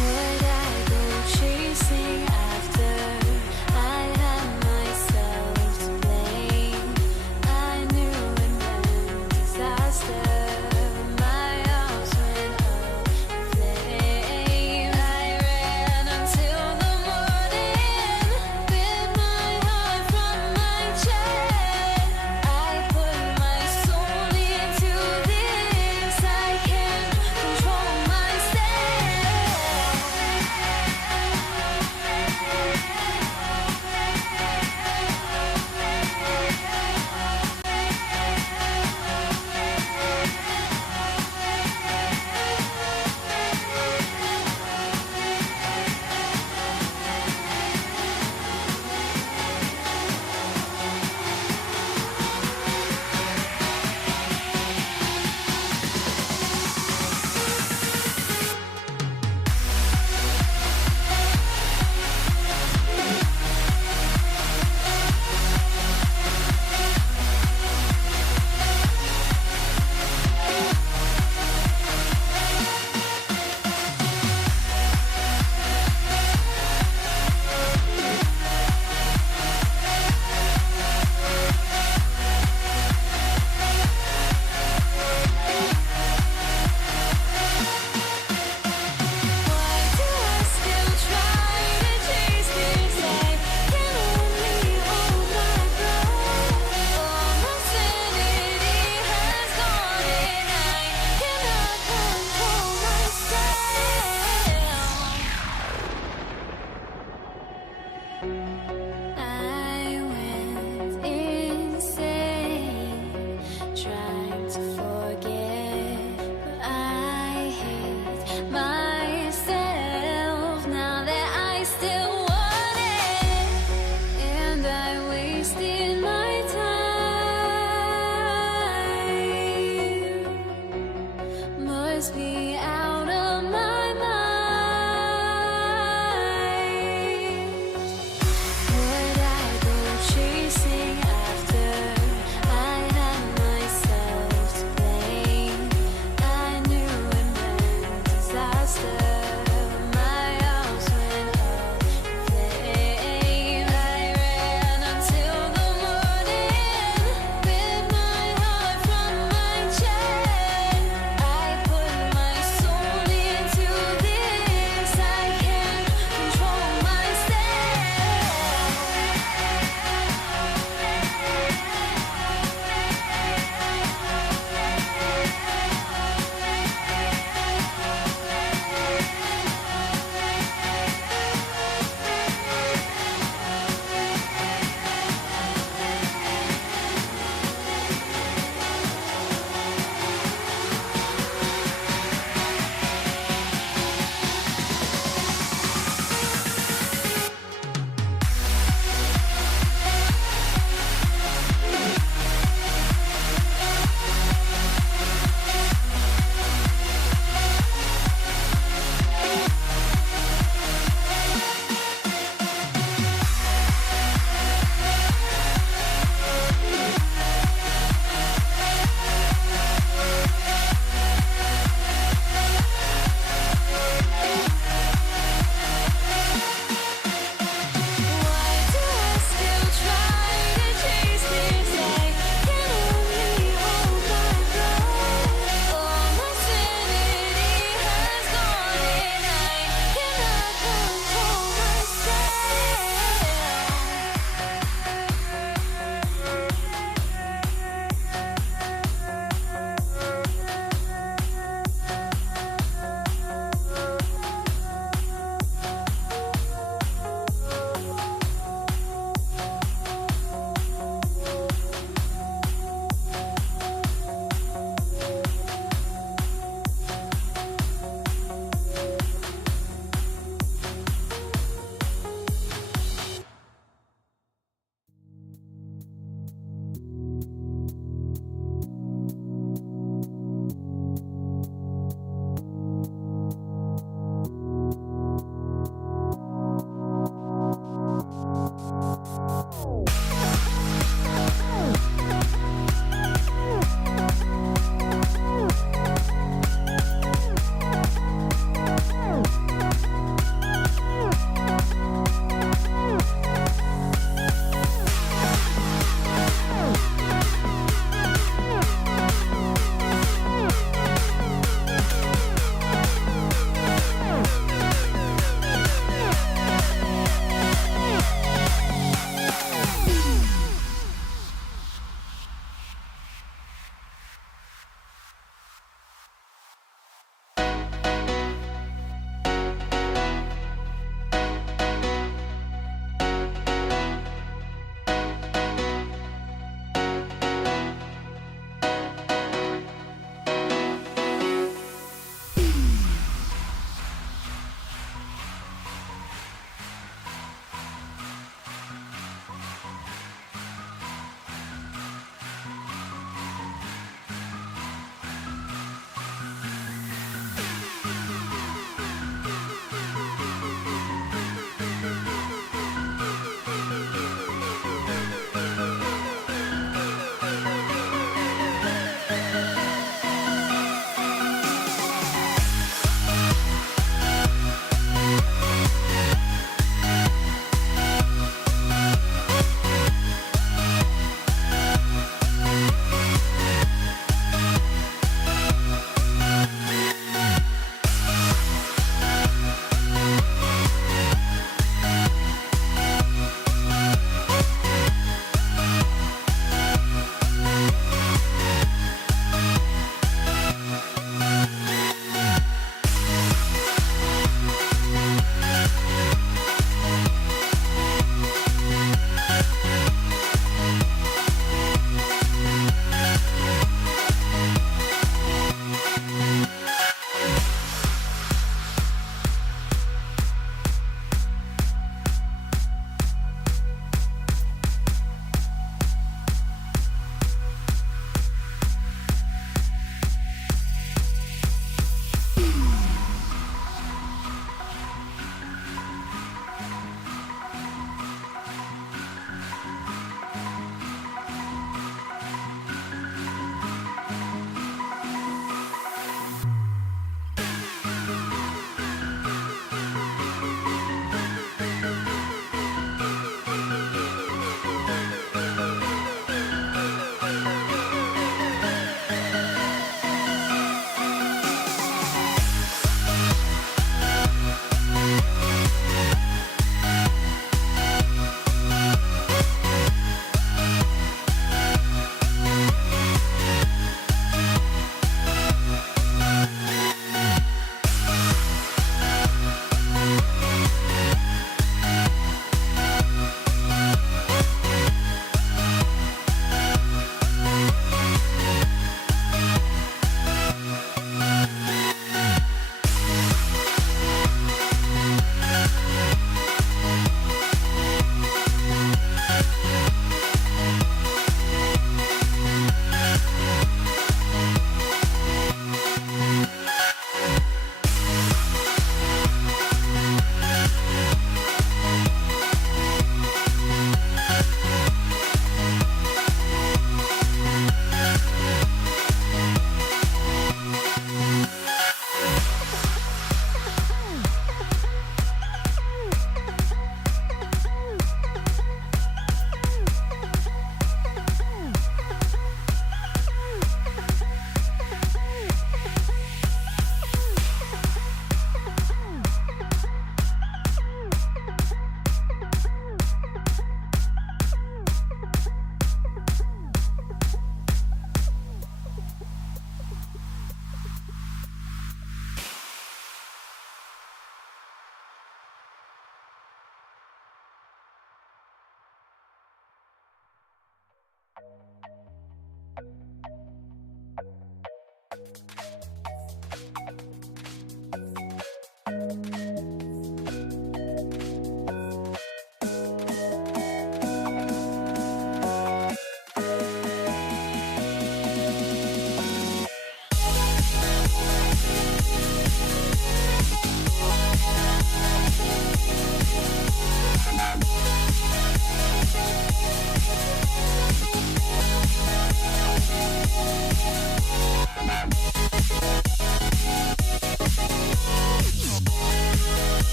Would I go chasing after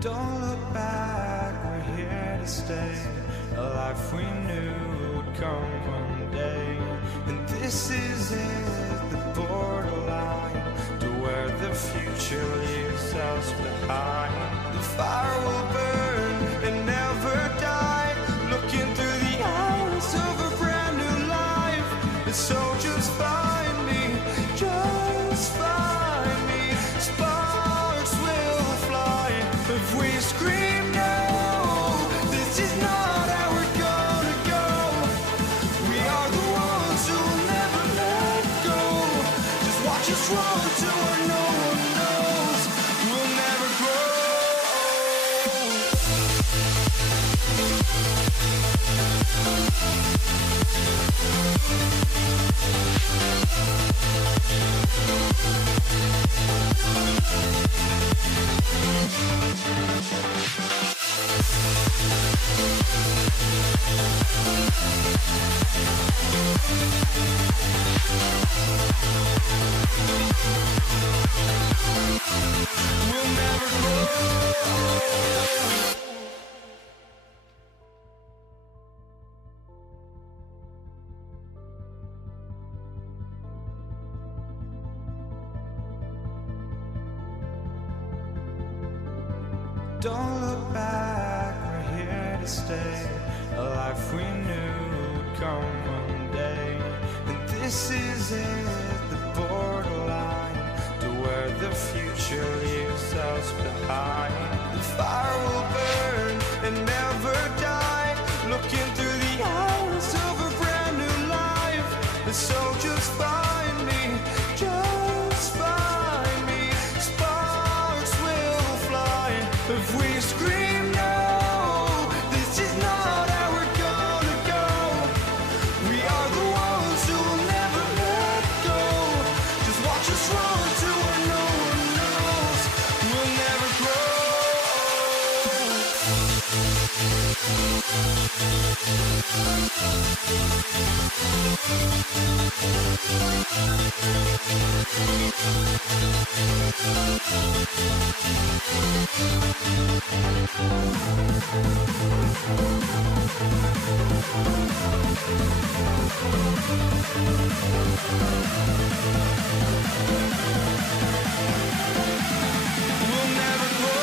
Don't look back, we're here to stay. A life we knew would come one day. And this is it, the borderline to where the future leaves us behind. The fire will burn and never die, looking through the eyes of a brand new life. And so just find me, just find me. Sparks will fly if we scream no. This is not how we're gonna go. We are the ones who will never let go. Just watch us run to where no one knows. We'll never grow. We'll never grow. Don't look back, we're here to stay. A life we knew would come one day. And this is it, the borderline to where the future leaves us behind. The fire will burn and never die, looking through the eyes of a brand new life. And so just find me, just find me. Sparks will fly if we scream no. This is not how we're gonna go. We are the ones who will never let go. Just watch us run to where no one knows. We'll never grow. We'll never grow.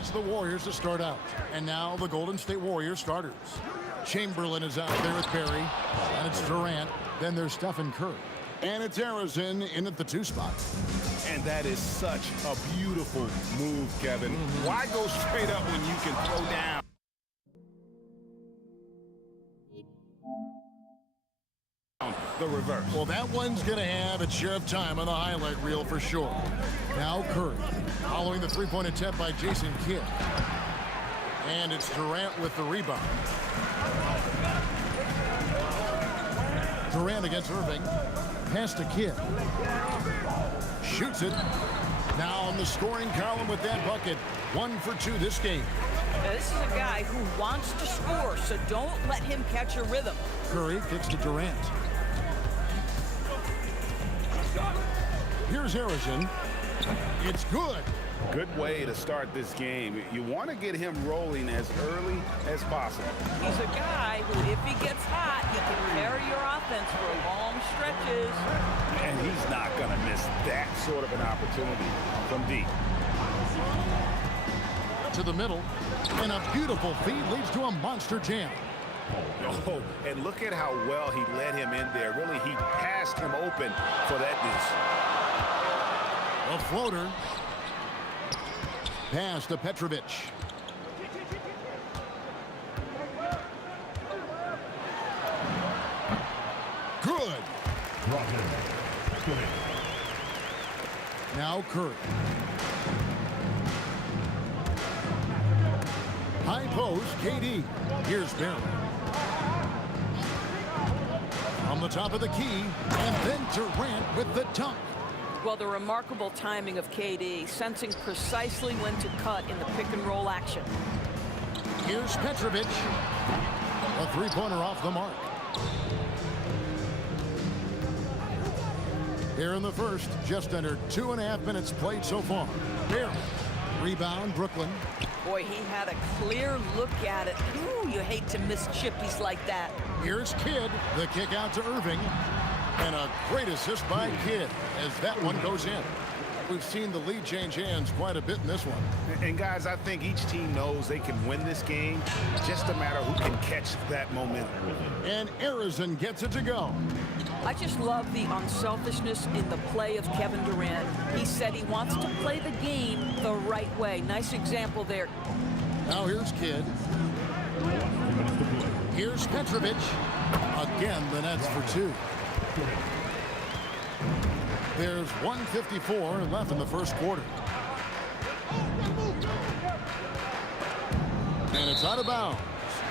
it's the Warriors to start out. And now the Golden State Warriors starters. Chamberlain is out there with Barry. And it's Durant. Then there's Stephen Curry. And it's Arizona in at the 2 spot. And that is such a beautiful move, Kevin. Why go straight up when you can throw down? The reverse. Well, that one's going to have its share of time on the highlight reel for sure. Now Curry, following the three-point attempt by Jason Kidd. And it's Durant with the rebound. Durant against Irving. Pass to Kidd. Shoots it. Now on the scoring column with that bucket. 1 for 2 this game. Now, this is a guy who wants to score, so don't let him catch a rhythm. Curry kicks to Durant. Here's Harrison. It's good. Good way to start this game. You want to get him rolling as early as possible. He's a guy who, if he gets hot, he can carry your offense for long stretches. And he's not going to miss that sort of an opportunity from deep. To the middle. And a beautiful feed leads to a monster jam. Oh, and look at how well he led him in there. Really, he passed him open for that deuce. A floater. Pass to Petrovic. Good. Now Curry. High post, KD. Here's Barry. From the top of the key, and then Durant with the dunk. Well, the remarkable timing of KD, sensing precisely when to cut in the pick-and-roll action. Here's Petrovic. A three-pointer off the mark. Here in the first, just under 2.5 minutes played so far. Barry. Rebound, Brooklyn. Boy, he had a clear look at it. Ooh, you hate to miss chippies like that. Here's Kidd. The kick out to Irving. And a great assist by Kidd as that one goes in. We've seen the lead change hands quite a bit in this one. And guys, I think each team knows they can win this game. Just a matter who can catch that momentum. And Arizona gets it to go. I just love the unselfishness in the play of Kevin Durant. He said he wants to play the game the right way. Nice example there. Now here's Kidd. Here's Petrovic. Again, the Nets for 2. There's 1:54 left in the first quarter. And it's out of bounds.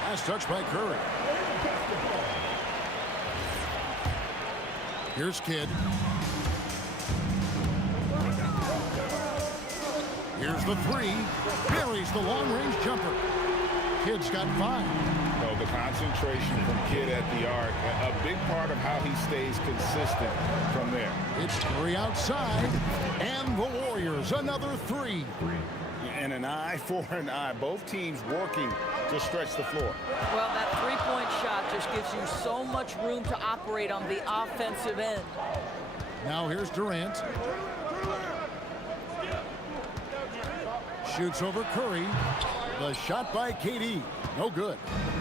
Last touch by Curry. Here's Kidd. Here's the 3. Buries the long-range jumper. Kidd's got 5. So the concentration from Kidd at the arc, a big part of how he stays consistent from there. It's 3 outside, and the Warriors another 3. And an eye for an eye. Both teams working to stretch the floor. Well, that three-point shot just gives you so much room to operate on the offensive end. Now here's Durant. Shoots over Curry. The shot by KD. No good.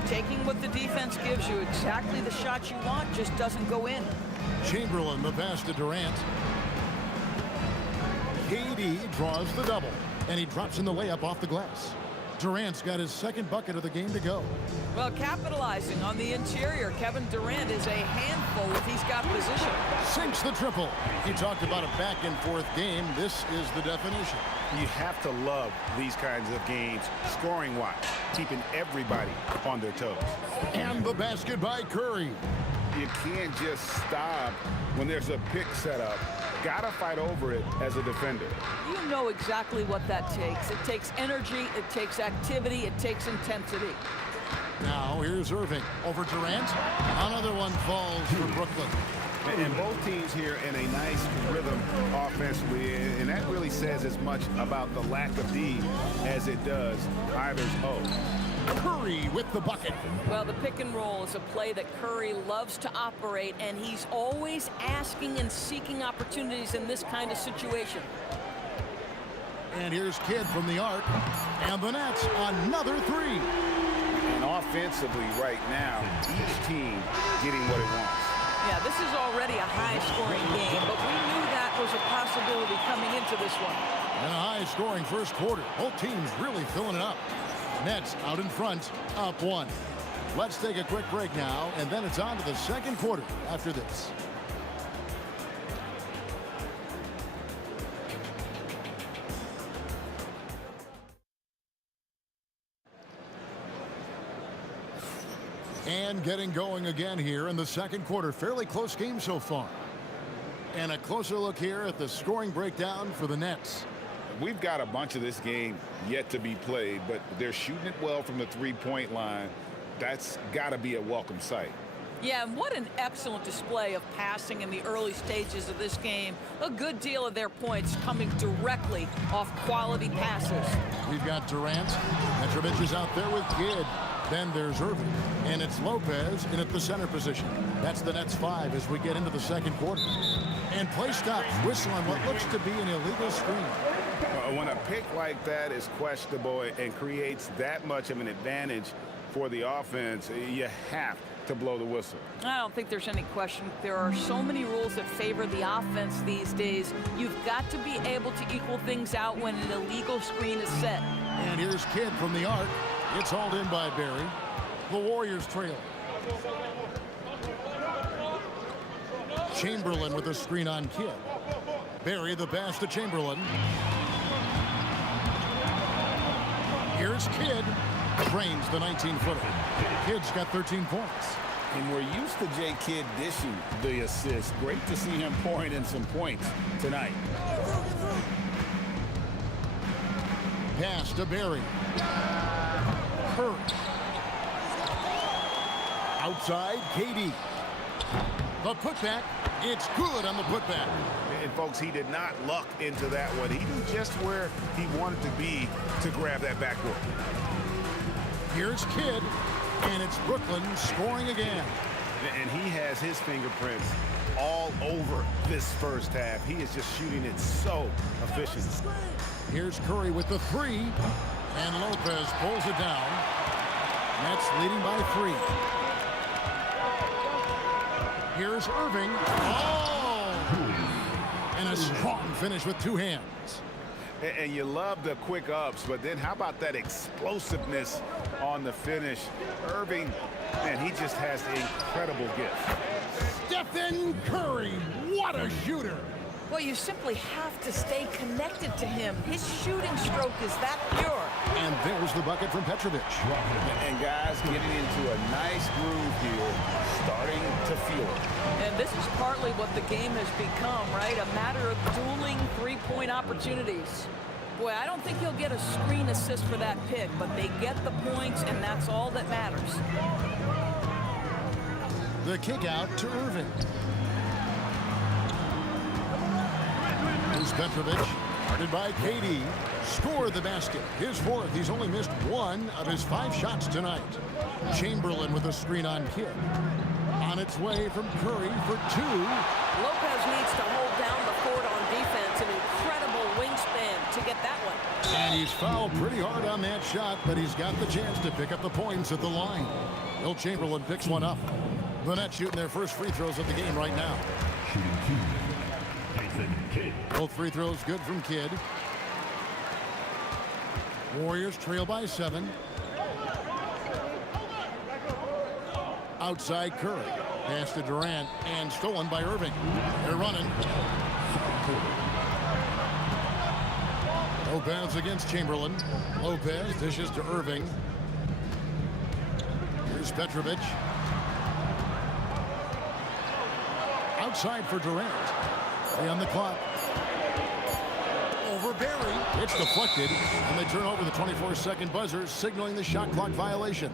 Taking what the defense gives you, exactly the shot you want, just doesn't go in. Chamberlain, the pass to Durant. KD draws the double, and he drops in the layup off the glass. Durant's got his second bucket of the game to go. Well, capitalizing on the interior, Kevin Durant is a handful if he's got position. Sinks the triple. He talked about a back-and-forth game. This is the definition. You have to love these kinds of games, scoring-wise, keeping everybody on their toes. And the basket by Curry. You can't just stop when there's a pick set up. Gotta fight over it as a defender. You know exactly what that takes. It takes energy, it takes activity, it takes intensity. Now here's Irving over Durant. Another one falls for Brooklyn. And both teams here in a nice rhythm offensively, and that really says as much about the lack of D as it does either's O. Curry with the bucket. Well, the pick and roll is a play that Curry loves to operate, and he's always asking and seeking opportunities in this kind of situation. And here's Kidd from the arc. And the Nets, another three. And offensively right now, each team getting what it wants. Yeah, this is already a high-scoring game, but we knew that was a possibility coming into this one. And a high-scoring first quarter. Both teams really filling it up. Nets out in front, up one. Let's take a quick break now, and then it's on to the second quarter after this. And getting going again here in the second quarter. Fairly close game so far. And a closer look here at the scoring breakdown for the Nets. We've got a bunch of this game yet to be played, but they're shooting it well from the three-point line. That's got to be a welcome sight. Yeah, and what an excellent display of passing in the early stages of this game. A good deal of their points coming directly off quality passes. We've got Durant. Mitrovic is out there with Kidd. Then there's Irving. And it's Lopez in at the center position. That's the Nets 5 as we get into the second quarter. And play stops. Whistle on what looks to be an illegal screen. When a pick like that is questionable and creates that much of an advantage for the offense, you have to blow the whistle. I don't think there's any question. There are so many rules that favor the offense these days. You've got to be able to equal things out when an illegal screen is set. And here's Kidd from the arc. It's hauled in by Barry. The Warriors trail. Chamberlain with a screen on Kidd. Barry the pass to Chamberlain. Here's Kidd. Drains the 19-footer. Kidd's got 13 points. And we're used to J. Kidd dishing the assist. Great to see him pouring in some points tonight. Pass to Barry. Curry. Outside, KD. The putback. It's good on the putback. And folks, he did not luck into that one. He knew just where he wanted to be to grab that backboard. Here's Kidd, and it's Brooklyn scoring again. And he has his fingerprints all over this first half. He is just shooting it so efficient. Here's Curry with the three, and Lopez pulls it down. Nets leading by 3. Here's Irving. Oh! And a strong finish with 2 hands. And you love the quick ups, but then how about that explosiveness on the finish? Irving, man, he just has an incredible gift. Stephen Curry, what a shooter! Well, you simply have to stay connected to him. His shooting stroke is that pure. And there's the bucket from Petrovic. And guys getting into a nice groove here, starting to feel it. And this is partly what the game has become, right? A matter of dueling three-point opportunities. Boy, I don't think he'll get a screen assist for that pick, but they get the points, and that's all that matters. The kick out to Irving. Here's Petrovic, guarded by KD. Scored the basket. His 4th. He's only missed 1 of his 5 shots tonight. Chamberlain with a screen on Kidd. On its way from Curry for 2. Lopez needs to hold down the fort on defense. An incredible wingspan to get that one. And he's fouled pretty hard on that shot, but he's got the chance to pick up the points at the line. Will Chamberlain picks one up. The Nets shooting their first free throws of the game right now. Both free throws good from Kidd. Warriors trail by 7. Outside Curry. Pass to Durant and stolen by Irving. They're running. Lopez against Chamberlain. Lopez dishes to Irving. Here's Petrovic. Outside for Durant. 3 on the clock. Over Barry. It's deflected, and they turn over the 24-second buzzer, signaling the shot clock violation.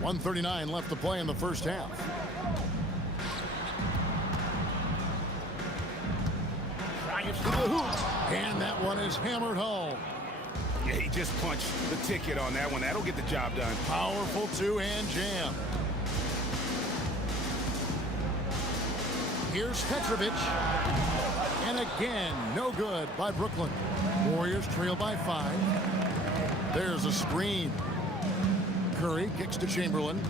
.139 left to play in the first half. Drives to the hoop, and that one is hammered home. Yeah, he just punched the ticket on that one. That'll get the job done. Powerful 2-hand jam. Here's Petrovic. And again, no good by Brooklyn. Warriors trail by 5. There's a screen. Curry kicks to Chamberlain.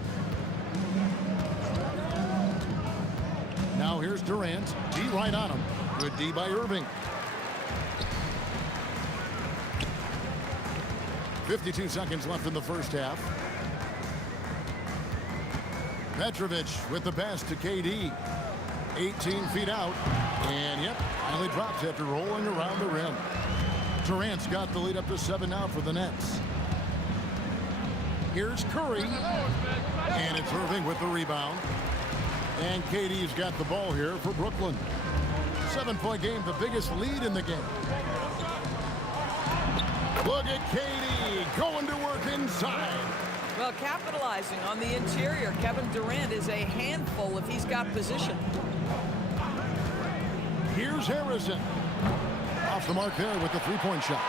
Now here's Durant. D right on him. Good D by Irving. 52 seconds left in the first half. Petrovic with the pass to KD. 18 feet out. And yep, finally drops after rolling around the rim. Durant's got the lead up to 7 now for the Nets. Here's Curry. And it's Irving with the rebound. And KD's got the ball here for Brooklyn. 7-point game, the biggest lead in the game. Look at KD going to work inside. Well, capitalizing on the interior, Kevin Durant is a handful if he's got position. Here's Harrison. Off the mark there with the three-point shot.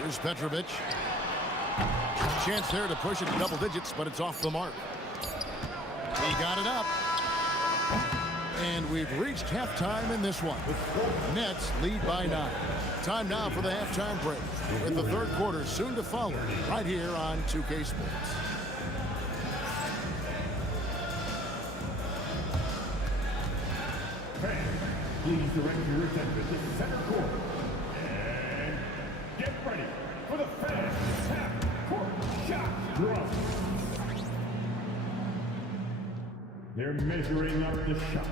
Here's Petrovic. Chance there to push it to double digits, but it's off the mark. He got it up. And we've reached halftime in this one. Nets lead by 9. Time now for the halftime break, with the third quarter soon to follow right here on 2K Sports. Please direct your attention to center court. And get ready for the fans half-court shot drop. They're measuring up the shot.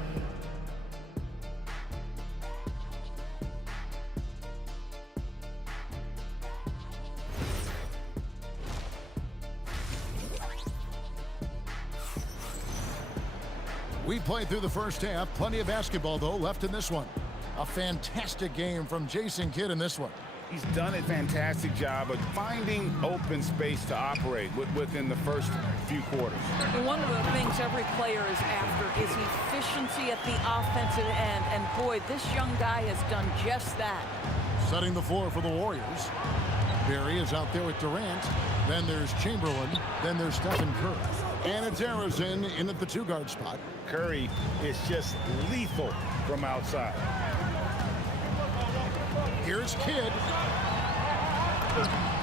We played through the first half. Plenty of basketball, though, left in this one. A fantastic game from Jason Kidd in this one. He's done a fantastic job of finding open space to operate within the first few quarters. And one of the things every player is after is efficiency at the offensive end. And boy, this young guy has done just that. Setting the floor for the Warriors. Barry is out there with Durant. Then there's Chamberlain. Then there's Stephen Curry. And it's Harrison in at the 2-guard spot. Curry is just lethal from outside. Here's Kidd.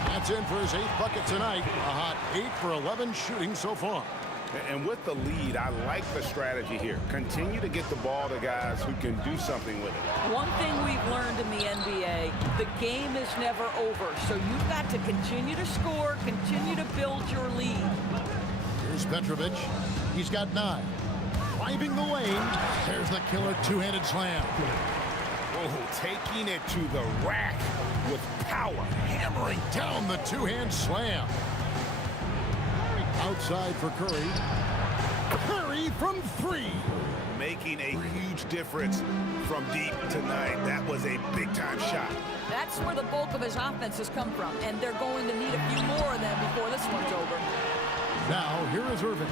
That's in for his 8th bucket tonight. A hot 8 for 11 shooting so far. And with the lead, I like the strategy here. Continue to get the ball to guys who can do something with it. One thing we've learned in the NBA, the game is never over. So you've got to continue to score, continue to build your lead. Here's Petrovic. He's got 9. Driving the lane. There's the killer two-handed slam. Oh, taking it to the rack with power. Hammering down the two-hand slam. Outside for Curry. Curry from 3. Making a huge difference from deep tonight. That was a big-time shot. That's where the bulk of his offense has come from, and they're going to need a few more of them before this one's over. Now, here is Irving.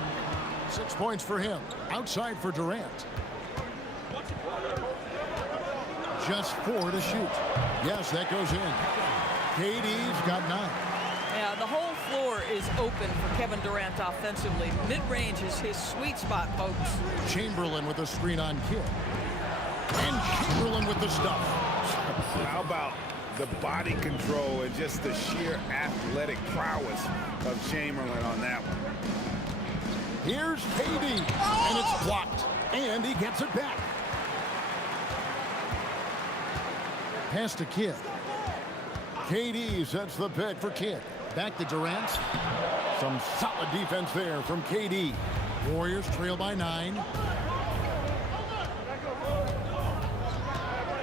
6 points for him. Outside for Durant. Just 4 to shoot. Yes, that goes in. KD's got 9. Yeah, the whole floor is open for Kevin Durant offensively. Mid-range is his sweet spot, folks. Chamberlain with a screen on Kidd. And Chamberlain with the stuff. How about the body control and just the sheer athletic prowess of Chamberlain on that one? Here's KD. And it's blocked. And he gets it back. Pass to Kidd. KD sets the pick for Kidd. Back to Durant. Some solid defense there from KD. Warriors trail by 9.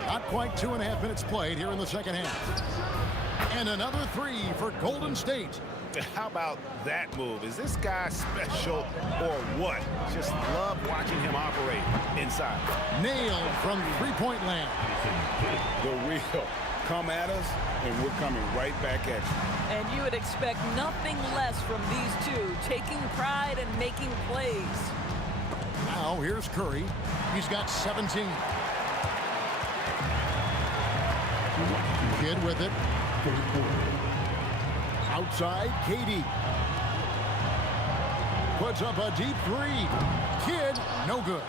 Not quite 2.5 minutes played here in the second half. And another 3 for Golden State. How about that move? Is this guy special or what? Just love watching him operate inside. Nailed from three-point land. The real. Come at us, and we're coming right back at you. And you would expect nothing less from these two, taking pride and making plays. Now here's Curry. He's got 17. Kidd with it. Outside, KD. puts up a deep three. Kidd, no good.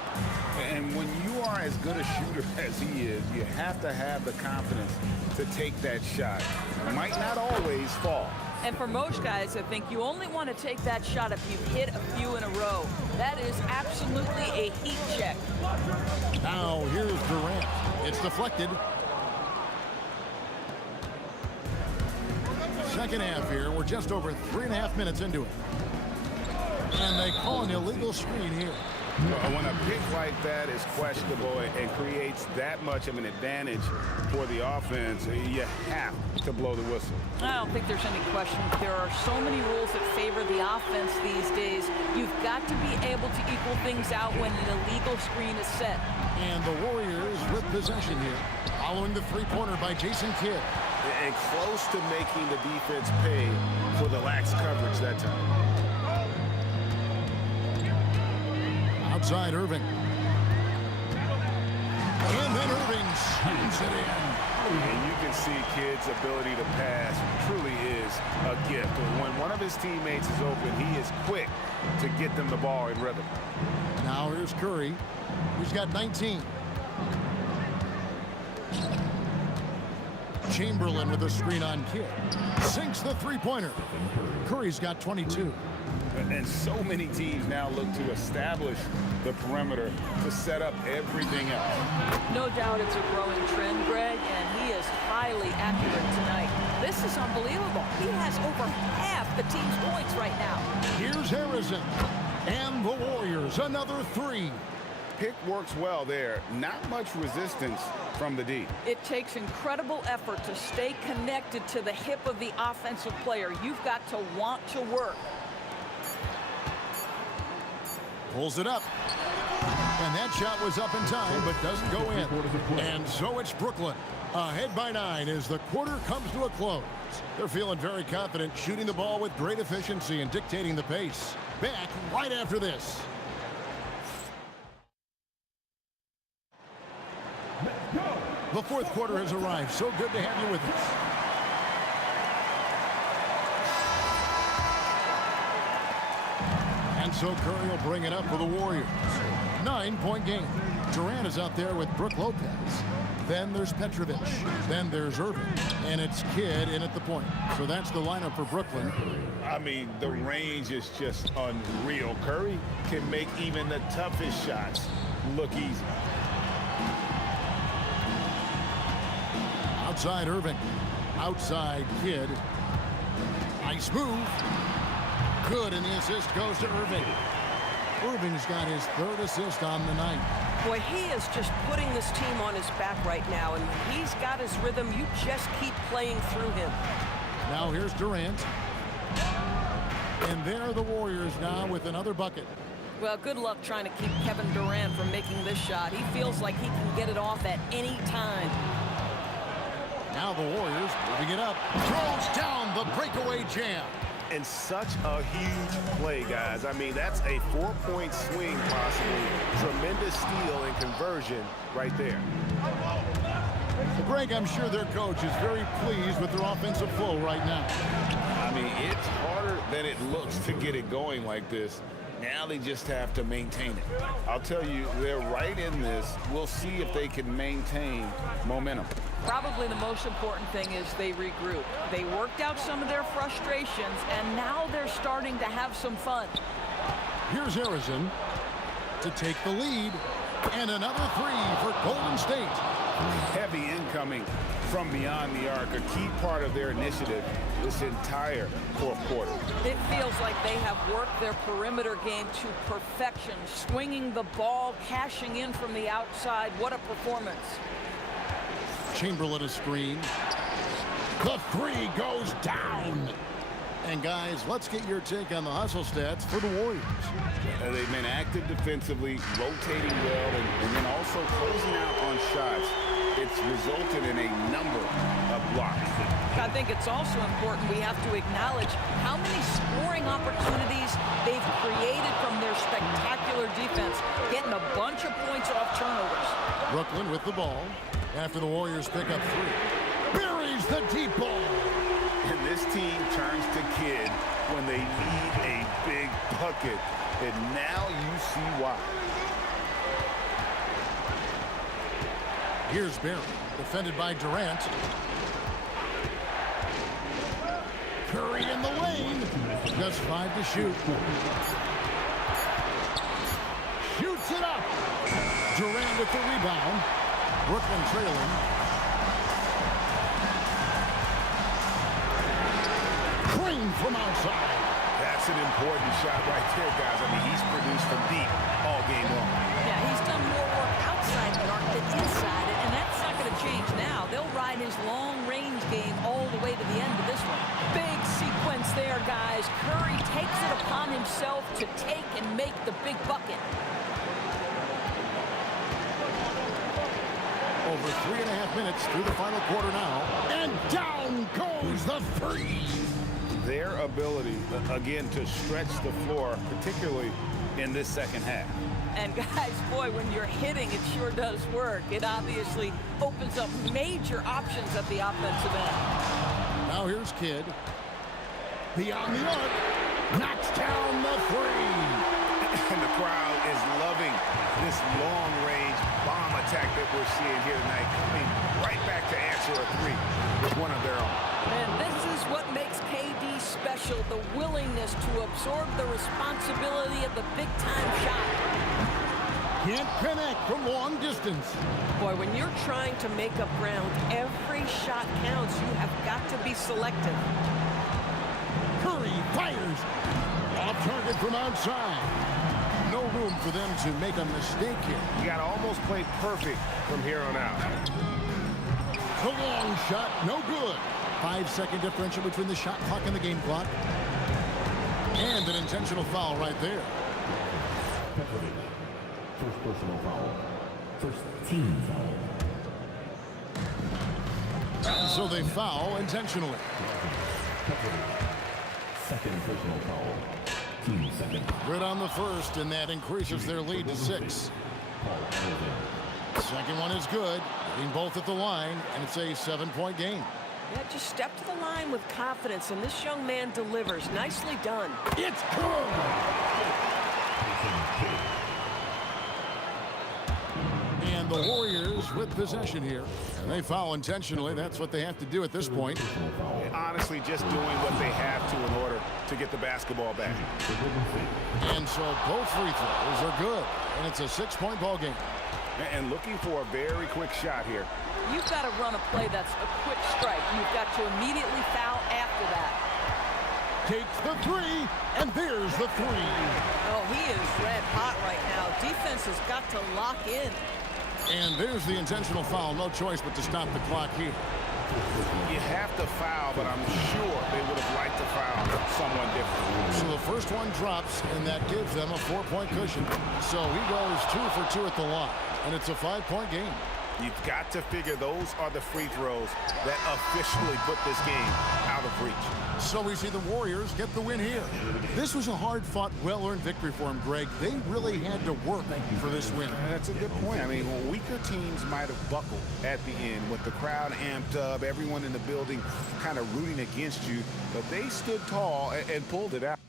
And when you are as good a shooter as he is, you have to have the confidence to take that shot. It might not always fall. And for most guys, I think you only want to take that shot if you've hit a few in a row. That is absolutely a heat check. Now here's Durant. It's deflected. Second half here. We're just over 3.5 minutes into it. And they call an illegal screen here. When a pick like that is questionable and creates that much of an advantage for the offense, you have to blow the whistle. I don't think there's any question. There are so many rules that favor the offense these days. You've got to be able to equal things out when an illegal screen is set. And the Warriors with possession here, following the three-pointer by Jason Kidd. And close to making the defense pay for the lax coverage that time. Outside Irving. And then Irving shoots it in. And you can see Kidd's ability to pass truly is a gift. When one of his teammates is open, he is quick to get them the ball in rhythm. Now here's Curry, who's got 19. Chamberlain with a screen on Kidd. Sinks the three-pointer. Curry's got 22. And so many teams now look to establish the perimeter to set up everything else. No doubt it's a growing trend, Greg, and he is highly accurate tonight. This is unbelievable. He has over half the team's points right now. Here's Harrison. And the Warriors, another three. Pick works well there. Not much resistance from the D. It takes incredible effort to stay connected to the hip of the offensive player. You've got to want to work. Pulls it up. And that shot was up in time, but doesn't go in. And so it's Brooklyn. Ahead by 9 as the quarter comes to a close. They're feeling very confident, shooting the ball with great efficiency and dictating the pace. Back right after this. The fourth quarter has arrived. So good to have you with us. And so Curry will bring it up for the Warriors. 9-point game. Durant is out there with Brook Lopez. Then there's Petrovic. Then there's Irving. And it's Kidd in at the point. So that's the lineup for Brooklyn. I mean, the range is just unreal. Curry can make even the toughest shots look easy. Outside Irving. Outside Kidd. Nice move. Good, and the assist goes to Irving. Irving's got his third assist on the night. Boy, he is just putting this team on his back right now, and he's got his rhythm. You just keep playing through him. Now here's Durant. And there are the Warriors now with another bucket. Well, good luck trying to keep Kevin Durant from making this shot. He feels like he can get it off at any time. Now the Warriors moving it up. Throws down the breakaway jam. And such a huge play, guys. I mean, that's a 4-point swing possibly. Tremendous steal and conversion right there. Greg, I'm sure their coach is very pleased with their offensive flow right now. I mean, it's harder than it looks to get it going like this. Now they just have to maintain it. I'll tell you, they're right in this. We'll see if they can maintain momentum. Probably the most important thing is they regroup. They worked out some of their frustrations, and now they're starting to have some fun. Here's Harrison to take the lead. And another three for Golden State. Heavy incoming from beyond the arc, a key part of their initiative this entire fourth quarter. It feels like they have worked their perimeter game to perfection, swinging the ball, cashing in from the outside. What a performance. Chamberlain a screen. The three goes down. And guys, let's get your take on the hustle stats for the Warriors. They've been active defensively, rotating well, and then also closing out on shots. It's resulted in a number of blocks. I think it's also important we have to acknowledge how many scoring opportunities they've created from their spectacular defense, getting a bunch of points off turnovers. Brooklyn with the ball after the Warriors pick up three. Buries the deep ball. And this team turns to Kidd when they need a big bucket. And now you see why. Here's Barry, defended by Durant. Curry in the lane. Just 5 to shoot. Shoots it up. Durant with the rebound. Brooklyn trailing. Crane from outside. That's an important shot right there, guys. I mean, he's produced from deep all game long. Yeah, he's done more work outside the arc than inside it, and that's not going to change now. They'll ride his long-range game all the way to the end of this one. Big sequence there, guys. Curry takes it upon himself to take and make the big bucket. Over 3.5 minutes through the final quarter now. And down goes the three. Their ability, again, to stretch the floor, particularly in this second half. And guys, boy, when you're hitting, it sure does work. It obviously opens up major options at the offensive end. Now here's Kidd. Beyond the arc. Knocks down the three. And the crowd is loving this long-range bomb attack that we're seeing here tonight, coming right back to answer a three with one of their own. And this is what makes KD special, the willingness to absorb the responsibility of the big-time shot. Can't connect from long distance. Boy, when you're trying to make up ground, every shot counts. You have got to be selective. Curry fires. Off target from outside. No room for them to make a mistake here. You got to almost play perfect from here on out. The long shot, no good. 5-second differential between the shot clock and the game clock. And an intentional foul right there. First personal foul. First team foul. So they foul intentionally. Second personal foul. Team second. Good on the first, and that increases their lead to 6. Second one is good. Hitting both at the line, and it's a 7-point game. Yeah, just step to the line with confidence, and this young man delivers. Nicely done. It's good. And the Warriors with possession here. And they foul intentionally. That's what they have to do at this point. Honestly, just doing what they have to in order to get the basketball back. And so both free throws are good. And it's a 6-point ball game. And looking for a very quick shot here. You've got to run a play that's a quick strike. You've got to immediately foul after that. Takes the three, and there's the three. Oh, he is red hot right now. Defense has got to lock in. And there's the intentional foul. No choice but to stop the clock here. You have to foul, but I'm sure they would have liked to foul someone different. So the first one drops, and that gives them a 4-point cushion. So he goes 2 for 2 at the line, and it's a 5-point game. You've got to figure those are the free throws that officially put this game out of reach. So we see the Warriors get the win here. This was a hard-fought, well-earned victory for them, Greg. They really had to work for this win. That's a good point. I mean, weaker teams might have buckled at the end with the crowd amped up, everyone in the building kind of rooting against you, but they stood tall and pulled it out.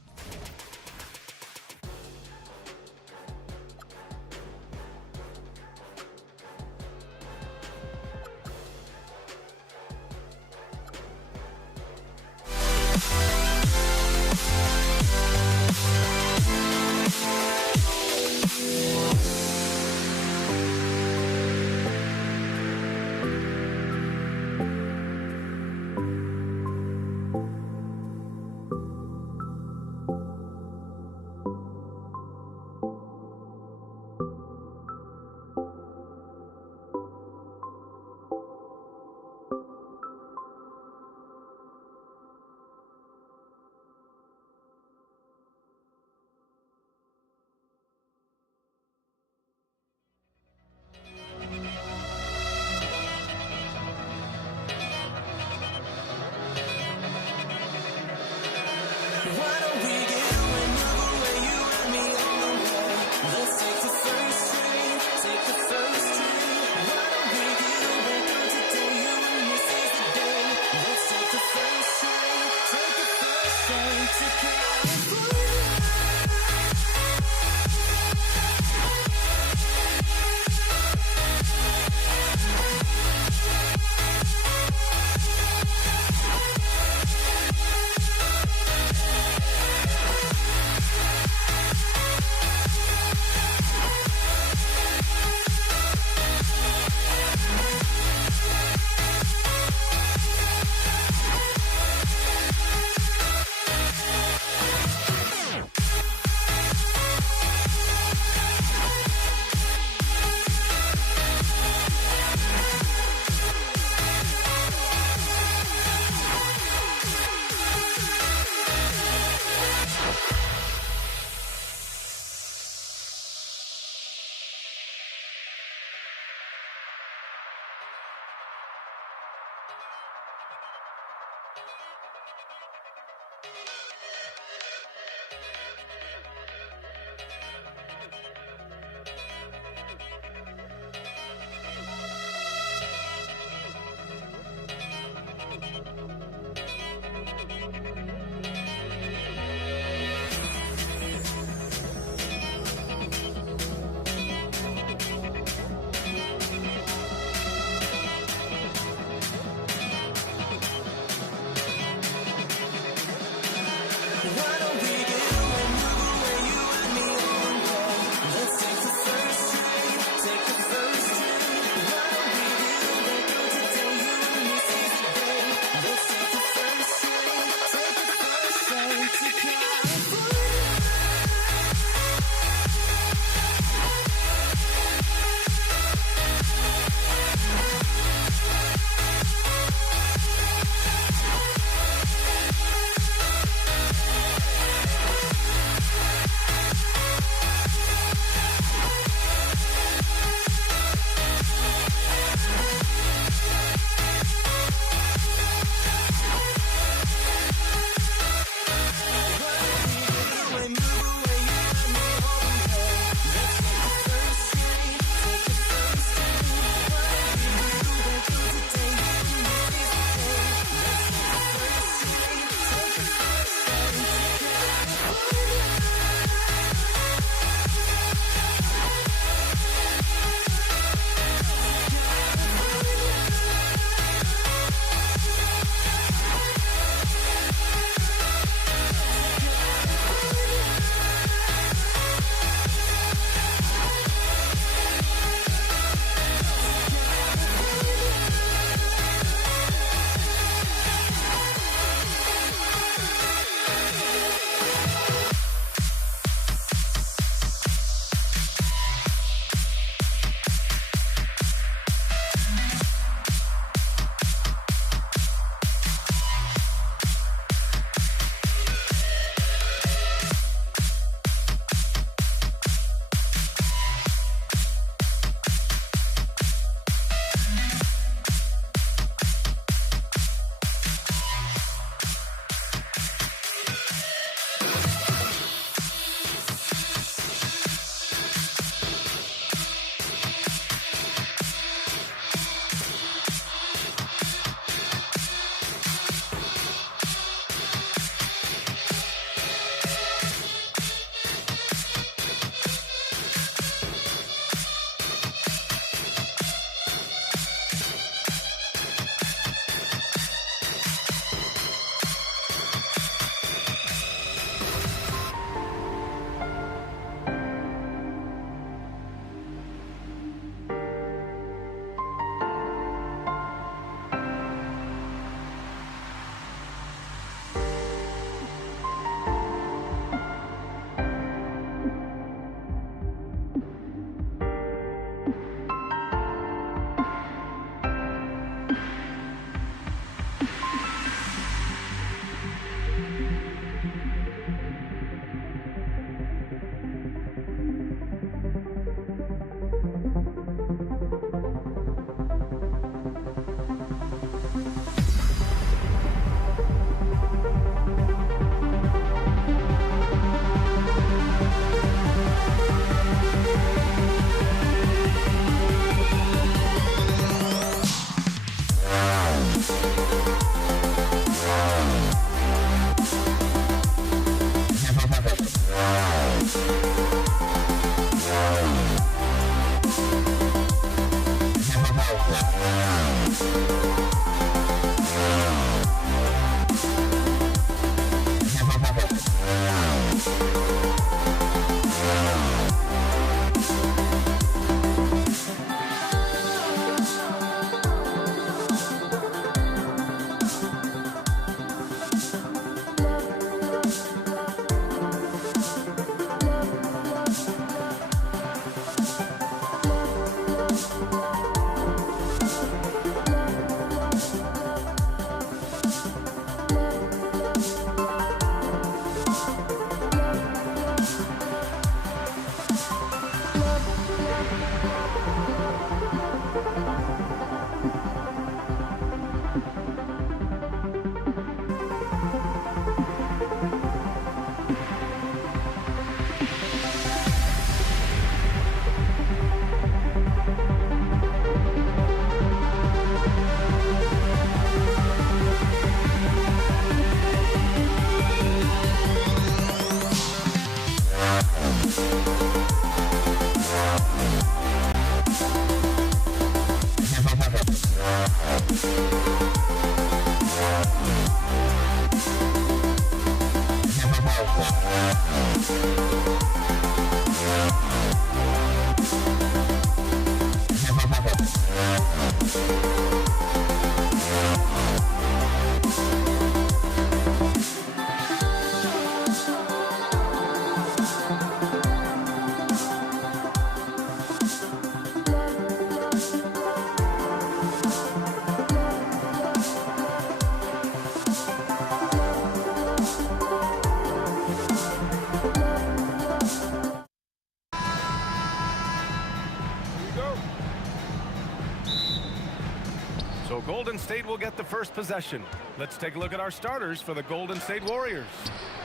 Golden State will get the first possession. Let's take a look at our starters for the Golden State Warriors.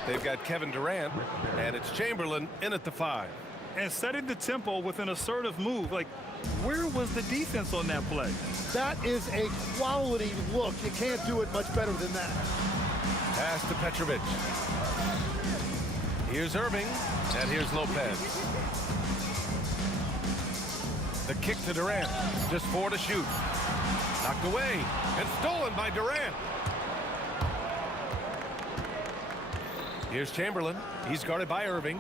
They've got Kevin Durant, and it's Chamberlain in at the 5. And setting the tempo with an assertive move. Like, where was the defense on that play? That is a quality look. You can't do it much better than that. Pass to Petrovic. Here's Irving, and here's Lopez. The kick to Durant. Just 4 to shoot. Knocked away and stolen by Durant. Here's Chamberlain. He's guarded by Irving.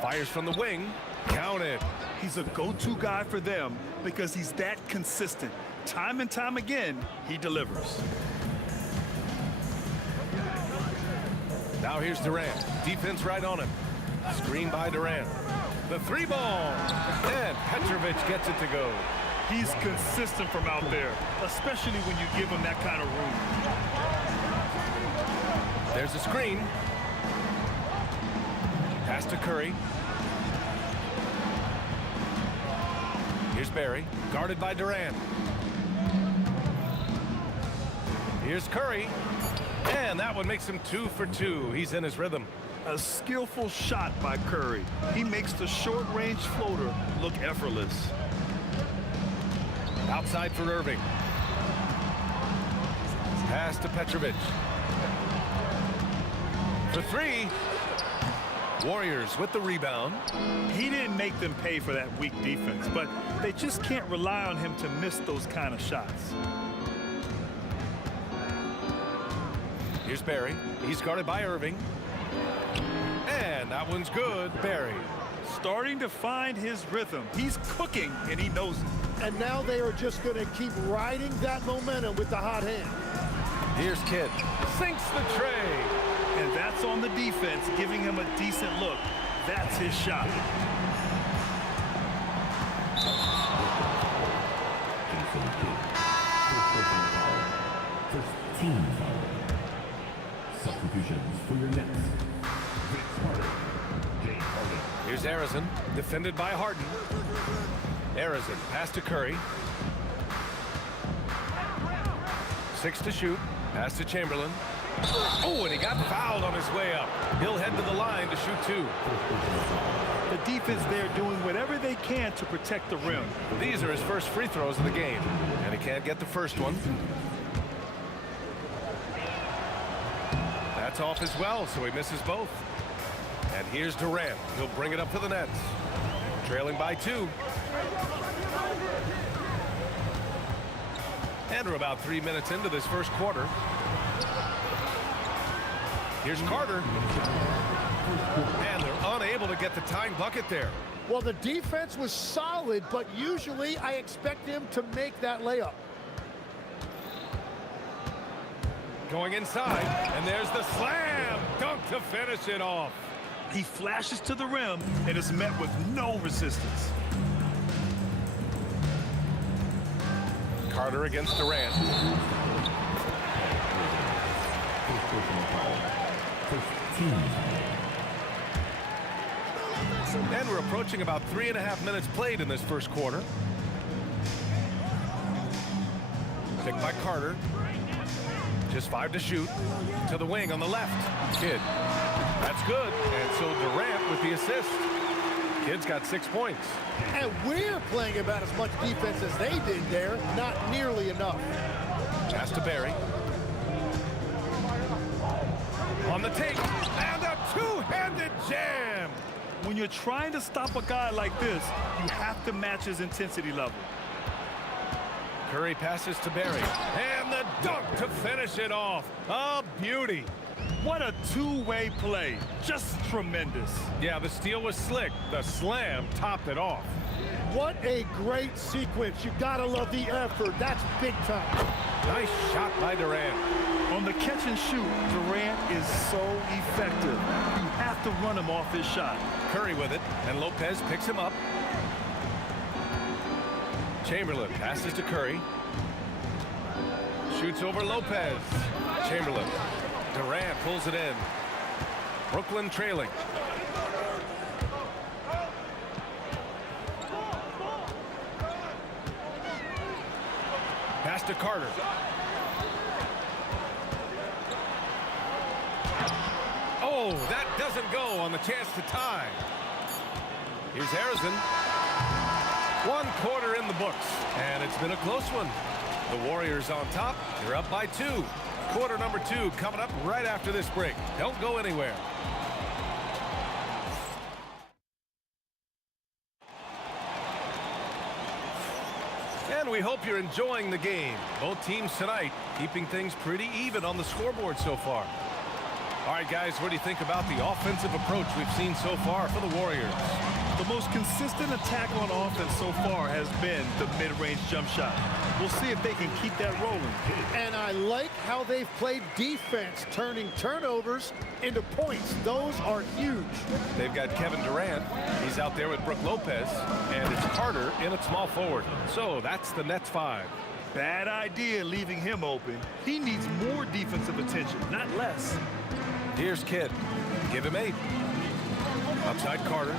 Fires from the wing. Counted. He's a go-to guy for them because he's that consistent. Time and time again, he delivers. Now here's Durant. Defense right on him. Screen by Durant. The 3 ball. And Petrovic gets it to go. He's consistent from out there, especially when you give him that kind of room. There's a screen. Pass to Curry. Here's Barry, guarded by Durant. Here's Curry. And that one makes him 2 for 2. He's in his rhythm. A skillful shot by Curry. He makes the short-range floater look effortless. Outside for Irving. Pass to Petrovic. For 3. Warriors with the rebound. He didn't make them pay for that weak defense, but they just can't rely on him to miss those kind of shots. Here's Barry. He's guarded by Irving. And that one's good. Barry. Starting to find his rhythm. He's cooking, and he knows it. And now they are just going to keep riding that momentum with the hot hand. Here's Kidd. Sinks the tray. And that's on the defense, giving him a decent look. That's his shot. First team foul. Substitutions for your Nets. Vince Harden. James Harden. Here's Arizon, defended by Harden. Arizon, pass to Curry. 6 to shoot. Pass to Chamberlain. Oh, and he got fouled on his way up. He'll head to the line to shoot 2. The defense there doing whatever they can to protect the rim. These are his first free throws of the game, and he can't get the first one. That's off as well, so he misses both. And here's Durant. He'll bring it up to the Nets. Trailing by 2. And we're about 3 minutes into this first quarter. Here's Carter. And they're unable to get the tying bucket there. Well, the defense was solid, but usually I expect him to make that layup. Going inside, and there's the slam dunk to finish it off. He flashes to the rim and is met with no resistance. Carter against Durant. And we're approaching about 3.5 minutes played in this first quarter. Picked by Carter. Just 5 to shoot. To the wing on the left. Kidd. That's good. And so Durant with the assist. Kidd's got 6 points. And we're playing about as much defense as they did there. Not nearly enough. Pass to Barry. On the take. And a two-handed jam. When you're trying to stop a guy like this, you have to match his intensity level. Curry passes to Barry. And the dunk to finish it off. A beauty. What a two-way play. Just tremendous. Yeah, the steal was slick. The slam topped it off. What a great sequence. You gotta love the effort. That's big time. Nice shot by Durant. On the catch and shoot, Durant is so effective. You have to run him off his shot. Curry with it, and Lopez picks him up. Chamberlain passes to Curry. Shoots over Lopez. Chamberlain. Durant pulls it in. Brooklyn trailing. to Carter. Oh, that doesn't go on the chance to tie. Here's Harrison. 1 quarter in the books, and it's been a close one. The Warriors on top. They're up by 2. Quarter number 2 coming up right after this break. Don't go anywhere. And we hope you're enjoying the game. Both teams tonight keeping things pretty even on the scoreboard so far. All right, guys, what do you think about the offensive approach we've seen so far for the Warriors? The most consistent attack on offense so far has been the mid-range jump shot. We'll see if they can keep that rolling. And I like how they've played defense, turning turnovers into points. Those are huge. They've got Kevin Durant. He's out there with Brook Lopez. And it's Carter in at small forward. So that's the Nets 5. Bad idea leaving him open. He needs more defensive attention, not less. Here's Kidd. Give him 8. Outside Carter.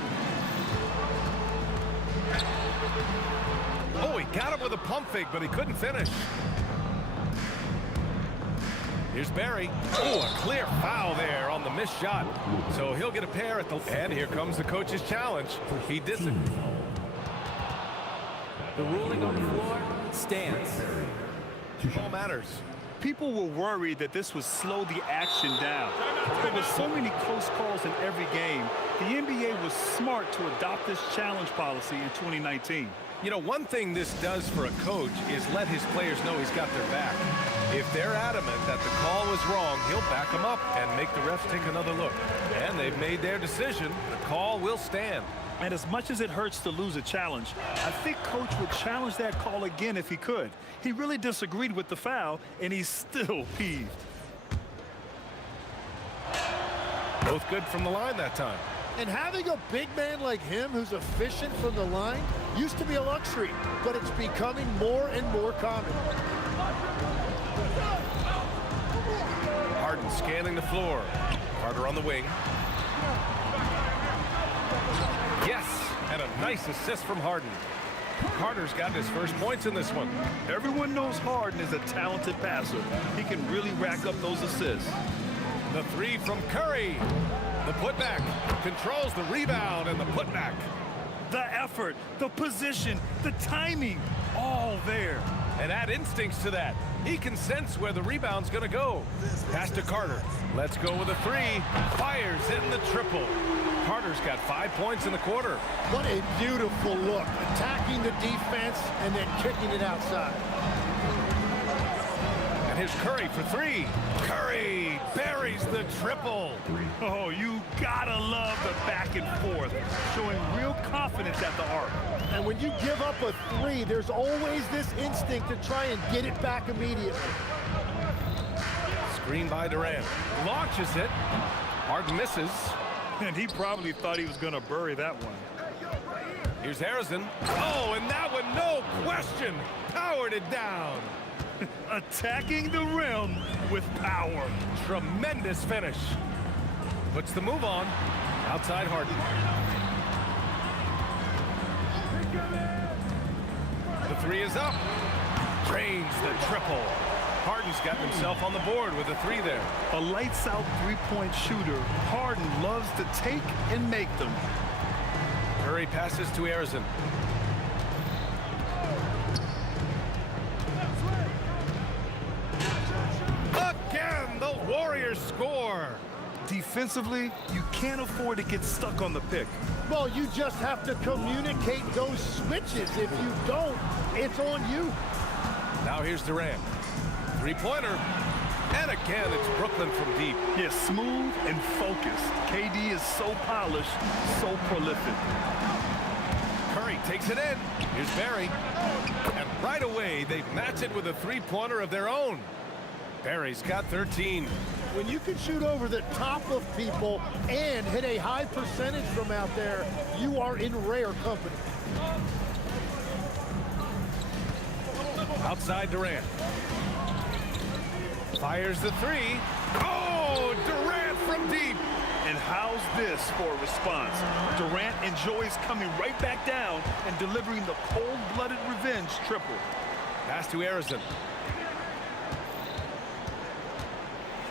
Oh, he got him with a pump fake, but he couldn't finish. Here's Barry. Oh, a clear foul there on the missed shot. So he'll get a pair at the... And here comes the coach's challenge. He didn't. The ruling on the floor stands. All matters. People were worried that this would slow the action down. There were so many close calls in every game. The NBA was smart to adopt this challenge policy in 2019. You know, one thing this does for a coach is let his players know he's got their back. If they're adamant that the call was wrong, he'll back them up and make the refs take another look. And they've made their decision. The call will stand. And as much as it hurts to lose a challenge, I think Coach would challenge that call again if he could. He really disagreed with the foul, and he's still peeved. Both good from the line that time. And having a big man like him who's efficient from the line used to be a luxury, but it's becoming more and more common. Harden scanning the floor. Carter on the wing. Yes, and a nice assist from Harden. Carter's got his first points in this one. Everyone knows Harden is a talented passer. He can really rack up those assists. The 3 from Curry. The putback controls the rebound and the putback. The effort, the position, the timing, all there. And add instincts to that. He can sense where the rebound's going to go. Pass to Carter. Let's go with a 3. Fires in the triple. Carter's got 5 points in the quarter. What a beautiful look. Attacking the defense and then kicking it outside. And here's Curry for 3. Curry buries the triple. Oh, you gotta love the back and forth, showing real confidence at the arc. And when you give up a 3, there's always this instinct to try and get it back immediately. Screen by Durant. Launches it. Harden misses. And he probably thought he was gonna bury that one. Here's Harrison. Oh, and that one, no question, powered it down. Attacking the rim with power. Tremendous finish. Puts the move on. Outside Harden. The 3 is up. Drains the triple. Harden's got himself on the board with a 3 there. A lights-out three-point shooter. Harden loves to take and make them. Curry passes to Harrison. Again, the Warriors score. Defensively, you can't afford to get stuck on the pick. Well, you just have to communicate those switches. If you don't, it's on you. Now here's Durant. 3-pointer. And again, it's Brooklyn from deep. Yeah, smooth and focused. KD is so polished, so prolific. Curry takes it in. Here's Barry. And right away, they match it with a 3-pointer of their own. Barry's got 13. When you can shoot over the top of people and hit a high percentage from out there, you are in rare company. Outside Durant. Fires the 3. Oh, Durant from deep. And how's this for a response? Durant enjoys coming right back down and delivering the cold-blooded revenge triple. Pass to Harrison.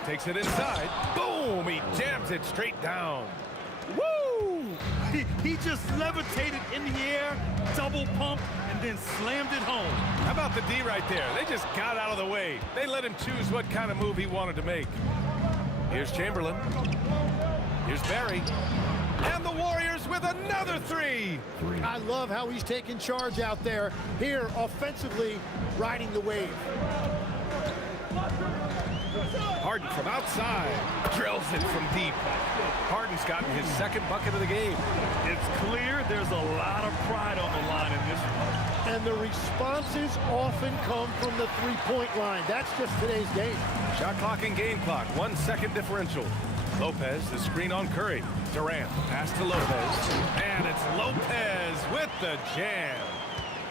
Takes it inside. Boom! He jams it straight down. Woo! He just levitated in the air, double pump, and then slammed it home. How about the D right there? They just got out of the way. They let him choose what kind of move he wanted to make. Here's Chamberlain. Here's Barry. And the Warriors with another three. I love how he's taking charge out there. Here, offensively, riding the wave. Harden from outside. Drills it from deep. Harden's gotten his second bucket of the game. It's clear there's a lot of pride on the line in this one. And the responses often come from the three-point line. That's just today's game. Shot clock and game clock. 1 second differential. Lopez, the screen on Curry. Durant, pass to Lopez. And it's Lopez with the jam.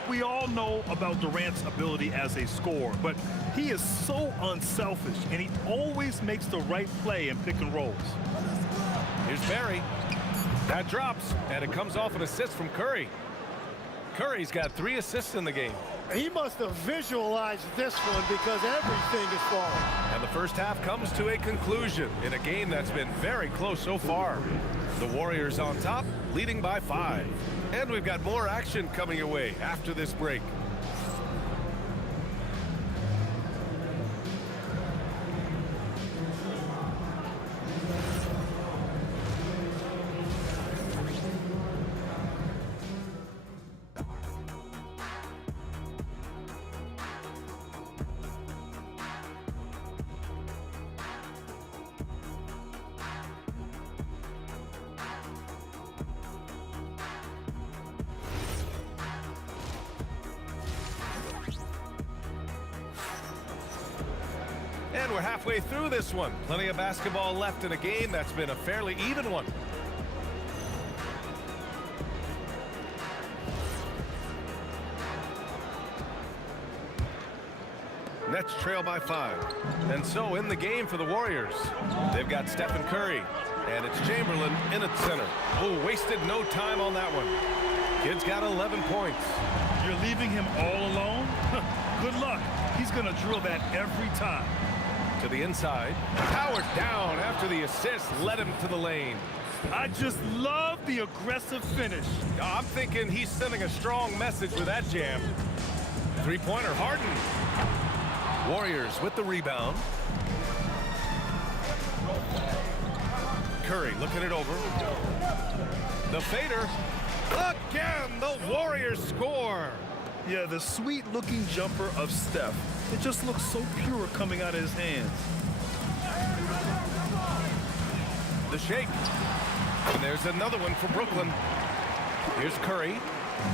We all know about Durant's ability as a scorer, but he is so unselfish, and he always makes the right play in pick and rolls. Here's Barry. That drops, and it comes off an assist from Curry. Curry's got 3 assists in the game. He must have visualized this one because everything is falling. And the first half comes to a conclusion in a game that's been very close so far. The Warriors on top, leading by 5. And we've got more action coming your way after this break. And we're halfway through this one. Plenty of basketball left in a game that's been a fairly even one. Nets trail by 5. And so in the game for the Warriors, they've got Stephen Curry. And it's Chamberlain in at center. Oh, wasted no time on that one. Kid's got 11 points. You're leaving him all alone? Good luck. He's going to drill that every time. To the inside. Powered down after the assist led him to the lane. I just love the aggressive finish. I'm thinking he's sending a strong message with that jam. Three-pointer, Harden. Warriors with the rebound. Curry looking it over. The fader. Again, the Warriors score. Yeah, the sweet-looking jumper of Steph. It just looks so pure coming out of his hands. The shake. And there's another one for Brooklyn. Here's Curry.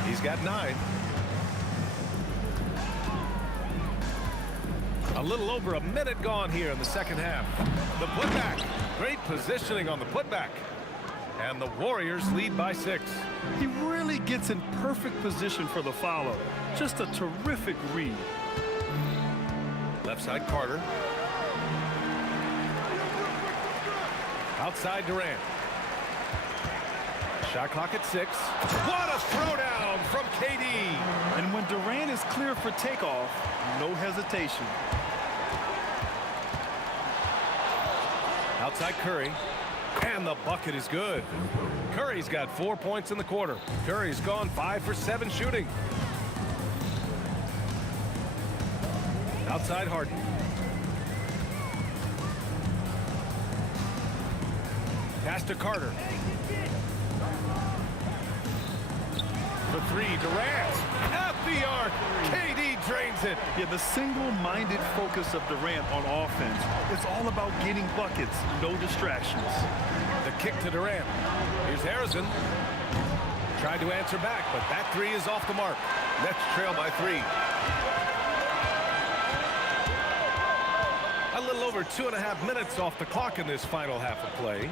He's got 9. A little over a minute gone here in the second half. The putback. Great positioning on the putback. And the Warriors lead by 6. He really gets in perfect position for the follow. Just a terrific read. Left side, Carter. Outside, Durant. Shot clock at 6. What a throwdown from KD. And when Durant is clear for takeoff, no hesitation. Outside Curry. And the bucket is good. Curry's got 4 points in the quarter. Curry's gone 5 for 7 shooting. Outside Harden. Pass to Carter. For 3, Durant. At the arc. KD drains it. Yeah, the single-minded focus of Durant on offense. It's all about getting buckets, no distractions. The kick to Durant. Here's Harrison. Tried to answer back, but that 3 is off the mark. Nets trail by 3. A little over 2.5 minutes off the clock in this final half of play.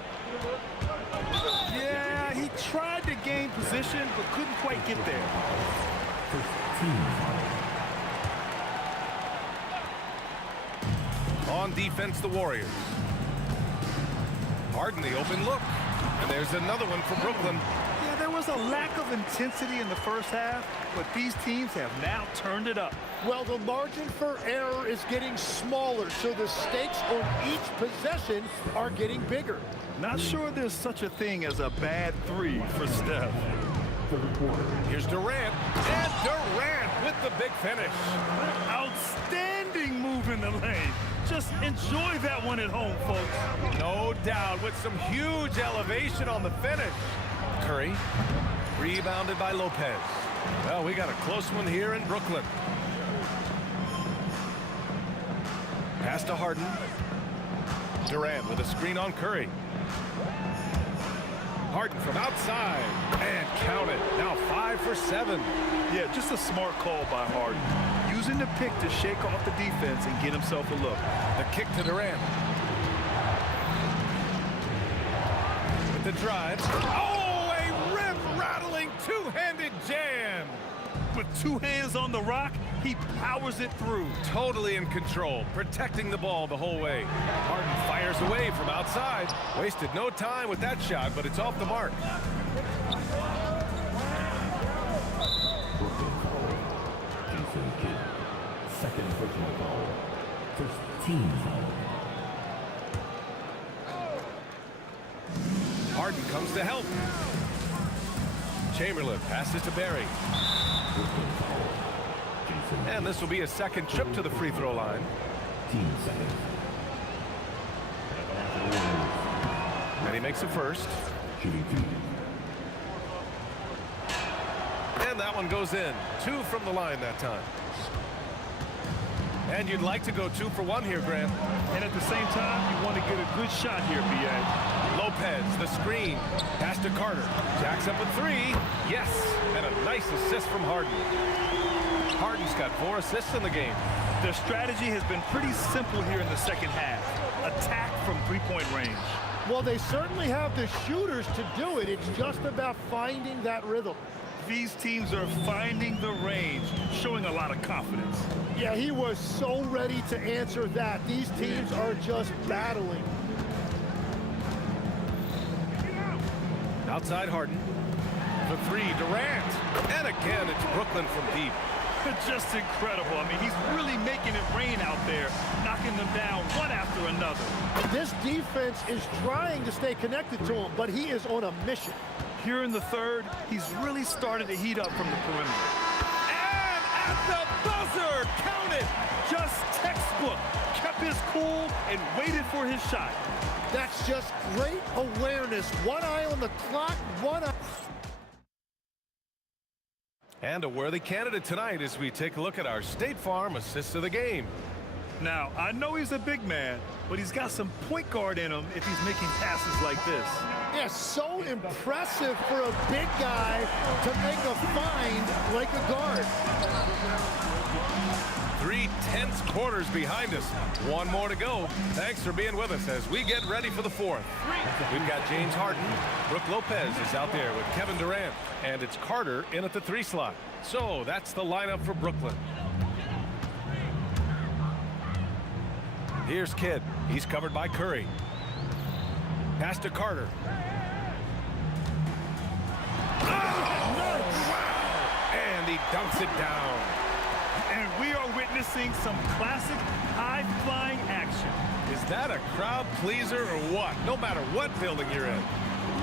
Yeah, he tried to gain position, but couldn't quite get there. On defense, the Warriors. Harden, the open look. And there's another one for Brooklyn. Yeah, there was a lack of intensity in the first half, but these teams have now turned it up. Well, the margin for error is getting smaller, so the stakes on each possession are getting bigger. Not sure there's such a thing as a bad three for Steph. Here's Durant, and Durant with the big finish. Outstanding move in the lane. Just enjoy that one at home, folks. No doubt, with some huge elevation on the finish. Curry, rebounded by Lopez. Well, we got a close one here in Brooklyn. Pass to Harden. Durant with a screen on Curry. Harden from outside, and count it. Now 5 for 7. Yeah, just a smart call by Harden. Using the pick to shake off the defense and get himself a look. The kick to Durant. With the drive. Oh, a rim-rattling two-handed jam. With two hands on the rock, he powers it through. Totally in control, protecting the ball the whole way. Harden fires away from outside. Wasted no time with that shot, but it's off the mark. Second personal foul. First team foul. Harden comes to help. Chamberlain passes to Barry. And this will be a second trip to the free throw line. Team second. And he makes a first. Shooting 2. And that one goes in. 2 from the line that time. And you'd like to go 2 for 1 here, Grant. And at the same time, you want to get a good shot here, B.A. Lopez, the screen. Pass to Carter. Jacks up with 3. Yes. And a nice assist from Harden. Harden's got 4 assists in the game. Their strategy has been pretty simple here in the second half. Attack from three-point range. Well, they certainly have the shooters to do it. It's just about finding that rhythm. These teams are finding the range, showing a lot of confidence. Yeah, he was so ready to answer that. These teams are just battling. Outside Harden. The 3, Durant. And again, it's Brooklyn from deep. Just incredible. I mean, he's really making it rain out there, knocking them down one after another. This defense is trying to stay connected to him, but he is on a mission. Here in the third, he's really started to heat up from the perimeter. And at the buzzer, count it. Just textbook. Kept his cool and waited for his shot. That's just great awareness. One eye on the clock, one eye. And a worthy candidate tonight as we take a look at our State Farm assists of the game. Now, I know he's a big man, but he's got some point guard in him if he's making passes like this. Yeah, so impressive for a big guy to make a find like a guard. 3 tense quarters behind us. One more to go. Thanks for being with us as we get ready for the 4th. We've got James Harden. Brooke Lopez is out there with Kevin Durant. And it's Carter in at the 3 slot. So that's the lineup for Brooklyn. Here's Kidd. He's covered by Curry. Pass to Carter. Oh, wow! And he dunks it down. And we are witnessing some classic high-flying action. Is that a crowd pleaser or what? No matter what building you're in.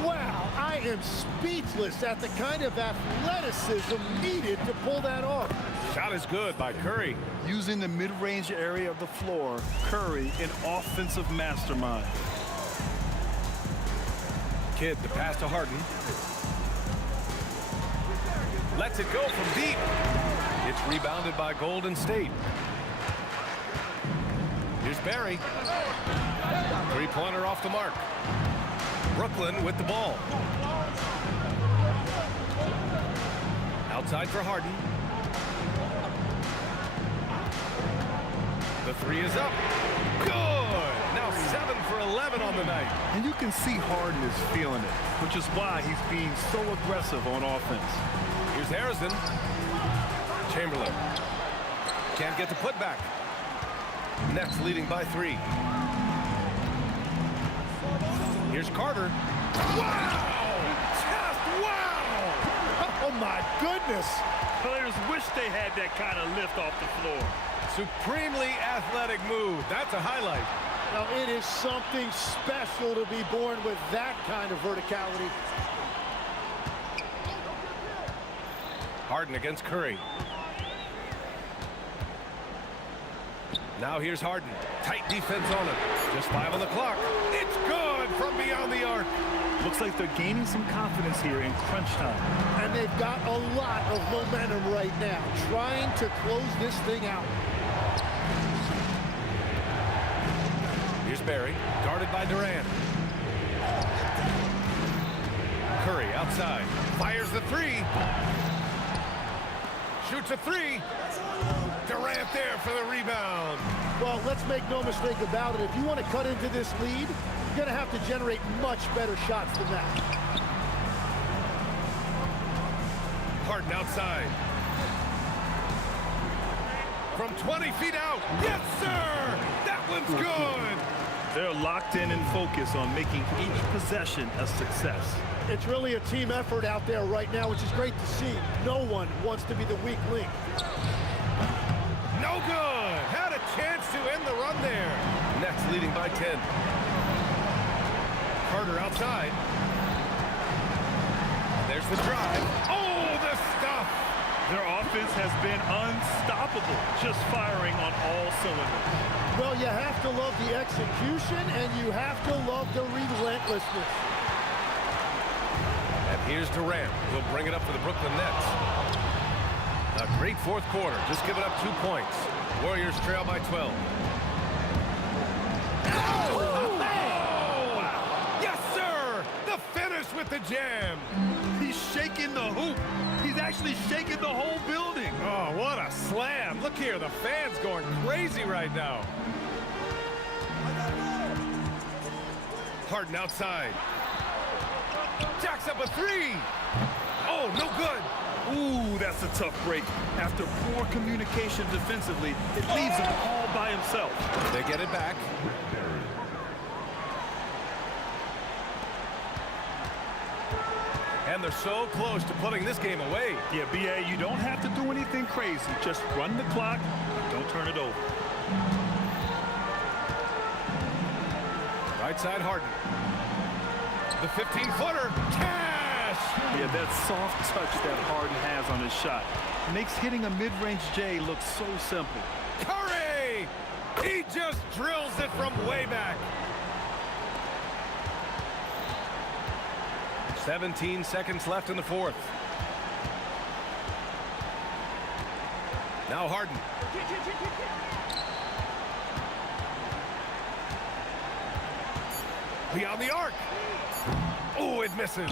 Wow, I am speechless at the kind of athleticism needed to pull that off. Shot is good by Curry. Using the mid-range area of the floor, Curry, an offensive mastermind. Kidd, the pass to Harden. Lets it go from deep. It's rebounded by Golden State. Here's Barry. 3-pointer off the mark. Brooklyn with the ball. Outside for Harden. The 3 is up. Good. Now 7 for 11 on the night. And you can see Harden is feeling it, which is why he's being so aggressive on offense. Here's Harrison. Chamberlain. Can't get the putback. Nets leading by 3. Here's Carter. Wow! Just wow! my goodness. Players wish they had that kind of lift off the floor. Supremely athletic move. That's a highlight. Now, it is something special to be born with that kind of verticality. Harden against Curry. Now here's Harden. Tight defense on him. Just 5 on the clock. It's good from beyond the arc. Looks like they're gaining some confidence here in crunch time. And they've got a lot of momentum right now, trying to close this thing out. Here's Barry, guarded by Durant. Curry outside. Fires the 3. Shoots a 3. Durant there for the rebound. Well, let's make no mistake about it. If you want to cut into this lead, you're going to have to generate much better shots than that. Harden outside. From 20 feet out. Yes, sir! That one's good! They're locked in and focused on making each possession a success. It's really a team effort out there right now, which is great to see. No one wants to be the weak link. No good! Had a chance to end the run there. Nets leading by 10. Carter outside. There's the drive. Oh, the stuff! Their offense has been unstoppable, just firing on all cylinders. Well, you have to love the execution, and you have to love the relentlessness. And here's Durant. He'll bring it up for the Brooklyn Nets. A great fourth quarter. Just giving up 2 points. Warriors trail by 12. Oh! Wow. Yes, sir! The finish with the jam. He's shaking the hoop. He's actually shaking the whole building. Oh, what a slam. Look here, the fans going crazy right now. Harden outside. Jacks up a 3. Oh, no good. Ooh, that's a tough break. After poor communication defensively, it leaves him all by himself. They get it back. And they're so close to putting this game away. Yeah, B.A., you don't have to do anything crazy. Just run the clock and don't turn it over. Right side, Harden. The 15-footer. Cash! Yeah, that soft touch that Harden has on his shot makes hitting a mid-range J look so simple. Curry! He just drills it from way back. 17 seconds left in the fourth. Now Harden. Beyond the arc. Oh, it misses.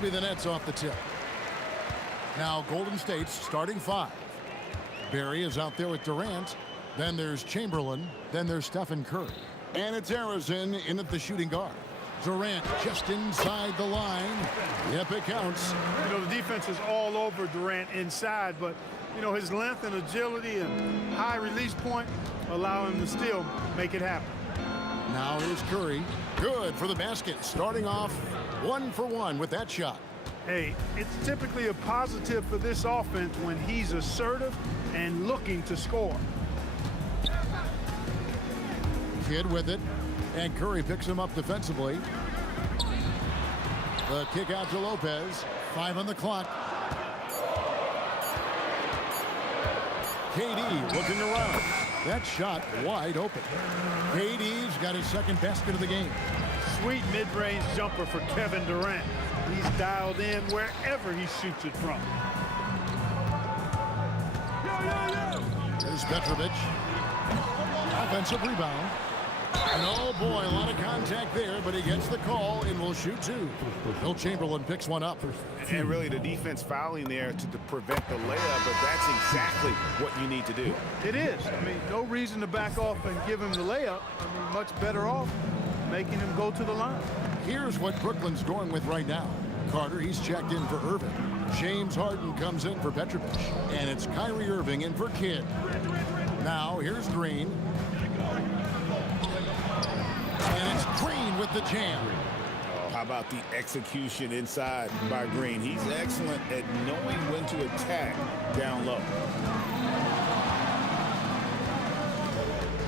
be the Nets off the tip. Now Golden State's starting 5. Barry is out there with Durant. Then there's Chamberlain. Then there's Stephen Curry. And it's Harrison in at the shooting guard. Durant just inside the line. Yep, it counts. You know, the defense is all over Durant inside, but, you know, his length and agility and high release point allow him to still make it happen. Now here's Curry. Good for the basket. Starting off 1 for 1 with that shot. Hey, it's typically a positive for this offense when he's assertive and looking to score. Kid with it. And Curry picks him up defensively. The kick out to Lopez. 5 on the clock. KD looking around. That shot wide open. KD's got his second basket of the game. Sweet mid-range jumper for Kevin Durant. He's dialed in wherever he shoots it from. There's Petrovic. Offensive rebound. And oh boy, a lot of contact there, but he gets the call and will shoot 2. Will Chamberlain picks one up. And really the defense fouling there to prevent the layup, but that's exactly what you need to do. It is. I mean, no reason to back off and give him the layup. I mean, much better off making him go to the line. Here's what Brooklyn's going with right now. Carter, he's checked in for Irving. James Harden comes in for Petrovic. And it's Kyrie Irving in for Kidd. Now here's Green. And it's Green with the jam. How about the execution inside by Green? He's excellent at knowing when to attack down low.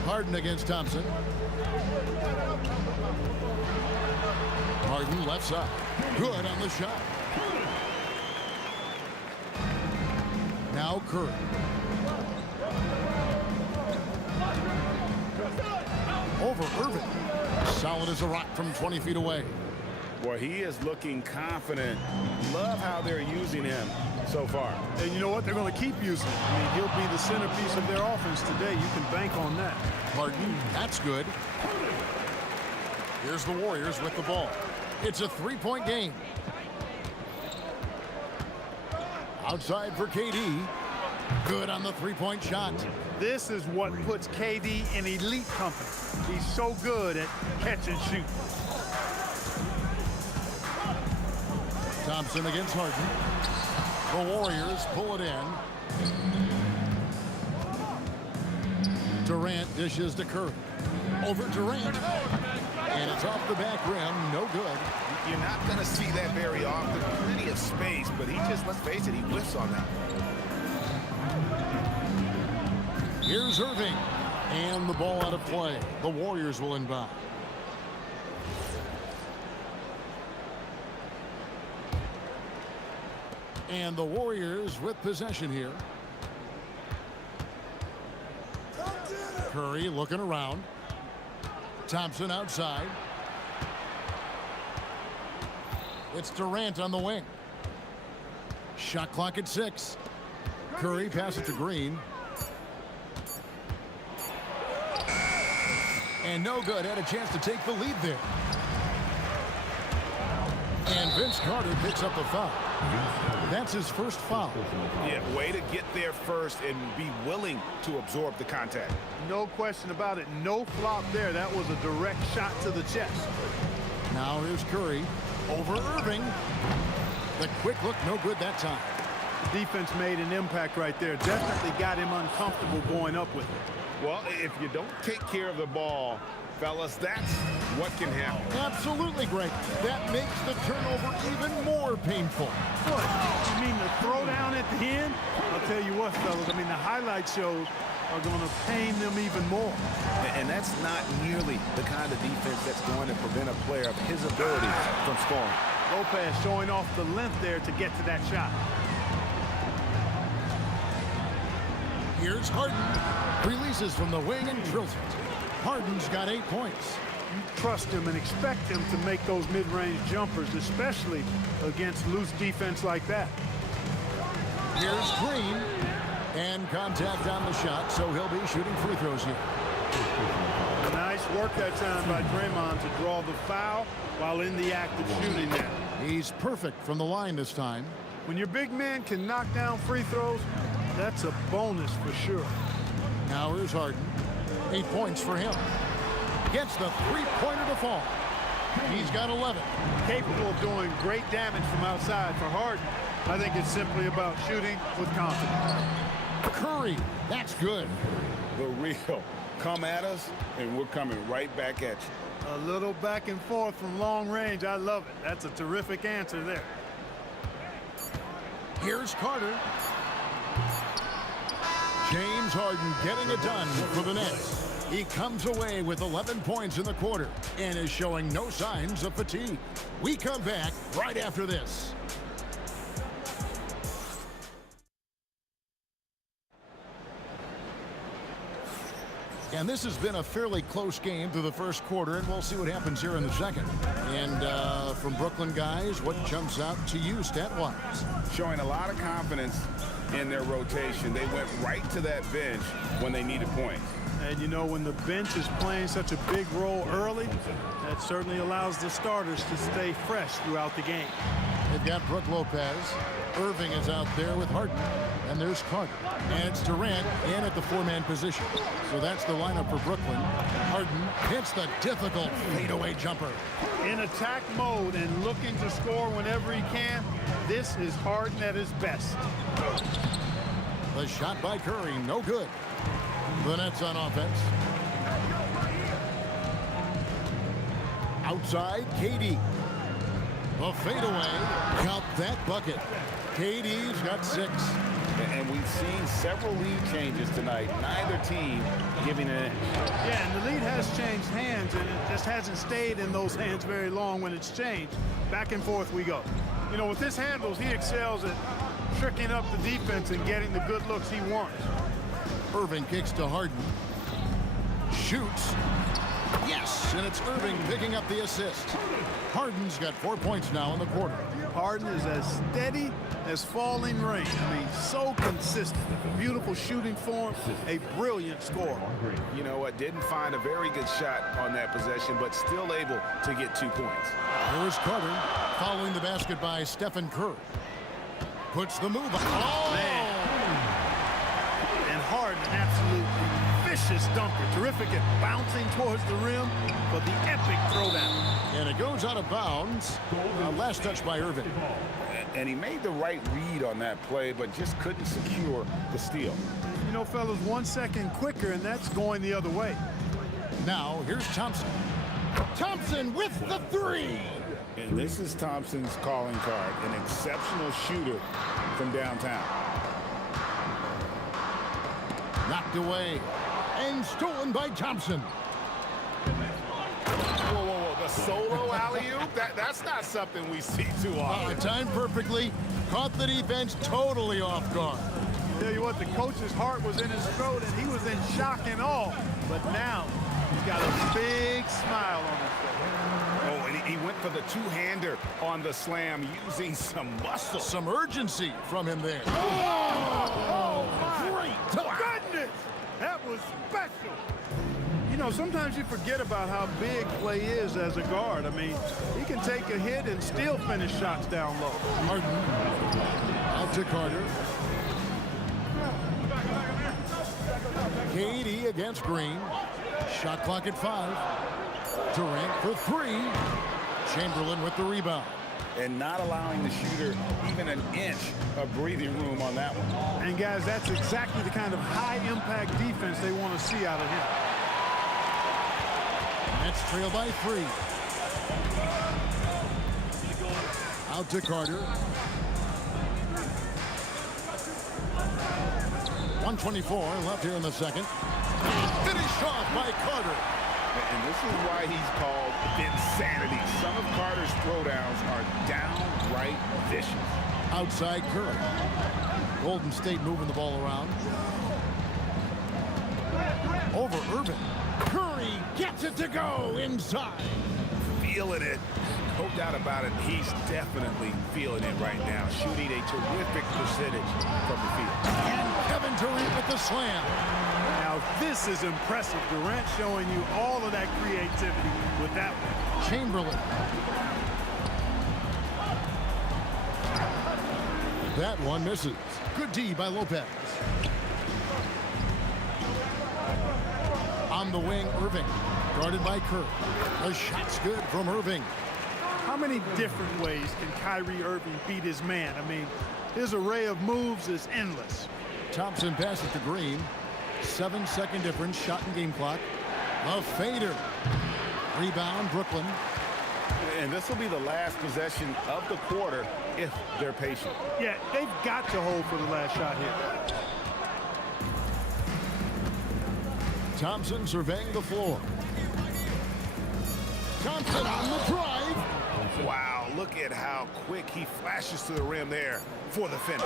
Harden against Thompson. Harden left side. Good on the shot. Now Curry. Over Irving. Solid as a rock from 20 feet away. Boy, he is looking confident. Love how they're using him so far. And you know what? They're going to keep using him. I mean, he'll be the centerpiece of their offense today. You can bank on that. Harden, that's good. Here's the Warriors with the ball. It's a 3-point game. Outside for KD. Good on the 3-point shot. This is what puts KD in elite company. He's so good at catch and shoot. Thompson against Harden. The Warriors pull it in. Durant dishes to Curry. Over Durant. And it's off the back rim. No good. You're not going to see that very often. Plenty of space, but he just, let's face it, he whiffs on that. Here's Irving. And the ball out of play. The Warriors will inbound. And the Warriors with possession here. Curry looking around. Thompson outside. It's Durant on the wing. Shot clock at 6. Curry passes to Green. And no good. Had a chance to take the lead there. And Vince Carter picks up the foul. That's his first foul. Yeah, way to get there first and be willing to absorb the contact. No question about it. No flop there. That was a direct shot to the chest. Now here's Curry. Over Irving. The quick look, no good that time. The defense made an impact right there. Definitely got him uncomfortable going up with it. Well, if you don't take care of the ball, fellas, that's what can happen. Absolutely, Greg. That makes the turnover even more painful. What? You mean the throwdown at the end? I'll tell you what, fellas. I mean, the highlight shows are going to pain them even more. And that's not nearly the kind of defense that's going to prevent a player of his ability from scoring. Lopez showing off the length there to get to that shot. Here's Harden. Releases from the wing and drills it. Harden's got 8 points. You trust him and expect him to make those mid-range jumpers, especially against loose defense like that. Here's Green. And contact on the shot, so he'll be shooting free throws here. Nice work that time by Draymond to draw the foul while in the act of shooting that. He's perfect from the line this time. When your big man can knock down free throws, that's a bonus for sure. Now here's Harden. 8 points for him. Gets the three-pointer to fall. He's got 11. Capable of doing great damage from outside. For Harden, I think it's simply about shooting with confidence. Curry, that's good. The real. Come at us, and we're coming right back at you. A little back and forth from long range. I love it. That's a terrific answer there. Here's Carter. James Harden getting it done for the Nets. He comes away with 11 points in the quarter and is showing no signs of fatigue. We come back right after this. And this has been a fairly close game through the first quarter, and we'll see what happens here in the second. And from Brooklyn guys, what jumps out to you stat-wise? Showing a lot of confidence in their rotation. They went right to that bench when they needed points. And you know, when the bench is playing such a big role early, that certainly allows the starters to stay fresh throughout the game. They've got Brook Lopez. Irving is out there with Harden. And there's Carter. And it's Durant in at the four-man position. So that's the lineup for Brooklyn. Harden hits the difficult fadeaway jumper. In attack mode and looking to score whenever he can, this is Harden at his best. The shot by Curry, no good. The Nets on offense. Outside, KD. The fadeaway, count that bucket. KD's got 6. And we've seen several lead changes tonight. Neither team giving an inch. Yeah, and the lead has changed hands, and it just hasn't stayed in those hands very long when it's changed. Back and forth we go. You know, with his handles, he excels at tricking up the defense and getting the good looks he wants. Irving kicks to Harden. Shoots. Yes, and it's Irving picking up the assist. Harden's got 4 points now in the quarter. Harden is as steady as falling rain. I mean, so consistent. Beautiful shooting form, a brilliant scorer. You know what? Didn't find a very good shot on that possession, but still able to get 2 points. Here's Carter following the basket by Stephen Curry. Puts the move on. Oh! Man. And Harden, an absolutely vicious dunker. Terrific at bouncing towards the rim for the epic throwdown. And it goes out of bounds. Last touch by Irving. And he made the right read on that play, but just couldn't secure the steal. You know, fellas, 1 second quicker, and that's going the other way. Now, here's Thompson. Thompson with the 3. And this is Thompson's calling card, an exceptional shooter from downtown. Knocked away and stolen by Thompson. Whoa, whoa, whoa, the solo alley-oop? That's not something we see too often. Timed perfectly, caught the defense totally off guard. Tell you what, the coach's heart was in his throat, and he was in shock and awe. But now, he's got a big smile on his face. Oh, and he went for the two-hander on the slam, using some muscle. Some urgency from him there. Oh, great! Goodness! That was special. You know, sometimes you forget about how big Clay is as a guard. I mean, he can take a hit and still finish shots down low. Harden out to Carter. KD against Green. Shot clock at 5. Durant for 3. Chamberlain with the rebound. And not allowing the shooter even an inch of breathing room on that one. And guys, that's exactly the kind of high-impact defense they want to see out of him. Nets trail by 3. Out to Carter. 1:24 left here in the second. Finished off by Carter. And this is why he's called insanity. Some of Carter's throwdowns are downright vicious. Outside Curry. Golden State moving the ball around. Over Irving. Curry gets it to go inside. Feeling it. No doubt about it. He's definitely feeling it right now. Shooting a terrific percentage from the field. And Kevin Durant with the slam. Now this is impressive. Durant showing you all of that creativity with that one. Chamberlain. That one misses. Good D by Lopez. On the wing, Irving. Guarded by Kerr. The shot's good from Irving. How many different ways can Kyrie Irving beat his man? I mean, his array of moves is endless. Thompson passes to Green. 7-second difference, shot and game clock. A fader. Rebound, Brooklyn. And this will be the last possession of the quarter if they're patient. Yeah, they've got to hold for the last shot here. Thompson surveying the floor. Thompson on the drive. Wow, look at how quick he flashes to the rim there for the finish.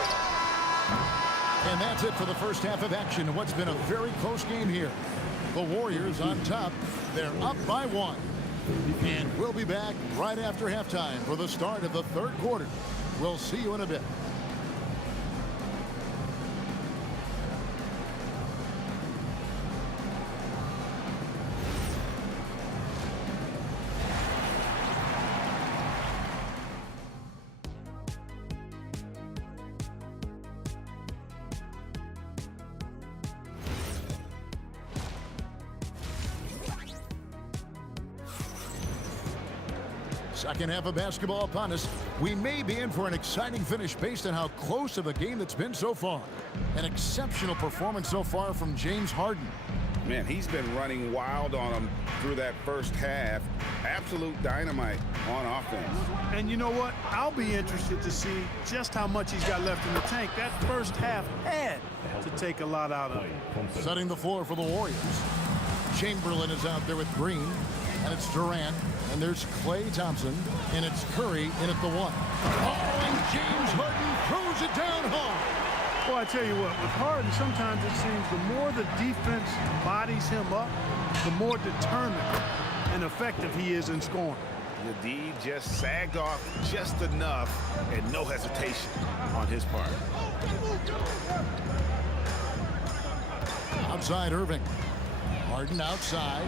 And that's it for the first half of action in what's been a very close game here. The Warriors on top. They're up by 1. And we'll be back right after halftime for the start of the third quarter. We'll see you in a bit. Second half of basketball upon us. We may be in for an exciting finish based on how close of a game that's been so far. An exceptional performance so far from James Harden. Man, he's been running wild on them through that first half. Absolute dynamite on offense. And you know what? I'll be interested to see just how much he's got left in the tank. That first half had to take a lot out of him. Setting the floor for the Warriors. Chamberlain is out there with Green. And it's Durant. And there's Klay Thompson. And it's Curry in at the 1. Oh, and James Harden throws it down hard. Well, I tell you what, with Harden, sometimes it seems the more the defense bodies him up, the more determined and effective he is in scoring. The D just sagged off just enough and no hesitation on his part. Outside Irving. Harden outside.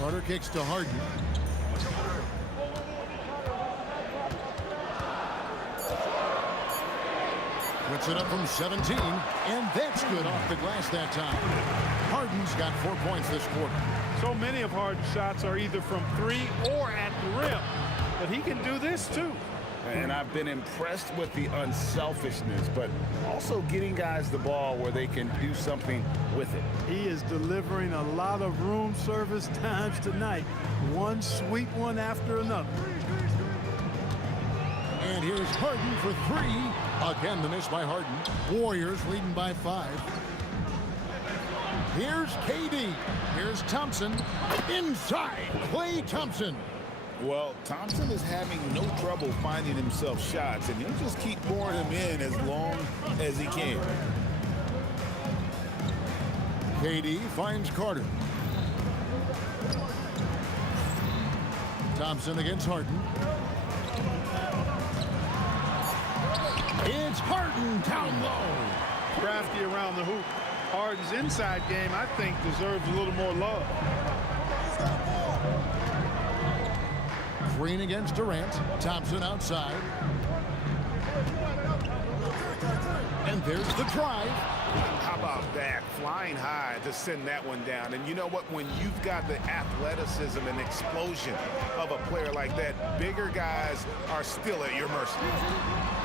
Carter kicks to Harden. Puts it up from 17, and that's good off the glass that time. Harden's got 4 points this quarter. So many of Harden's shots are either from 3 or at the rim, but he can do this too. And I've been impressed with the unselfishness, but also getting guys the ball where they can do something with it. He is delivering a lot of room service times tonight. One sweet one after another. And here's Harden for 3. Again, the miss by Harden. Warriors leading by 5. Here's KD. Here's Thompson. Inside, Klay Thompson. Well, Thompson is having no trouble finding himself shots, and he'll just keep pouring them in as long as he can. KD finds Carter. Thompson against Harden. It's Harden down low. Crafty around the hoop. Harden's inside game, I think, deserves a little more love. Green against Durant. Thompson outside. And there's the drive. How about that? Flying high to send that one down. And you know what? When you've got the athleticism and explosion of a player like that, bigger guys are still at your mercy.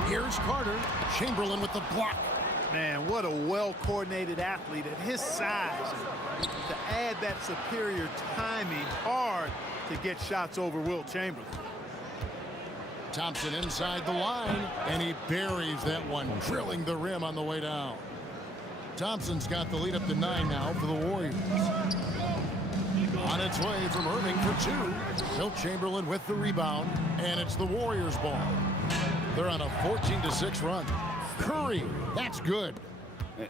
Here's Carter. Chamberlain with the block. Man, what a well-coordinated athlete at his size. To add that superior timing, hard to get shots over Wilt Chamberlain. Thompson inside the line, and he buries that one, drilling the rim on the way down. Thompson's got the lead up to 9 now for the Warriors. On its way from Irving for 2. Wilt Chamberlain with the rebound, and it's the Warriors' ball. They're on a 14-6 run. Curry, that's good.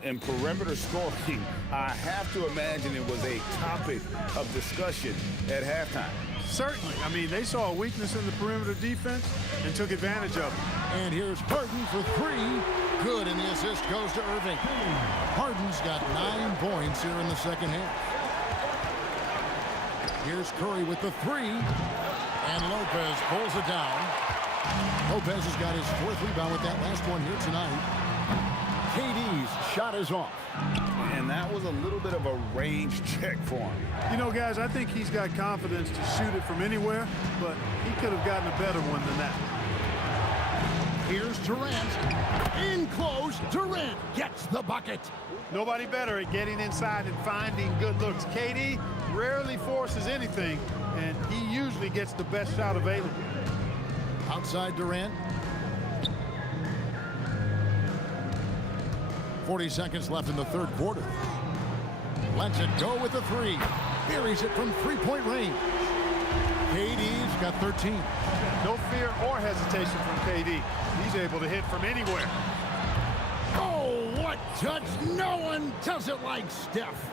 And perimeter scoring, I have to imagine it was a topic of discussion at halftime. Certainly. I mean, they saw a weakness in the perimeter defense and took advantage of it. And here's Harden for 3. Good, and the assist goes to Irving. Harden's got 9 points here in the second half. Here's Curry with the 3. And Lopez pulls it down. Lopez has got his 4th rebound with that last one here tonight. KD's shot is off. And that was a little bit of a range check for him. You know, guys, I think he's got confidence to shoot it from anywhere, but he could have gotten a better one than that. Here's Durant. In close, Durant gets the bucket. Nobody better at getting inside and finding good looks. KD rarely forces anything, and he usually gets the best shot available. Outside Durant. 40 seconds left in the 3rd quarter. Lets it go with the 3. Buries it from 3-point range. KD's got 13. No fear or hesitation from KD. He's able to hit from anywhere. Oh, what touch! No one does it like Steph.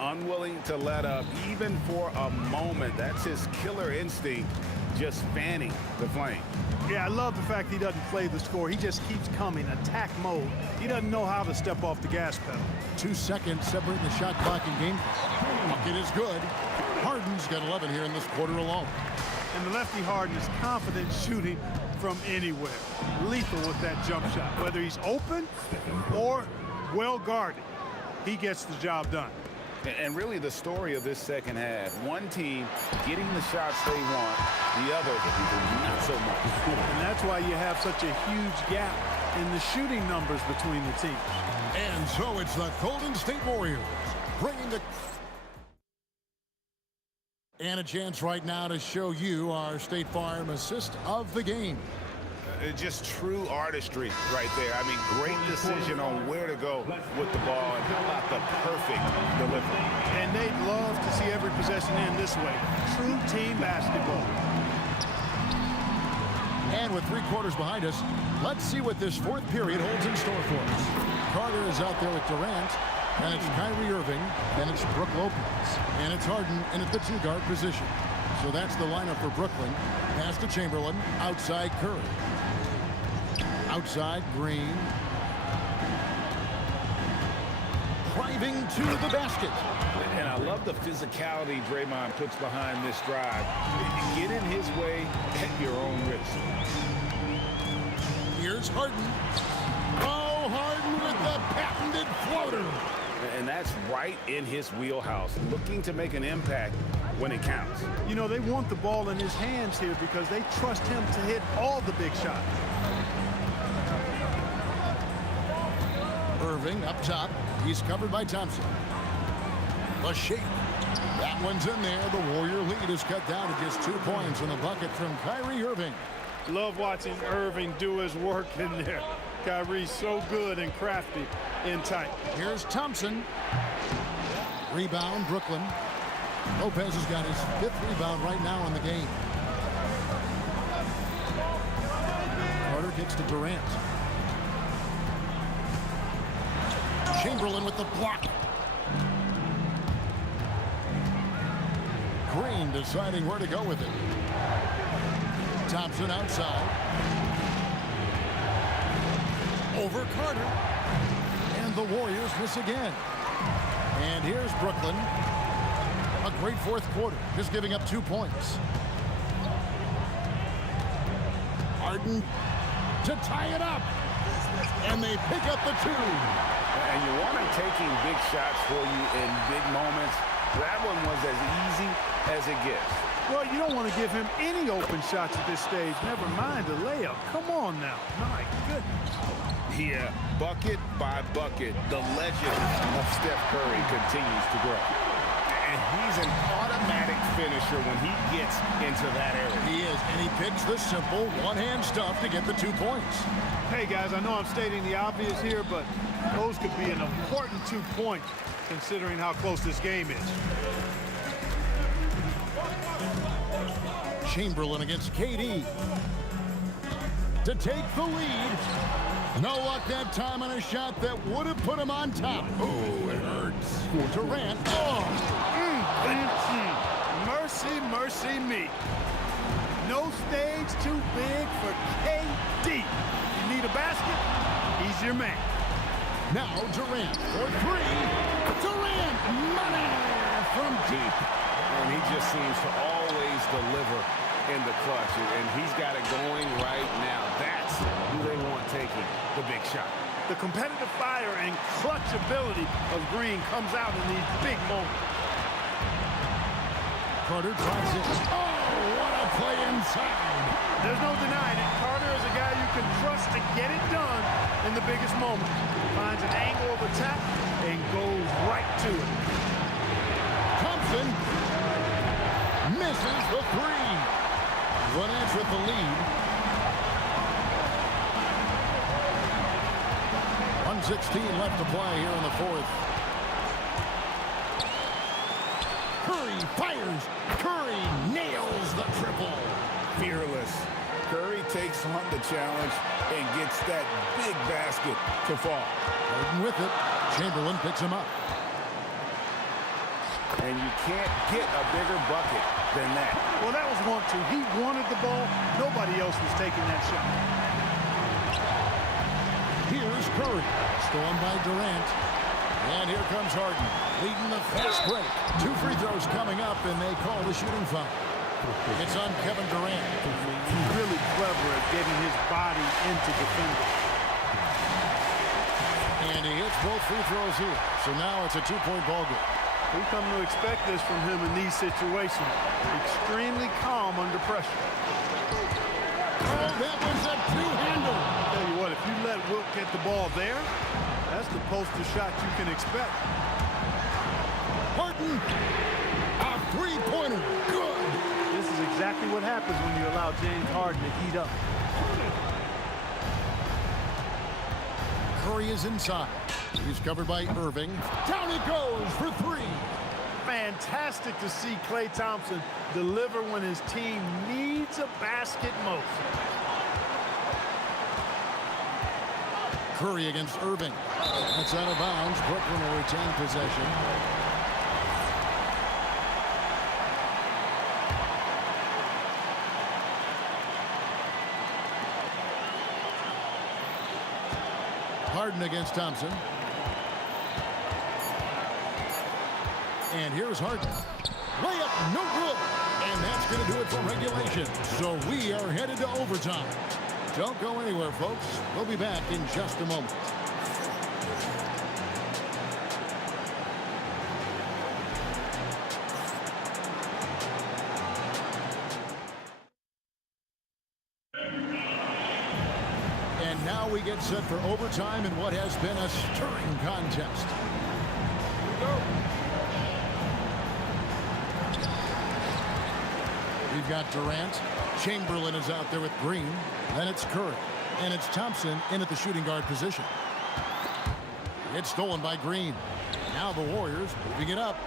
Unwilling to let up even for a moment. That's his killer instinct, just fanning the flame. Yeah, I love the fact he doesn't play the score. He just keeps coming, attack mode. He doesn't know how to step off the gas pedal. 2 seconds separating the shot clock and game. Bucket is good. Harden's got 11 here in this quarter alone. And the lefty Harden is confident shooting from anywhere. Lethal with that jump shot. Whether he's open or well guarded, he gets the job done. And really the story of this second half, one team getting the shots they want, the other not so much. And that's why you have such a huge gap in the shooting numbers between the teams. And so it's the Golden State Warriors bringing the... And a chance right now to show you our State Farm assist of the game. Just true artistry right there. I mean, great decision on where to go with the ball, and how about the perfect delivery. And they'd love to see every possession end this way. True team basketball. And with 3 quarters behind us, let's see what this 4th period holds in store for us. Carter is out there with Durant, and it's Kyrie Irving, and it's Brook Lopez, and it's Harden in at the 2-guard position. So that's the lineup for Brooklyn. Pass to Chamberlain, outside Curry. Outside Green. Driving to the basket. And I love the physicality Draymond puts behind this drive. Get in his way at your own risk. Here's Harden. Oh, Harden with the patented floater. And that's right in his wheelhouse, looking to make an impact when it counts. You know, they want the ball in his hands here because they trust him to hit all the big shots. Irving up top. He's covered by Thompson. The shake. That one's in there. The Warrior lead is cut down to just 2 points in the bucket from Kyrie Irving. Love watching Irving do his work in there. Kyrie's so good and crafty in tight. Here's Thompson. Rebound, Brooklyn. Lopez has got his 5th rebound right now in the game. Carter gets to Durant. Chamberlain with the block. Green deciding where to go with it. Thompson outside. Over Carter. And the Warriors miss again. And here's Brooklyn. A great 4th quarter, just giving up 2 points. Harden to tie it up. And they pick up the 2. And you want him taking big shots for you in big moments. That one was as easy as it gets. Well, you don't want to give him any open shots at this stage. Never mind a layup. Come on now. My goodness. Yeah, bucket by bucket, the legend of Steph Curry continues to grow. And he's an automatic finisher when he gets into that area. He is, and he picks the simple one-hand stuff to get the 2 points. Hey, guys, I know I'm stating the obvious here, but those could be an important 2 points considering how close this game is. Chamberlain against KD to take the lead. No luck that time on a shot that would have put him on top. Oh, it hurts. Durant. Oh. Mercy, mercy me. No stage too big for KD. You need a basket? He's your man. Now Durant for 3. Durant, money from deep. And he just seems to always deliver in the clutch, and he's got it going right now. That's who they want taking the big shot. The competitive fire and clutch ability of Green comes out in these big moments. Carter tries it. Oh, what a play inside. There's no denying it. Carter is a guy you can trust to get it done in the biggest moments. Finds an angle of attack and goes right to it. Thompson misses the three. Gwinnett with the lead. 1:16 left to play here in the fourth. Curry fires. Curry nails the triple. Fearless. Curry takes on the challenge and gets that big basket to fall. Harden with it. Chamberlain picks him up. And you can't get a bigger bucket than that. Well, that was 1-2. He wanted the ball. Nobody else was taking that shot. Here's Curry. Stolen by Durant. And here comes Harden, leading the fast break. 2 free throws coming up, and they call the shooting foul. It's on Kevin Durant. He's really clever at getting his body into defenders. And he hits both free throws here. So now it's a 2-point ball game. We come to expect this from him in these situations. Extremely calm under pressure. Oh, that was a two-hander. Tell you what, if you let Wilt get the ball there, that's the poster shot you can expect. Harden, a three-pointer, good. This is exactly what happens when you allow James Harden to heat up. Curry is inside. He's covered by Irving. Down it goes for 3. Fantastic to see Klay Thompson deliver when his team needs a basket most. Curry against Irving. That's out of bounds. Brooklyn will retain possession. Harden against Thompson. And here's Harden. Layup, no good. And that's going to do it for regulation. So we are headed to overtime. Don't go anywhere, folks. We'll be back in just a moment. And now we get set for overtime in what has been a stirring contest. We've got Durant. Chamberlain is out there with Green. Then it's Curry. And it's Thompson in at the shooting guard position. It's stolen by Green. Now the Warriors moving it up.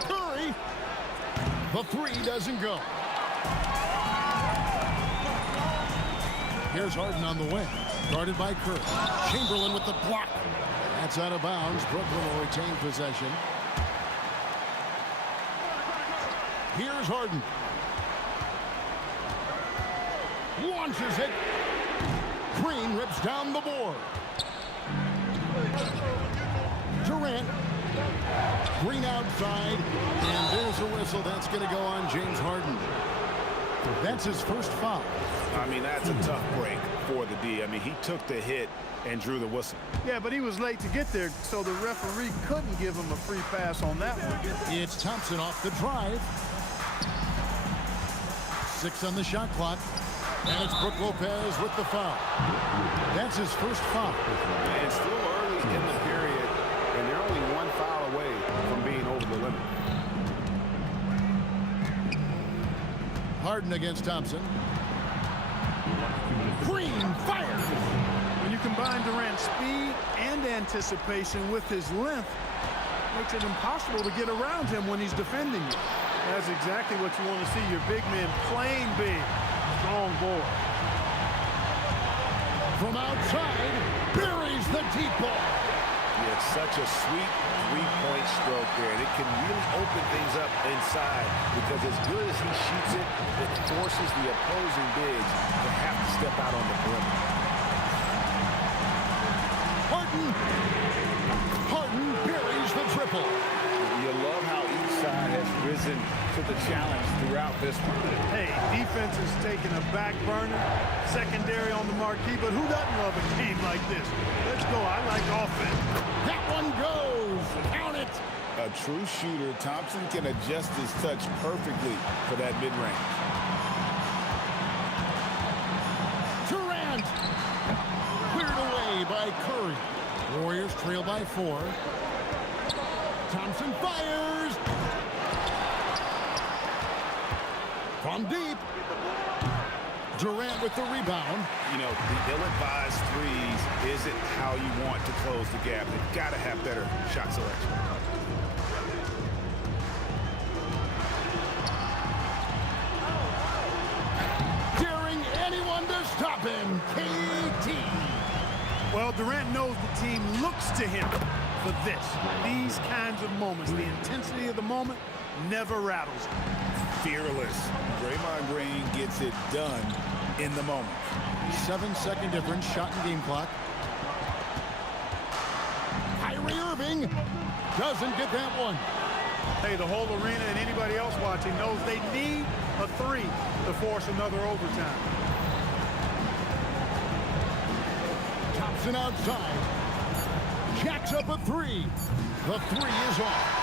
Curry. The 3 doesn't go. Here's Harden on the wing. Guarded by Curry. Chamberlain with the block. That's out of bounds. Brooklyn will retain possession. Here's Harden. Launches it. Green rips down the board. Durant. Green outside. And there's a whistle. That's going to go on James Harden. That's his first foul. I mean, that's a tough break for the D. I mean, he took the hit and drew the whistle. Yeah, but he was late to get there, so the referee couldn't give him a free pass on that one. It's Thompson off the drive. 6 on the shot clock. And it's Brook Lopez with the foul. That's his first foul. And still early in the period, and they're only 1 foul away from being over the limit. Harden against Thompson. Green fires. When you combine Durant's speed and anticipation with his length, makes it impossible to get around him when he's defending you. That's exactly what you want to see, your big men playing big. Strong board. From outside, buries the deep ball. It's such a sweet three-point stroke there. And it can really open things up inside because as good as he shoots it, it forces the opposing bigs to have to step out on the perimeter. Harden buries the triple. You love how each side has risen to the challenge throughout this one. Hey, defense is taking a back burner, secondary on the marquee, but who doesn't love a game like this? Let's go. I like offense. That one goes. Count it. A true shooter, Thompson can adjust his touch perfectly for that mid-range. Durant. Cleared away by Curry. Warriors trail by 4. Thompson fires. From deep. Durant with the rebound. You know, the ill-advised threes isn't how you want to close the gap. They've got to have better shot selection. Daring anyone to stop him. KT. Well, Durant knows the team looks to him for this. These kinds of moments, the intensity of the moment never rattles him. Fearless. Draymond Green gets it done in the moment. 7-second difference, shot and game clock. Kyrie Irving doesn't get that one. Hey, the whole arena and anybody else watching knows they need a 3 to force another overtime. Thompson outside. Jacks up a 3. The 3 is off.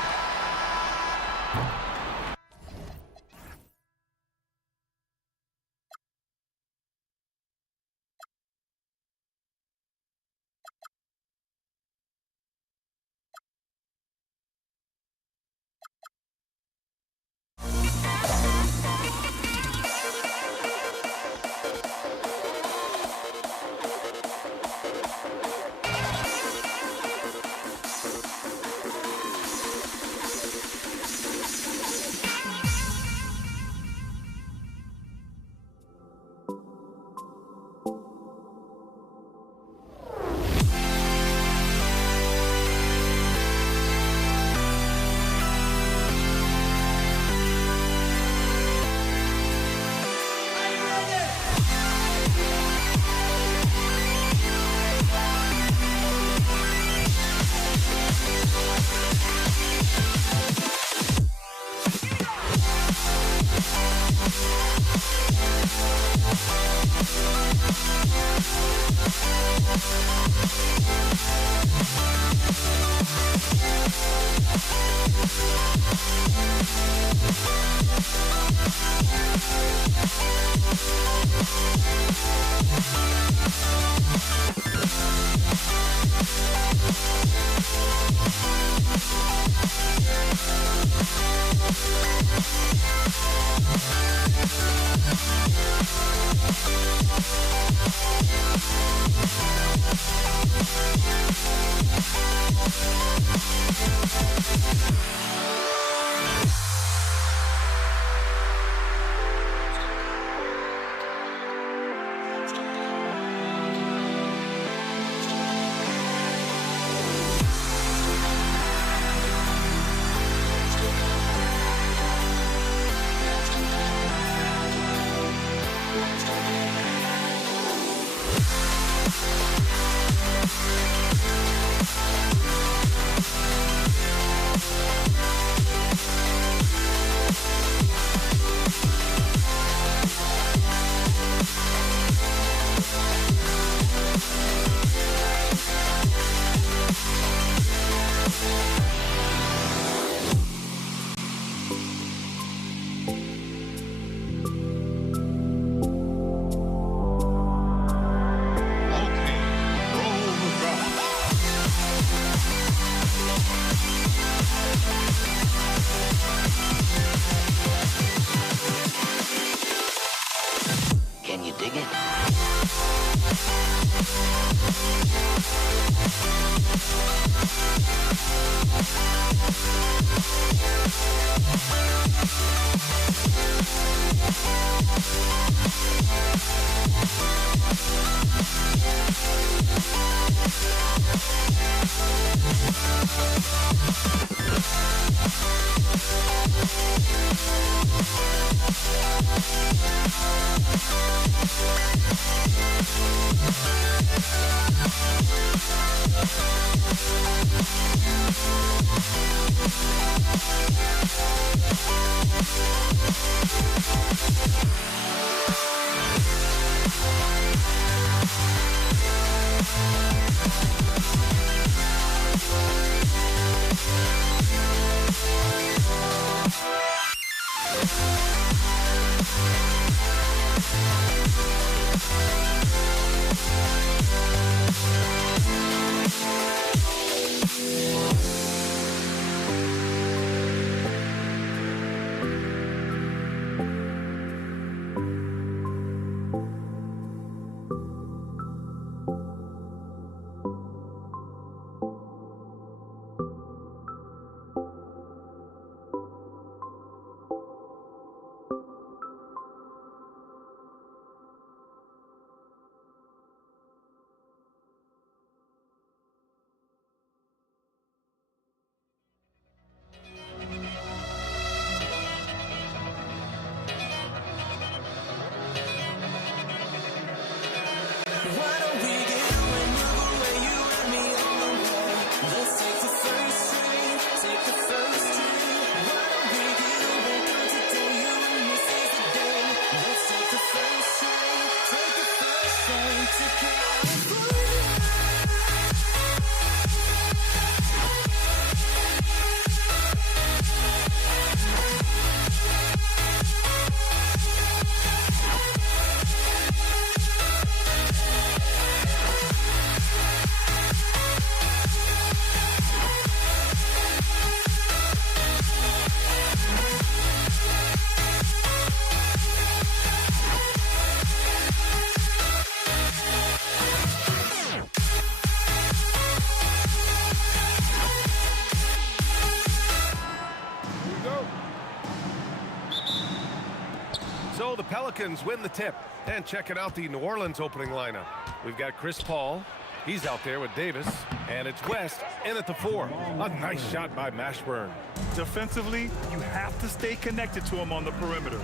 So the Pelicans win the tip. And checking out the New Orleans opening lineup. We've got Chris Paul. He's out there with Davis. And it's West in at the 4. A nice shot by Mashburn. Defensively, you have to stay connected to him on the perimeter.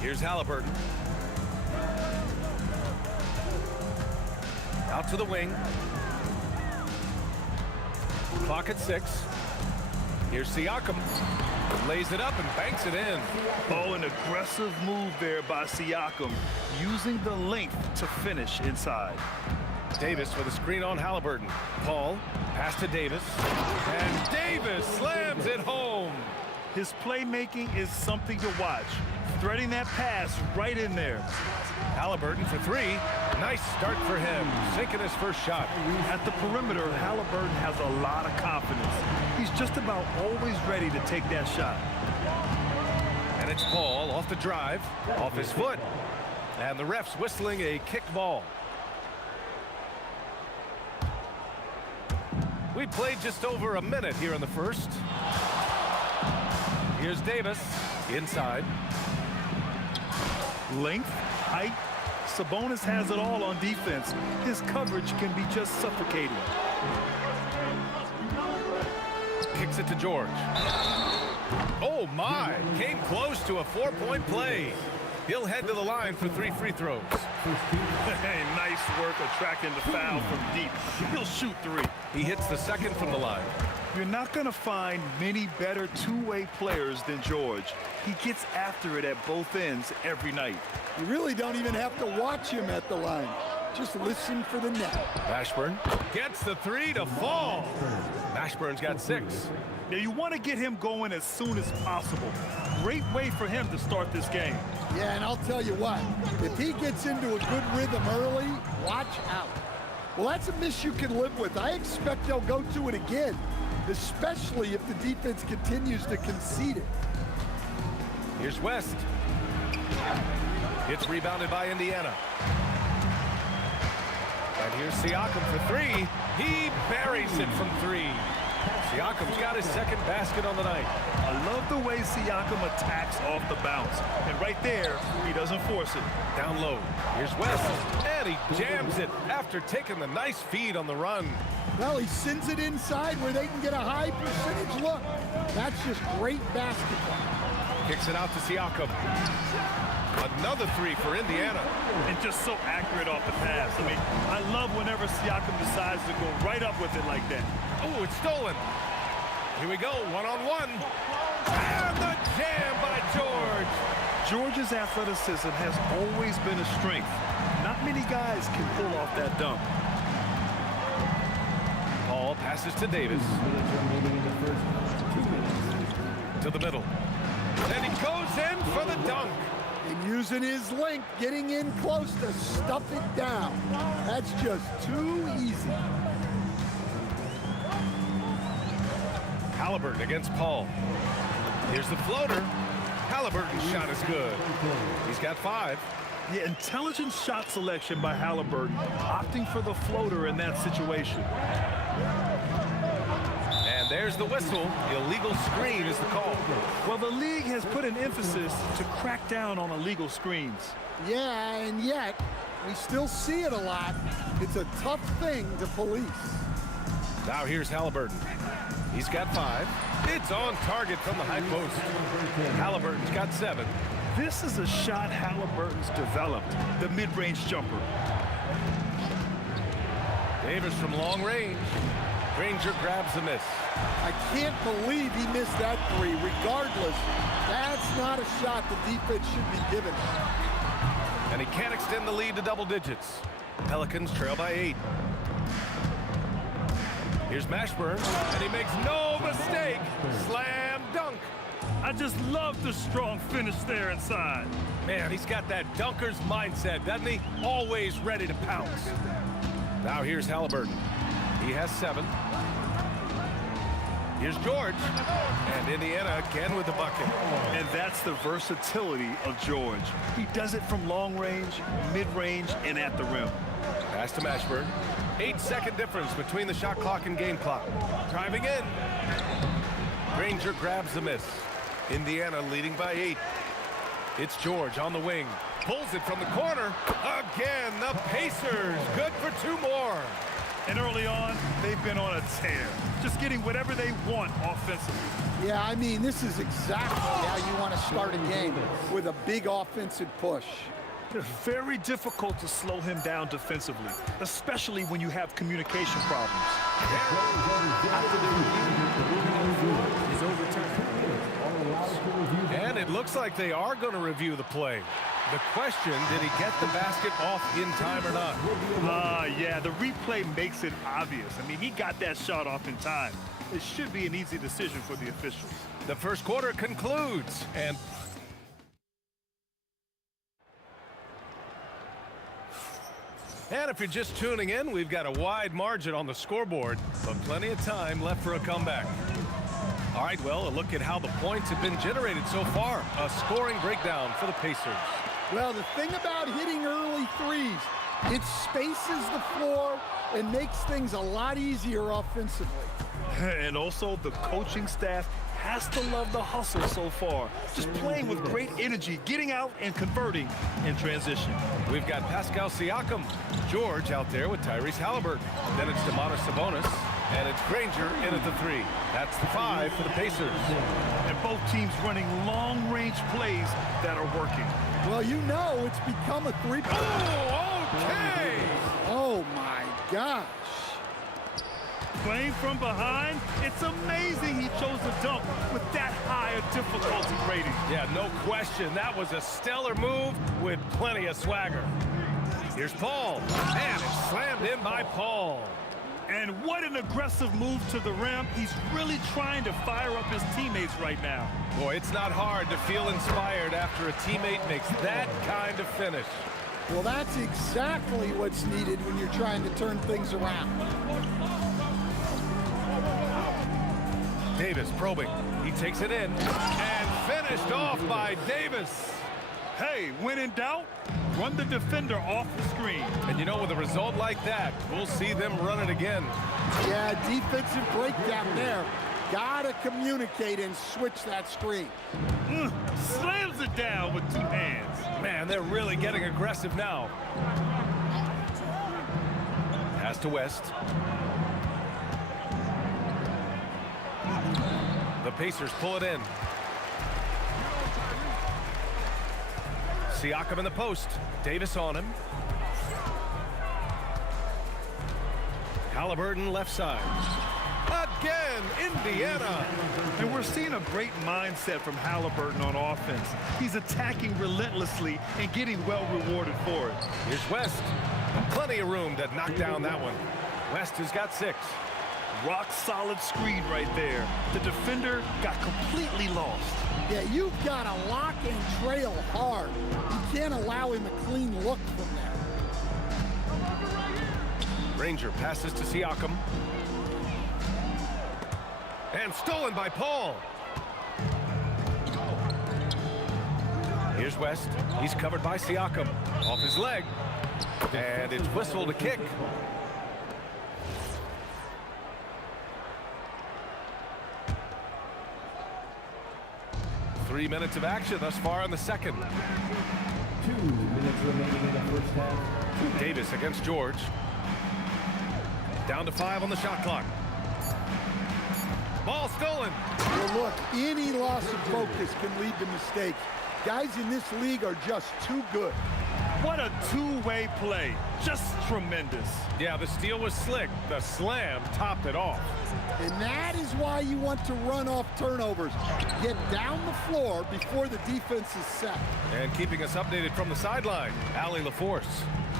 Here's Halliburton. Out to the wing. Clock at 6. Here's Siakam. Lays it up and banks it in. Oh, an aggressive move there by Siakam, using the length to finish inside. Davis with a screen on Halliburton. Paul, pass to Davis. And Davis slams it home. His playmaking is something to watch. Threading that pass right in there. Halliburton for 3. Nice start for him. Sinking his first shot. At the perimeter, Halliburton has a lot of confidence. He's just about always ready to take that shot. And it's Paul off the drive, off his foot. And the ref's whistling a kick ball. We played just over a minute here in the first. Here's Davis inside. Length, height. Sabonis has it all on defense. His coverage can be just suffocating. Kicks it to George. Oh my, came close to a 4-point play. He'll head to the line for 3 free throws. Hey, nice work attracting the foul from deep. He'll shoot 3. He hits the second from the line. You're not going to find many better two-way players than George. He gets after it at both ends every night. You really don't even have to watch him at the line. Just listen for the net. Mashburn gets the 3 to fall. Mashburn's got 6. Now you want to get him going as soon as possible. Great way for him to start this game. Yeah, and I'll tell you what, if he gets into a good rhythm early, watch out. Well, that's a miss you can live with. I expect they'll go to it again, especially if the defense continues to concede it. Here's West. It's rebounded by Indiana. And here's Siakam for 3. He buries it from 3. Siakam's got his second basket on the night. I love the way Siakam attacks off the bounce. And right there, he doesn't force it. Down low. Here's West. And he jams it after taking the nice feed on the run. Well, he sends it inside where they can get a high percentage look. That's just great basketball. Kicks it out to Siakam. Another 3 for Indiana. And just so accurate off the pass. I mean, I love whenever Siakam decides to go right up with it like that. Oh, it's stolen. Here we go, one-on-one. And the jam by George. George's athleticism has always been a strength. Not many guys can pull off that dunk. Paul passes to Davis. To the middle. And he goes in for the dunk. And using his length, getting in close to stuff it down. That's just too easy. Halliburton against Paul. Here's the floater. Halliburton's shot is good. He's got 5. Yeah, intelligent shot selection by Halliburton, opting for the floater in that situation. And there's the whistle. Illegal screen is the call. Well, the league has put an emphasis to crack down on illegal screens. Yeah, and yet, we still see it a lot. It's a tough thing to police. Now here's Halliburton. He's got 5. It's on target from the high post. Halliburton's got 7. This is a shot Halliburton's developed, the mid-range jumper. Davis from long range. Granger grabs the miss. I can't believe he missed that 3. Regardless, that's not a shot the defense should be given. And he can't extend the lead to double digits. Pelicans trail by 8. Here's Mashburn, and he makes no mistake. Slam dunk. I just love the strong finish there inside. Man, he's got that dunker's mindset, doesn't he? Always ready to pounce. Now here's Halliburton. He has 7. Here's George. And Indiana again with the bucket. And that's the versatility of George. He does it from long range, mid-range, and at the rim. Pass to Mashburn. 8-second difference between the shot clock and game clock. Driving in. Granger grabs the miss. Indiana leading by 8. It's George on the wing. Pulls it from the corner. Again, the Pacers. Good for 2 more. And early on, they've been on a tear. Just getting whatever they want offensively. Yeah, I mean, this is exactly how you want to start a game, with a big offensive push. Very difficult to slow him down defensively, especially when you have communication problems. After the review is overturned. And it looks like they are going to review the play. The question, did he get the basket off in time or not? Yeah, the replay makes it obvious. I mean, he got that shot off in time. It should be an easy decision for the officials. The first quarter concludes, and if you're just tuning in, we've got a wide margin on the scoreboard, but plenty of time left for a comeback. All right, well, a look at how the points have been generated so far. A scoring breakdown for the Pacers. Well, the thing about hitting early 3s, it spaces the floor and makes things a lot easier offensively. And also, the coaching staff has to love the hustle so far. Just playing with great energy, getting out and converting in transition. We've got Pascal Siakam, George out there with Tyrese Halliburton. Then it's Domantas Sabonis, and it's Granger in at the 3. That's the 5 for the Pacers. And both teams running long-range plays that are working. Well, you know it's become a 3-point. Oh, okay! Oh, my gosh. Playing from behind, it's amazing he chose to dunk with that high a difficulty rating. Yeah, no question. That was a stellar move with plenty of swagger. Here's Paul, and it's slammed in by Paul. And what an aggressive move to the rim. He's really trying to fire up his teammates right now. Boy, it's not hard to feel inspired after a teammate makes that kind of finish. Well, that's exactly what's needed when you're trying to turn things around. Davis probing. He takes it in and finished off by Davis. Hey, when in doubt, run the defender off the screen. And you know, with a result like that, we'll see them run it again. Yeah, defensive breakdown there. Gotta communicate and switch that screen. Slams it down with 2 hands. Man, they're really getting aggressive now. Pass to West. The Pacers pull it in. Siakam in the post. Davis on him. Halliburton left side. Again, Indiana. And we're seeing a great mindset from Halliburton on offense. He's attacking relentlessly and getting well rewarded for it. Here's West. Plenty of room to knock down that one. West has got 6. rock-solid screen right there. The defender got completely lost. Yeah, you've got to lock and trail hard. You can't allow him a clean look from there. Ranger passes to Siakam. And stolen by Paul. Here's West. He's covered by Siakam. Off his leg. And it's whistled a kick. Three minutes of action thus far in the second. 2 minutes remaining in the first half. Davis against George. Down to 5 on the shot clock. Ball stolen. Well, look, any loss of focus can lead to mistakes. Guys in this league are just too good. What a two-way play. Just tremendous. Yeah, the steal was slick. The slam topped it off. And that is why you want to run off turnovers. Get down the floor before the defense is set. And keeping us updated from the sideline, Allie LaForce.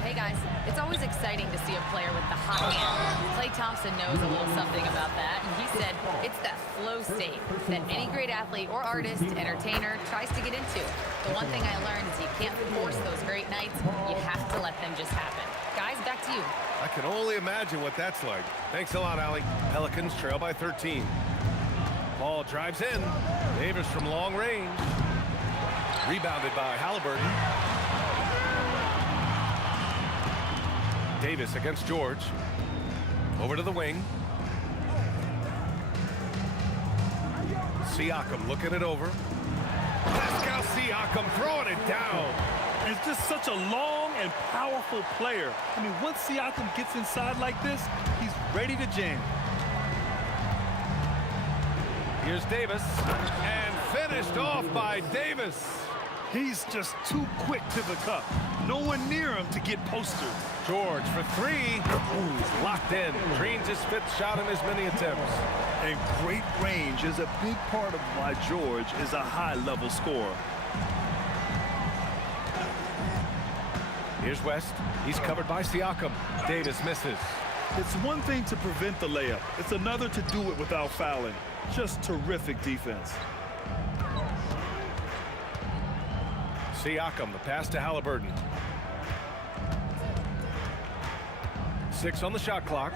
Hey guys, it's always exciting to see a player with the hot hand. Klay Thompson knows a little something about that, and he said it's that flow state that any great athlete or artist, entertainer tries to get into. The one thing I learned is you can't force those great nights, you have to let them just happen. Guys, back to you. I can only imagine what that's like. Thanks a lot, Allie. Pelicans trail by 13. Ball drives in. Davis from long range. Rebounded by Halliburton. Davis against George. Over to the wing. Siakam looking it over. Pascal Siakam throwing it down. It's just such a long and powerful player. I mean, once Siakam gets inside like this, he's ready to jam. Here's Davis. And finished off by Davis. He's just too quick to the cup. No one near him to get posted. George for 3. Ooh, he's locked in. Dreams his 5th shot in as many attempts. And great range is a big part of why George is a high-level scorer. Here's West. He's covered by Siakam. Davis misses. It's one thing to prevent the layup. It's another to do it without fouling. Just terrific defense. Siakam, the pass to Halliburton. 6 on the shot clock.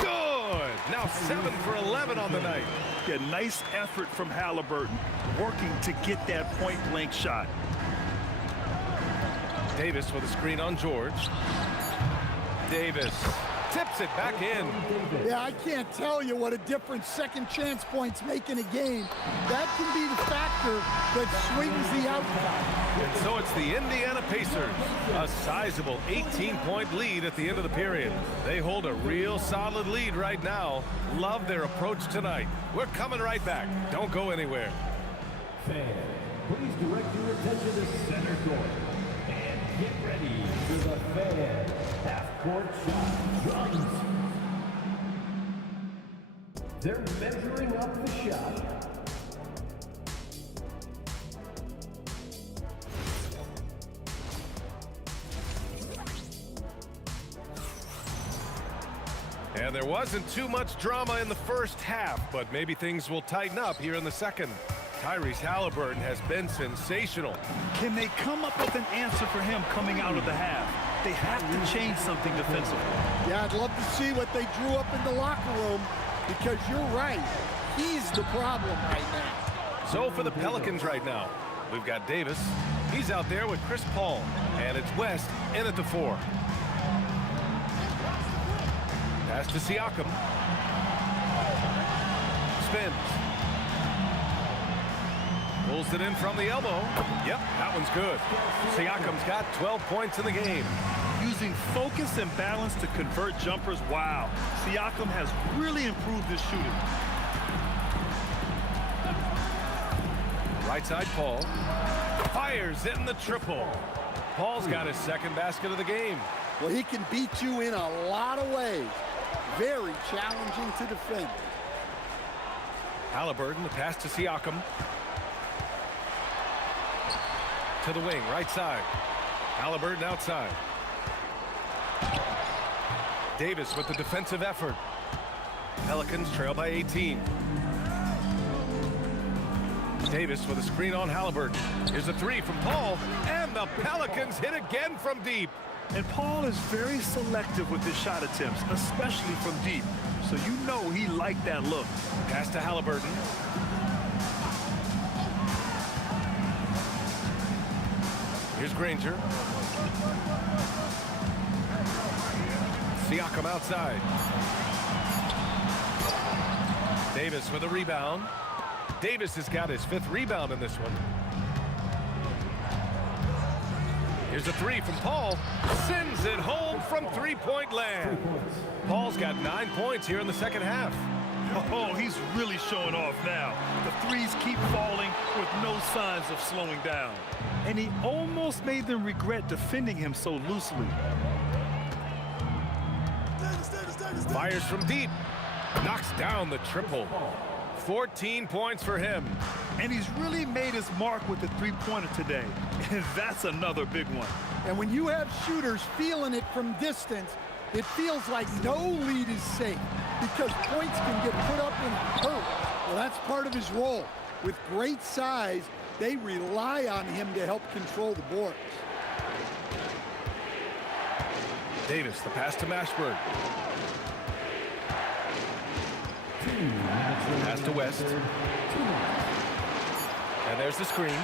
Good! Now 7 for 11 on the night. Yeah, nice effort from Halliburton, working to get that point-blank shot. Davis with a screen on George. Davis tips it back in. Yeah, I can't tell you what a difference second chance points make in a game. That can be the factor that swings the outcome. And so it's the Indiana Pacers. A sizable 18-point lead at the end of the period. They hold a real solid lead right now. Love their approach tonight. We're coming right back. Don't go anywhere. Fans, please direct your attention to center court. And get ready for the fan half-court shot drums. They're measuring up the shot. And there wasn't too much drama in the first half, but maybe things will tighten up here in the second. Tyrese Halliburton has been sensational. Can they come up with an answer for him coming out of the half? They have to change something defensively. Yeah, I'd love to see what they drew up in the locker room, because you're right. He's the problem right now. So for the Pelicans right now, we've got Davis. He's out there with Chris Paul. And it's West in at the 4. Pass to Siakam. Spins. Pulls it in from the elbow. Yep, that one's good. Siakam's got 12 points in the game. Using focus and balance to convert jumpers, wow. Siakam has really improved his shooting. Right side, Paul. Fires in the triple. Paul's got his second basket of the game. Well, he can beat you in a lot of ways. Very challenging to defend. Halliburton, the pass to Siakam. To the wing, right side. Halliburton outside. Davis with the defensive effort. Pelicans trail by 18. Davis with a screen on Halliburton. Here's a three from Paul, and the Pelicans hit again from deep. And Paul is very selective with his shot attempts, especially from deep. So you know he liked that look. Pass to Halliburton. Here's Granger. Siakam outside. Davis with a rebound. Davis has got his 5th rebound in this one. Here's a three from Paul. Sends it home from three-point land. Paul's got 9 points here in the second half. Oh, he's really showing off now. The threes keep falling with no signs of slowing down. And he almost made them regret defending him so loosely. Fires from deep. Knocks down the triple. 14 points for him. And he's really made his mark with the three-pointer today. And that's another big one. And when you have shooters feeling it from distance, it feels like no lead is safe because points can get put up and hurt. Well, that's part of his role. With great size, they rely on him to help control the boards. Davis, the pass to Mashburn. Pass to West. And there's the screen.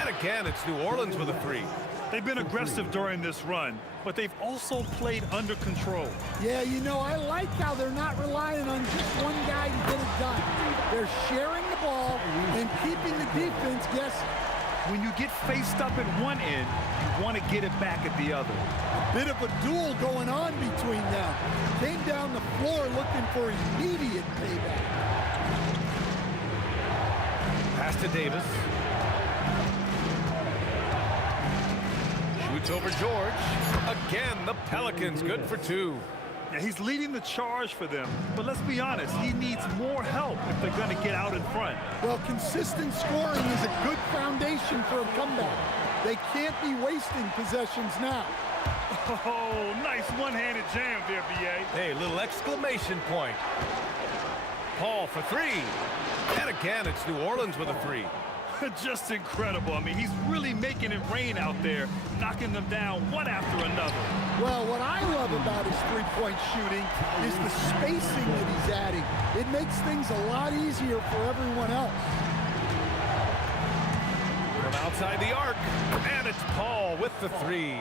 And again, it's New Orleans with a three. They've been aggressive during this run, but they've also played under control. Yeah, you know, I like how they're not relying on just one guy to get it done. They're sharing the ball and keeping the defense guessing. When you get faced up at one end, you want to get it back at the other. A bit of a duel going on between them. Came down the floor looking for immediate payback. Pass to Davis. Shoots over George. Again, the Pelicans good for 2. Yeah, he's leading the charge for them, but let's be honest, he needs more help if they're going to get out in front. Well, consistent scoring is a good foundation for a comeback. They can't be wasting possessions now. Oh, nice one-handed jam there, B.A. Hey, little exclamation point. Paul for 3. And again, it's New Orleans with a 3. Just incredible. I mean, he's really making it rain out there, knocking them down one after another. Well, what I love about his three-point shooting is the spacing that he's adding. It makes things a lot easier for everyone else. From outside the arc, and it's Paul with the 3.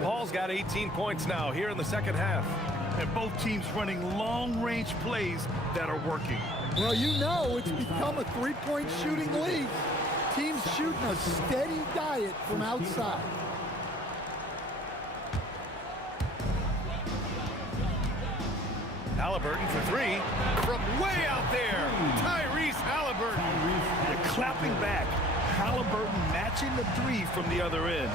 Paul's got 18 points now here in the second half. And both teams running long-range plays that are working. Well, you know it's become a three-point shooting league. Teams shooting a steady diet from outside. Halliburton for 3 from way out there. Tyrese Halliburton. They're clapping back. Halliburton matching the 3 from the other end.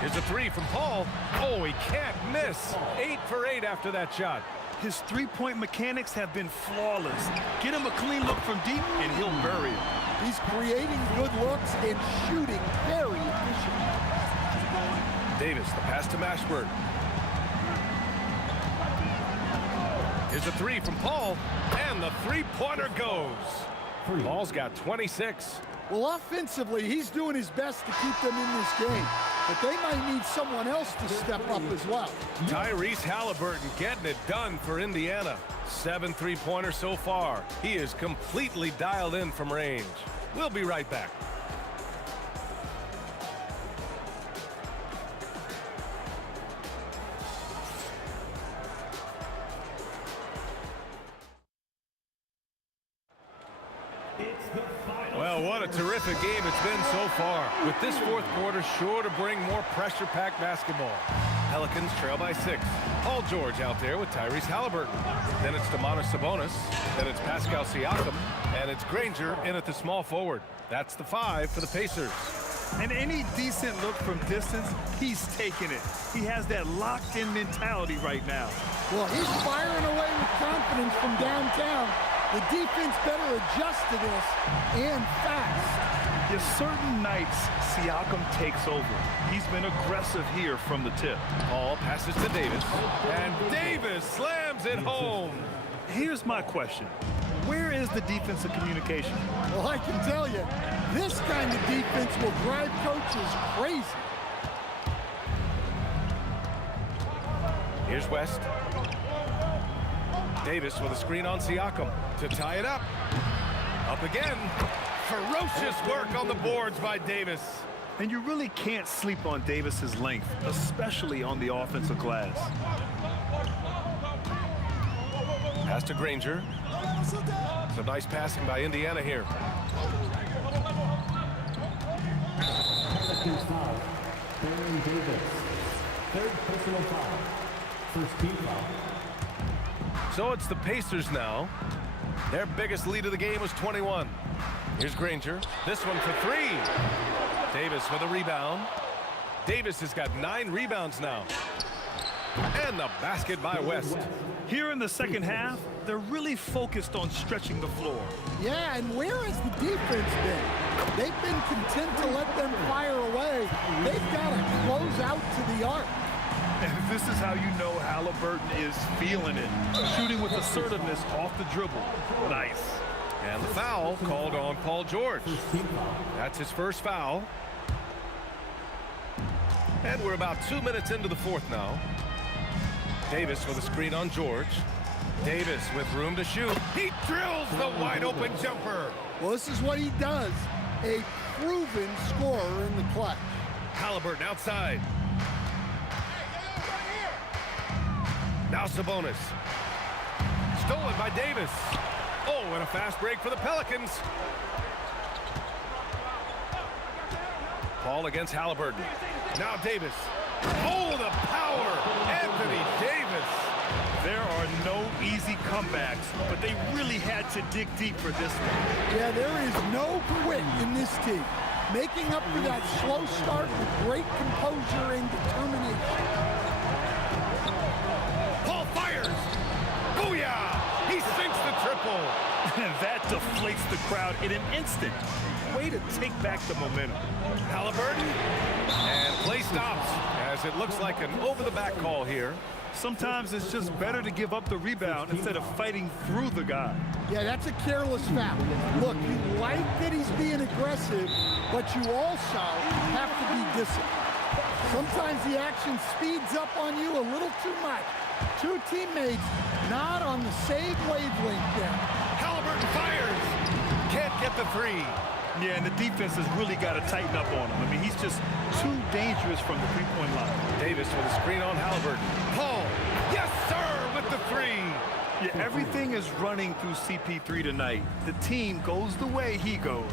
Here's a 3 from Paul. Oh, he can't miss. 8 for 8 after that shot. His three-point mechanics have been flawless. Get him a clean look from deep, and he'll bury it. He's creating good looks and shooting very efficient. Davis, the pass to Mashburn. Here's a 3 from Paul, and the three-pointer goes. Paul's got 26. Well, offensively, he's doing his best to keep them in this game. But they might need someone else to step up as well. Tyrese Halliburton getting it done for Indiana. 7 three-pointers so far. He is completely dialed in from range. We'll be right back. Well, what a terrific game it's been so far. With this fourth quarter sure to bring more pressure-packed basketball. Pelicans trail by 6. Paul George out there with Tyrese Halliburton. Then it's Domantas Sabonis. Then it's Pascal Siakam. And it's Granger in at the small forward. That's the 5 for the Pacers. And any decent look from distance, he's taking it. He has that locked-in mentality right now. Well, he's firing away with confidence from downtown. The defense better adjust to this, and fast. There's certain nights Siakam takes over. He's been aggressive here from the tip. Paul passes to Davis. And Davis slams drives it home. Here's my question. Where is the defensive communication? Well, I can tell you, this kind of defense will drive coaches crazy. Here's West. Davis with a screen on Siakam to tie it up. Up again. Ferocious work on the boards by Davis. And you really can't sleep on Davis's length, especially on the offensive glass. Pass to Granger. Some nice passing by Indiana here. Second foul, Baron Davis. Third personal foul. First team foul. So it's the Pacers now. Their biggest lead of the game was 21. Here's Granger. This one for three. Davis with a rebound. Davis has got 9 rebounds now. And the basket by West. Here in the second half, they're really focused on stretching the floor. Yeah, and where has the defense been? They've been content to let them fire away. They've got to close out to the arc. And this is how you know Halliburton is feeling it. Shooting with assertiveness off the dribble. Nice. And the foul called on Paul George. That's his first foul. And we're about 2 minutes into the fourth now. Davis with a screen on George. Davis with room to shoot. He drills the wide open jumper. Well, this is what he does. A proven scorer in the clutch. Halliburton outside. Now Sabonis. Stolen by Davis. Oh, and a fast break for the Pelicans. Paul against Halliburton. Now Davis. Oh, the power. Anthony Davis. There are no easy comebacks, but they really had to dig deep for this one. Yeah, there is no quit in this team. Making up for that slow start with great composure and determination. Paul fires. Booyah! He sinks the triple. And that deflates the crowd in an instant. Way to take back the momentum. Halliburton. And play stops as it looks like an over-the-back call here. Sometimes it's just better to give up the rebound instead of fighting through the guy. Yeah, that's a careless foul. Look, you like that he's being aggressive, but you also have to be disciplined. Sometimes the action speeds up on you a little too much. Two teammates not on the same wavelength there. Halliburton fires. Can't get the three. Yeah, and the defense has really got to tighten up on him. I mean, he's just too dangerous from the three-point line. Davis with a screen on Halliburton. Paul, yes, sir, with the three. Yeah, everything is running through CP3 tonight. The team goes the way he goes.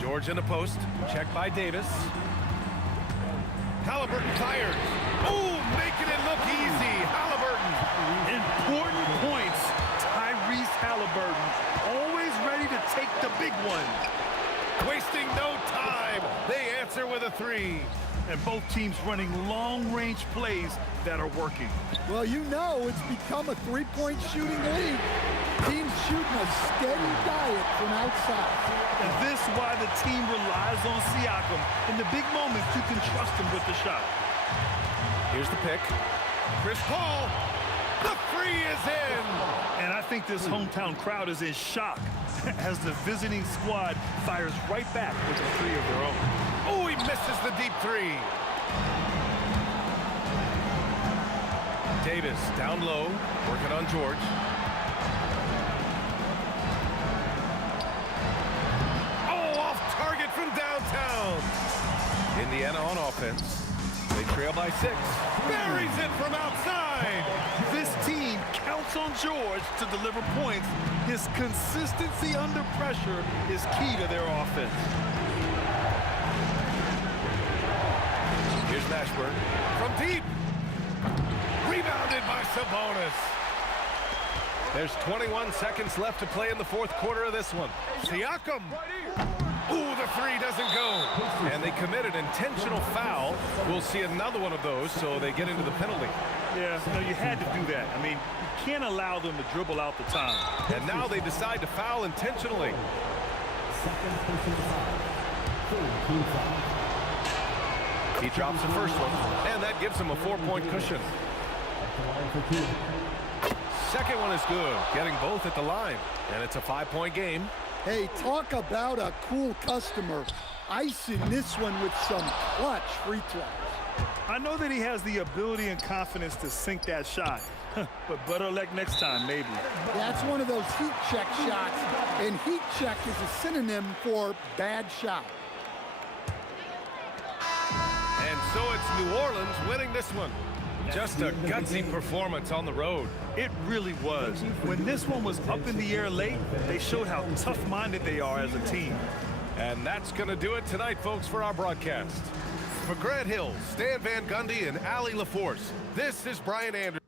George in the post. Check by Davis. Halliburton fires. Oh, making it look easy. Halliburton. Important points. Tyrese Halliburton, always ready to take the big one. Wasting no time. They answer with a three. And both teams running long-range plays that are working. Well, you know it's become a three-point shooting league. Teams shooting a steady diet from outside. And this is why the team relies on Siakam. In the big moments, you can trust him with the shot. Here's the pick. Chris Paul. The three is in. And I think this hometown crowd is in shock as the visiting squad fires right back with a three of their own. Oh, he misses the deep three. Davis down low, working on George. Oh, off target from downtown. Indiana on offense. They trail by 6. Buries it from outside. This team counts on George to deliver points. His consistency under pressure is key to their offense. Here's Mashburn from deep. Rebounded by Sabonis. There's 21 seconds left to play in the fourth quarter of this one. Siakam. Ooh, the three doesn't go. And they committed intentional foul. We'll see another one of those, so they get into the penalty. Yeah, no, you had to do that. I mean, you can't allow them to dribble out the time. And now they decide to foul intentionally. Second personal foul. Third team foul. He drops the first one, and that gives him a 4-point cushion. Second one is good, getting both at the line, and it's a 5-point game. Hey, talk about a cool customer. Icing this one with some clutch free throws. I know that he has the ability and confidence to sink that shot, but better luck next time, maybe. That's one of those heat check shots, and heat check is a synonym for bad shot. And so it's New Orleans winning this one. Just a gutsy performance on the road. It really was. When this one was up in the air late, they showed how tough-minded they are as a team. And that's going to do it tonight, folks, for our broadcast. For Grant Hill, Stan Van Gundy, and Allie LaForce, this is Brian Anderson.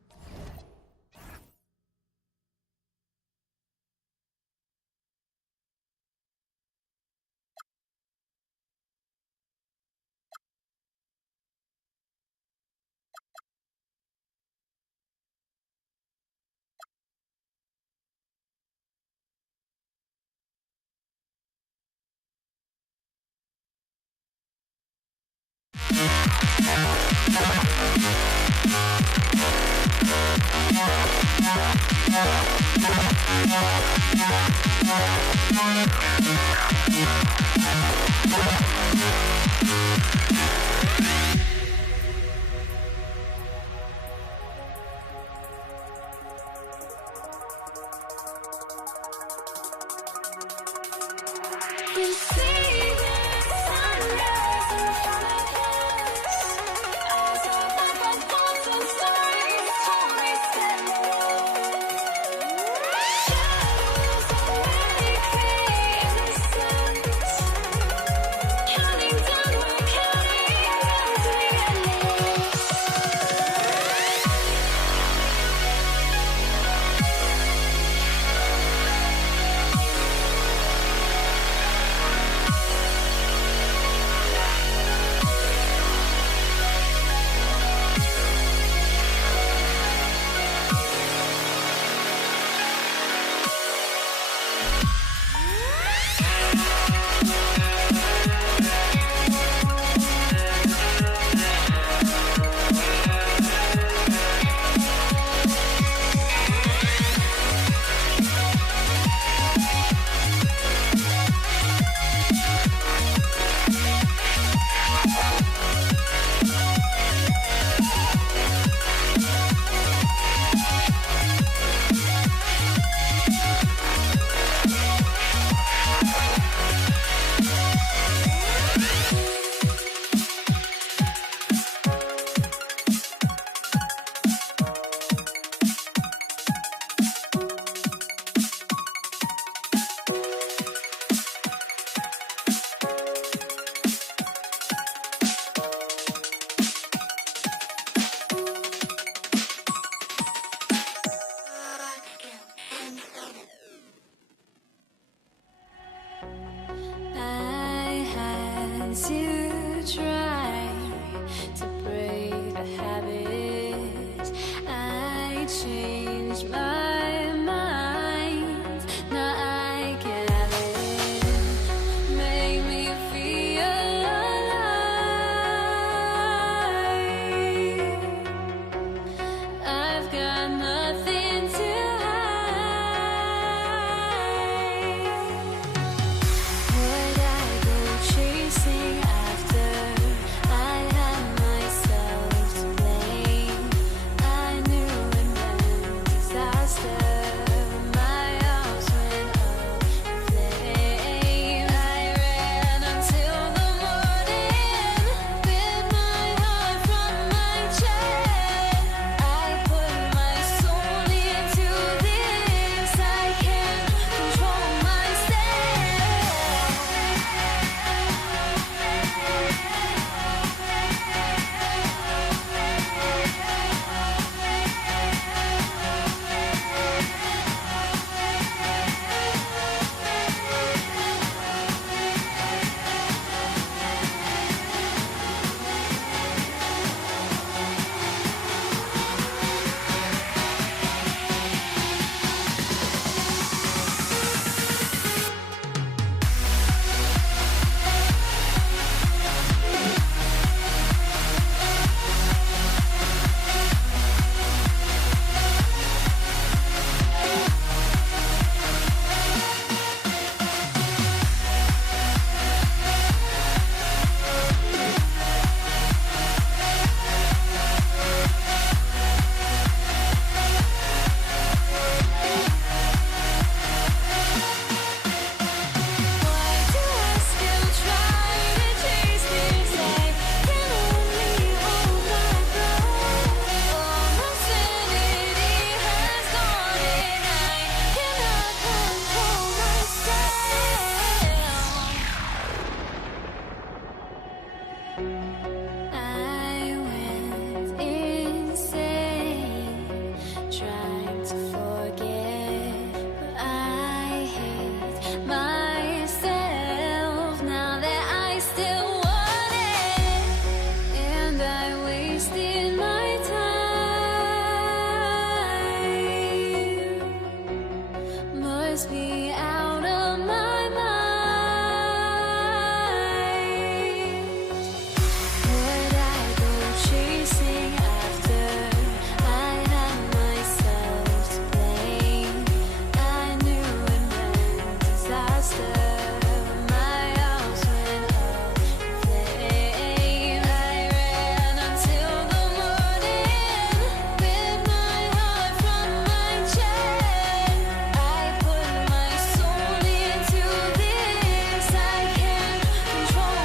puts me out of my mind. Would I go chasing after? I had myself to blame. I knew it meant disaster. My house went up in flames. I ran until the morning with my heart from my chest. I put my soul into this. I can't control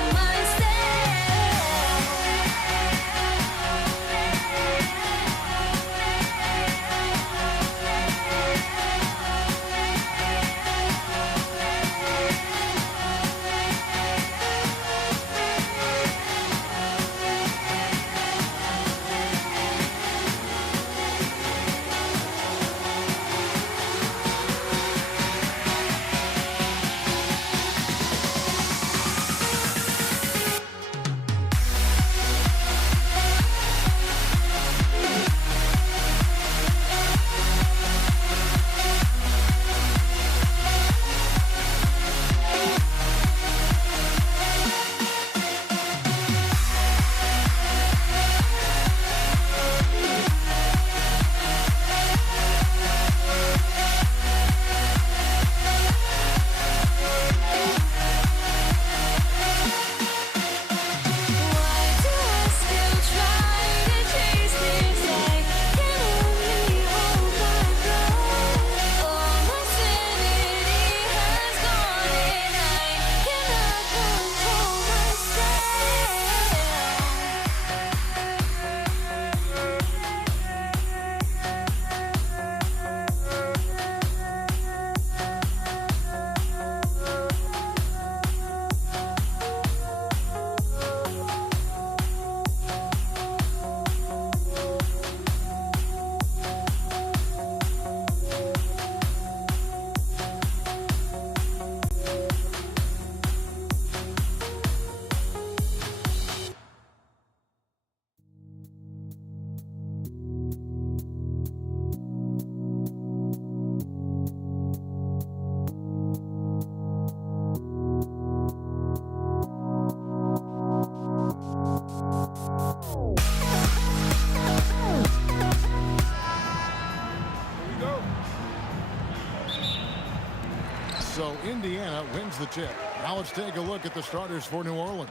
So Indiana wins the tip. Now let's take a look at the starters for New Orleans.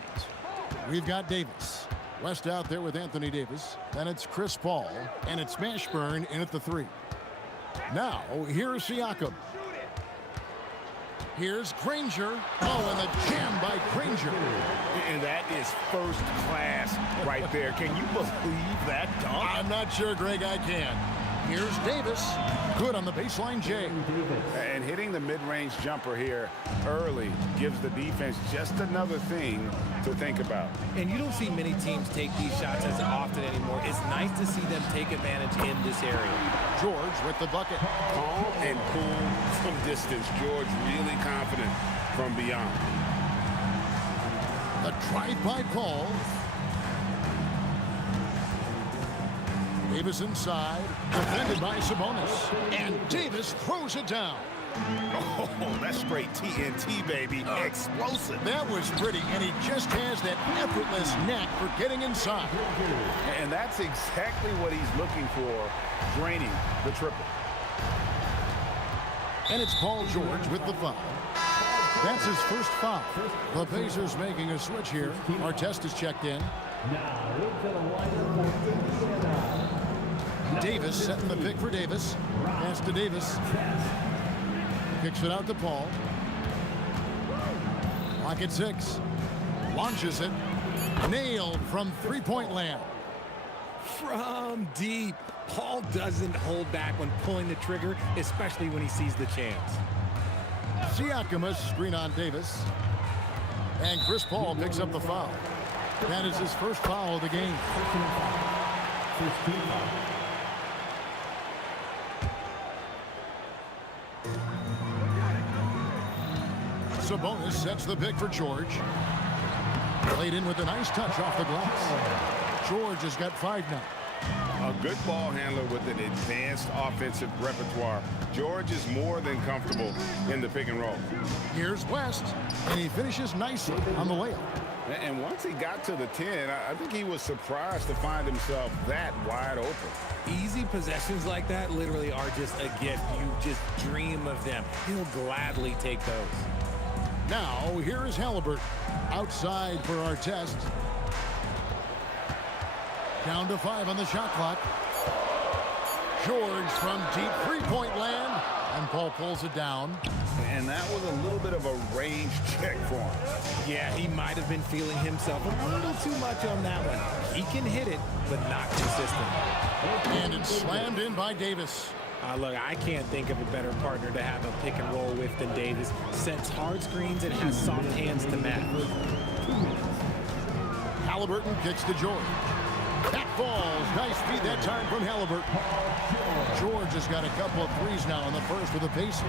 We've got Davis. West out there with Anthony Davis. Then it's Chris Paul. And it's Mashburn in at the 3. Now, here's Siakam. Here's Granger. Oh, and the jam by Granger. And that is first class right there. Can you believe that dunk? I'm not sure, Greg, I can. Here's Davis. Good on the baseline, Jay. And hitting the mid-range jumper here early gives the defense just another thing to think about. And you don't see many teams take these shots as often anymore. It's nice to see them take advantage in this area. George with the bucket. Calm and cool from distance. George really confident from beyond. The drive-by call. Davis inside, defended by Sabonis. And Davis throws it down. Oh, that's straight TNT, baby. Explosive. That was pretty, and he just has that effortless knack for getting inside. And that's exactly what he's looking for, draining the triple. And it's Paul George with the foul. That's his first foul. The Pacers making a switch here. Artest is checked in. Now into the lineup for Indiana. Davis setting the pick for Davis. Pass to Davis. Kicks it out to Paul. Clock at 6. Launches it. Nailed from three-point land. From deep. Paul doesn't hold back when pulling the trigger, especially when he sees the chance. Siakam screen on Davis. And Chris Paul picks up the foul. That is his first foul of the game. Sabonis sets the pick for George. Played in with a nice touch off the glass. George has got 5 now. A good ball handler with an advanced offensive repertoire. George is more than comfortable in the pick and roll. Here's West, and he finishes nicely on the layup. And once he got to the 10, I think he was surprised to find himself that wide open. Easy possessions like that literally are just a gift. You just dream of them. He'll gladly take those. Now, here is Halliburton. Outside for our test. Down to 5 on the shot clock. George from deep three-point land. And Paul pulls it down. And that was a little bit of a range check for him. Yeah, he might have been feeling himself a little too much on that one. He can hit it, but not consistent. And it's slammed in by Davis. Look, I can't think of a better partner to have a pick and roll with than Davis. Sets hard screens and has soft hands to match. Halliburton kicks to George. That falls. Nice feed that time from Halliburton. George has got a couple of threes now in the first for the Pacers.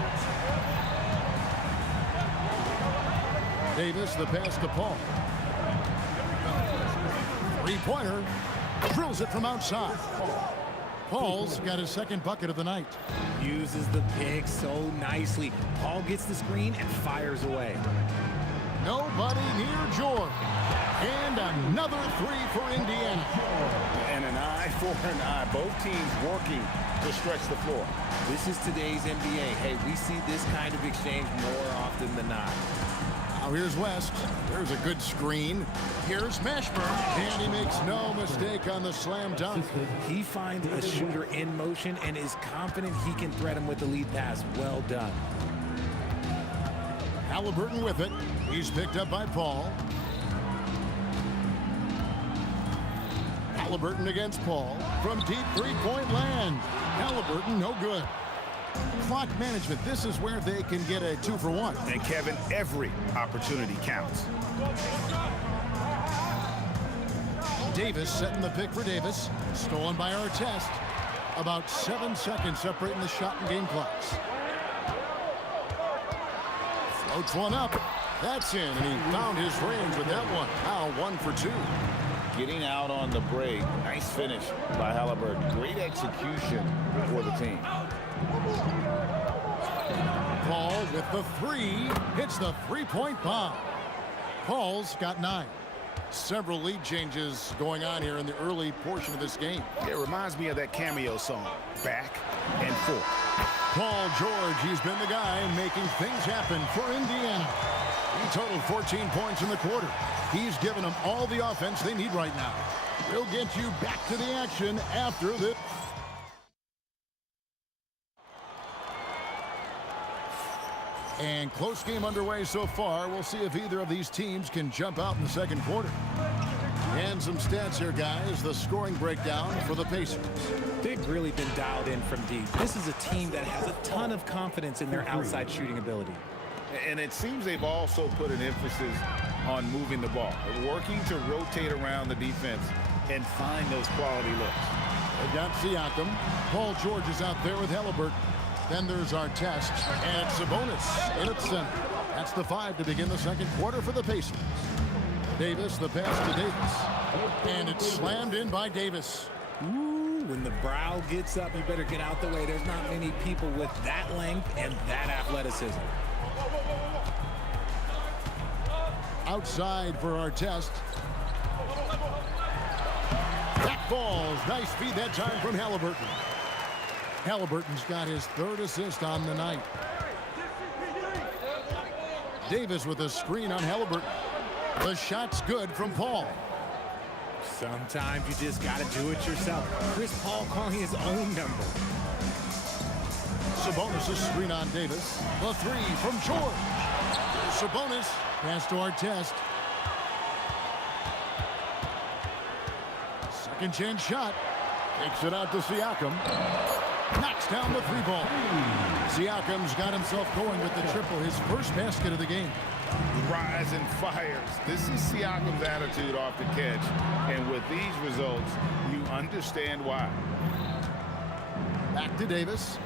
Davis, the pass to Paul. Three-pointer. Drills it from outside. Paul's got his second bucket of the night. Uses the pick so nicely. Paul gets the screen and fires away. Nobody near George. And another three for Indiana. And an eye for an eye. Both teams working to stretch the floor. This is today's NBA. Hey, we see this kind of exchange more often than not. Now here's West. There's a good screen. Here's Mashburn. And he makes no mistake on the slam dunk. He finds a shooter in motion and is confident he can thread him with the lead pass. Well done. Halliburton with it. He's picked up by Paul. Halliburton against Paul from deep three-point land. Halliburton, no good. Clock management, this is where they can get a 2-for-1. And Kevin, every opportunity counts. Davis setting the pick for Davis. Stolen by Artest. About 7 seconds separating the shot and game clocks. Floats one up. That's in, and he found his range with that one. Now 1 for 2. Getting out on the break. Nice finish by Halliburton. Great execution for the team. Paul with the three. Hits the three-point bomb. Paul's got 9. Several lead changes going on here in the early portion of this game. It reminds me of that cameo song, Back and Forth. Paul George, he's been the guy making things happen for Indiana. He totaled 14 points in the quarter. He's given them all the offense they need right now. We'll get you back to the action after this. And close game underway so far. We'll see if either of these teams can jump out in the second quarter. And some stats here, guys. The scoring breakdown for the Pacers. They've really been dialed in from deep. This is a team that has a ton of confidence in their outside shooting ability. And it seems they've also put an emphasis on moving the ball, working to rotate around the defense and find those quality looks. They got Siakam. Paul George is out there with Halliburton. Then there's Artest and Sabonis in at center. That's the 5 to begin the second quarter for the Pacers. Davis, the pass to Davis. And it's slammed in by Davis. Ooh, when the brow gets up, you better get out the way. There's not many people with that length and that athleticism. Outside for Artest. That falls. Nice feed that time from Halliburton. Halliburton's got his 3rd assist on the night. Davis with a screen on Halliburton. The shot's good from Paul. Sometimes you just got to do it yourself. Chris Paul calling his own number. Sabonis' screen on Davis. The 3 from George. Sabonis. Pass to Artest. Second chance shot. Takes it out to Siakam. Knocks down the 3 ball. Siakam's got himself going with the triple. His first basket of the game. Rise and fires. This is Siakam's attitude off the catch. And with these results, you understand why. Back to Davis.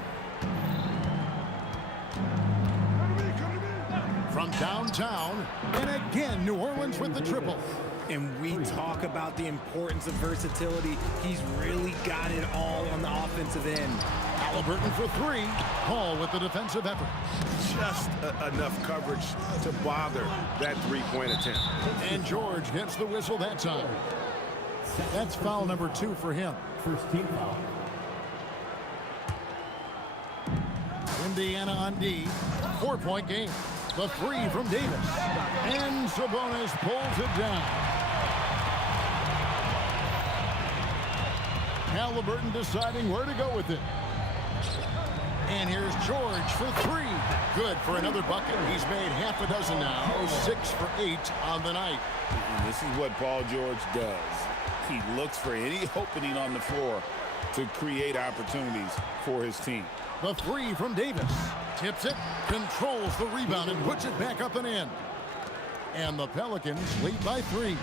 From downtown, and again, New Orleans with the triple. And we talk about the importance of versatility. He's really got it all on the offensive end. Halliburton for three. Paul with the defensive effort. Just enough coverage to bother that three-point attempt. And George gets the whistle that time. That's foul number 2 for him. First team foul. Indiana on D. 4-point game. The three from Davis. And Sabonis pulls it down. Halliburton deciding where to go with it. And here's George for three. Good for another bucket. He's made half a dozen now. 6 for 8 on the night. And this is what Paul George does. He looks for any opening on the floor to create opportunities for his team. The three from Davis. Tips it, controls the rebound, and puts it back up and in. And the Pelicans lead by 3.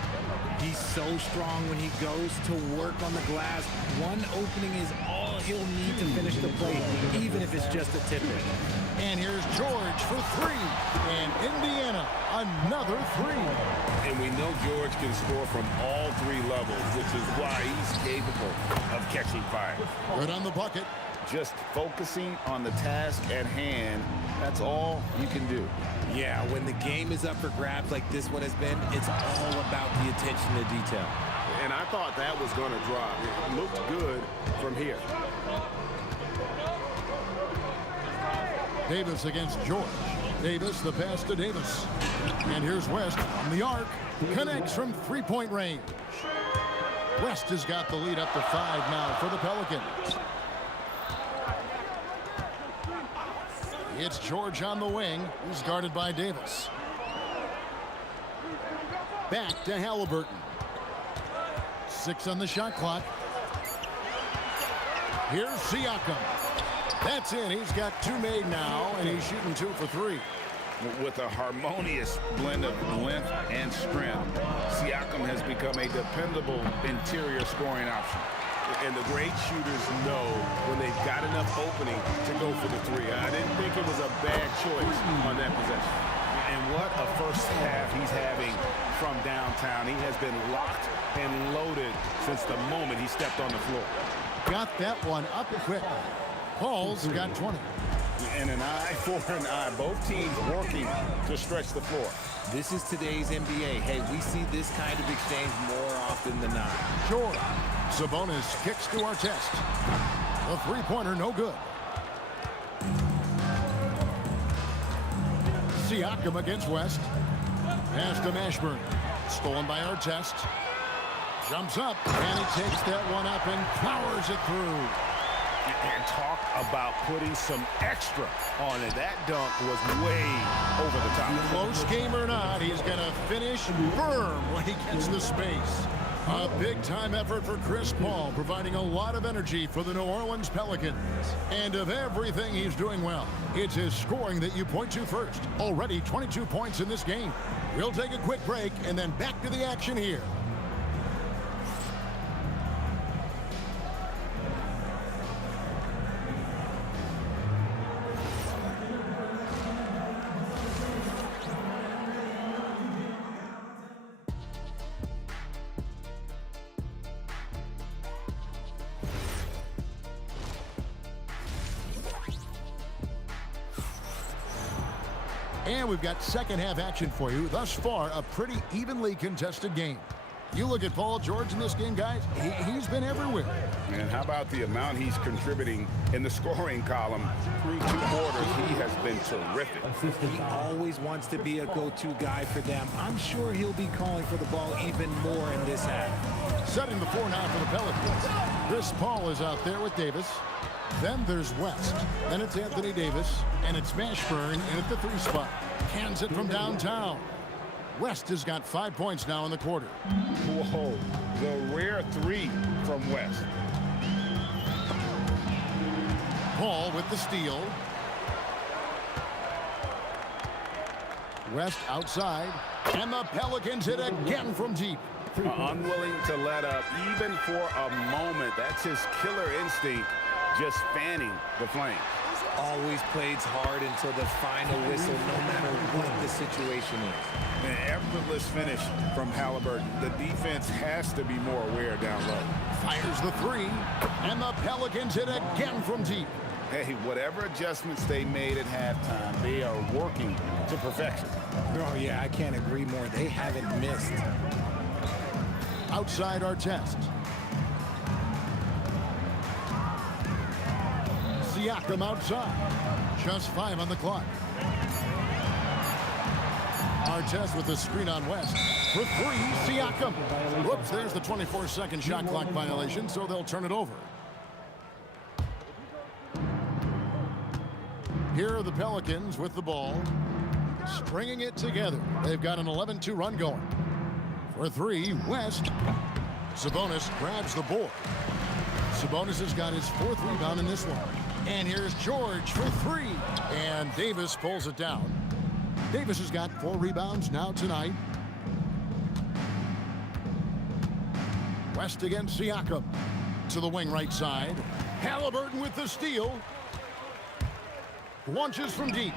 He's so strong when he goes to work on the glass. One opening is all he'll need to finish the play, even if it's just a tip-in. And here's George for 3. And Indiana, another 3. And we know George can score from all 3 levels, which is why he's capable of catching fire. Good on the bucket. Just focusing on the task at hand, that's all you can do. Yeah, when the game is up for grabs like this one has been, it's all about the attention to detail. And I thought that was going to drop. It looked good from here. Davis against George. Davis, the pass to Davis. And here's West from the arc. Connects from three-point range. West has got the lead up to 5 now for the Pelicans. It's George on the wing. He's guarded by Davis. Back to Halliburton. 6 on the shot clock. Here's Siakam. That's in. He's got 2 made now, and he's shooting 2 for 3. With a harmonious blend of length and strength, Siakam has become a dependable interior scoring option. And the great shooters know when they've got enough opening to go for the 3. I didn't think it was a bad choice on that possession. And what a first half he's having from downtown. He has been locked and loaded since the moment he stepped on the floor. Got that one up quick. Paul's got 20. And an eye for an eye. Both teams working to stretch the floor. This is today's NBA. Hey, we see this kind of exchange more often than not. Sure. Sabonis kicks to our test. The three-pointer no good. Siakam against West. Pass to Mashburn. Stolen by our test. Jumps up, and he takes that one up and powers it through. And talk about putting some extra on it. That dunk was way over the top. Close game or not, he's going to finish firm when he gets the space. A big-time effort for Chris Paul, providing a lot of energy for the New Orleans Pelicans. And of everything he's doing well, it's his scoring that you point to first. Already 22 points in this game. We'll take a quick break and then back to the action here. And we've got second half action for you. Thus far, a pretty evenly contested game. You look at Paul George in this game, guys, he's been everywhere. And how about the amount he's contributing in the scoring column through 2 quarters? He has been terrific. He always wants to be a go-to guy for them. I'm sure he'll be calling for the ball even more in this half. Setting the floor now for the Pelicans. Chris Paul is out there with Davis. Then there's West. Then it's Anthony Davis. And it's Mashburn in at the 3 spot. Hands it from downtown. West has got 5 points now in the quarter. Whoa, the rare 3 from West. Paul with the steal. West outside. And the Pelicans hit again from deep. Unwilling to let up even for a moment. That's his killer instinct, just fanning the flame. always plays hard until the final whistle, no matter what the situation is. An effortless finish from Halliburton. The defense has to be more aware down low. Fires the three, and the Pelicans hit again from deep. Hey, whatever adjustments they made at halftime, they are working to perfection. Oh, yeah, I can't agree more. They haven't missed. Outside our test. Siakam outside. Just 5 on the clock. Artest with the screen on West. For 3, Siakam. Whoops, there's the 24-second shot clock violation, so they'll turn it over. Here are the Pelicans with the ball. Stringing it together. They've got an 11-2 run going. For 3, West. Sabonis grabs the board. Sabonis has got his 4th rebound in this one. And here's George for 3. And Davis pulls it down. Davis has got 4 rebounds now tonight. West against Siakam. To the wing right side. Halliburton with the steal. Launches from deep.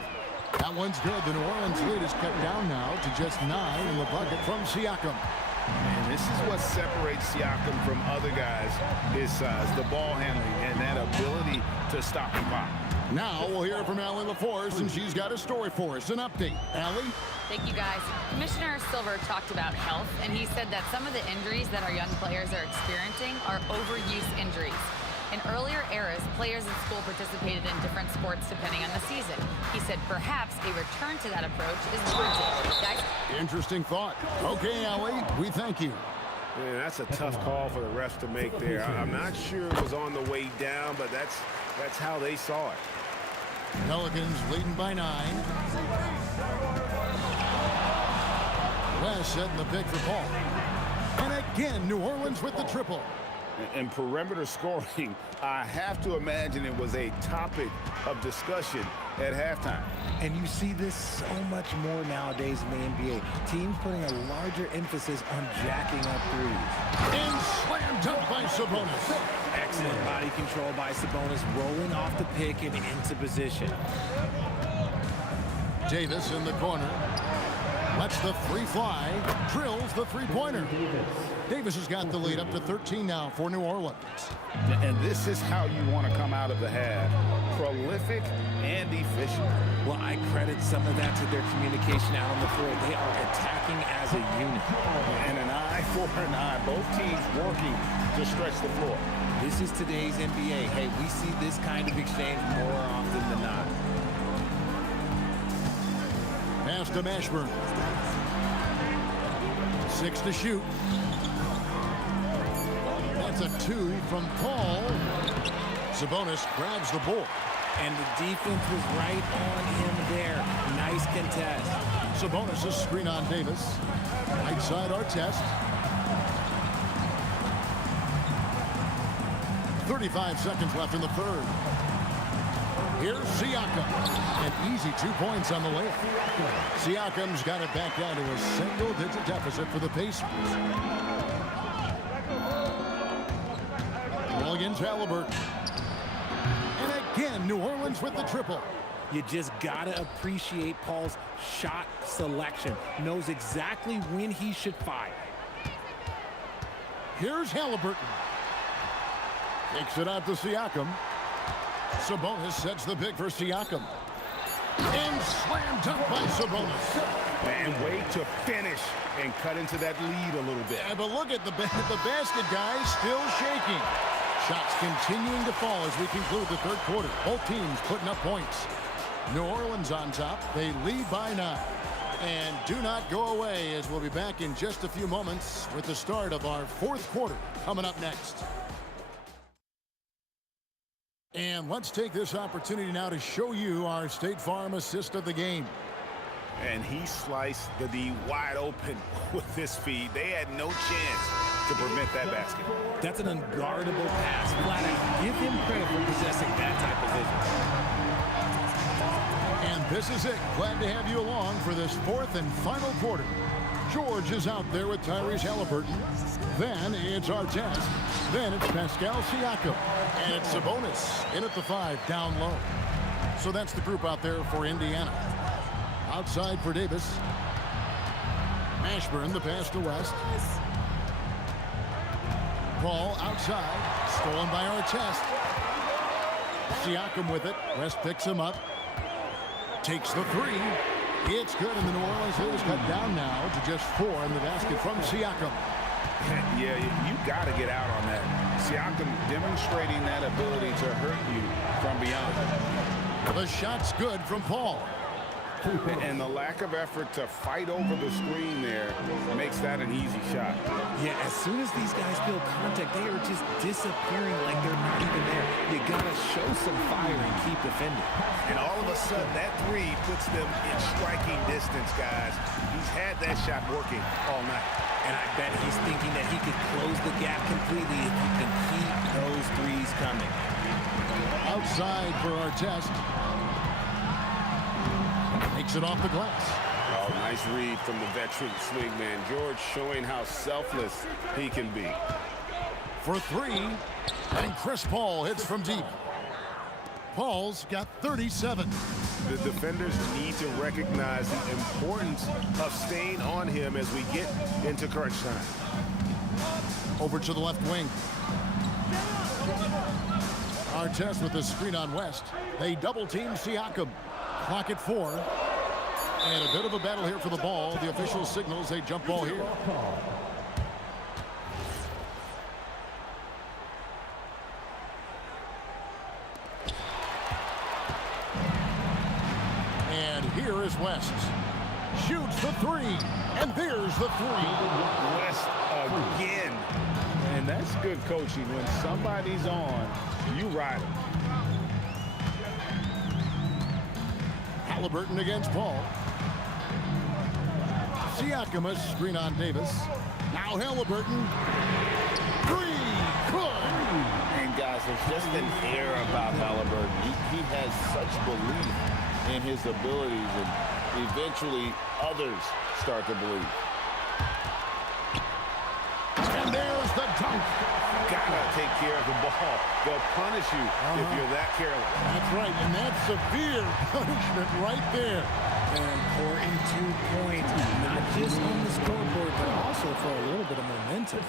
That one's good. The New Orleans lead is cut down now to just 9 in the bucket from Siakam. And this is what separates Siakam from other guys his size, the ball handling and that ability to stop and pop. Now we'll hear from Allie LaForce, and she's got a story for us. An update. Allie? Thank you, guys. Commissioner Silver talked about health, and he said that some of the injuries that our young players are experiencing are overuse injuries. In earlier eras, players in school participated in different sports depending on the season. He said perhaps a return to that approach is warranted. Guys? Interesting thought. Okay, Allie, we thank you. Man, that's a tough call for the refs to make there. I'm not sure it was on the way down, but that's how they saw it. Pelicans leading by 9. West setting the pick for Paul. And again, New Orleans with the triple. And perimeter scoring, I have to imagine it was a topic of discussion at halftime. And you see this so much more nowadays in the NBA. Teams putting a larger emphasis on jacking up threes. And slam dunk by Sabonis. Excellent body control by Sabonis, rolling off the pick and into position. Davis in the corner. Lets the free fly. Drills the three-pointer. Davis has got the lead up to 13 now for New Orleans. And this is how you want to come out of the half. Prolific and efficient. Well, I credit some of that to their communication out on the floor. They are attacking as a unit. And an eye for an eye. Both teams working to stretch the floor. This is today's NBA. Hey, we see this kind of exchange more often than not. Pass to Mashburn. 6 to shoot. That's a 2 from Paul. Sabonis grabs the ball. And the defense was right on him there. Nice contest. Sabonis' screen on Davis. Right side Artest. 35 seconds left in the third. Here's Siakam. An easy 2 points on the layup. Siakam's got it back down to a single-digit deficit for the Pacers. Ball against Halliburton. And again, New Orleans with the triple. You just got to appreciate Paul's shot selection. Knows exactly when he should fire. Here's Halliburton. Takes it out to Siakam. Sabonis sets the pick for Siakam. And slam dunk by Sabonis. And way to finish and cut into that lead a little bit. Yeah, but look at the basket, guys, still shaking. Shots continuing to fall as we conclude the third quarter. Both teams putting up points. New Orleans on top. They lead by 9. And do not go away, as we'll be back in just a few moments with the start of our fourth quarter coming up next. And let's take this opportunity now to show you our State Farm assist of the game. And he sliced the D wide open with this feed. They had no chance to prevent that basket. That's an unguardable pass. Flat out. Give him credit for possessing that type of vision. And this is it. Glad to have you along for this fourth and final quarter. George is out there with Tyrese Halliburton. Then it's Artest. Then it's Pascal Siakam. And it's Sabonis in at the 5 down low. So that's the group out there for Indiana. Outside for Davis. Ashburn, the pass to West. Ball outside, stolen by Artest. Siakam with it. West picks him up. Takes the three. It's good, and the New Orleans lead is cut down now to just 4 in the basket from Siakam. Yeah, you got to get out on that. Siakam demonstrating that ability to hurt you from beyond. The shot's good from Paul. And the lack of effort to fight over the screen there makes that an easy shot. Yeah, as soon as these guys feel contact, they are just disappearing like they're not even there. You gotta show some fire and keep defending. And all of a sudden, that three puts them in striking distance, guys. He's had that shot working all night. And I bet he's thinking that he could close the gap completely if he can keep those threes coming. Outside for Artest. Takes it off the glass. Oh, nice read from the veteran swingman. George showing how selfless he can be. For 3, and Chris Paul hits from deep. Paul's got 37. The defenders need to recognize the importance of staying on him as we get into crunch time. Over to the left wing. Artest with the screen on West. They double team Siakam. Clock at 4. And a bit of a battle here for the ball. The official signals a jump ball here. And here is West. Shoots the 3. And there's the 3. West again. And that's good coaching. When somebody's on, you ride them. Halliburton against Paul. Siakam, a screen on Davis. Now Halliburton. 3. Good. And guys, there's just an air about Halliburton. He has such belief in his abilities, and eventually others start to believe. And there's the dunk. Gotta take care of the ball. They'll punish you if you're that careless. That's right, and that's severe punishment right there. An important 2 points, not just on the scoreboard, but also for a little bit of momentum.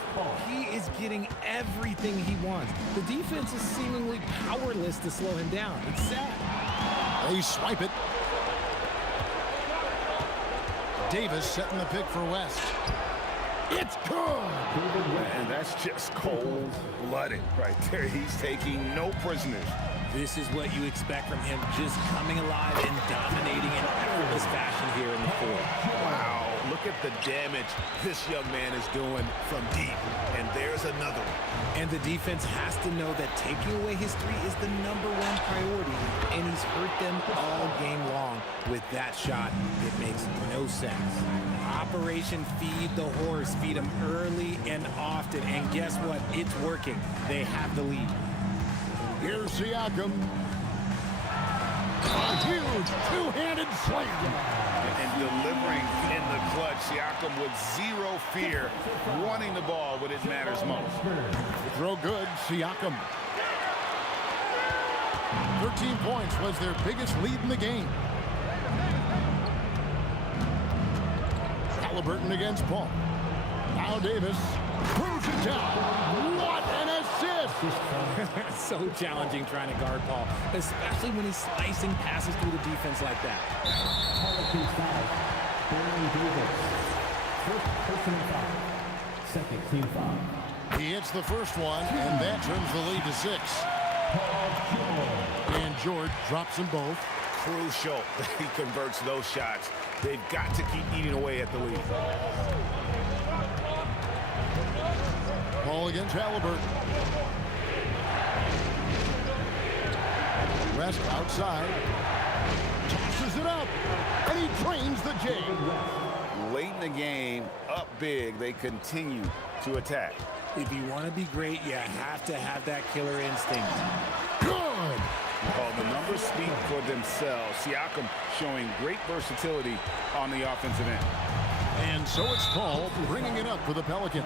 He is getting everything he wants. The defense is seemingly powerless to slow him down. It's sad. They swipe it. Davis setting the pick for West. It's good. And that's just cold-blooded right there. He's taking no prisoners. This is what you expect from him, just coming alive and dominating in effortless fashion here in the fourth. Wow, look at the damage this young man is doing from deep. And there's another one. And the defense has to know that taking away his 3 is the #1 priority, and he's hurt them all game long. With that shot, it makes no sense. Operation Feed the Horse. Feed him early and often, and guess what? It's working. They have the lead. Here's Siakam. A huge two-handed slam. And delivering in the clutch. Siakam with zero fear, wanting the ball when it matters most. Throw good, Siakam. 13 points was their biggest lead in the game. Halliburton against Paul. Now Davis moves it down. What an assist! So challenging trying to guard Paul, especially when he's slicing passes through the defense like that. First personal foul. Second team foul. He hits the first one, and that trims the lead to 6. And George drops them both. Crucial that he converts those shots. They've got to keep eating away at the lead. Ball against Halliburton. West outside. Tosses it up. And he trains the J. Late in the game, up big, they continue to attack. If you want to be great, you have to have that killer instinct. Good. Well, the numbers speak for themselves. Siakam showing great versatility on the offensive end. And so it's Paul bringing it up for the Pelicans.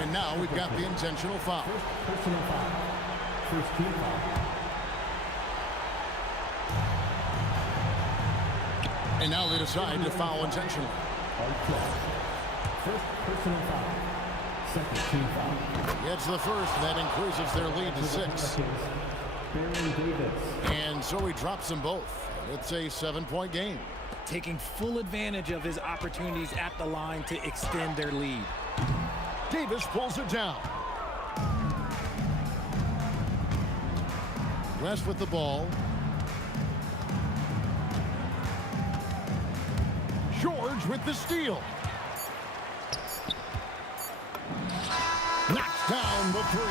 And now we've got the intentional foul. Personal foul. First team foul. And now they decide to foul intentionally. First personal foul. Second team foul. Gets the first, and that increases their lead to 6. And so he drops them both. It's a 7-point game. Taking full advantage of his opportunities at the line to extend their lead. Davis pulls it down. West with the ball. George with the steal. Knocks down the 3.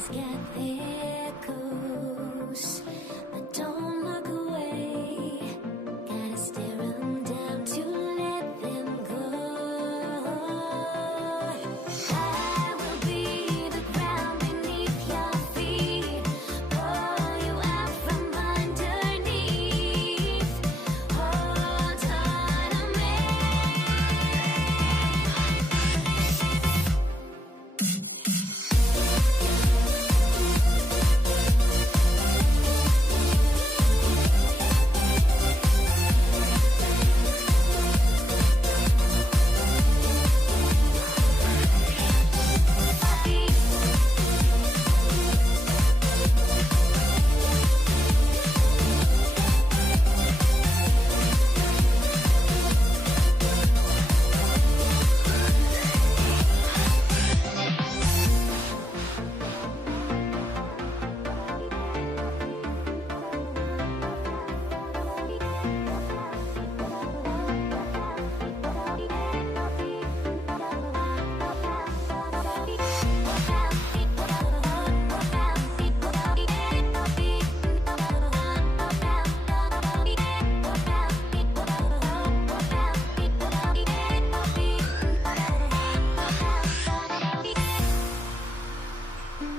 Everybody's got their goals, but don't look away. Gotta stare them down to let them go. I will be the ground beneath your feet, pull you out from underneath. Hold on to me.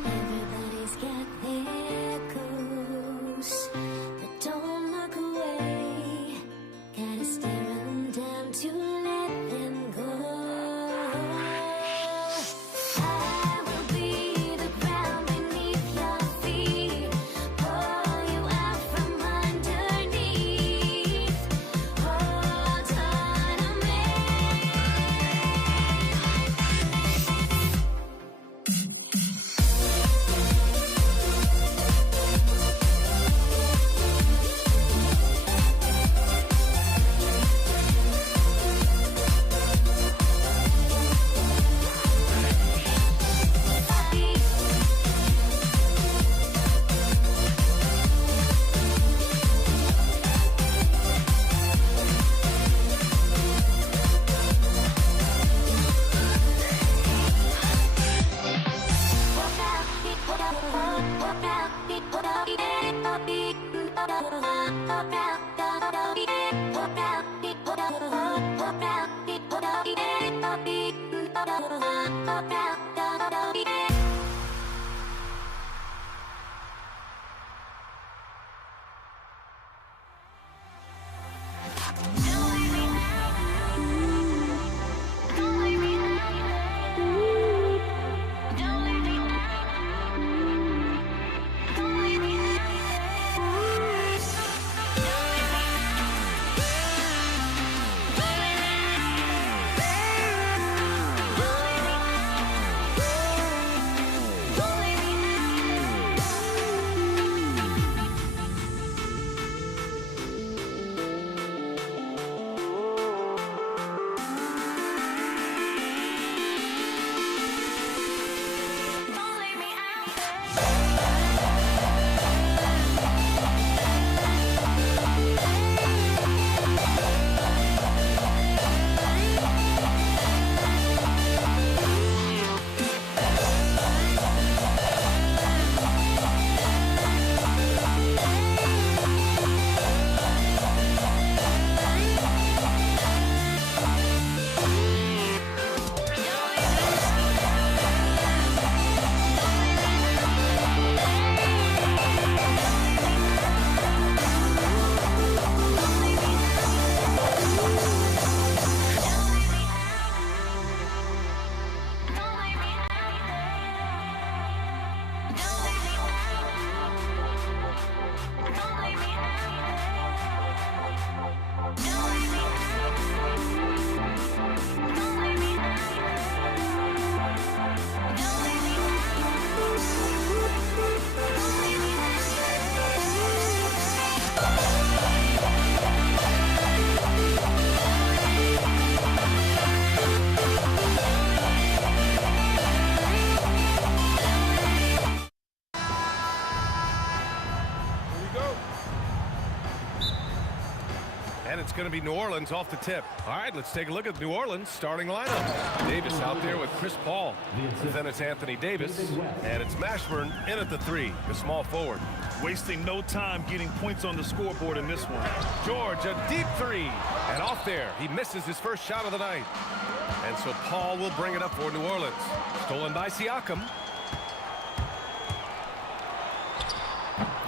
Everybody's got their goals, but don't look away. Gotta stare them down to let them go. I will be the ground beneath your feet, pull you out from underneath. Hold on to me. And it's going to be New Orleans off the tip. All right, let's take a look at New Orleans starting lineup. Davis out there with Chris Paul. Then it's Anthony Davis. And it's Mashburn in at the 3, the small forward. Wasting no time getting points on the scoreboard in this one. George, a deep 3. And off there, he misses his first shot of the night. And so Paul will bring it up for New Orleans. Stolen by Siakam.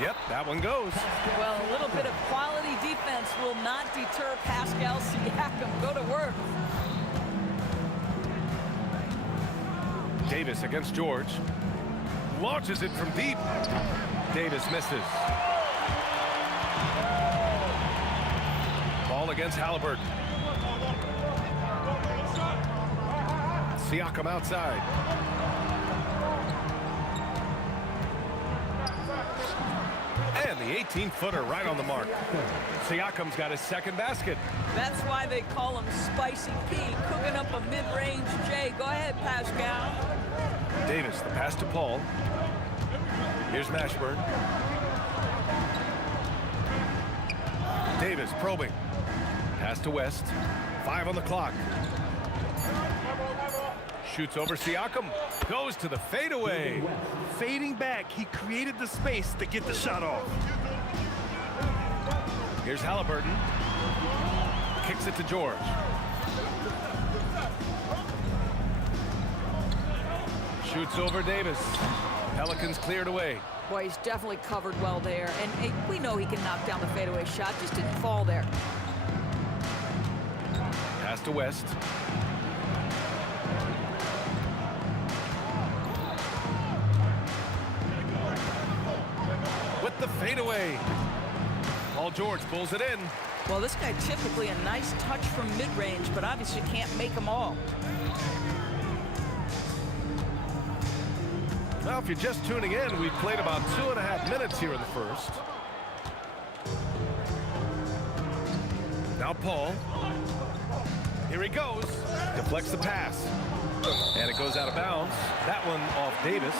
Yep, that one goes. Well, a little bit of quality defense will not deter Pascal Siakam. Go to work. Davis against George. Launches it from deep. Davis misses. Ball against Halliburton. Siakam outside. And the 18-footer right on the mark. Siakam's got his second basket. That's why they call him Spicy P, cooking up a mid-range J. Go ahead, Pascal. Davis, the pass to Paul. Here's Mashburn. Davis probing. Pass to West. 5 on the clock. Shoots over Siakam. Goes to the fadeaway. Fading back, he created the space to get the shot off. Here's Halliburton. Kicks it to George. Shoots over Davis. Pelicans cleared away. Boy, he's definitely covered well there. And hey, we know he can knock down the fadeaway shot. Just didn't fall there. Pass to West. With the fadeaway. Paul George pulls it in. Well, this guy typically a nice touch from mid-range, but obviously can't make them all. Well, if you're just tuning in, we've played about 2.5 minutes here in the first. Now Paul. Here he goes. Deflects the pass. And it goes out of bounds. That one off Davis.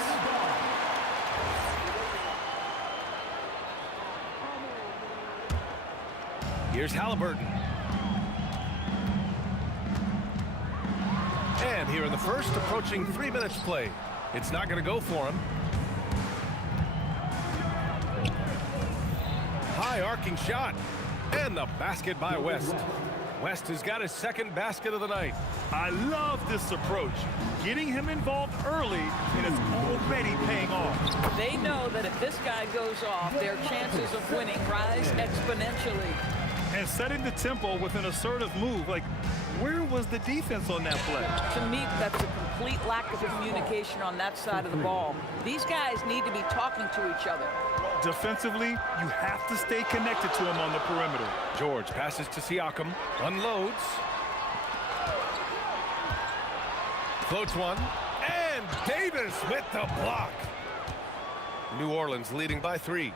Here's Halliburton. And here in the first, approaching 3 minutes play. It's not going to go for him. High arcing shot. And the basket by West. West has got his second basket of the night. I love this approach. Getting him involved early, and it's already paying off. They know that if this guy goes off, their chances of winning rise exponentially. And setting the tempo with an assertive move. Like, where was the defense on that play? To me, that's a complete lack of communication on that side of the ball. These guys need to be talking to each other. Defensively, you have to stay connected to him on the perimeter. George passes to Siakam, unloads. Floats one, and Davis with the block. New Orleans leading by 3.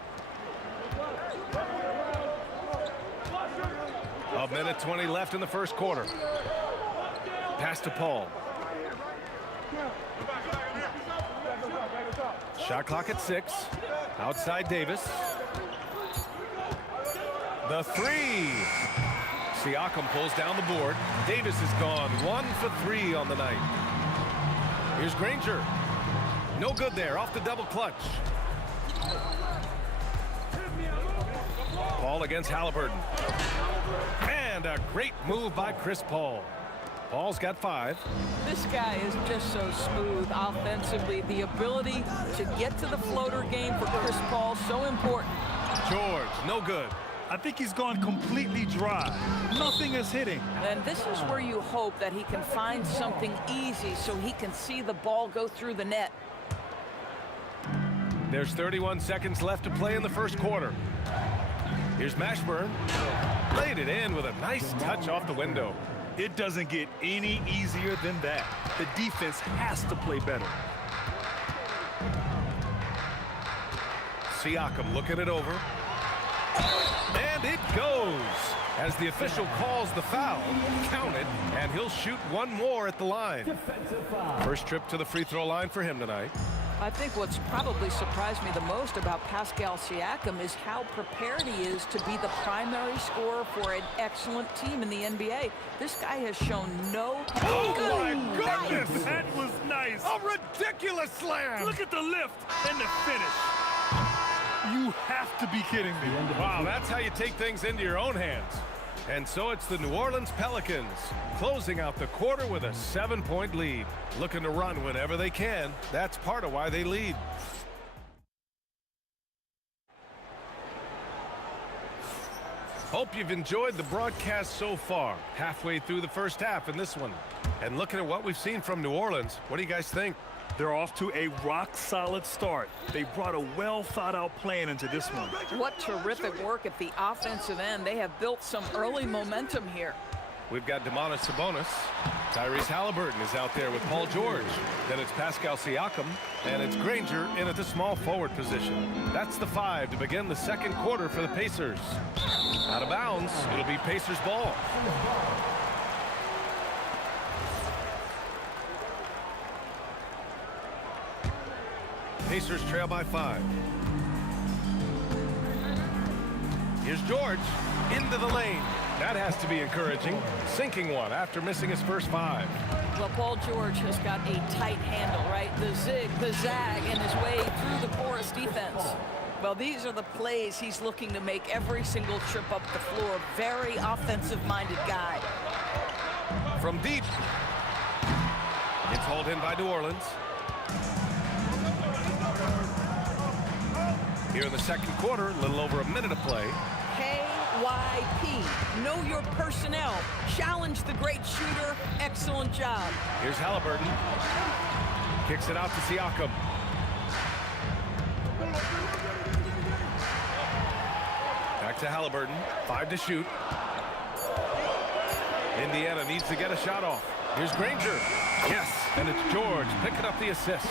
A minute 20 left in the first quarter. Pass to Paul. Shot clock at 6. Outside Davis. The 3. Siakam pulls down the board. Davis is gone 1 for 3 on the night. Here's Granger. No good there, off the double clutch. Paul against Halliburton. And a great move by Chris Paul. Paul's got 5. This guy is just so smooth offensively. The ability to get to the floater game for Chris Paul, so important. George, no good. I think he's gone completely dry. Nothing is hitting. And this is where you hope that he can find something easy so he can see the ball go through the net. There's 31 seconds left to play in the first quarter. Here's Mashburn. Laid it in with a nice touch off the window. It doesn't get any easier than that. The defense has to play better. Siakam looking it over. And it goes. As the official calls the foul, count it, and he'll shoot one more at the line. First trip to the free throw line for him tonight. I think what's probably surprised me the most about Pascal Siakam is how prepared he is to be the primary scorer for an excellent team in the NBA. This guy has shown no... Oh, my goodness! That was nice. A ridiculous slam. Look at the lift and the finish. You have to be kidding me. Wow, that's how you take things into your own hands. And so it's the New Orleans Pelicans closing out the quarter with a 7-point lead. Looking to run whenever they can. That's part of why they lead. Hope you've enjoyed the broadcast so far. Halfway through the first half in this one. And looking at what we've seen from New Orleans, what do you guys think? They're off to a rock-solid start. They brought a well-thought-out plan into this one. What terrific work at the offensive end. They have built some early momentum here. We've got Domantas Sabonis. Tyrese Halliburton is out there with Paul George. Then it's Pascal Siakam. And it's Granger in at the small forward position. That's the 5 to begin the second quarter for the Pacers. Out of bounds, it'll be Pacers ball. Pacers trail by 5. Here's George into the lane. That has to be encouraging. Sinking one after missing his first 5. Well, Paul George has got a tight handle, right? The zig, the zag, and his way through the porous defense. Well, these are the plays he's looking to make every single trip up the floor. Very offensive-minded guy. From deep. It's hauled in by New Orleans. Here in the second quarter, a little over a minute of play. KYP. Know your personnel. Challenge the great shooter. Excellent job. Here's Halliburton. Kicks it out to Siakam. Back to Halliburton. 5 to shoot. Indiana needs to get a shot off. Here's Granger. Yes, and it's George picking up the assist.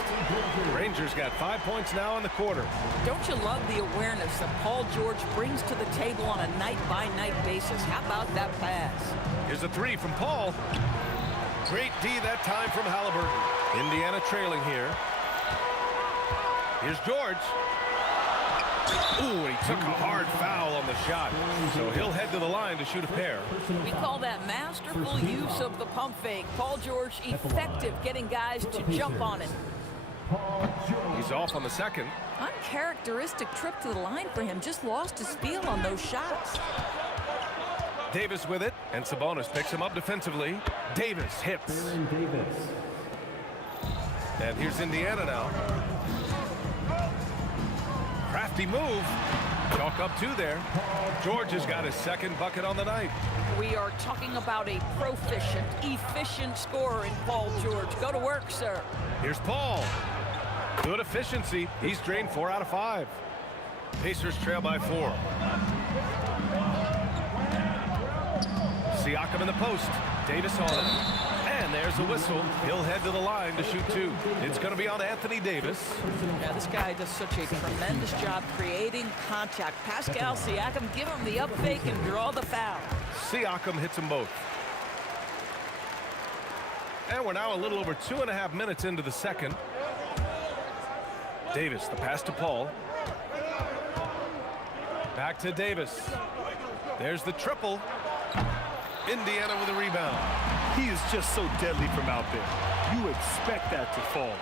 Granger's got 5 points now in the quarter. Don't you love the awareness that Paul George brings to the table on a night-by-night basis? How about that pass? Here's a 3 from Paul. Great D that time from Halliburton. Indiana trailing here. Here's George. Ooh, he took a hard foul on the shot. So he'll head to the line to shoot a pair. We call that masterful use of the pump fake. Paul George effective getting guys to jump on it. He's off on the second. Uncharacteristic trip to the line for him. Just lost his feel on those shots. Davis with it, and Sabonis picks him up defensively. Davis hits. And here's Indiana now. Crafty move. Chalk up 2 there. George has got his second bucket on the night. We are talking about a proficient, efficient scorer in Paul George. Go to work, sir. Here's Paul. Good efficiency. He's drained 4 out of 5. Pacers trail by 4. Siakam in the post. Davis on it. And there's a whistle. He'll head to the line to shoot 2. It's going to be on Anthony Davis. Yeah, this guy does such a tremendous job creating contact. Pascal Siakam, give him the up fake and draw the foul. Siakam hits them both. And we're now a little over 2.5 minutes into the second. Davis, the pass to Paul. Back to Davis. There's the triple. Indiana with a rebound. He is just so deadly from out there. You expect that to fall.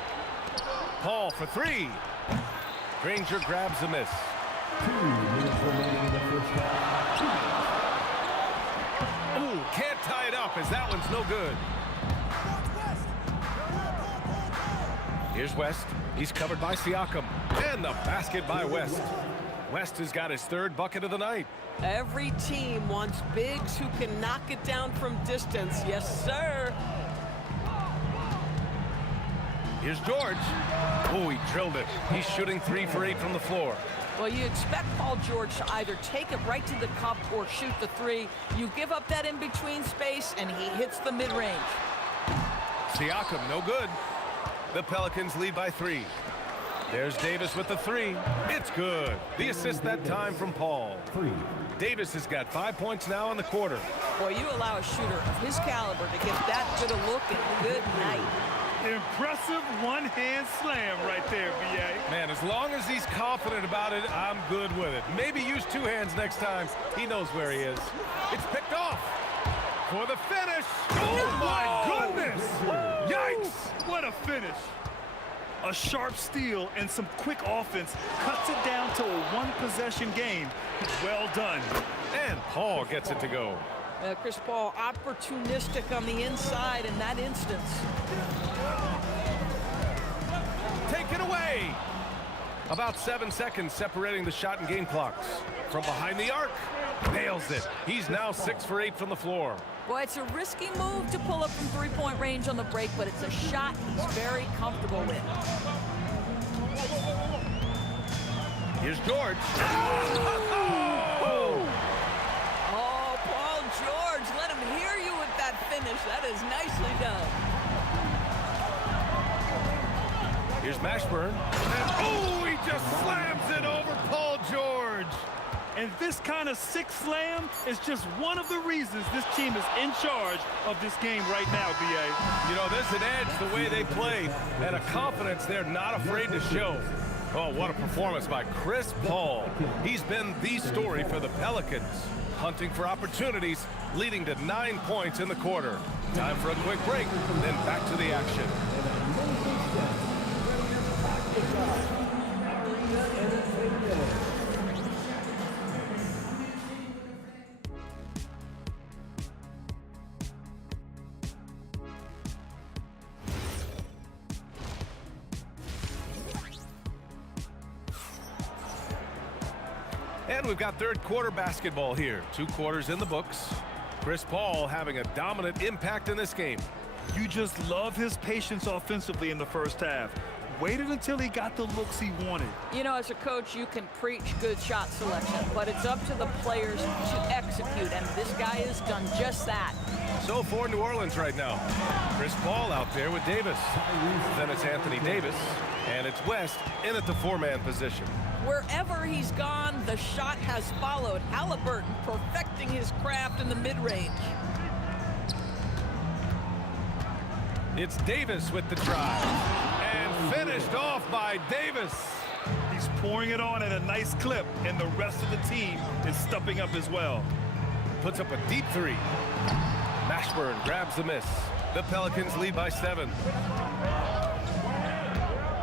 Paul for 3. Granger grabs the miss. 2 minutes remaining in the first half. Ooh, can't tie it up as that one's no good. Here's West. He's covered by Siakam. And the basket by West. West has got his 3rd bucket of the night. Every team wants bigs who can knock it down from distance. Yes, sir. Here's George. Oh, he drilled it. He's shooting 3 for 8 from the floor. Well, you expect Paul George to either take it right to the cup or shoot the 3. You give up that in-between space, and he hits the mid-range. Siakam, no good. The Pelicans lead by 3. There's Davis with the 3. It's good. The assist that time from Paul. Davis has got 5 points now in the quarter. Boy, you allow a shooter of his caliber to get that good a look and good night. Impressive one-hand slam right there, B.A. Man, as long as he's confident about it, I'm good with it. Maybe use two hands next time. He knows where he is. It's picked off for the finish. Oh, my goodness. Yikes. What a finish. A sharp steal and some quick offense cuts it down to a one-possession game. Well done. And Paul gets it to go. Chris Paul opportunistic on the inside in that instance. Take it away. About 7 seconds separating the shot and game clocks. From behind the arc, nails it. He's now 6 for 8 from the floor. Boy, it's a risky move to pull up from three-point range on the break, but it's a shot he's very comfortable with. Here's George. Oh, Paul George, let him hear you with that finish. That is nicely done. Here's Mashburn. And he just slams it over Paul George. And this kind of six slam is just one of the reasons this team is in charge of this game right now, B.A. You know, there's an edge the way they play and a confidence they're not afraid to show. Oh, what a performance by Chris Paul. He's been the story for the Pelicans, hunting for opportunities, leading to 9 points in the quarter. Time for a quick break, then back to the action. And we've got third quarter basketball here. 2 quarters in the books. Chris Paul having a dominant impact in this game. You just love his patience offensively in the first half. Waited until he got the looks he wanted. You know, as a coach, you can preach good shot selection, but it's up to the players to execute, and this guy has done just that. So for New Orleans right now, Chris Paul out there with Davis. Then it's Anthony Davis, and it's West in at the 4-man position. Wherever he's gone, the shot has followed. Halliburton perfecting his craft in the mid-range. It's Davis with the drive. And finished off by Davis. He's pouring it on at a nice clip, and the rest of the team is stepping up as well. Puts up a deep 3. Mashburn grabs the miss. The Pelicans lead by 7.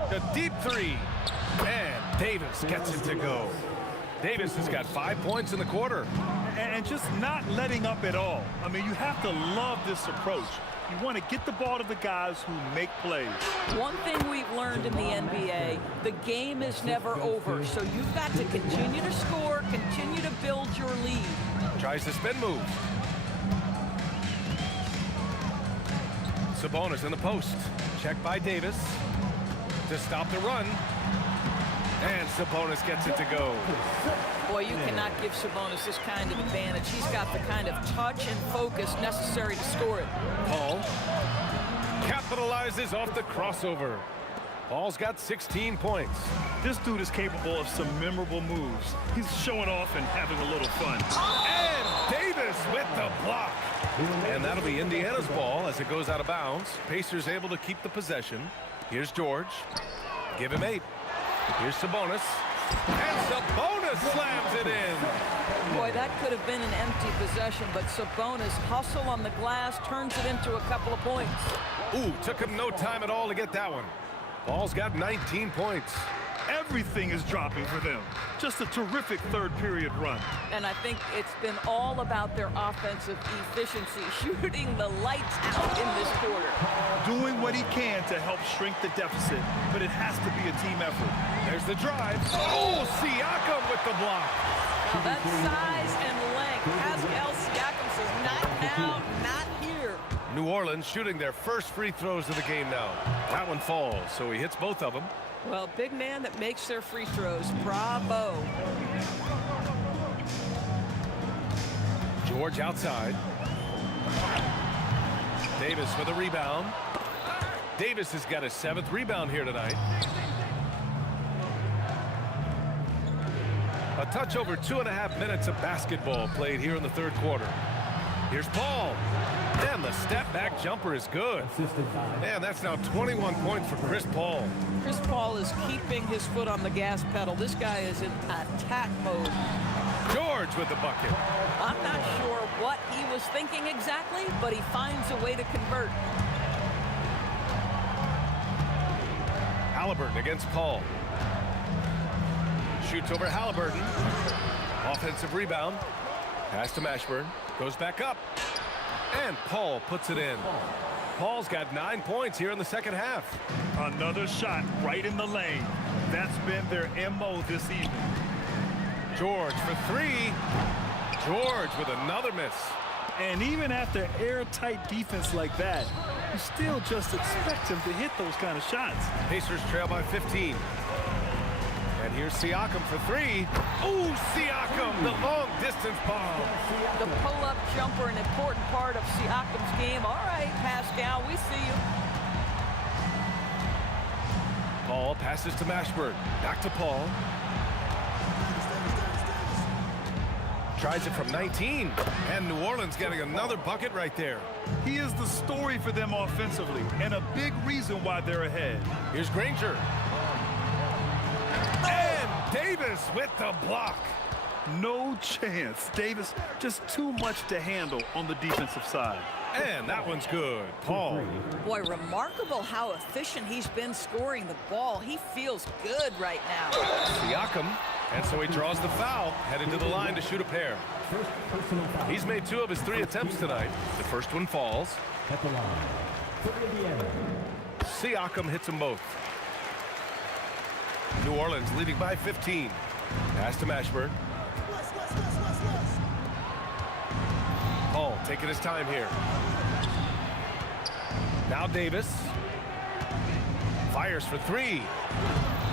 A deep 3. And Davis gets it to go. Davis has got 5 points in the quarter. And just not letting up at all. I mean, you have to love this approach. You want to get the ball to the guys who make plays. One thing we've learned in the NBA, the game is never over. So you've got to continue to score, continue to build your lead. Tries the spin move. Sabonis in the post. Checked by Davis to stop the run. And Sabonis gets it to go. Boy, you cannot give Sabonis this kind of advantage. He's got the kind of touch and focus necessary to score it. Paul capitalizes off the crossover. Paul's got 16 points. This dude is capable of some memorable moves. He's showing off and having a little fun. And Davis with the block. And that'll be Indiana's ball as it goes out of bounds. Pacers able to keep the possession. Here's George. Give him 8. Here's Sabonis. And Sabonis slams it in. Boy, that could have been an empty possession, but Sabonis hustle on the glass, turns it into a couple of points. Ooh, took him no time at all to get that one. Paul's got 19 points. Everything is dropping for them. Just a terrific third period run. And I think it's been all about their offensive efficiency, shooting the lights out in this quarter. Doing what he can to help shrink the deficit, but it has to be a team effort. There's the drive. Oh, Siakam with the block. Now that size and length, Pascal Siakam says, not now, not here. New Orleans shooting their first free throws of the game now. That one falls, so he hits both of them. Well, big man that makes their free throws. Bravo. George outside. Davis with a rebound. Davis has got his 7th rebound here tonight. A touch over 2.5 minutes of basketball played here in the third quarter. Here's Paul. And the step-back jumper is good. And that's now 21 points for Chris Paul. Chris Paul is keeping his foot on the gas pedal. This guy is in attack mode. George with the bucket. I'm not sure what he was thinking exactly, but he finds a way to convert. Halliburton against Paul. Shoots over Halliburton. Offensive rebound. Pass to Mashburn. Goes back up. And Paul puts it in. Paul's got 9 points here in the second half. Another shot right in the lane. That's been their MO this evening. George for three. George with another miss. And even after airtight defense like that, you still just expect him to hit those kind of shots. Pacers trail by 15. And here's Siakam for three. Ooh, Siakam, the long-distance bomb. The pull-up jumper, an important part of Siakam's game. All right, Pascal, we see you. Paul passes to Mashburn. Back to Paul. Tries it from 19. And New Orleans getting another bucket right there. He is the story for them offensively, and a big reason why they're ahead. Here's Granger. And Davis with the block. No chance. Davis just too much to handle on the defensive side. And that one's good. Paul. Boy, remarkable how efficient he's been scoring the ball. He feels good right now. Siakam. And so he draws the foul, headed to the line to shoot a pair. He's made 2 of his 3 attempts tonight. The first one falls. At the line, for Indiana. Siakam hits them both. New Orleans leading by 15. Pass to Mashburn. Paul taking his time here. Now Davis. Fires for 3.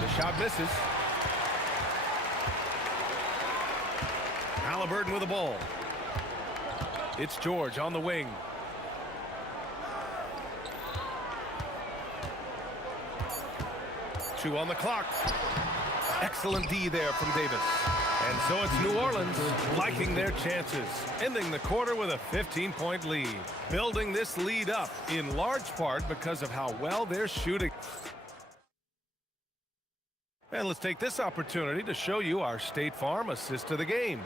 The shot misses. Halliburton with the ball. It's George on the wing. Two on the clock. Excellent D there from Davis. And so it's New Orleans liking their chances, ending the quarter with a 15-point lead. Building this lead up in large part because of how well they're shooting. And let's take this opportunity to show you our State Farm assist of the game.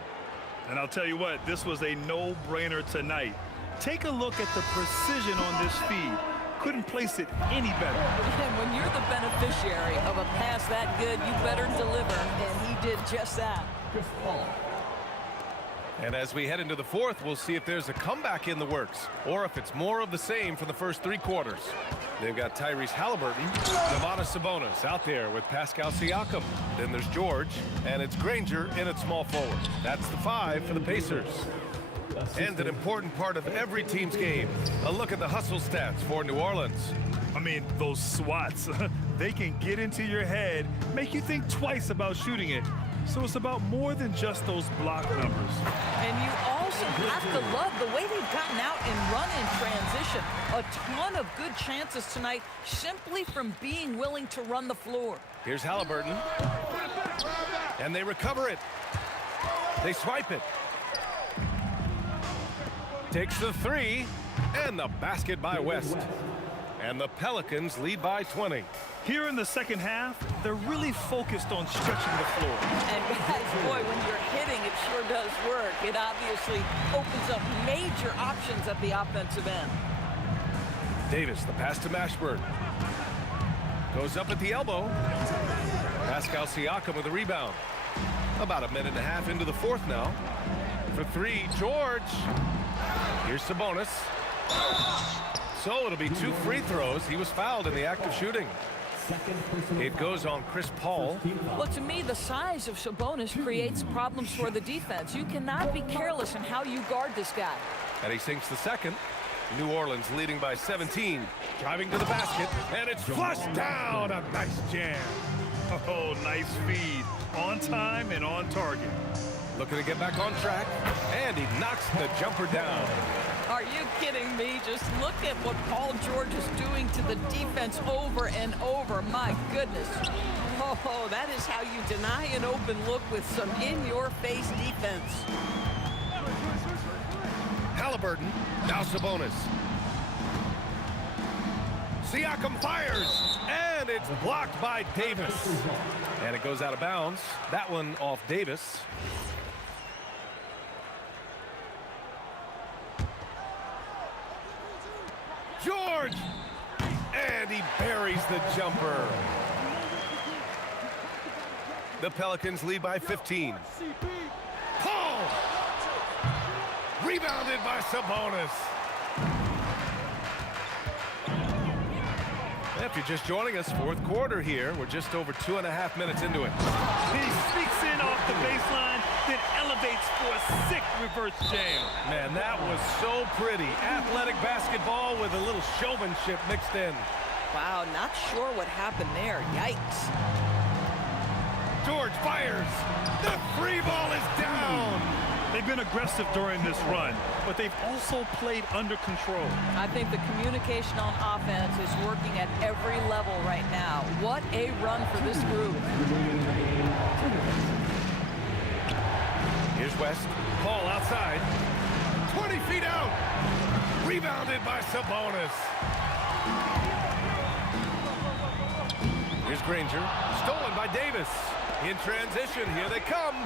And I'll tell you what, this was a no-brainer tonight. Take a look at the precision on this feed. Couldn't place it any better. And when you're the beneficiary of a pass that good, you better deliver, and he did just that. Chris Paul. And as we head into the fourth, we'll see if there's a comeback in the works, or if it's more of the same for the first 3 quarters. They've got Tyrese Halliburton, Domantas Sabonis out there with Pascal Siakam. Then there's George, and it's Granger in at small forward. That's the 5 for the Pacers. And an important part of every team's game, a look at the hustle stats for New Orleans. I mean, those swats, they can get into your head, make you think twice about shooting it. So it's about more than just those block numbers. And you also have to love the way they've gotten out and run in transition. A ton of good chances tonight simply from being willing to run the floor. Here's Halliburton. And they recover it. They swipe it. Takes the 3. And the basket by West. And the Pelicans lead by 20. Here in the second half, they're really focused on stretching the floor. And guys, boy, when you're hitting, it sure does work. It obviously opens up major options at the offensive end. Davis, the pass to Mashburn. Goes up at the elbow. Pascal Siakam with the rebound. About 1.5 minutes into the fourth now. For 3, George. Here's Sabonis. So it'll be 2 free throws. He was fouled in the act of shooting. It goes on Chris Paul. Well, to me, the size of Sabonis creates problems for the defense. You cannot be careless in how you guard this guy. And he sinks the second. New Orleans leading by 17. Driving to the basket. And it's flushed down. A nice jam. Oh, nice feed. On time and on target. Looking to get back on track. And he knocks the jumper down. Are you kidding me? Just look at what Paul George is doing to the defense over and over. My goodness. Oh, that is how you deny an open look with some in-your-face defense. Halliburton. Now Sabonis. Siakam fires, and it's blocked by Davis. And it goes out of bounds. That one off Davis. George! And he buries the jumper. The Pelicans lead by 15. Paul! Rebounded by Sabonis. If you're just joining us, fourth quarter here. We're just over 2.5 minutes into it. He sneaks in off the baseline, then elevates for a sick reverse jam. Man, that was so pretty. Athletic basketball with a little showmanship mixed in. Wow, not sure what happened there. Yikes. George fires. The free ball is down. They've been aggressive during this run, but they've also played under control. I think the communication on offense is working at every level right now. What a run for this group. Here's West. Paul outside. 20 feet out. Rebounded by Sabonis. Here's Granger. Stolen by Davis. In transition, here they come.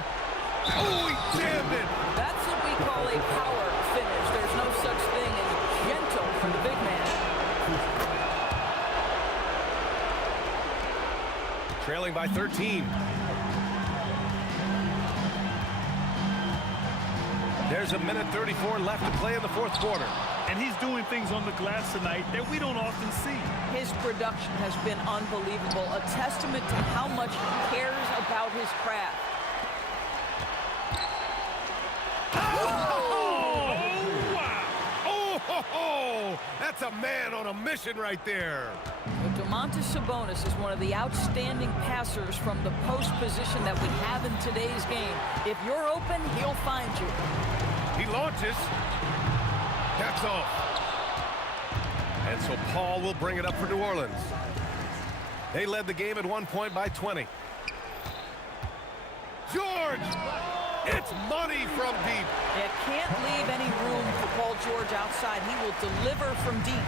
Oh, he jammed it. That's what we call a power finish. There's no such thing as gentle for the big man. Trailing by 13. There's a minute 34 left to play in the fourth quarter. And he's doing things on the glass tonight that we don't often see. His production has been unbelievable, a testament to how much he cares about his craft. Oh, that's a man on a mission right there. Well, Domantas Sabonis is one of the outstanding passers from the post position that we have in today's game. If you're open, he'll find you. He launches. That's off. And so Paul will bring it up for New Orleans. They led the game at 1 point by 20. George! It's money from deep. It can't leave any room for Paul George outside. He will deliver from deep.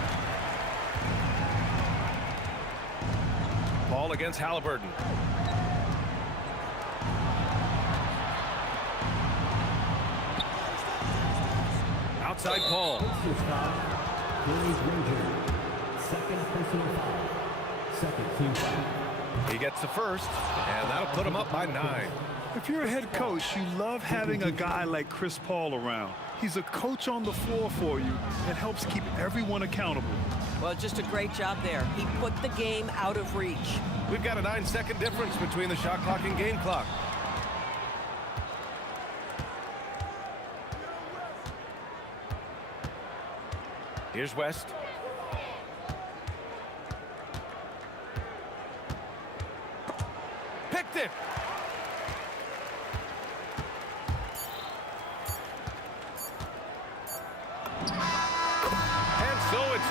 Paul against Halliburton. Outside Paul. Second personal foul. Second team foul. He gets the first, and that'll put him up by 9. If you're a head coach, you love having a guy like Chris Paul around. He's a coach on the floor for you that helps keep everyone accountable. Well, just a great job there. He put the game out of reach. We've got a 9-second difference between the shot clock and game clock. Here's West. Picked it. And so it's...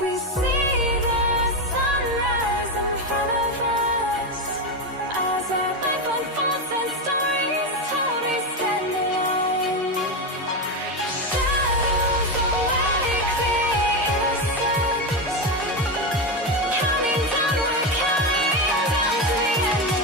We see the sunrise in front of us as our life unfolds and stories told we stand alone. Shadows away the innocence, counting down, we're counting down to the end.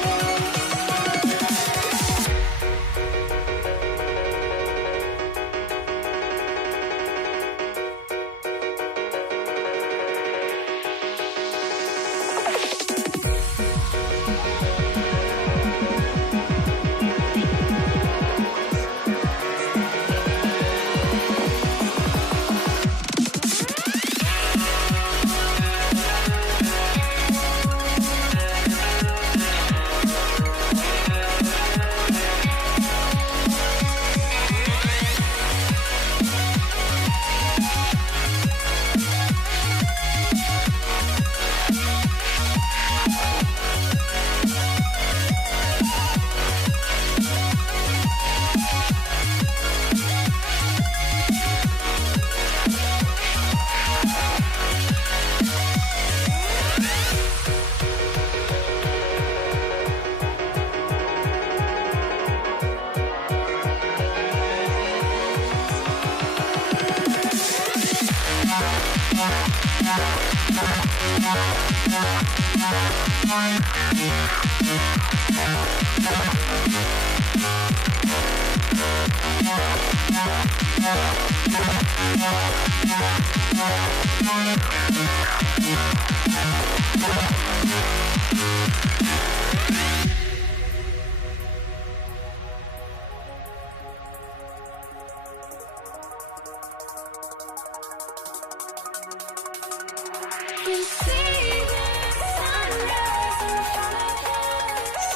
We see the sunrise in front of us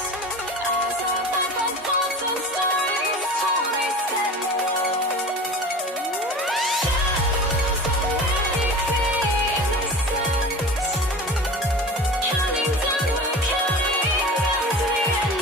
as our life unfolds and stories told we stand alone. Shadows away the innocence, counting down, we're counting down to the end.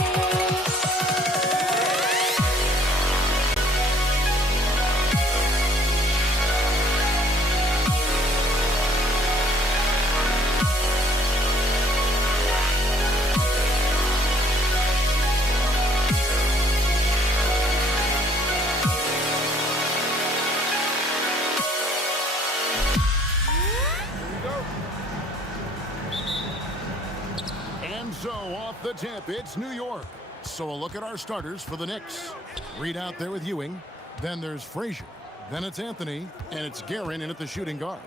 And so off the tip, it's New York. So a look at our starters for the Knicks. Reed out there with Ewing. Then there's Frazier. Then it's Anthony. And it's Guerin in at the shooting guard.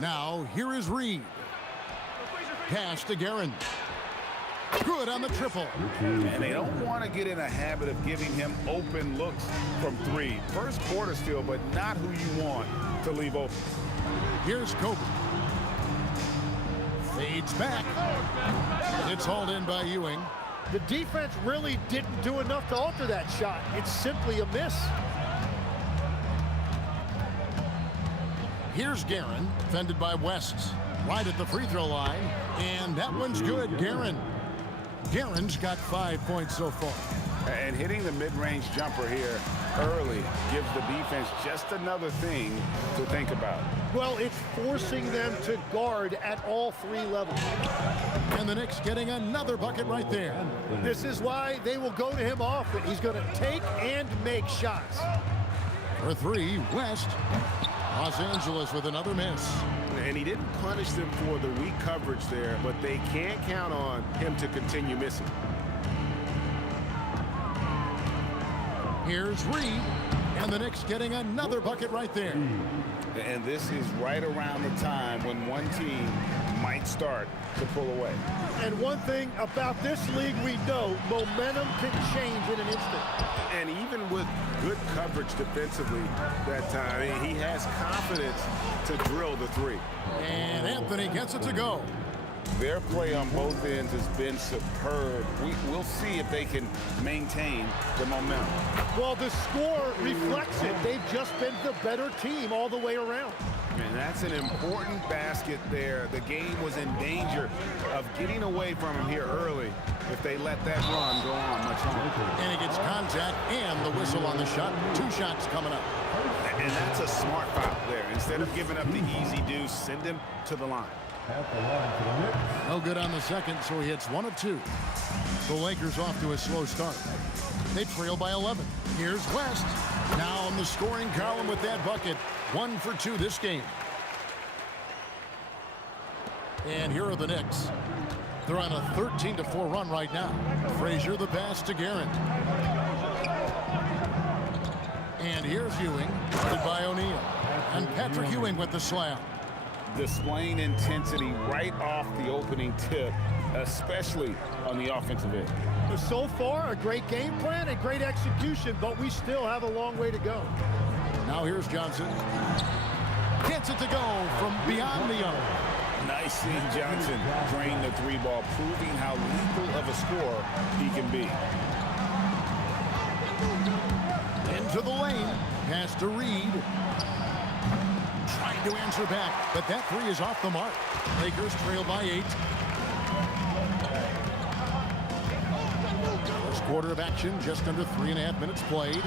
Now, here is Reed. Pass to Guerin. Good on the triple. And they don't want to get in a habit of giving him open looks from three. First quarter still, but not who you want to leave open. Here's Kobe. Fades back. It's hauled in by Ewing. The defense really didn't do enough to alter that shot. It's simply a miss. Here's Guerin, fended by West. Right at the free throw line. And that one's good, Guerin. Guerin's got 5 points so far. And hitting the mid-range jumper here early gives the defense just another thing to think about. Well, it's forcing them to guard at all three levels. And the Knicks getting another bucket right there. This is why they will go to him often. He's going to take and make shots. For three, West. Los Angeles with another miss. And he didn't punish them for the weak coverage there, but they can't count on him to continue missing. Here's Reed. And the Knicks getting another bucket right there. And this is right around the time when one team might start to pull away. And one thing about this league we know, momentum can change in an instant. And even with good coverage defensively that time, he has confidence to drill the three. And Anthony gets it to go. Their play on both ends has been superb. We'll see if they can maintain the momentum. Well, the score reflects it. They've just been the better team all the way around. And that's an important basket there. The game was in danger of getting away from him here early if they let that run go on much longer. And he gets contact and the whistle on the shot. 2 shots coming up. And that's a smart foul there. Instead of giving up the easy deuce, send him to the line. At the line for the Knicks. No good on the second, so he hits 1 of 2. The Lakers off to a slow start. They trail by 11. Here's West. Now on the scoring column with that bucket. 1 for 2 this game. And here are the Knicks. They're on a 13-4 run right now. Frazier the pass to Garrett. And here's Ewing, guarded by O'Neal. And Patrick Ewing with the slam. Displaying intensity right off the opening tip, especially on the offensive end. So far, a great game plan and great execution, but we still have a long way to go. Now here's Johnson. Gets it to go from beyond the arc. Nice seeing Johnson drain the 3-ball, proving how lethal of a scorer he can be. Into the lane. Pass to Reed. Trying to answer back, but that 3 is off the mark. Lakers trail by 8. First quarter of action, just under 3.5 minutes played.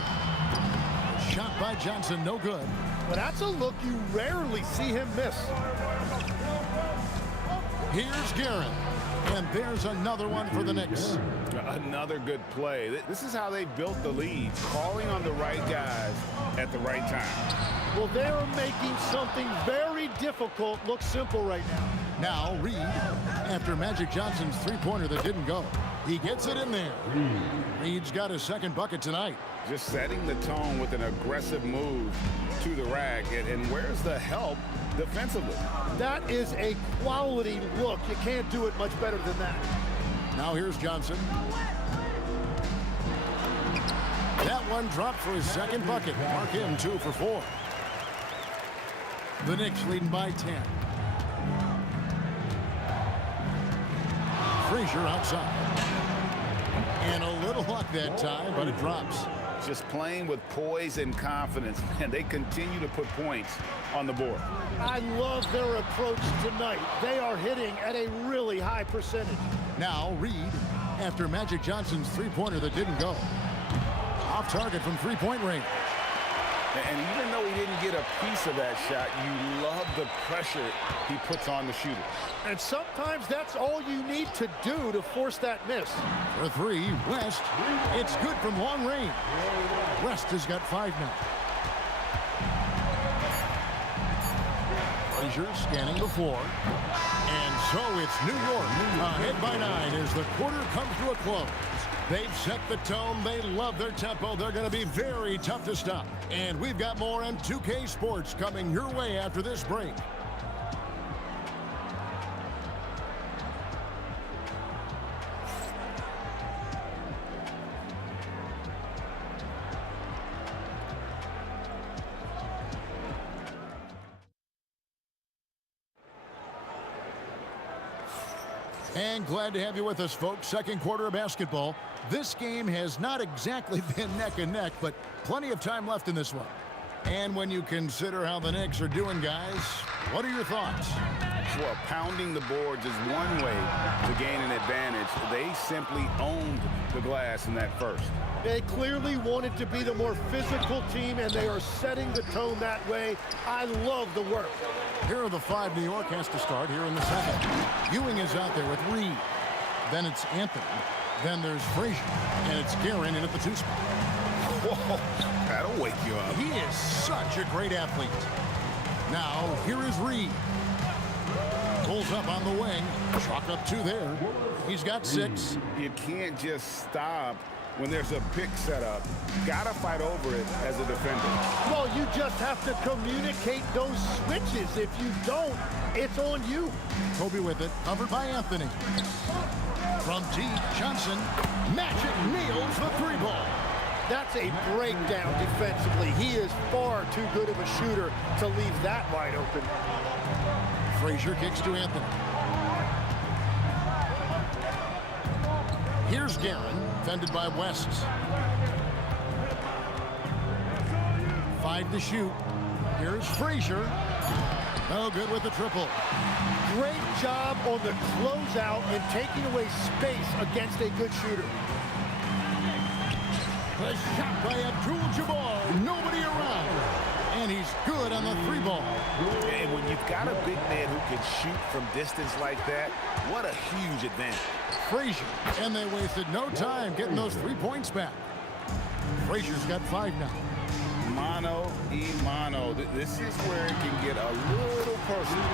Shot by Johnson, no good. But that's a look you rarely see him miss. Here's Garrett. And there's another one for the Knicks. Another good play. This is how they built the lead, calling on the right guys at the right time. Well, they're making something very difficult look simple right now. Now Reed, after Magic Johnson's 3-pointer that didn't go. He gets it in there. Reed's got his second bucket tonight. Just setting the tone with an aggressive move to the rack. And where's the help defensively? That is a quality look. You can't do it much better than that. Now here's Johnson. That one dropped for his second bucket. Mark him 2 for 4. The Knicks leading by 10. Frazier outside. And a little luck that time, but it drops. Just playing with poise and confidence, and they continue to put points on the board. I love their approach tonight. They are hitting at a really high percentage. Now Reed, after Magic Johnson's 3-pointer that didn't go. Off target from 3-point range. And even though he didn't get a piece of that shot, you love the pressure he puts on the shooter. And sometimes that's all you need to do to force that miss. For 3, West. It's good from long range. West has got 5 now. Frazier scanning the floor. And so it's New York ahead by 9 as the quarter comes to a close. They've set the tone. They love their tempo. They're going to be very tough to stop. And we've got more on 2K Sports coming your way after this break. And glad to have you with us, folks. Second quarter of basketball. This game has not exactly been neck and neck, but plenty of time left in this one. And when you consider how the Knicks are doing, guys, what are your thoughts? Well, pounding the boards is one way to gain an advantage. They simply owned the glass in that first. They clearly wanted to be the more physical team, and they are setting the tone that way. I love the work. Here are the 5 New York has to start here in the second. Ewing is out there with Reed. Then it's Anthony. Then there's Frazier. And it's Guerin in at the 2 spot. Whoa, that'll wake you up. He is such a great athlete. Now, here is Reed. Pulls up on the wing. Chalk up 2 there. He's got 6. You can't just stop when there's a pick set up. Gotta fight over it as a defender. Well, you just have to communicate those switches. If you don't, it's on you. Kobe with it, covered by Anthony. From deep, Johnson. Magic nails the 3-ball. That's a breakdown defensively. He is far too good of a shooter to leave that wide open. Frazier kicks to Anthony. Here's Guerin, defended by West. 5 to shoot. Here's Frazier. No good with the triple. Great job on the closeout and taking away space against a good shooter. A shot by Abdul-Jabbar. Nobody around. And he's good on the 3 ball. And when you've got a big man who can shoot from distance like that, what a huge advantage. Frazier, and they wasted no time getting those 3 points back. Frazier's got 5 now. Mano y mano. This is where it can get a little personal.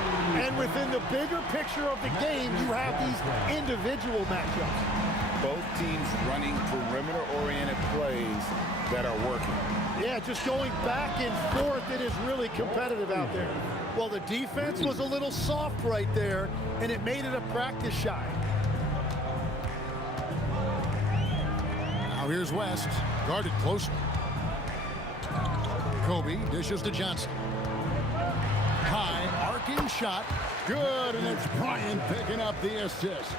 And within the bigger picture of the game, you have these individual matchups. Both teams running perimeter-oriented plays that are working. Yeah, just going back and forth, it is really competitive out there. Well, the defense was a little soft right there, and it made it a practice shot. Now here's West, guarded closely. Kobe dishes to Johnson. High, arcing shot. Good, and it's Bryant picking up the assist.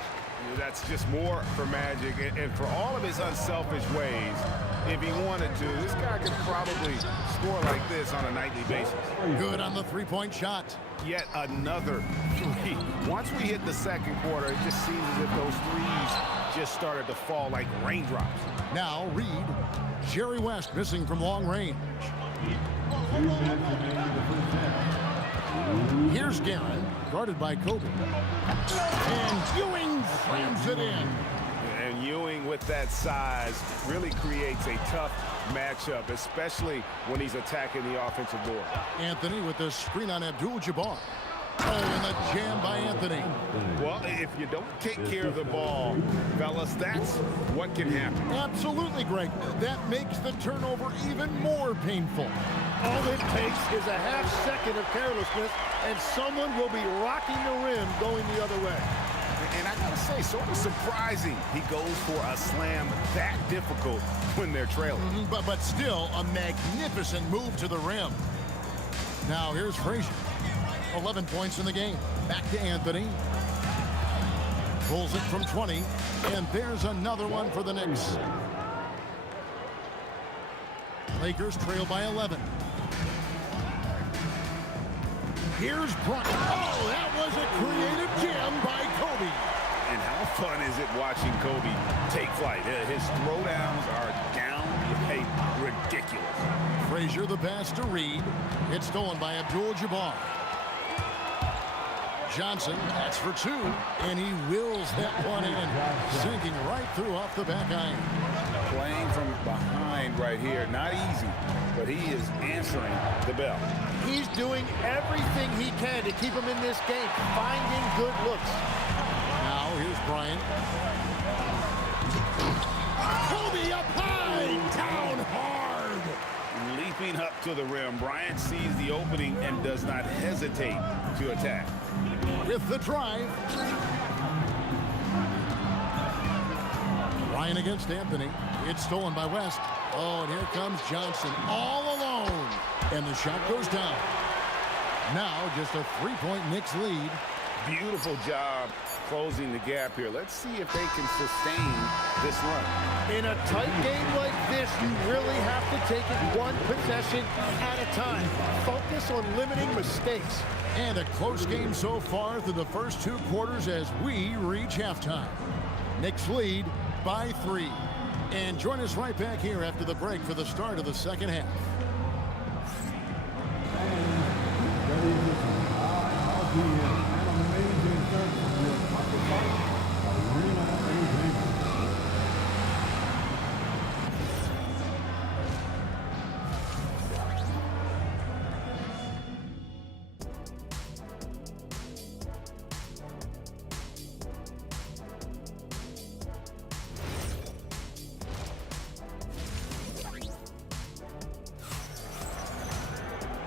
That's just more for Magic, and for all of his unselfish ways, if he wanted to, this guy could probably score like this on a nightly basis. Good on the 3-point shot. Yet another 3. Once we hit the second quarter, it just seems as if those threes just started to fall like raindrops. Now Reed, Jerry West missing from long range. Here's Guerin, guarded by Kobe. And Ewing slams it in. And Ewing with that size really creates a tough matchup, especially when he's attacking the offensive board. Anthony with the screen on Abdul-Jabbar. Oh, and the jam by Anthony. Well, if you don't take care of the ball, fellas, that's what can happen. Absolutely, Greg. That makes the turnover even more painful. All it takes is a half second of carelessness, and someone will be rocking the rim going the other way. And I gotta say, sort of surprising he goes for a slam that difficult when they're trailing. But still, a magnificent move to the rim. Now here's Frazier. 11 points in the game. Back to Anthony. Pulls it from 20. And there's another one for the Knicks. Lakers trail by 11. Here's Bryant. Oh, that was a creative jam by Kobe. And how fun is it watching Kobe take flight? His throwdowns are downright ridiculous. Frazier the pass to Reed. It's stolen by Abdul-Jabbar. Johnson, that's for 2, and he wills that one in, sinking right through off the back iron. Playing from behind right here, not easy, but he is answering the bell. He's doing everything he can to keep him in this game, finding good looks. Now here's Bryant. Kobe up high, down hard. Leaping up to the rim, Bryant sees the opening and does not hesitate to attack. With the drive. Ryan against Anthony. It's stolen by West. Oh, and here comes Johnson all alone. And the shot goes down. Now just a 3-point Knicks lead. Beautiful job closing the gap here. Let's see if they can sustain this run. In a tight game like this, you really have to take it one possession at a time. Focus on limiting mistakes. And a close game so far through the first 2 quarters as we reach halftime. Knicks lead by 3. And join us right back here after the break for the start of the second half.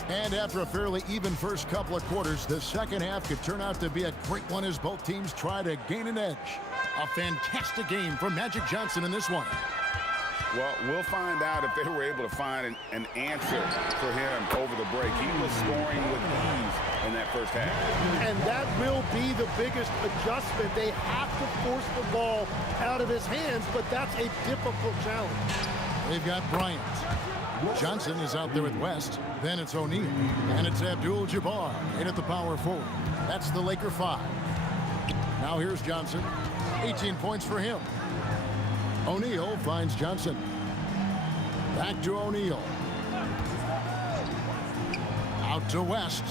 And after a fairly even first couple of quarters, the second half could turn out to be a great one as both teams try to gain an edge. A fantastic game from Magic Johnson in this one. Well, we'll find out if they were able to find an answer for him over the break. He was scoring with ease in that first half. And that will be the biggest adjustment. They have to force the ball out of his hands, but that's a difficult challenge. They've got Bryant. Johnson is out there with West. Then it's O'Neal. And it's Abdul-Jabbar in at the power forward. That's the Laker 5. Now here's Johnson. 18 points for him. O'Neal finds Johnson. Back to O'Neal. to West.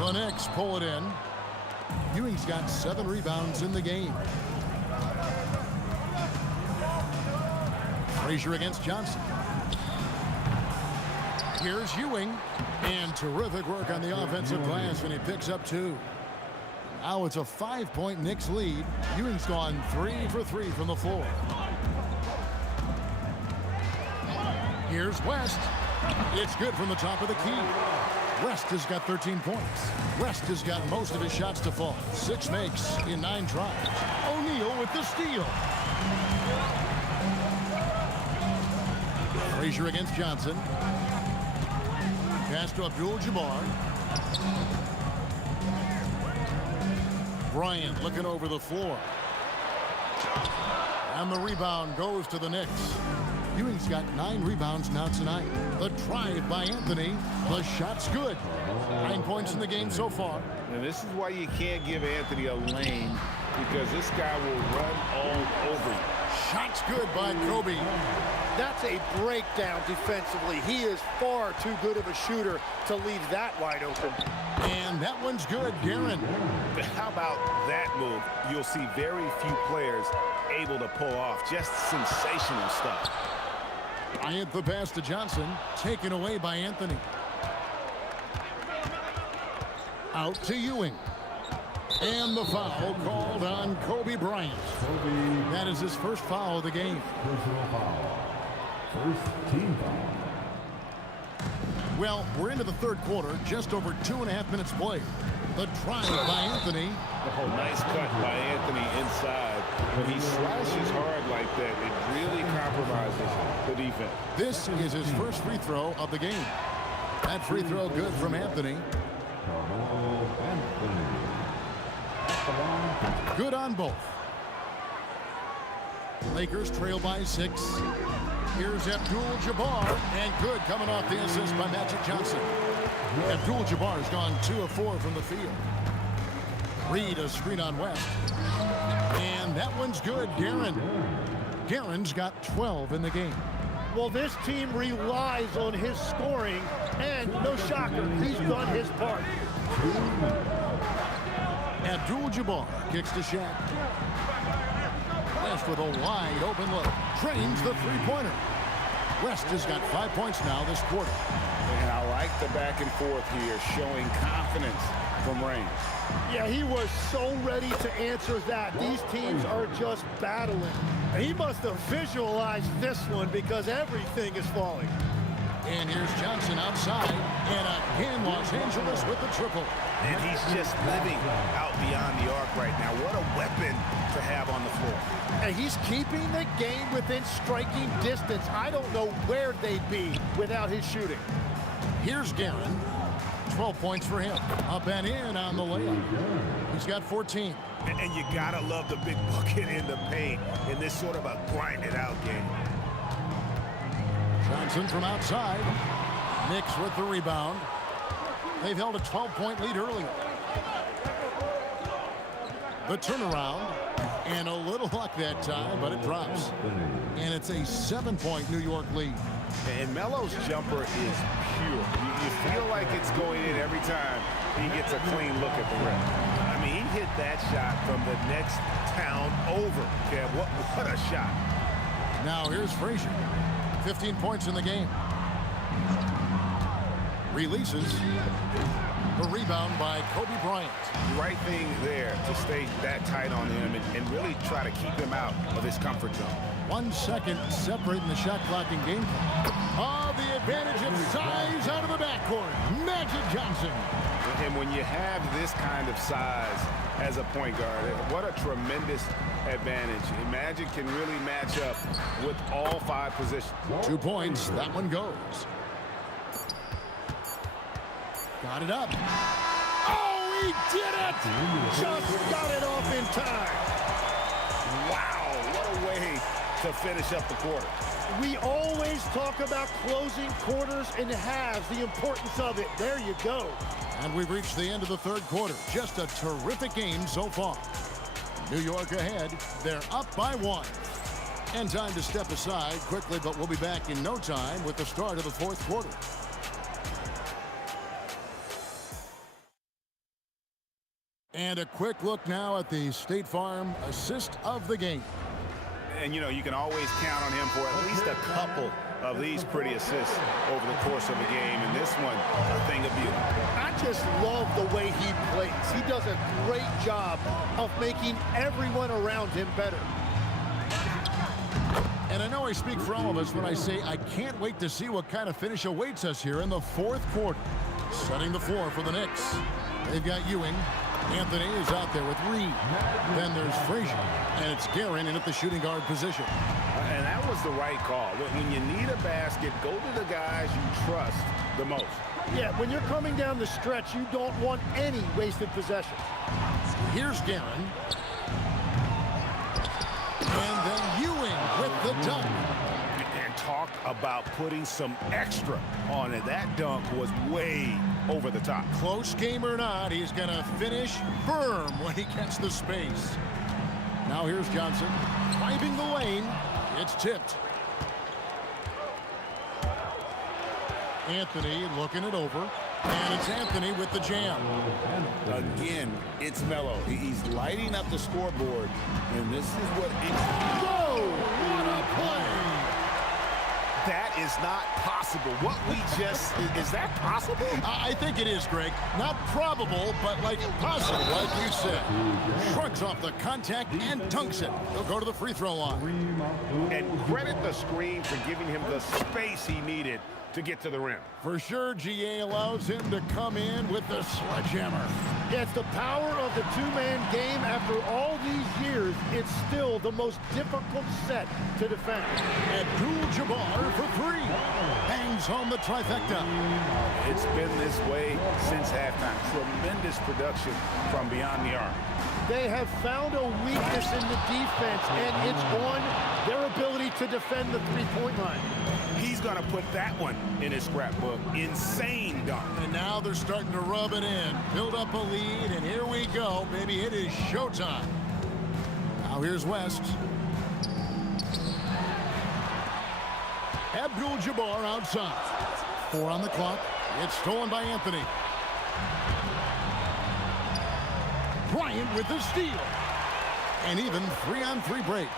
The Knicks pull it in. Ewing's got 7 rebounds in the game. Frazier against Johnson. Here's Ewing. And terrific work on the offensive glass, and he picks up 2. Now it's a 5-point Knicks lead. Ewing's gone 3 for 3 from the floor. Here's West. It's good from the top of the key. West has got 13 points. West has got most of his shots to fall. 6 makes in 9 tries. O'Neal with the steal. Frazier against Johnson. Pass to Abdul-Jabbar. Bryant looking over the floor. And the rebound goes to the Knicks. Ewing's got 9 rebounds now tonight. The drive by Anthony. The shot's good. 9 points in the game so far. And this is why you can't give Anthony a lane, because this guy will run all over you. Shot's good by Kobe. That's a breakdown defensively. He is far too good of a shooter to leave that wide open. And that one's good, Darren. How about that move? You'll see very few players able to pull off just sensational stuff. Bryant the pass to Johnson, taken away by Anthony. Out to Ewing. And the foul called on Kobe Bryant. That is his first foul of the game. Personal foul. First team foul. Well, we're into the third quarter, just over 2.5 minutes played. The drive by Anthony. Oh, nice cut by Anthony inside. When he slashes hard like that, it really compromises the defense. This is his first free throw of the game. That free throw good from Anthony. Good on both. Lakers trail by 6. Here's Abdul-Jabbar, and good coming off the assist by Magic Johnson. Abdul-Jabbar has gone 2 of 4 from the field. Reed a screen on West. And that one's good, Darren. Darren's got 12 in the game. Well, this team relies on his scoring, and no shocker, he's done his part. Abdul-Jabbar kicks to Shaq. West with a wide open look. Trains the three-pointer. West has got 5 points now this quarter. And I like the back and forth here, showing confidence from range. Yeah, he was so ready to answer that. These teams are just battling. He must have visualized this one because everything is falling. And here's Johnson outside. And again, Los Angeles with the triple. And he's just living out beyond the arc right now. What a weapon to have on the floor. And he's keeping the game within striking distance. I don't know where they'd be without his shooting. Here's Guerin. 12 points for him. Up and in on the layup. He's got 14. And you gotta love the big bucket in the paint in this sort of a grinded-out game. Johnson from outside. Knicks with the rebound. They've held a 12-point lead earlier. The turnaround. And a little luck that time, but it drops. And it's a 7-point New York lead. And Melo's jumper is pure. You feel like it's going in every time he gets a clean look at the rim. I mean, he hit that shot from the next town over. Kev, what a shot. Now here's Frazier. 15 points in the game. Releases. The rebound by Kobe Bryant. Right thing there to stay that tight on him and really try to keep him out of his comfort zone. 1 second separating the shot clock and game clock. Oh, the advantage of size out of the backcourt. Magic Johnson. And when you have this kind of size as a point guard, what a tremendous advantage. And Magic can really match up with all 5 positions. 2 points. That one goes. Got it up. Oh, he did it! Just got it off in time. Wow, what a way to finish up the quarter. We always talk about closing quarters and halves, the importance of it. There you go. And we've reached the end of the third quarter. Just a terrific game so far. New York ahead. They're up by 1. And time to step aside quickly, but we'll be back in no time with the start of the fourth quarter. And a quick look now at the State Farm assist of the game. And, you know, you can always count on him for at least a couple of these pretty assists over the course of a game. And this one, a thing of beauty. I just love the way he plays. He does a great job of making everyone around him better. And I know I speak for all of us when I say I can't wait to see what kind of finish awaits us here in the fourth quarter. Setting the floor for the Knicks. They've got Ewing. Anthony is out there with Reed. Then there's Frazier. And it's Guerin in at the shooting guard position. And that was the right call. When you need a basket, go to the guys you trust the most. Yeah, when you're coming down the stretch, you don't want any wasted possession. Here's Guerin. And then Ewing with the dunk. And talk about putting some extra on it. That dunk was way over the top. Close game or not, he's going to finish firm when he gets the space. Now here's Johnson. Driving the lane. It's tipped. Anthony looking it over. And it's Anthony with the jam. Again, it's Melo. He's lighting up the scoreboard. And this is what Whoa! What a play! That is not possible. What we just... is that possible? I think it is, Greg. Not probable, but like possible, like you said. Shrugs off the contact and dunks it. He'll go to the free throw line. And credit the screen for giving him the space he needed to get to the rim. For sure, GA allows him to come in with the sledgehammer. Yeah, it's the power of the two-man game. After all these years, it's still the most difficult set to defend. Abdul-Jabbar for three. Bangs home the trifecta. It's been this way since halftime. Tremendous production from beyond the arc. They have found a weakness in the defense, and it's on their ability to defend the three-point line. He's going to put that one in his scrapbook. Insane dunk. And now they're starting to rub it in. Build up a lead, and here we go. Baby, it is showtime. Now here's West. Abdul-Jabbar outside. 4 on the clock. It's stolen by Anthony. Bryant with the steal. And even 3-on-3 break.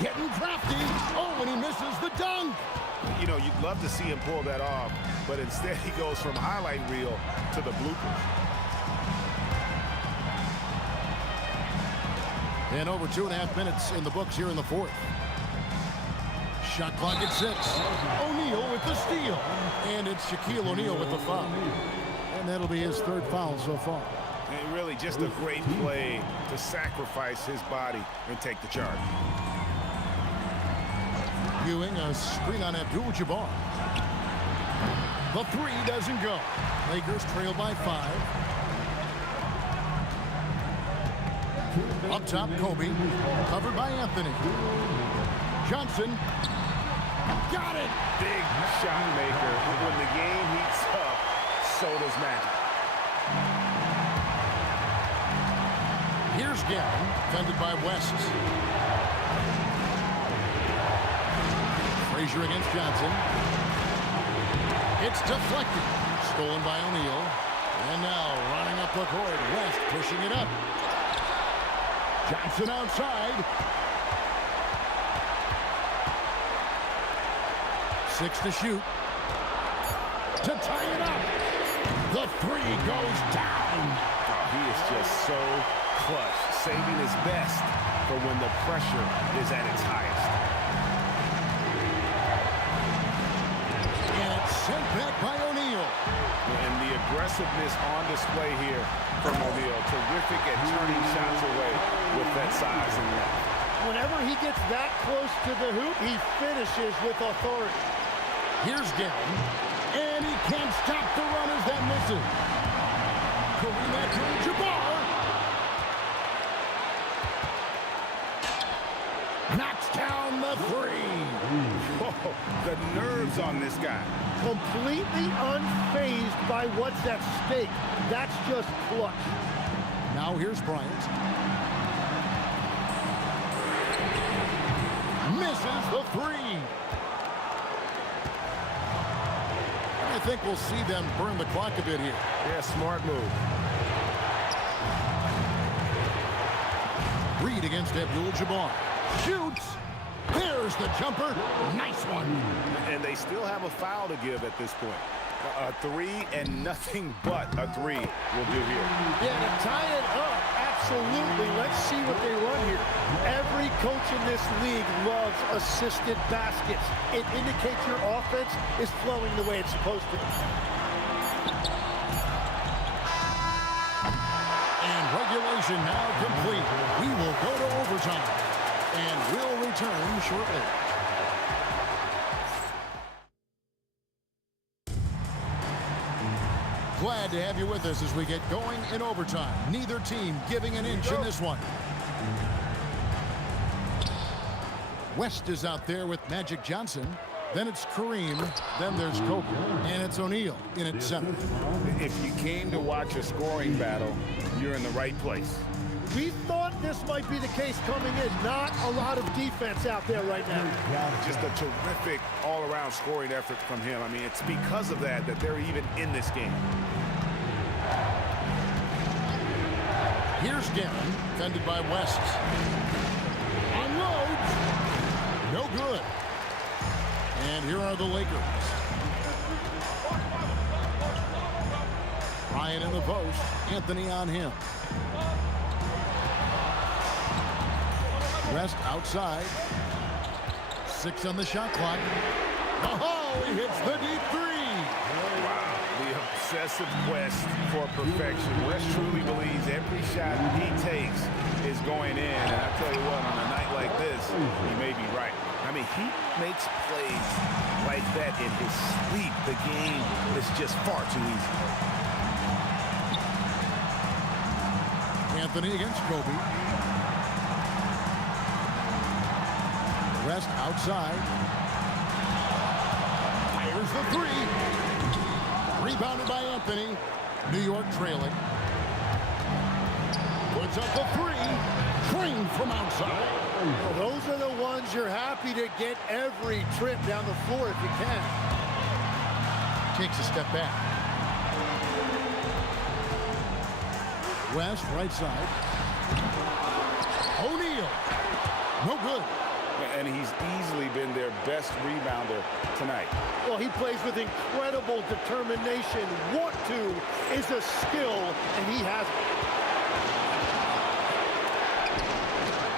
Getting crafty. Oh, and he misses the dunk. You know, you'd love to see him pull that off, but instead he goes from highlight reel to the bloopers. And over 2.5 minutes in the books here in the fourth. Shot clock at 6. O'Neal with the steal. And it's Shaquille O'Neal with the foul. And that'll be his 3rd foul so far. And really just a great play to sacrifice his body and take the charge. Ewing, a screen on Abdul-Jabbar. The 3 doesn't go. Lakers trail by 5. Up top, Kobe. Covered by Anthony. Johnson. Got it! Big shot maker. When the game heats up, so does Magic. Here's Guerin, defended by West. Frazier against Johnson. It's deflected. Stolen by O'Neal. And now running up the court. West pushing it up. Johnson outside. 6 to shoot. To tie it up. The 3 goes down. Oh, he is just so clutch, saving his best for when the pressure is at its highest. And it's sent back by O'Neal. And the aggressiveness on display here from O'Neal. Terrific at turning shots away with that size and length. Whenever he gets that close to the hoop, he finishes with authority. Here's Guerin. And he can't stop the runners that misses. Kareem Abdul-Jabbar. Knocks down the 3. Whoa, the nerves on this guy. Completely unfazed by what's at stake. That's just clutch. Now here's Bryant. misses the three. I think we'll see them burn the clock a bit here. Yeah, smart move. Reed against Abdul-Jabbar. Shoots. There's the jumper. Nice one. And they still have a foul to give at this point. A three and nothing but a three will do here. Yeah, to tie it up, absolutely. Let's see what they run here. Every coach in this league loves assisted baskets. It indicates your offense is flowing the way it's supposed to. And regulation now complete. We will go to overtime. And we'll return shortly. Glad to have you with us as we get going in overtime. Neither team giving an inch in this one. West is out there with Magic Johnson. Then it's Kareem. Then there's Kobe. And it's O'Neal in at center. If you came to watch a scoring battle, you're in the right place. We thought this might be the case coming in. Not a lot of defense out there right now. Just a terrific all-around scoring effort from him. I mean, it's because of that they're even in this game. Here's Gavin, defended by West. Unloads. No good. And here are the Lakers. Ryan in the post. Anthony on him. West outside. 6 on the shot clock. Oh, he hits the deep three. Wow, the obsessive quest for perfection. West truly believes every shot he takes is going in. And I tell you what, on a night like this, he may be right. I mean, he makes plays like that in his sleep. The game is just far too easy. Anthony against Kobe. West outside. Fires the three. Rebounded by Anthony. New York trailing. Puts up the three. Trained from outside. Well, those are the ones you're happy to get every trip down the floor if you can. Takes a step back. West right side. O'Neal. No good. And he's easily been their best rebounder tonight. Well, he plays with incredible determination. Want to is a skill, and he has it.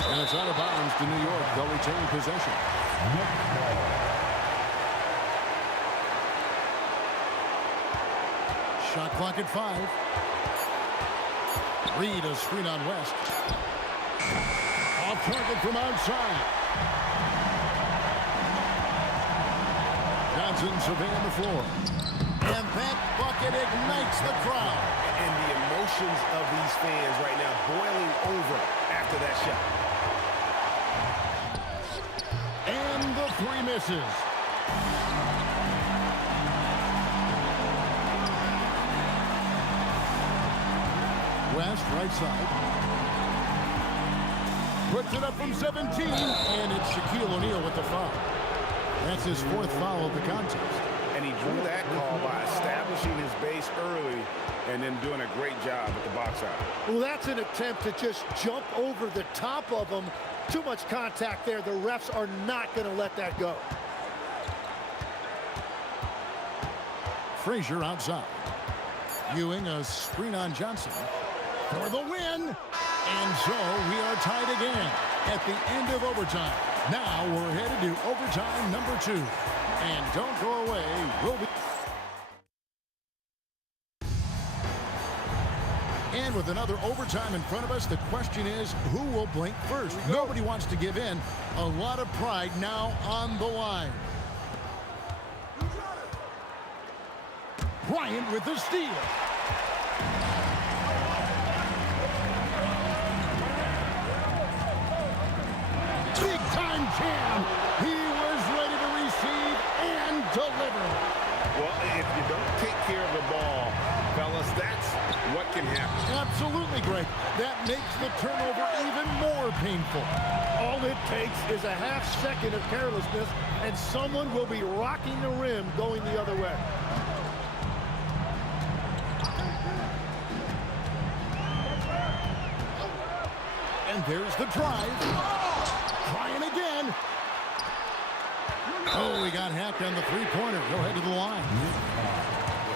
And it's out of bounds to New York. They'll retain possession. Shot clock at 5. Reed a screen on West. Off target from outside. Johnson surveying the floor. And that bucket ignites the crowd. And the emotions of these fans right now boiling over after that shot. And the three misses. West right side. Puts it up from 17. And it's Shaquille O'Neal with the foul. That's his 4th foul of the contest. And he drew that call by establishing his base early and then doing a great job at the box out. Well, that's an attempt to just jump over the top of them. Too much contact there. The refs are not going to let that go. Frazier outside. Ewing a screen on Johnson for the win. And so we are tied again at the end of overtime. Now we're headed to overtime number 2. And don't go away. We'll be... And with another overtime in front of us, the question is, who will blink first? Nobody wants to give in. A lot of pride now on the line. Bryant with the steal. Big-time jam. He was ready to receive and deliver. Well, if you don't take care of the ball Fellas, that's what can happen. Absolutely, Greg. That makes the turnover even more painful. All it takes is a half second of carelessness, and someone will be rocking the rim going the other way. And there's the drive. Trying again. Oh, he got hacked on the three-pointer. He'll head to the line.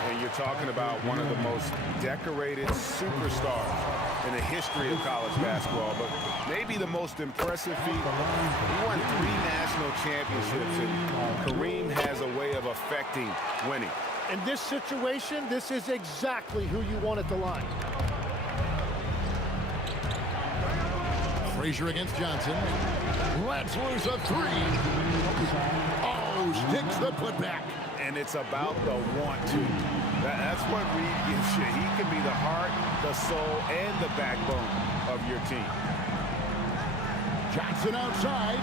And you're talking about one of the most decorated superstars in the history of college basketball, but maybe the most impressive feat. He won 3 national championships, and Kareem has a way of affecting winning. In this situation, this is exactly who you want at the line. Frazier against Johnson. Let's lose a 3. Oh, sticks the putback. And it's about the want to. That's what Reed gives you. He can be the heart, the soul, and the backbone of your team. Johnson outside.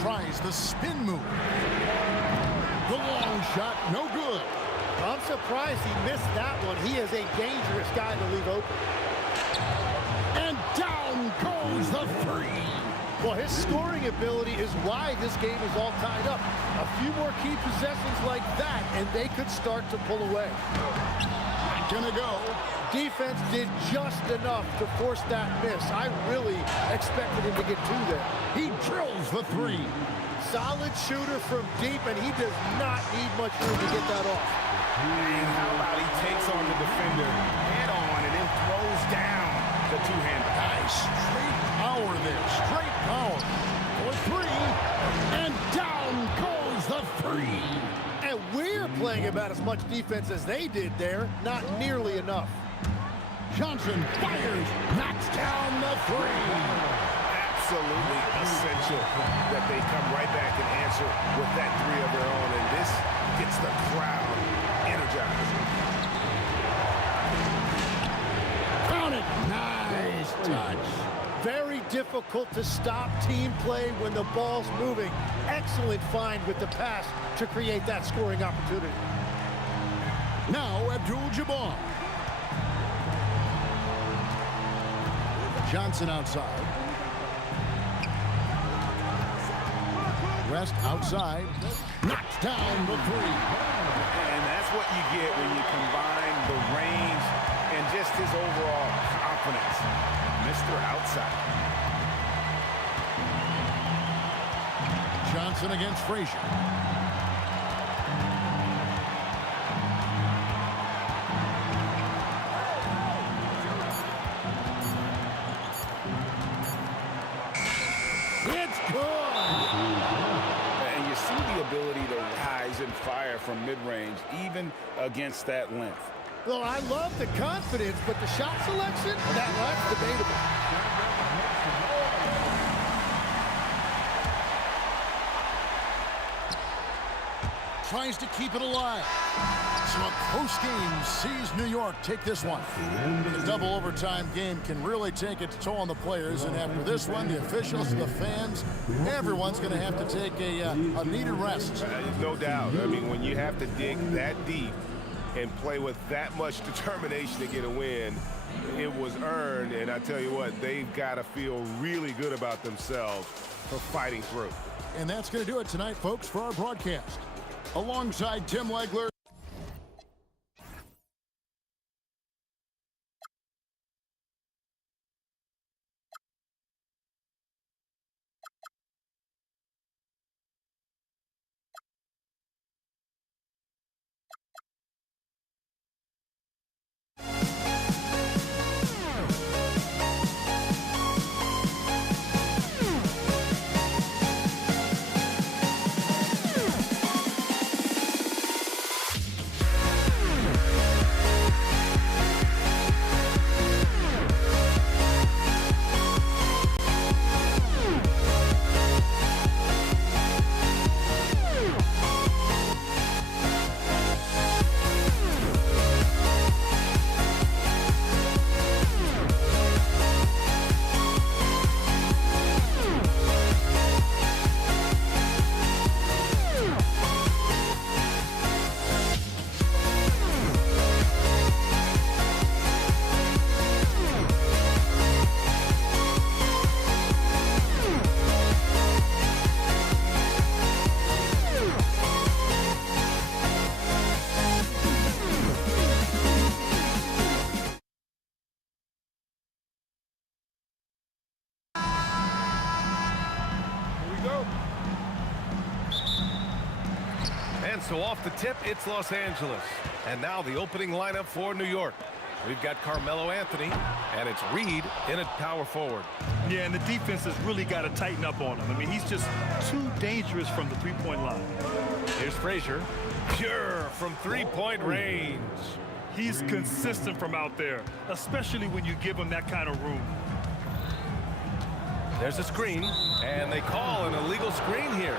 Tries the spin move. The long shot, no good. I'm surprised he missed that one. He is a dangerous guy to leave open. And down goes the 3. Well, his scoring ability is why this game is all tied up. A few more key possessions like that, and they could start to pull away. Not gonna go. Defense did just enough to force that miss. I really expected him to get 2 there. He drills the 3. Solid shooter from deep, and he does not need much room to get that off. And how about he takes on the defender head on and then throws down the two-hander. Nice straight power there. Straight power. For 3. And down goes the 3. And we're playing about as much defense as they did there. Not nearly enough. Johnson fires. Knocks down the 3. Absolutely essential that they come right back and answer with that 3 of their own. And this gets the crowd energized. Found it. Nice touch. Very difficult to stop team play when the ball's moving. Excellent find with the pass to create that scoring opportunity. Now Abdul-Jabbar. Johnson outside. West outside. Knocks down the 3. And that's what you get when you combine the range and just his overall confidence. Mr. Outside. Johnson against Frazier. It's good. And you see the ability to rise and fire from mid-range, even against that length. Well, I love the confidence, but the shot selection, that's debatable. Tries to keep it alive. So a close game sees New York take this one. The double overtime game can really take its toll on the players, and after this one, the officials, the fans, everyone's going to have to take a needed rest. No doubt. I mean, when you have to dig that deep and play with that much determination to get a win, it was earned, and I tell you what, they've got to feel really good about themselves for fighting through. And that's going to do it tonight, folks, for our broadcast. Alongside Tim Legler. And so off the tip, it's Los Angeles. And now the opening lineup for New York. We've got Carmelo Anthony, and it's Reed in at power forward. Yeah, and the defense has really got to tighten up on him. I mean, he's just too dangerous from the three-point line. Here's Frazier. Pure from three-point range. He's consistent from out there, especially when you give him that kind of room. There's a screen, and they call an illegal screen here.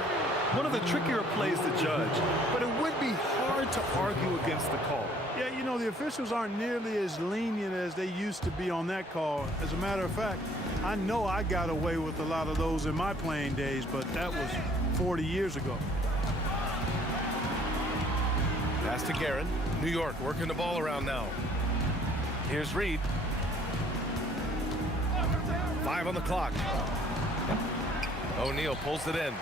One of the trickier plays to judge, but it would be hard to argue against the call. Yeah, you know, the officials aren't nearly as lenient as they used to be on that call. As a matter of fact, I know I got away with a lot of those in my playing days, but that was 40 years ago. Pass to Guerin. New York working the ball around now. Here's Reed. 5 on the clock. O'Neal pulls it in.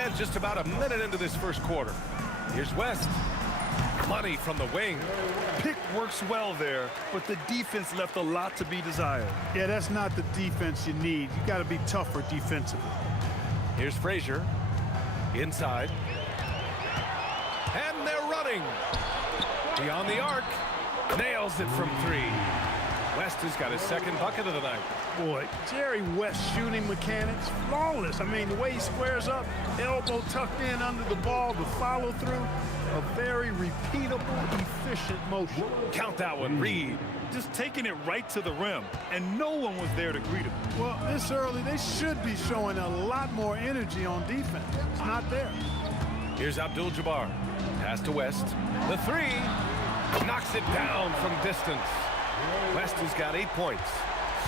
And just about a minute into this first quarter. Here's West. Money from the wing. Pick works well there, but the defense left a lot to be desired. Yeah, that's not the defense you need. You got to be tougher defensively. Here's Frazier. Inside. And they're running. Beyond the arc. Nails it from 3. West has got his second bucket of the night. Boy, Jerry West's shooting mechanics, flawless. I mean, the way he squares up, elbow tucked in under the ball, the follow through, a very repeatable, efficient motion. Count that one, Reed. Just taking it right to the rim, and no one was there to greet him. Well, this early, they should be showing a lot more energy on defense. It's not there. Here's Abdul-Jabbar. Pass to West. The 3. Knocks it down from distance. West has got 8 points.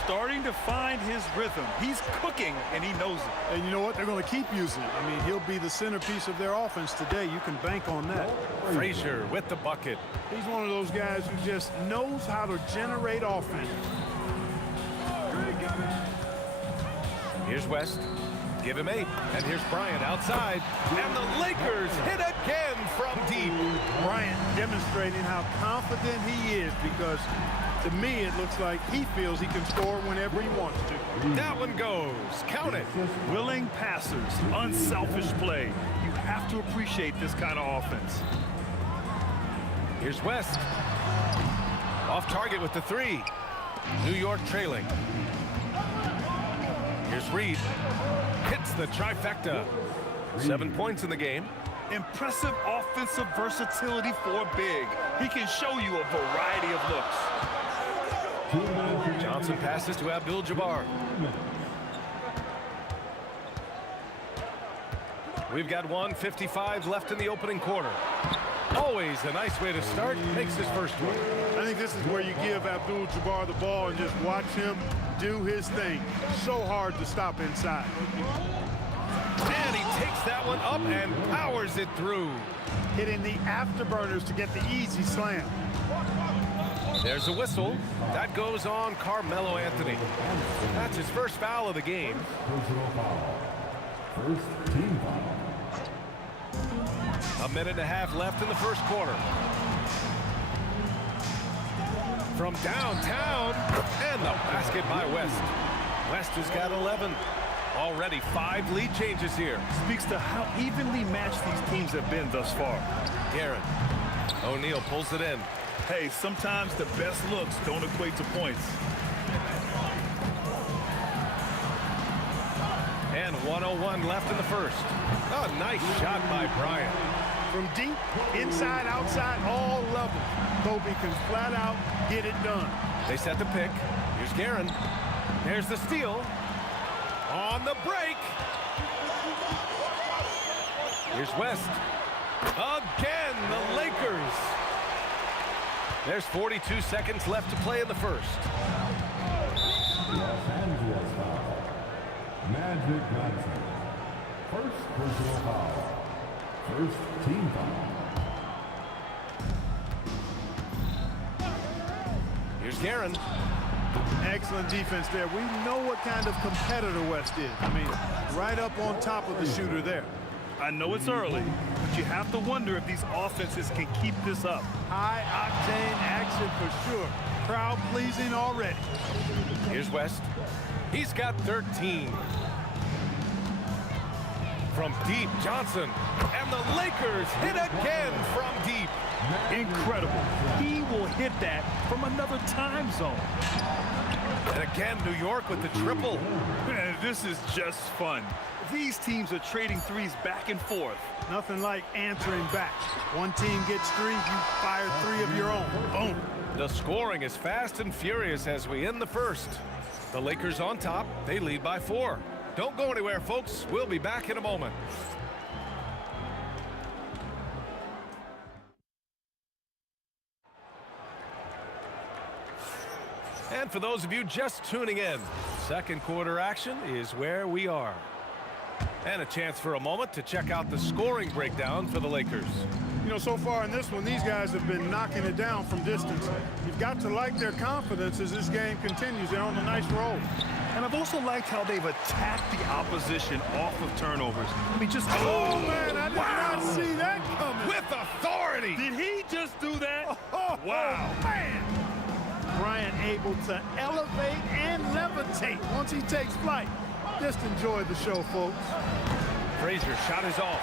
Starting to find his rhythm. He's cooking, and he knows it. And you know what? They're going to keep using it. I mean, he'll be the centerpiece of their offense today. You can bank on that. Frazier with the bucket. He's one of those guys who just knows how to generate offense. Here's West. Give him 8. And here's Bryant outside. And the Lakers hit again from deep. Bryant demonstrating how confident he is, because to me it looks like he feels he can score whenever he wants to. That one goes. Count it. Willing passers, unselfish play. You have to appreciate this kind of offense. Here's West. Off target with the 3. New York trailing. Here's Reed. Hits the trifecta. 7 points in the game. Impressive offensive versatility for big. He can show you a variety of looks. Johnson passes to Abdul-Jabbar. We've got 1:55 left in the opening quarter. Always a nice way to start. Makes his first one. I think this is where you give Abdul-Jabbar the ball and just watch him do his thing. So hard to stop inside. And he takes that one up and powers it through. Hitting the afterburners to get the easy slam. There's a whistle. That goes on Carmelo Anthony. That's his first foul of the game. First team foul. A minute and a half left in the first quarter. From downtown, and the basket by West. West has got 11. Already 5 lead changes here. Speaks to how evenly matched these teams have been thus far. Guerin. O'Neal pulls it in. Hey, sometimes the best looks don't equate to points. And 1:01 left in the first. A nice shot by Bryant. From deep, inside, outside, all levels, Kobe can flat out get it done. They set the pick. Here's Guerin. There's the steal. On the break. Here's West. Again, the Lakers. There's 42 seconds left to play in the first. Los Angeles foul. Magic Johnson. First personal foul. First team foul. Here's Guerin. Excellent defense there. We know what kind of competitor West is. I mean, right up on top of the shooter there. I know it's early, but you have to wonder if these offenses can keep this up. High-octane action for sure. Crowd pleasing already. Here's West. He's got 13. from deep, Johnson. And the Lakers hit again from deep. Incredible. He will hit that from another time zone. And again, New York with the triple. Man, this is just fun. These teams are trading threes back and forth. Nothing like answering back. One team gets three, you fire three of your own. Boom. The scoring is fast and furious as we end the first. The Lakers on top. They lead by 4. Don't go anywhere, folks. We'll be back in a moment. And for those of you just tuning in, second quarter action is where we are. And a chance for a moment to check out the scoring breakdown for the Lakers. You know, so far in this one, these guys have been knocking it down from distance. You've got to like their confidence as this game continues. They're on a nice roll. And I've also liked how they've attacked the opposition off of turnovers. I mean, just... Oh, man, I did not see that coming. With authority. Did he just do that? Wow. Man. Bryant able to elevate and levitate once he takes flight. Just enjoy the show, folks. Frazier shot is off.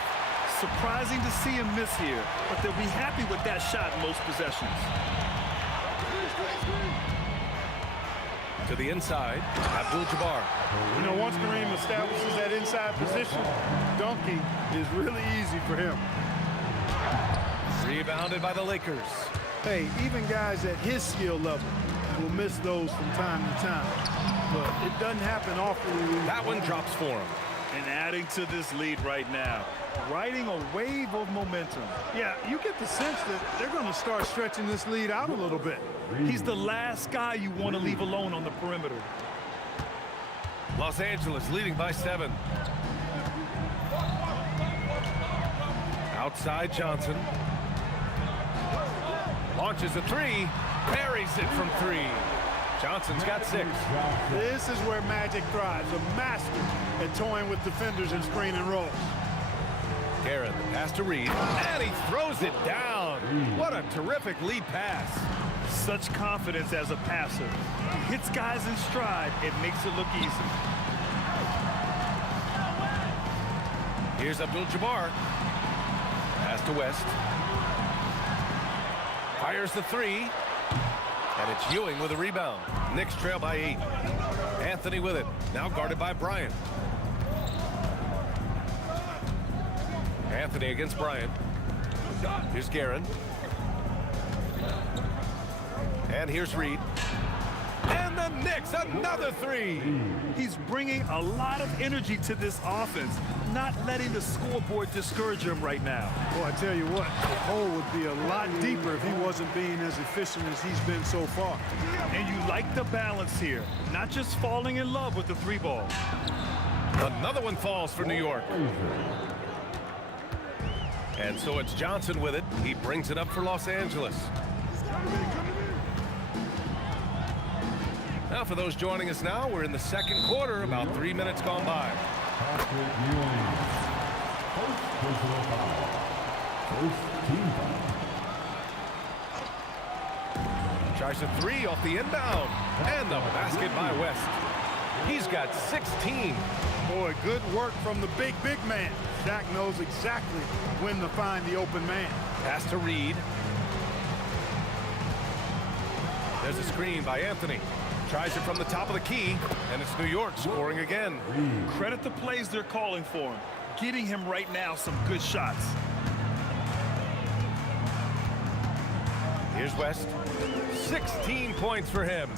Surprising to see him miss here, but they'll be happy with that shot in most possessions. To the inside, Abdul-Jabbar. You know, once Kareem establishes that inside position, dunking is really easy for him. Rebounded by the Lakers. Hey, even guys at his skill level will miss those from time to time. But it doesn't happen often. That one drops for him. And adding to this lead right now, riding a wave of momentum. Yeah, you get the sense that they're going to start stretching this lead out a little bit. He's the last guy you want to leave alone on the perimeter. Los Angeles leading by 7. Outside Johnson. Launches a 3. Parries it from 3. Johnson's got 6. This is where Magic thrives, a master at toying with defenders and screen and rolls. Garrett, the pass to Reed, and he throws it down. What a terrific lead pass. Such confidence as a passer. He hits guys in stride. It makes it look easy. Here's Abdul-Jabbar. Pass to West. Fires the 3. And it's Ewing with a rebound. Knicks trail by 8. Anthony with it. Now guarded by Bryant. Anthony against Bryant. Here's Guerin. And here's Reed. And the Knicks, another 3. He's bringing a lot of energy to this offense, not letting the scoreboard discourage him right now. Well, I tell you what, the hole would be a lot deeper if he wasn't being as efficient as he's been so far. And you like the balance here, not just falling in love with the 3 ball. Another one falls for New York. And so it's Johnson with it. He brings it up for Los Angeles. Now, for those joining us now, we're in the second quarter, about 3 minutes gone by. Tries a 3 off the inbound. And the basket by West. He's got 16. Boy, good work from the big man. Shaq knows exactly when to find the open man. Pass to Reed. There's a screen by Anthony. Tries it from the top of the key, and it's New York scoring again. Credit the plays they're calling for him. Getting him right now some good shots. Here's West. 16 points for him.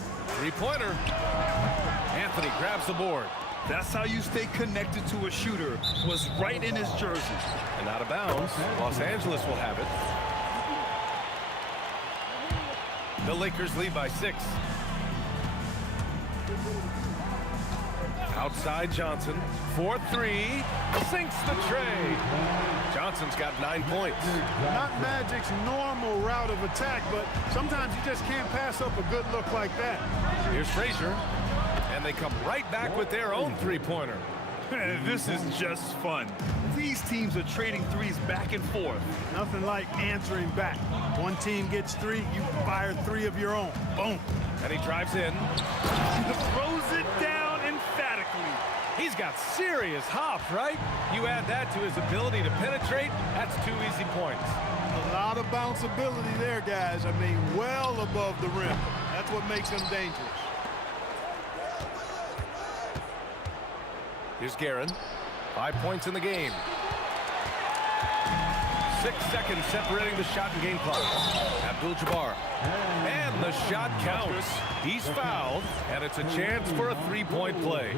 3-pointer. Anthony grabs the board. That's how you stay connected to a shooter. Was right in his jersey. And out of bounds. Los Angeles will have it. The Lakers lead by 6. Outside Johnson. 4-3. Sinks the tray. Johnson's got 9 points. Not Magic's normal route of attack, but sometimes you just can't pass up a good look like that. Here's Frazier. And they come right back with their own 3-pointer. This is just fun. These teams are trading threes back and forth. Nothing like answering back. One team gets 3, you fire 3 of your own. Boom. And he drives in. Throws it down emphatically. He's got serious hop, right? You add that to his ability to penetrate, that's 2 easy points. A lot of bounceability there, guys. I mean, well above the rim. That's what makes him dangerous. Here's Guerin. 5 points in the game. 6 seconds separating the shot and game clock. Abdul-Jabbar. And the shot counts. He's fouled, and it's a chance for a 3-point play.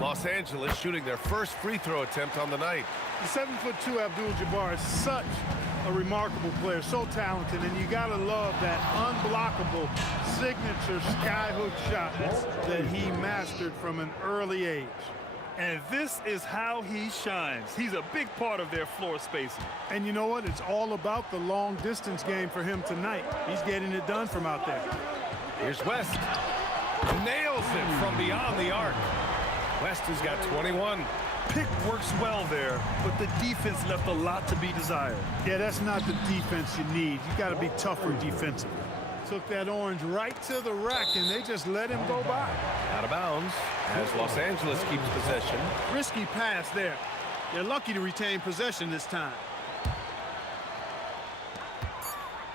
Los Angeles shooting their first free throw attempt on the night. The 7'2" Abdul-Jabbar is such a remarkable player, so talented, and you gotta love that unblockable signature skyhook shot that he mastered from an early age. And this is how he shines. He's a big part of their floor spacing. And you know what? It's all about the long distance game for him tonight. He's getting it done from out there. Here's West. Nails it from beyond the arc. West has got 21. Pick works well there, but the defense left a lot to be desired. Yeah, that's not the defense you need. You got to be tougher defensively. Took that orange right to the rack, and they just let him go by. Out of bounds as Los Angeles keeps possession. Risky pass there. They're lucky to retain possession this time.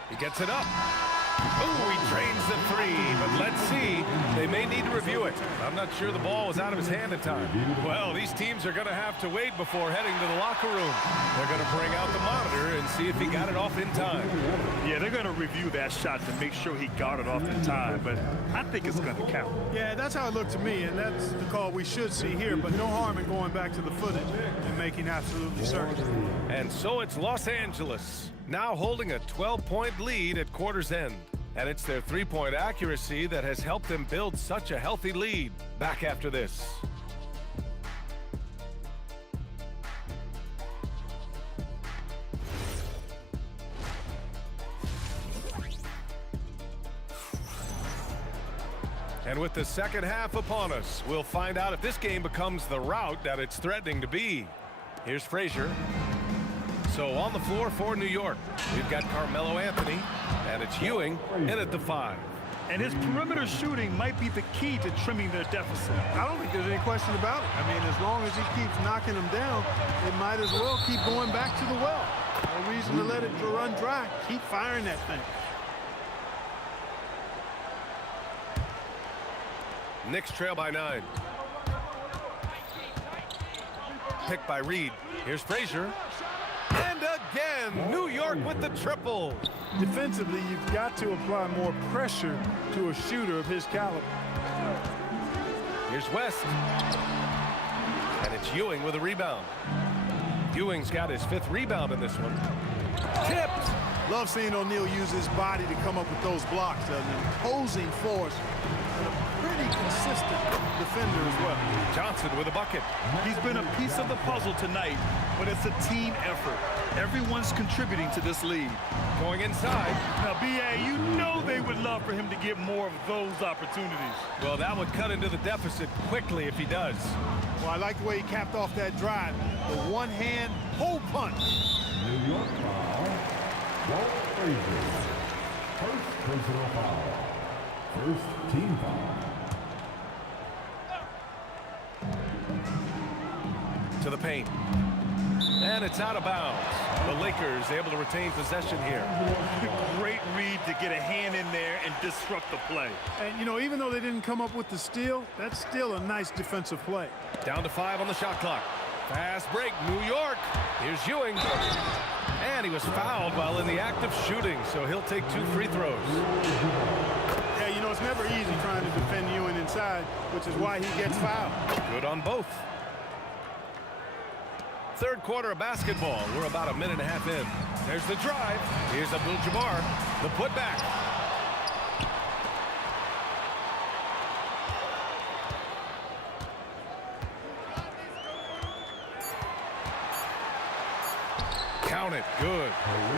He gets it up. Oh, he drains the three, but let's see. They may need to review it. I'm not sure the ball was out of his hand in time. Well, these teams are going to have to wait before heading to the locker room. They're going to bring out the monitor and see if he got it off in time. Yeah, they're going to review that shot to make sure he got it off in time, but I think it's going to count. Yeah, that's how it looked to me, and that's the call we should see here, but no harm in going back to the footage and making absolutely certain. And so it's Los Angeles, now holding a 12-point lead at quarter's end. And it's their three-point accuracy that has helped them build such a healthy lead. Back after this. And with the second half upon us, we'll find out if this game becomes the rout that it's threatening to be. Here's Frazier. So on the floor for New York, we've got Carmelo Anthony, and it's Ewing in at the 5. And his perimeter shooting might be the key to trimming their deficit. I don't think there's any question about it. I mean, as long as he keeps knocking them down, they might as well keep going back to the well. No reason to let it run dry. Keep firing that thing. Knicks trail by 9. Picked by Reed. Here's Frazier. And again, New York with the triple. Defensively, you've got to apply more pressure to a shooter of his caliber. Here's West. And it's Ewing with a rebound. Ewing's got his 5th rebound in this one. Tipped. Love seeing O'Neal use his body to come up with those blocks. An imposing force. And a pretty consistent defender as well. Johnson with a bucket. He's been a piece of the puzzle tonight, but it's a team effort. Everyone's contributing to this lead. Going inside. Now, B.A., you know they would love for him to get more of those opportunities. Well, that would cut into the deficit quickly if he does. Well, I like the way he capped off that drive. The one-hand hole punch. New York foul. Walt Frazier. First personal foul. First team foul. To the paint. And it's out of bounds. The Lakers able to retain possession here. Great read to get a hand in there and disrupt the play. And, you know, even though they didn't come up with the steal, that's still a nice defensive play. Down to 5 on the shot clock. Fast break, New York. Here's Ewing. And he was fouled while in the act of shooting, so he'll take 2 free throws. Yeah, you know, it's never easy trying to defend Ewing inside, which is why he gets fouled. Good on both. Third quarter of basketball. We're about a minute and a half in. There's the drive. Here's Abdul-Jabbar. The putback. Count it. Good.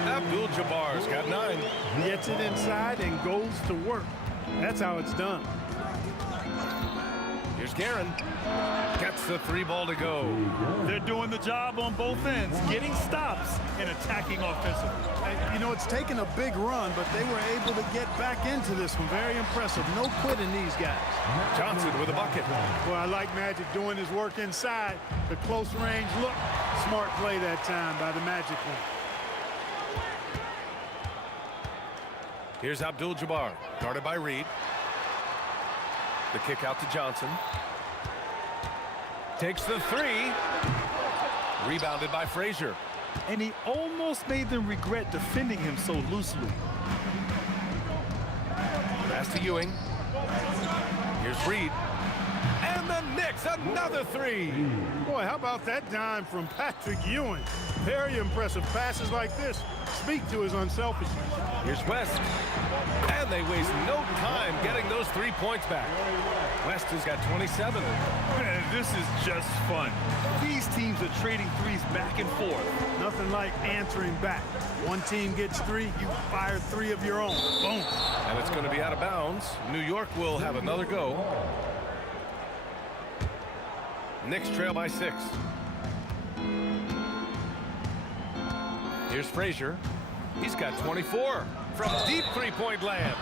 Abdul-Jabbar's got 9. Gets it inside and goes to work. That's how it's done. Here's Guerin. Gets the 3 ball to go. They're doing the job on both ends, getting stops and attacking offensively. You know, it's taken a big run, but they were able to get back into this one. Very impressive. No quitting these guys. Johnson with a bucket. Well, I like Magic doing his work inside. The close range look. Smart play that time by the Magic one. Here's Abdul-Jabbar, guarded by Reed. The kick out to Johnson. Takes the 3. Rebounded by Frazier. And he almost made them regret defending him so loosely. Pass to Ewing. Here's Reed. And the Knicks, another 3. Boy, how about that dime from Patrick Ewing? Very impressive. Passes like this speak to his unselfishness. Here's West. And they waste no time getting those 3 points back. West has got 27. Man, this is just fun. These teams are trading threes back and forth. Nothing like answering back. One team gets 3, you fire 3 of your own. Boom. And it's going to be out of bounds. New York will have another go. Knicks trail by 6. Here's Frazier. He's got 24 from deep 3-point land.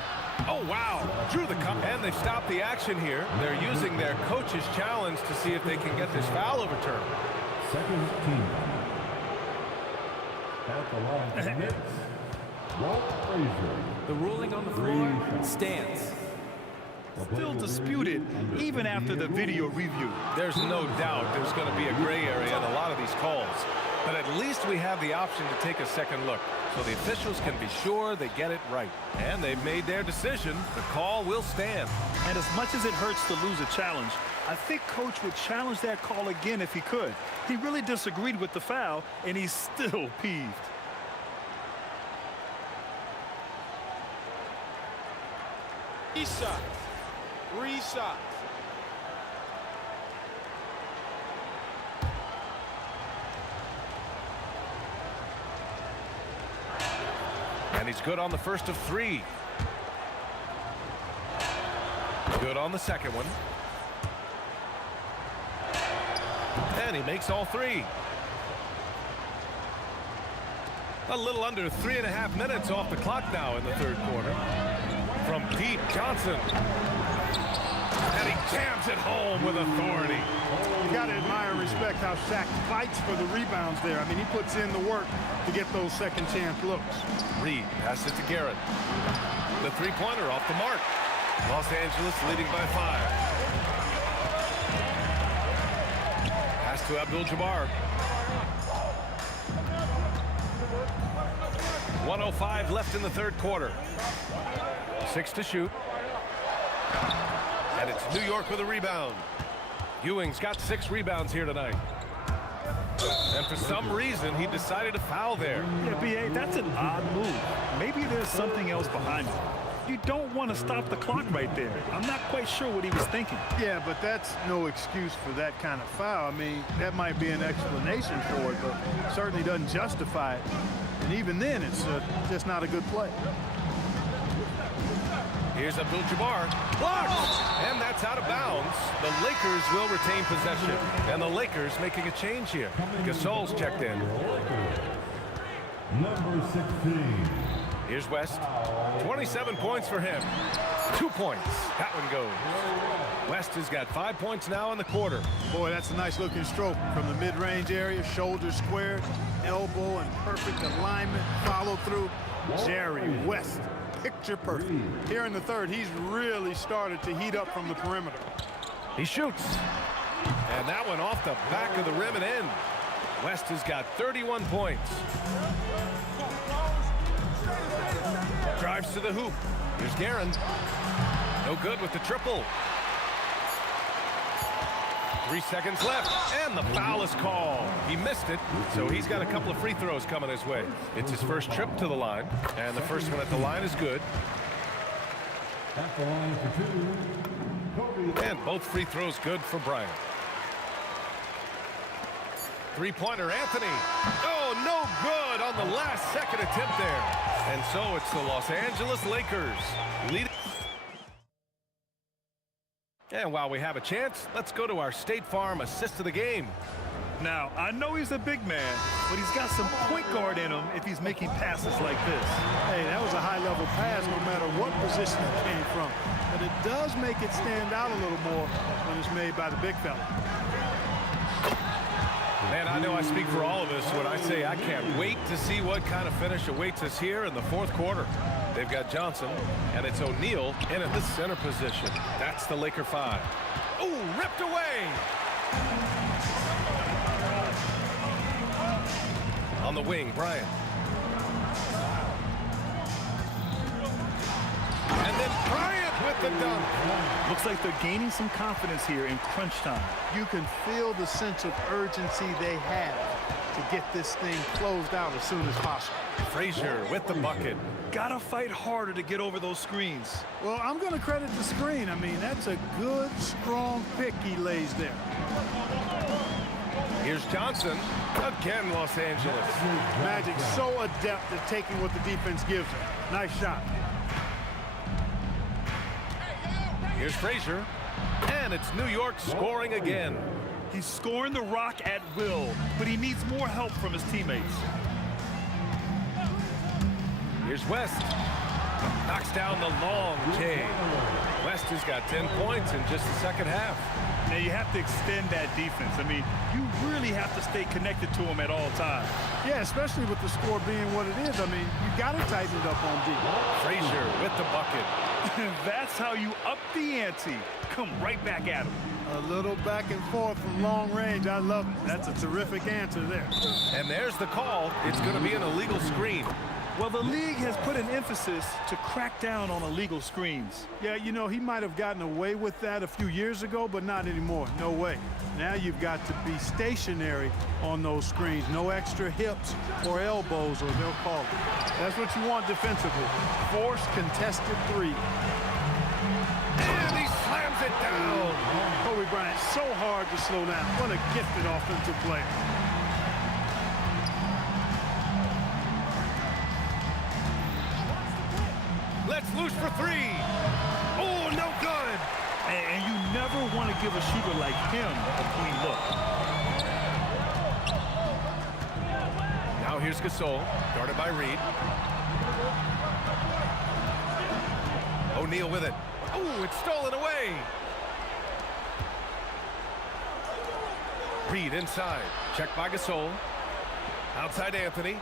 Oh, wow. Drew the cup, and they've stopped the action here. They're using their coach's challenge to see if they can get this foul overturned. Second team. At the line for the Knicks, Walt Frazier. The ruling on the floor stands. Still disputed even after the video review. There's no doubt there's going to be a gray area in a lot of these calls. But at least we have the option to take a second look, so the officials can be sure they get it right. And they've made their decision. The call will stand. And as much as it hurts to lose a challenge, I think Coach would challenge that call again if he could. He really disagreed with the foul, and he's still peeved. Three shots. And he's good on the first of 3. Good on the second one. And he makes all 3. A little under 3.5 minutes off the clock now in the third quarter. From deep, Johnson. And he jams it home with authority. You got to admire and respect how Shaq fights for the rebounds there. I mean, he puts in the work to get those second chance looks. Reed passes it to Garrett. The 3-pointer off the mark. Los Angeles leading by 5. Pass to Abdul-Jabbar. 1:05 left in the third quarter. 6 to shoot. And it's New York with a rebound. Ewing's got 6 rebounds here tonight. And for some reason, he decided to foul there. Yeah, B.A., that's an odd move. Maybe there's something else behind it. You don't want to stop the clock right there. I'm not quite sure what he was thinking. Yeah, but that's no excuse for that kind of foul. I mean, that might be an explanation for it, but certainly doesn't justify it. And even then, it's just not a good play. Here's Abdul-Jabbar. Blocked! And that's out of bounds. The Lakers will retain possession. And the Lakers making a change here. Gasol's checked in. Number 16. Here's West. 27 points for him. 2 points. That one goes. West has got 5 points now in the quarter. Boy, that's a nice looking stroke from the mid-range area. Shoulder squared, elbow in perfect alignment, follow through. Jerry West, picture perfect. Here in the third, he's really started to heat up from the perimeter. He shoots. And that one off the back of the rim and in. West has got 31 points. Drives to the hoop. Here's Guerin. No good with the triple. 3 seconds left, and the foul is called. He missed it, so he's got a couple of free throws coming his way. It's his first trip to the line, and the first one at the line is good. At the line for 2. And both free throws good for Bryant. 3-pointer, Anthony. Oh, no good on the last second attempt there. And so it's the Los Angeles Lakers leading. And while we have a chance, let's go to our State Farm assist of the game. Now, I know he's a big man, but he's got some point guard in him if he's making passes like this. Hey, that was a high-level pass no matter what position it came from. But it does make it stand out a little more when it's made by the big fella. Man, I know I speak for all of us when I say I can't wait to see what kind of finish awaits us here in the fourth quarter. They've got Johnson, and it's O'Neal in at the center position. That's the Laker 5. Ooh, ripped away! On the wing, Bryant. And then Bryant with the dunk. Looks like they're gaining some confidence here in crunch time. You can feel the sense of urgency they have to get this thing closed out as soon as possible. Frazier with the bucket. Gotta fight harder to get over those screens. Well, I'm going to credit the screen. I mean, that's a good, strong pick he lays there. Here's Johnson. Again, Los Angeles. Magic so adept at taking what the defense gives him. Nice shot. Here's Frazier. And it's New York scoring again. He's scoring the rock at will, but he needs more help from his teammates. Here's West. Knocks down the long J. West has got 10 points in just the second half. Now you have to extend that defense. I mean, you really have to stay connected to him at all times. Yeah, especially with the score being what it is. I mean, you got to tighten it up on D. Frazier with the bucket. That's how you up the ante. Come right back at him. A little back and forth from long range. I love it. That's a terrific answer there. And there's the call. It's going to be an illegal screen. Well, the league has put an emphasis to crack down on illegal screens. Yeah, you know, he might have gotten away with that a few years ago, but not anymore. No way. Now you've got to be stationary on those screens. No extra hips or elbows, or they'll call it. That's what you want defensively. Force contested three. And he slams it down. Kobe Bryant, so hard to slow down. What a gifted offensive player. Let's loose for three. Oh, no good. And you never want to give a shooter like him a clean look. Now here's Gasol, guarded by Reed. O'Neal with it. Oh, it's stolen away. Reed inside. Checked by Gasol. Outside Anthony.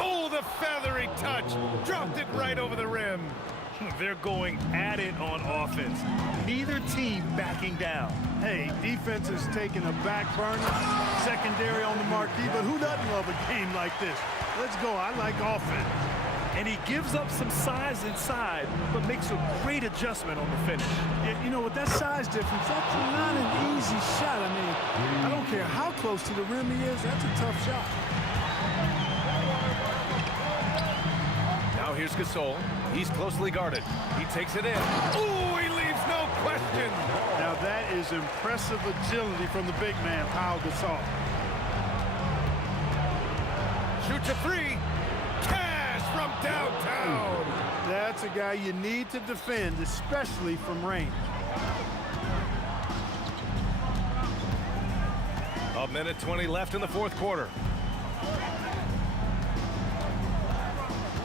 Oh, the feathery touch. Dropped it right over the rim. They're going at it on offense. Neither team backing down. Hey, defense is taking a back burner, secondary on the marquee, but who doesn't love a game like this? Let's go. I like offense. And he gives up some size inside, but makes a great adjustment on the finish. Yeah, you know, with that size difference, that's not an easy shot. I mean, I don't care how close to the rim he is, that's a tough shot. Now here's Gasol. He's closely guarded. He takes it in. Ooh, he leaves no question. Now that is impressive agility from the big man, Pau Gasol. Shoots a three. Cash from downtown. That's a guy you need to defend, especially from range. A minute 20 left in the fourth quarter.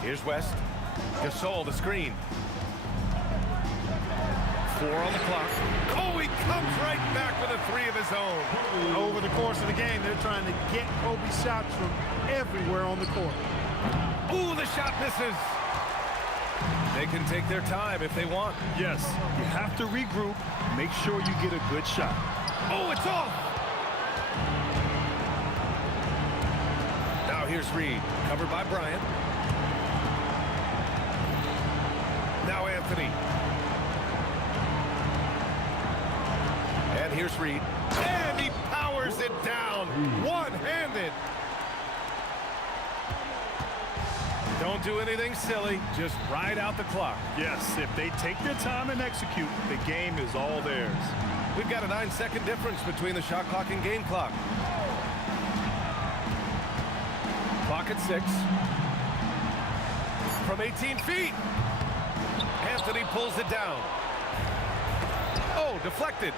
Here's West. Gasol, the screen. 4 on the clock. Oh, he comes right back with a three of his own. Over the course of the game, they're trying to get Kobe shots from everywhere on the court. Ooh, the shot misses. They can take their time if they want. Yes, you have to regroup. Make sure you get a good shot. Oh, it's off. Now here's Reed, covered by Bryant. Now Anthony. And here's Reed. And he powers it down. One-handed. Don't do anything silly. Just ride out the clock. Yes, if they take their time and execute, the game is all theirs. We've got a 9-second difference between the shot clock and game clock. Clock at 6. from 18 feet. Anthony pulls it down. Oh, deflected.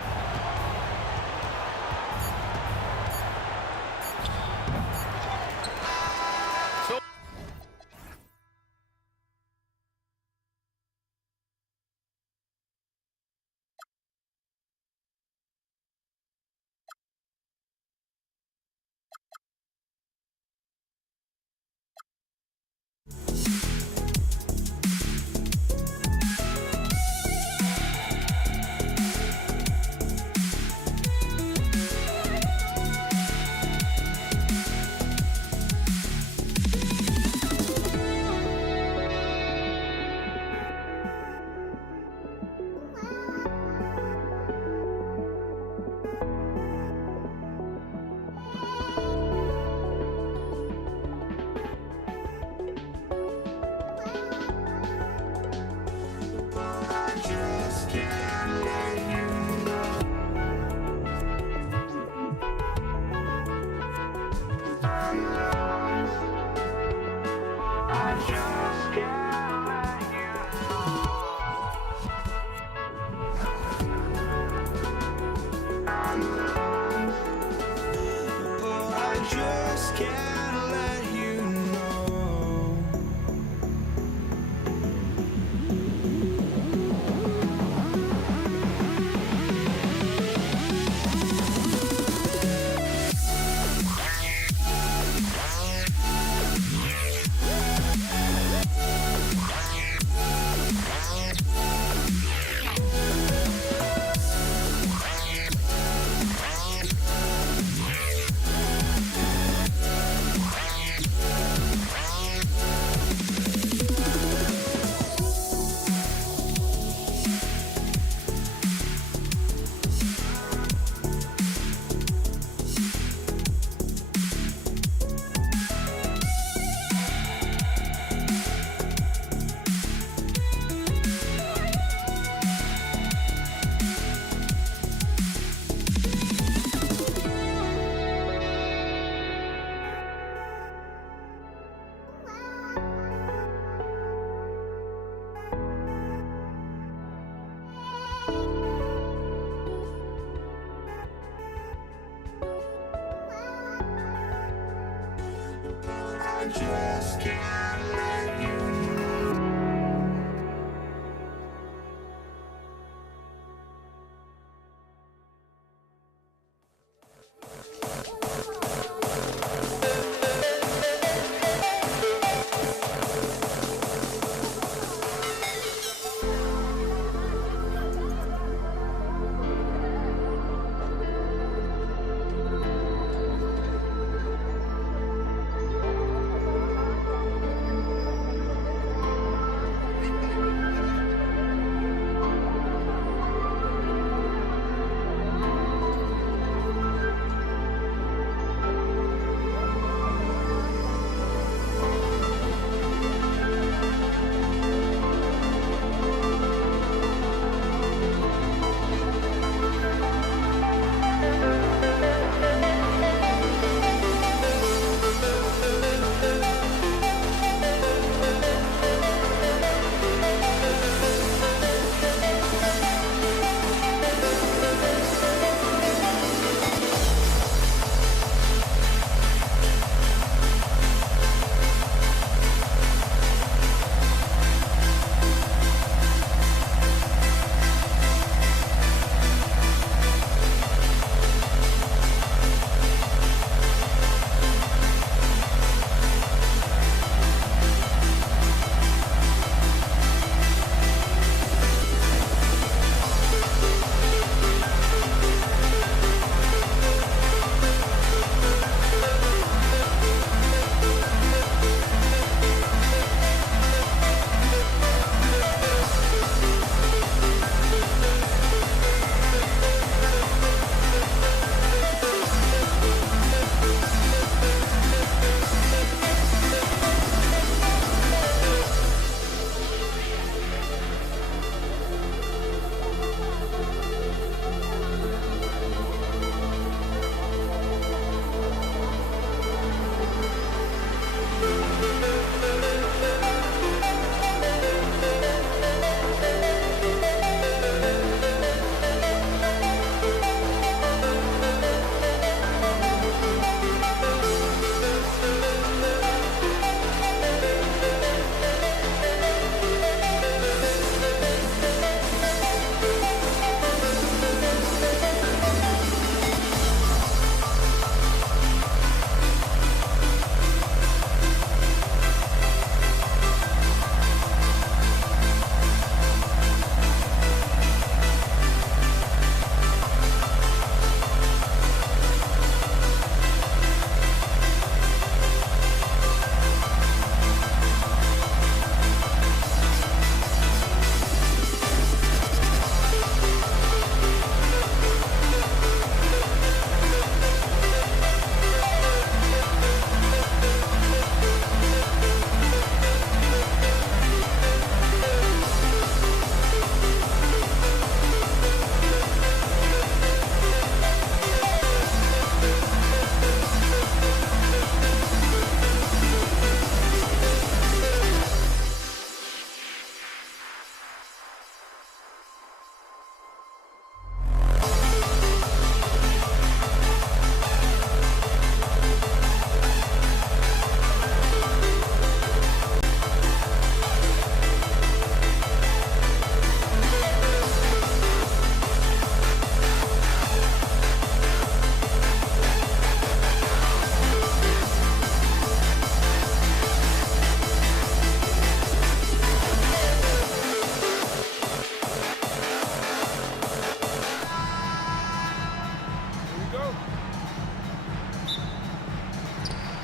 just can't let you know.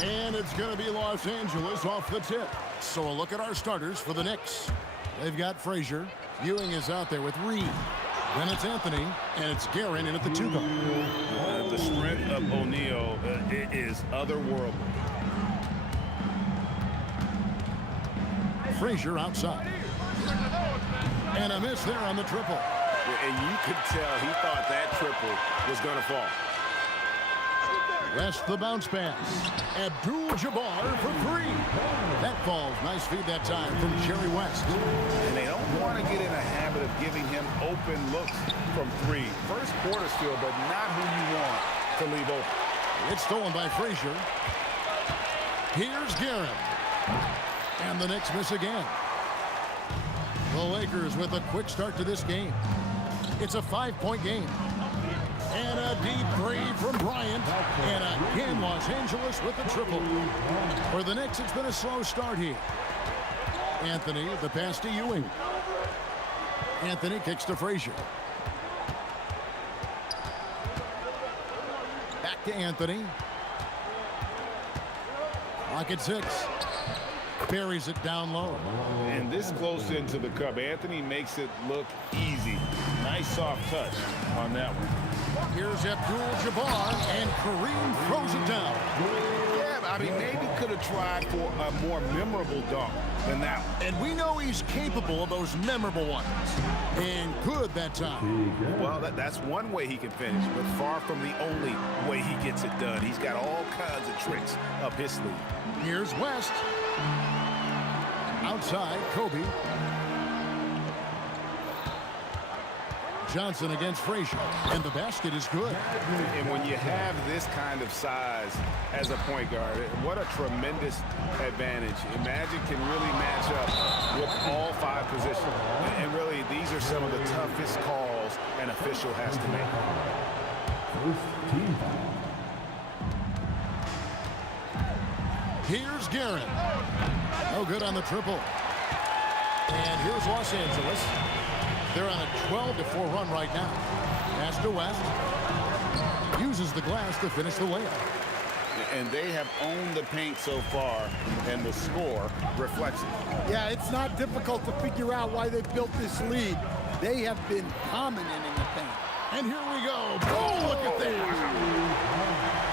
And it's going to be Los Angeles off the tip. So a look at our starters for the Knicks. They've got Frazier. Ewing is out there with Reed. Then it's Anthony, and it's Guerin in at the 2-guard. The strength of O'Neal is otherworldly. Frazier outside. And a miss there on the triple. And you could tell he thought that triple was going to fall. West the bounce pass. Abdul-Jabbar for 3. That falls. Nice feed that time from Jerry West. And they don't want to get in a habit of giving him open looks from 3. First quarter still, but not who you want to leave open. It's stolen by Frazier. Here's Guerin. And the Knicks miss again. The Lakers with a quick start to this game. It's a 5-point game. And a deep 3 from Bryant. And again, Los Angeles with the triple. For the Knicks, it's been a slow start here. Anthony, the pass to Ewing. Anthony kicks to Frazier. Back to Anthony. Clock at 6. Buries it down low. And this close into the cup, Anthony makes it look easy. Nice soft touch on that one. Here's Abdul-Jabbar, and Kareem throws it down. Yeah, I mean, maybe could have tried for a more memorable dunk than that one. And we know he's capable of those memorable ones. And good that time. Well, that's one way he can finish, but far from the only way he gets it done. He's got all kinds of tricks up his sleeve. Here's West. Outside, Kobe. Johnson against Frazier, and the basket is good. And when you have this kind of size as a point guard, what a tremendous advantage. Magic can really match up with all 5 positions. And really, these are some of the toughest calls an official has to make. Here's Guerin. No good on the triple. And here's Los Angeles. They're on a 12-4 run right now. Pass to West. Uses the glass to finish the layup. And they have owned the paint so far, and the score reflects it. Yeah, it's not difficult to figure out why they built this lead. They have been dominant in the paint. And here we go. Oh, look at that.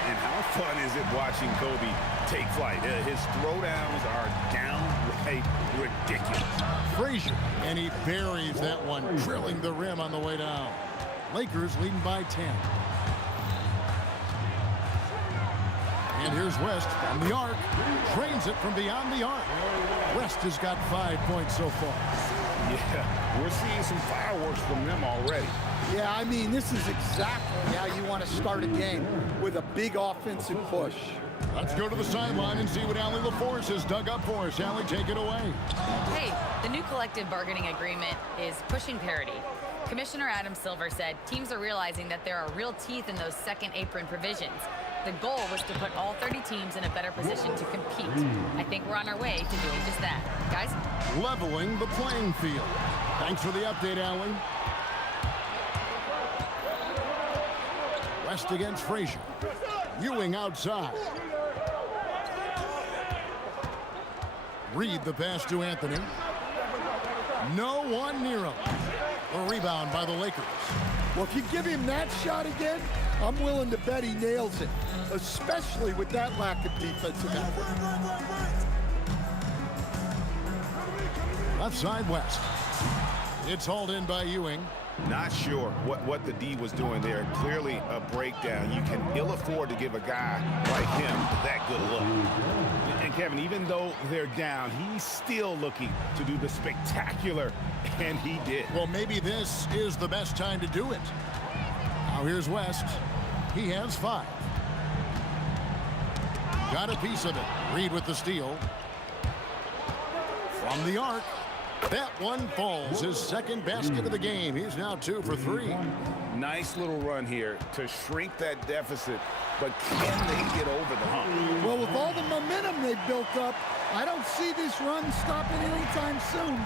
And how fun is it watching Kobe take flight? His throwdowns are downright ridiculous. Frazier, and he buries that one, drilling the rim on the way down. Lakers leading by 10. And here's West from the arc. Trains it from beyond the arc. West has got 5 points so far. Yeah, we're seeing some fireworks from them already. Yeah, I mean, this is exactly how you want to start a game, with a big offensive push. Let's go to the sideline and see what Allie LaForce has dug up for us. Allie, take it away. Hey, the new collective bargaining agreement is pushing parity. Commissioner Adam Silver said teams are realizing that there are real teeth in those second apron provisions. The goal was to put all 30 teams in a better position to compete. I think we're on our way to doing just that. Guys? Leveling the playing field. Thanks for the update, Allie. West against Frazier. Ewing outside. Reed the pass to Anthony. No one near him. A rebound by the Lakers. Well, if you give him that shot again, I'm willing to bet he nails it, especially with that lack of defensive effort. Left side West. It's hauled in by Ewing. Not sure what the D was doing there. Clearly a breakdown. You can ill afford to give a guy like him that good look. And Kevin, even though they're down, he's still looking to do the spectacular, and he did. Well, maybe this is the best time to do it. Now here's West. He has 5. Got a piece of it. Reed with the steal. From the arc. That one falls. His second basket of the game. He's now 2 for 3. Nice little run here to shrink that deficit, but can they get over the hump? Well, with all the momentum they built up, I don't see this run stopping anytime soon.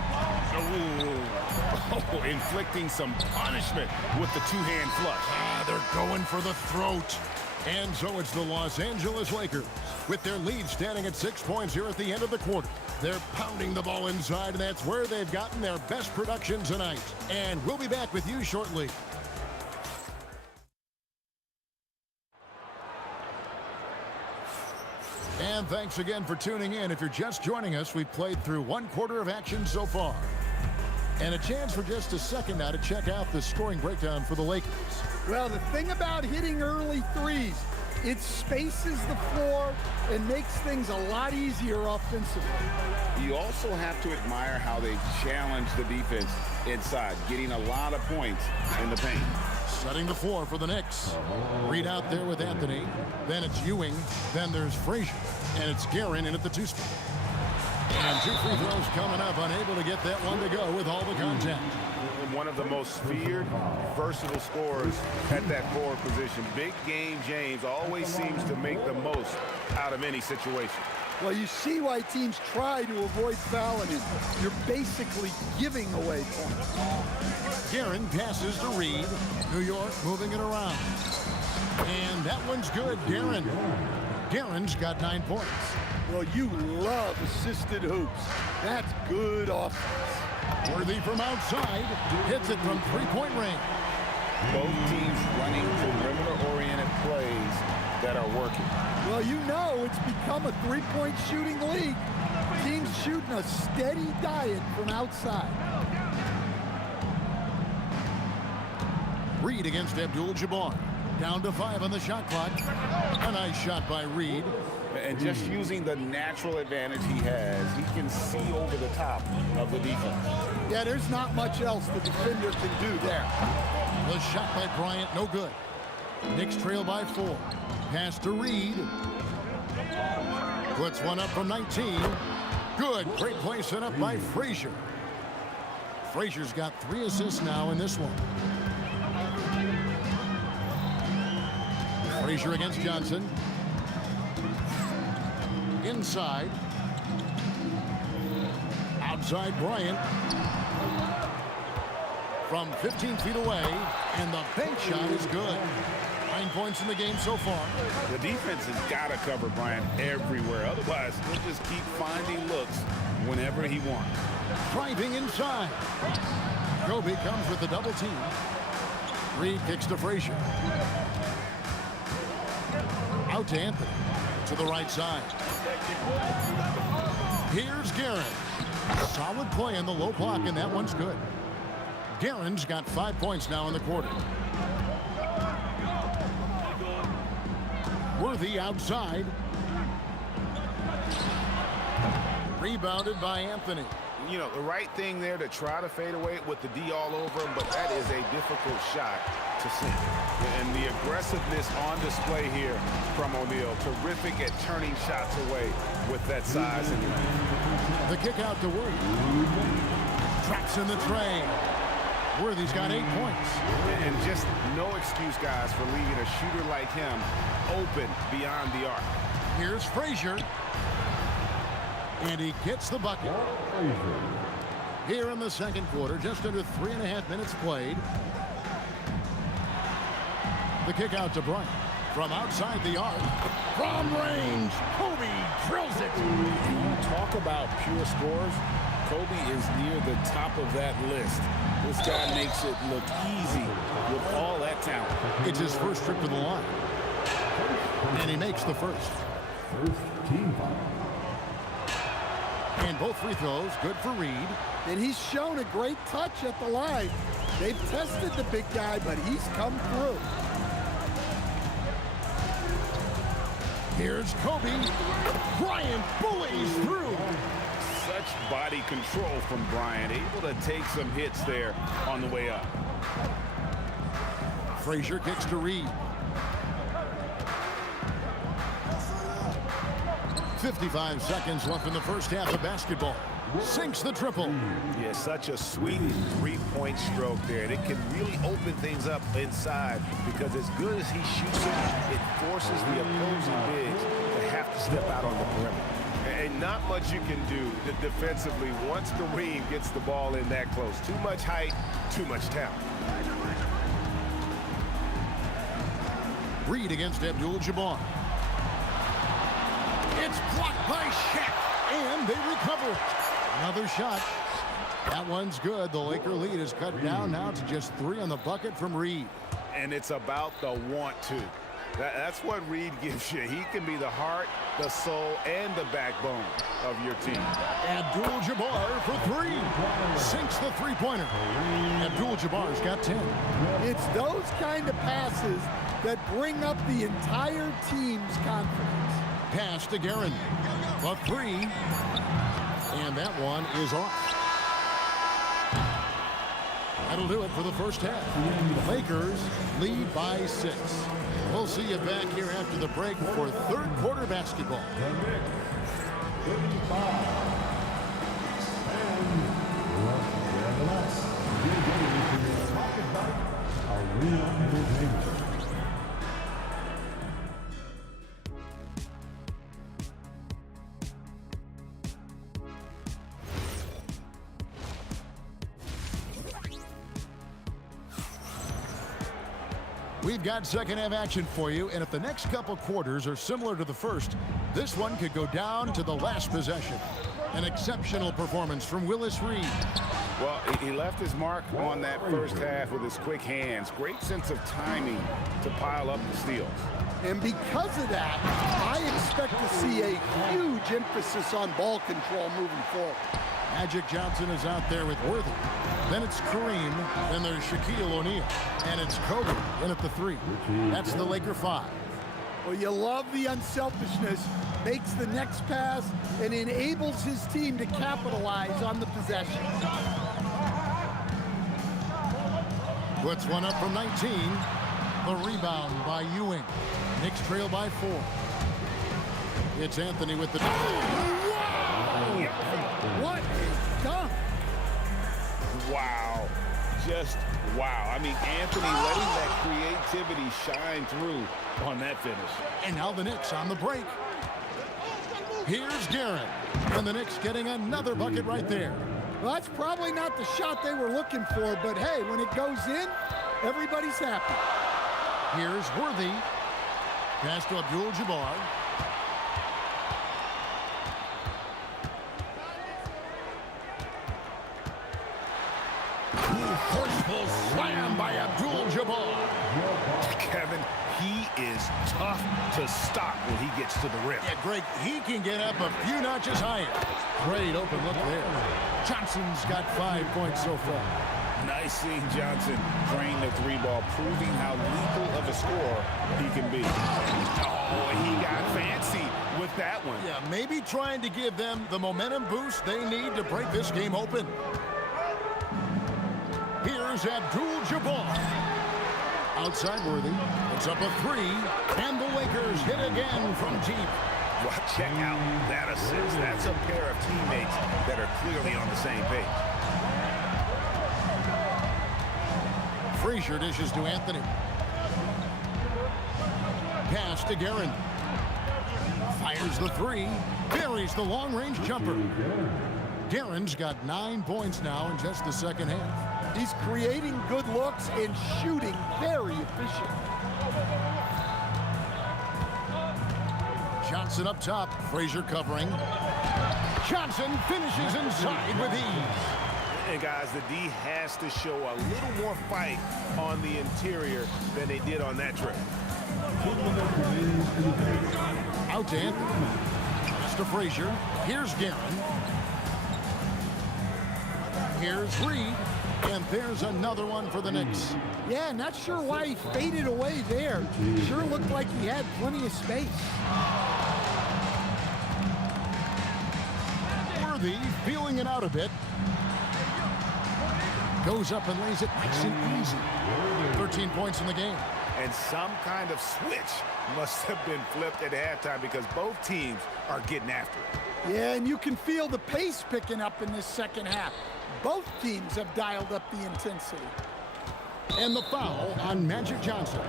Oh, inflicting some punishment with the two-hand flush. They're going for the throat. And so it's the Los Angeles Lakers with their lead standing at 6 points here at the end of the quarter. They're pounding the ball inside, and that's where they've gotten their best production tonight. And we'll be back with you shortly. And thanks again for tuning in. If you're just joining us, we've played through one quarter of action so far. And a chance for just a second now to check out the scoring breakdown for the Lakers. Well, the thing about hitting early threes, it spaces the floor and makes things a lot easier offensively. You also have to admire how they challenge the defense inside, getting a lot of points in the paint. Setting the floor for the Knicks. Reed out there with Anthony. Then it's Ewing. Then there's Frazier. And it's Guerin in at the 2-spot. And 2 free throws coming up, unable to get that one to go with all the contact. One of the most feared, versatile scorers at that forward position. Big game James always seems to make the most out of any situation. Well, you see why teams try to avoid fouling him. You're basically giving away points. Guerin passes to Reed. New York moving it around. And that one's good, Guerin. Guerin's got 9 points. Well, you love assisted hoops. That's good offense. Worthy from outside. Hits it from 3-point range. Both teams running perimeter-oriented plays that are working. Well, you know it's become a 3-point shooting league. Teams shooting a steady diet from outside. Reed against Abdul-Jabbar. Down to 5 on the shot clock. A nice shot by Reed. And just using the natural advantage he has, he can see over the top of the defense. Yeah, there's not much else the defender can do there. The shot by Bryant, no good. Knicks trail by 4. Pass to Reed. Puts one up from 19. Good. Great play set up by Frazier. Frazier's got 3 assists now in this one. Frazier against Johnson. Inside. Outside Bryant. From 15 feet away. And the bank shot is good. 9 points in the game so far. The defense has got to cover Bryant everywhere. Otherwise, he'll just keep finding looks whenever he wants. Driving inside. Kobe comes with the double team. Reed kicks to Frazier. Out to Anthony. To the right side. Here's Guerin. Solid play in the low block, and that one's good. Guerin's got 5 points now in the quarter. Worthy outside. Rebounded by Anthony. You know, the right thing there to try to fade away with the D all over him, but that is a difficult shot to sink. And the aggressiveness on display here from O'Neal. Terrific at turning shots away with that size and length. The kick out to Worthy. Traps in the tray. Worthy's got 8 points. And just no excuse, guys, for leaving a shooter like him open beyond the arc. Here's Frazier. And he gets the bucket. Here in the second quarter, just under 3.5 minutes played. The kick out to Bryant. From outside the arc. From range, Kobe drills it. You talk about pure scores. Kobe is near the top of that list. This guy makes it look easy with all that talent. It's his first trip to the line. And he makes the first. First team foul. And both free throws, good for Reed. And he's shown a great touch at the line. They've tested the big guy, but he's come through. Here's Kobe. Bryant bullies through. Such body control from Bryant, able to take some hits there on the way up. Frazier kicks to Reed. 55 seconds left in the first half of basketball. Sinks the triple. Yeah, such a sweet three-point stroke there. And it can really open things up inside because as good as he shoots it, it forces the opposing bigs to have to step out on the perimeter. And not much you can do defensively once Kareem gets the ball in that close. Too much height, too much talent. Reed against Abdul-Jabbar. It's blocked by Shaq, and they recover. Another shot. That one's good. The Laker lead is cut down now to just 3 on the bucket from Reed. And it's about the want to. That's what Reed gives you. He can be the heart, the soul, and the backbone of your team. Abdul-Jabbar for 3. Sinks the three-pointer. Abdul-Jabbar's got 10. It's those kind of passes that bring up the entire team's confidence. Pass to Guerin. For 3. And that one is off. That'll do it for the first half. The Lakers lead by 6. We'll see you back here after the break for third quarter basketball. We've got second half action for you, and if the next couple quarters are similar to the first, this one could go down to the last possession. An exceptional performance from Willis Reed. Well, he left his mark on that first half with his quick hands. Great sense of timing to pile up the steals. And because of that, I expect to see a huge emphasis on ball control moving forward. Magic Johnson is out there with Worthy. Then it's Kareem. Then there's Shaquille O'Neal. And it's Kobe in at the 3. That's the Laker 5. Well, you love the unselfishness. Makes the next pass and enables his team to capitalize on the possession. Puts one up from 19. The rebound by Ewing. Knicks trail by 4. It's Anthony with the... What is done? Wow. Just wow. I mean, Anthony letting that creativity shine through on that finish. And now the Knicks on the break. Here's Garrett. And the Knicks getting another bucket right there. Well, that's probably not the shot they were looking for, but hey, when it goes in, everybody's happy. Here's Worthy. Pass to Abdul-Jabbar. Forceful slam by Abdul-Jabbar. Kevin, he is tough to stop when he gets to the rim. Yeah, Greg, he can get up a few notches higher. Great open look there. Johnson's got 5 points so far. Nice seeing Johnson drain the 3-ball, proving how lethal of a scorer he can be. Oh, he got fancy with that one. Yeah, maybe trying to give them the momentum boost they need to break this game open. Here's Abdul-Jabbar. Outside Worthy. It's up a 3. And the Lakers hit again from deep. Well, check out that assist. That's a pair of teammates that are clearly on the same page. Frazier dishes to Anthony. Pass to Guerin. Fires the 3. Buries the long-range jumper. Guerin's got 9 points now in just the second half. He's creating good looks and shooting very efficient. Johnson up top. Frazier covering. Johnson finishes inside with ease. And guys, the D has to show a little more fight on the interior than they did on that trip. Out to Anthony. Pass to Frazier. Here's Guerin. Here's Reed. And there's another one for the Knicks. Yeah, not sure why he faded away there. Sure looked like he had plenty of space. Worthy feeling it out a bit. Goes up and lays it nice and easy. 13 points in the game. And some kind of switch must have been flipped at halftime because both teams are getting after it. Yeah, and you can feel the pace picking up in this second half. Both teams have dialed up the intensity. And the foul on Magic Johnson.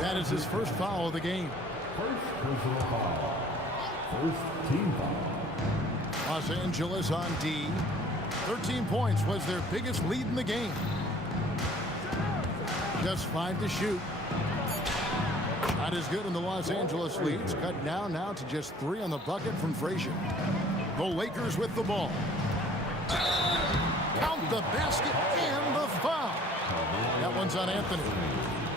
That is his first foul of the game. First personal foul. First team foul. Los Angeles on D. 13 points was their biggest lead in the game. Just 5 to shoot. Not as good in the Los Angeles leads. Cut down now to just 3 on the bucket from Frazier. The Lakers with the ball. Count the basket and the foul. That one's on Anthony.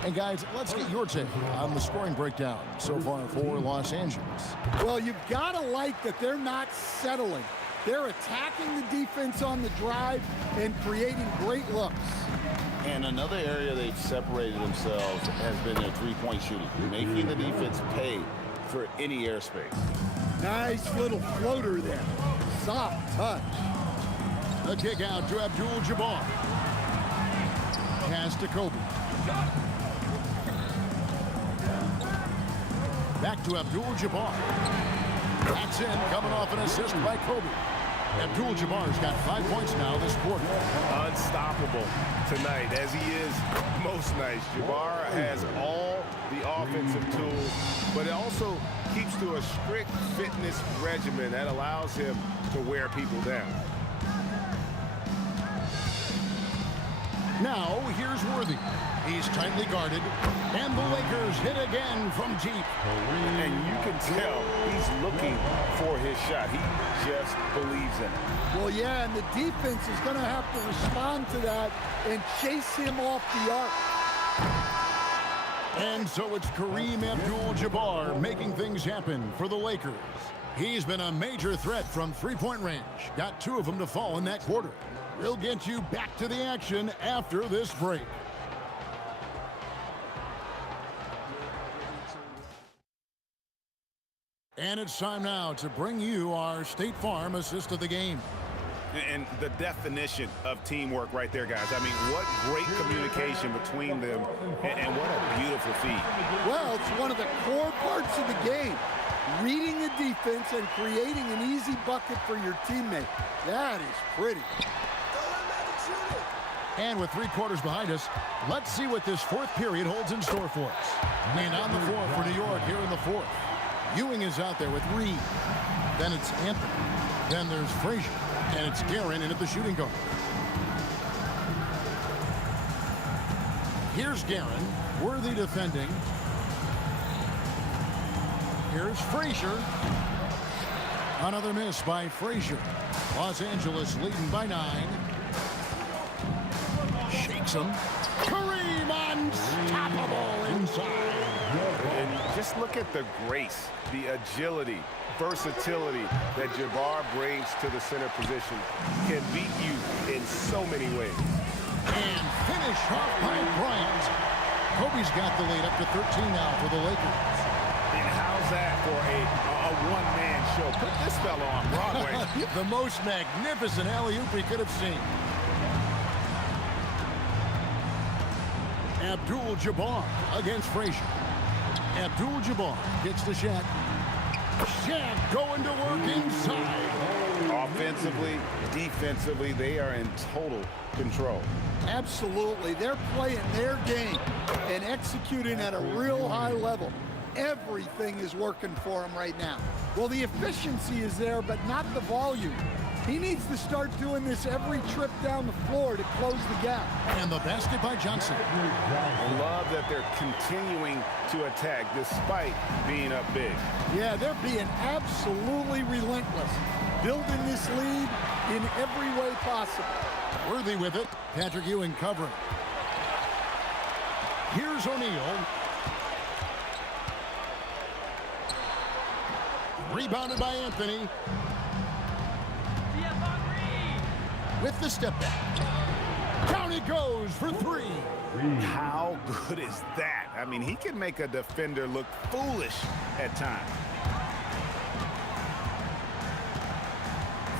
And guys, let's get your take on the scoring breakdown so far for Los Angeles. Well, you've got to like that they're not settling. They're attacking the defense on the drive and creating great looks. And another area they've separated themselves has been their three-point shooting, making the defense pay for any airspace. Nice little floater there. Soft touch. The kick out to Abdul-Jabbar. Pass to Kobe. Back to Abdul-Jabbar. That's in, coming off an assist by Kobe. Abdul-Jabbar's got 5 points now this quarter. Unstoppable tonight, as he is most nights. Jabbar has all the offensive tools, but it also keeps to a strict fitness regimen that allows him to wear people down. Now, here's Worthy. He's tightly guarded, and the Lakers hit again from deep. And you can tell he's looking for his shot. He just believes in it. Well, yeah, and the defense is going to have to respond to that and chase him off the arc. And so it's Kareem Abdul-Jabbar making things happen for the Lakers. He's been a major threat from three-point range. Got 2 of them to fall in that quarter. We'll get you back to the action after this break. And it's time now to bring you our State Farm assist of the game. And the definition of teamwork right there, guys. I mean, what great communication between them, and what a beautiful feed. Well, it's one of the core parts of the game. Reading the defense and creating an easy bucket for your teammate. That is pretty. And with 3 quarters behind us, let's see what this 4th period holds in store for us. And on the floor for New York here in the 4th. Ewing is out there with Reed. Then it's Anthony. Then there's Frazier. And it's Guerin in at the shooting guard. Here's Guerin. Worthy defending. Here's Frazier. Another miss by Frazier. Los Angeles leading by 9. Shakes him. Kareem unstoppable inside. And just look at the grace, the agility, versatility that Jabbar brings to the center position. Can beat you in so many ways. And finish off by Bryant. Kobe's got the lead up to 13 now for the Lakers. And how's that for a one-man show? Put this fella on Broadway. The most magnificent alley-oop we could have seen. Abdul-Jabbar against Frazier. Abdul-Jabbar gets to Shaq. Shaq going to work inside. Offensively, defensively, they are in total control. Absolutely. They're playing their game and executing at a real high level. Everything is working for him right now. Well, the efficiency is there, but not the volume. He needs to start doing this every trip down the floor to close the gap. And the basket by Johnson. I love that they're continuing to attack despite being up big. Yeah, they're being absolutely relentless, building this lead in every way possible. Worthy with it. Patrick Ewing covering. Here's O'Neal. Rebounded by Anthony. With the step back. Down he goes for 3. How good is that? I mean, he can make a defender look foolish at times.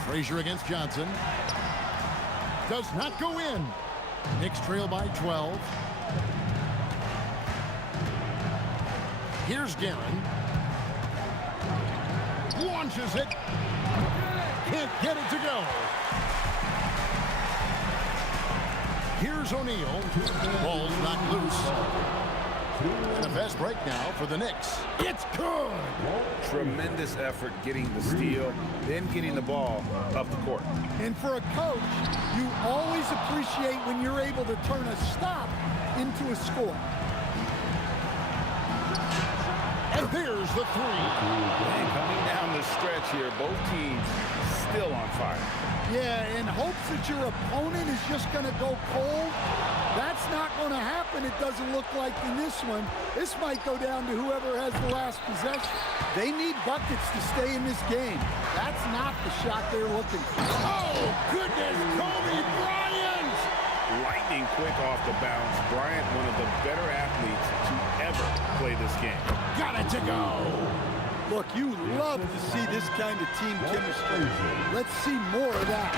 Frazier against Johnson. Does not go in. Knicks trail by 12. Here's Guerin. Launches it. Can't get it to go. Here's O'Neal. Ball's knocked loose. And a fast break now for the Knicks. It's good. Tremendous effort getting the steal, then getting the ball up the court. And for a coach, you always appreciate when you're able to turn a stop into a score. There's the three. And coming down the stretch here, both teams still on fire. Yeah, in hopes that your opponent is just going to go cold, that's not going to happen, it doesn't look like in this one. This might go down to whoever has the last possession. They need buckets to stay in this game. That's not the shot they're looking for. Oh, goodness, Kobe Bryant! Lightning quick off the bounce. Bryant, one of the better athletes to ever play this game. Got it to go. Look, you love to see this kind of team chemistry. Let's see more of that.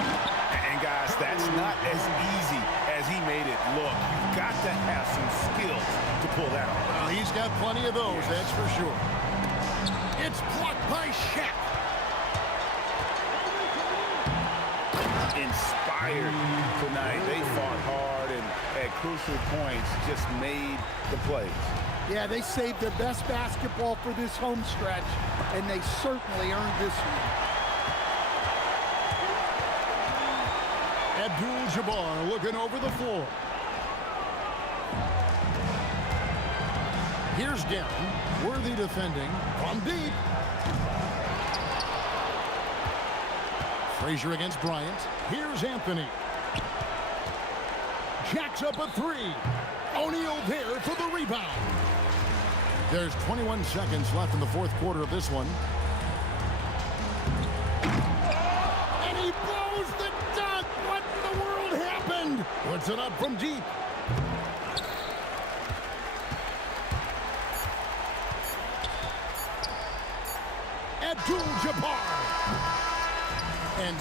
And guys, that's not as easy as he made it look. You've got to have some skills to pull that off. Well, he's got plenty of those, that's for sure. It's blocked by Shaq. Inspired tonight. They fought hard and at crucial points just made the plays. Yeah, they saved their best basketball for this home stretch, and they certainly earned this one. Abdul-Jabbar looking over the floor. Here's down. Worthy defending from deep. Frazier against Bryant. Here's Anthony. Jacks up a three. O'Neal there for the rebound. There's 21 seconds left in the fourth quarter of this one. And he blows the dunk. What in the world happened? Puts it up from deep. Abdul-Jabbar. And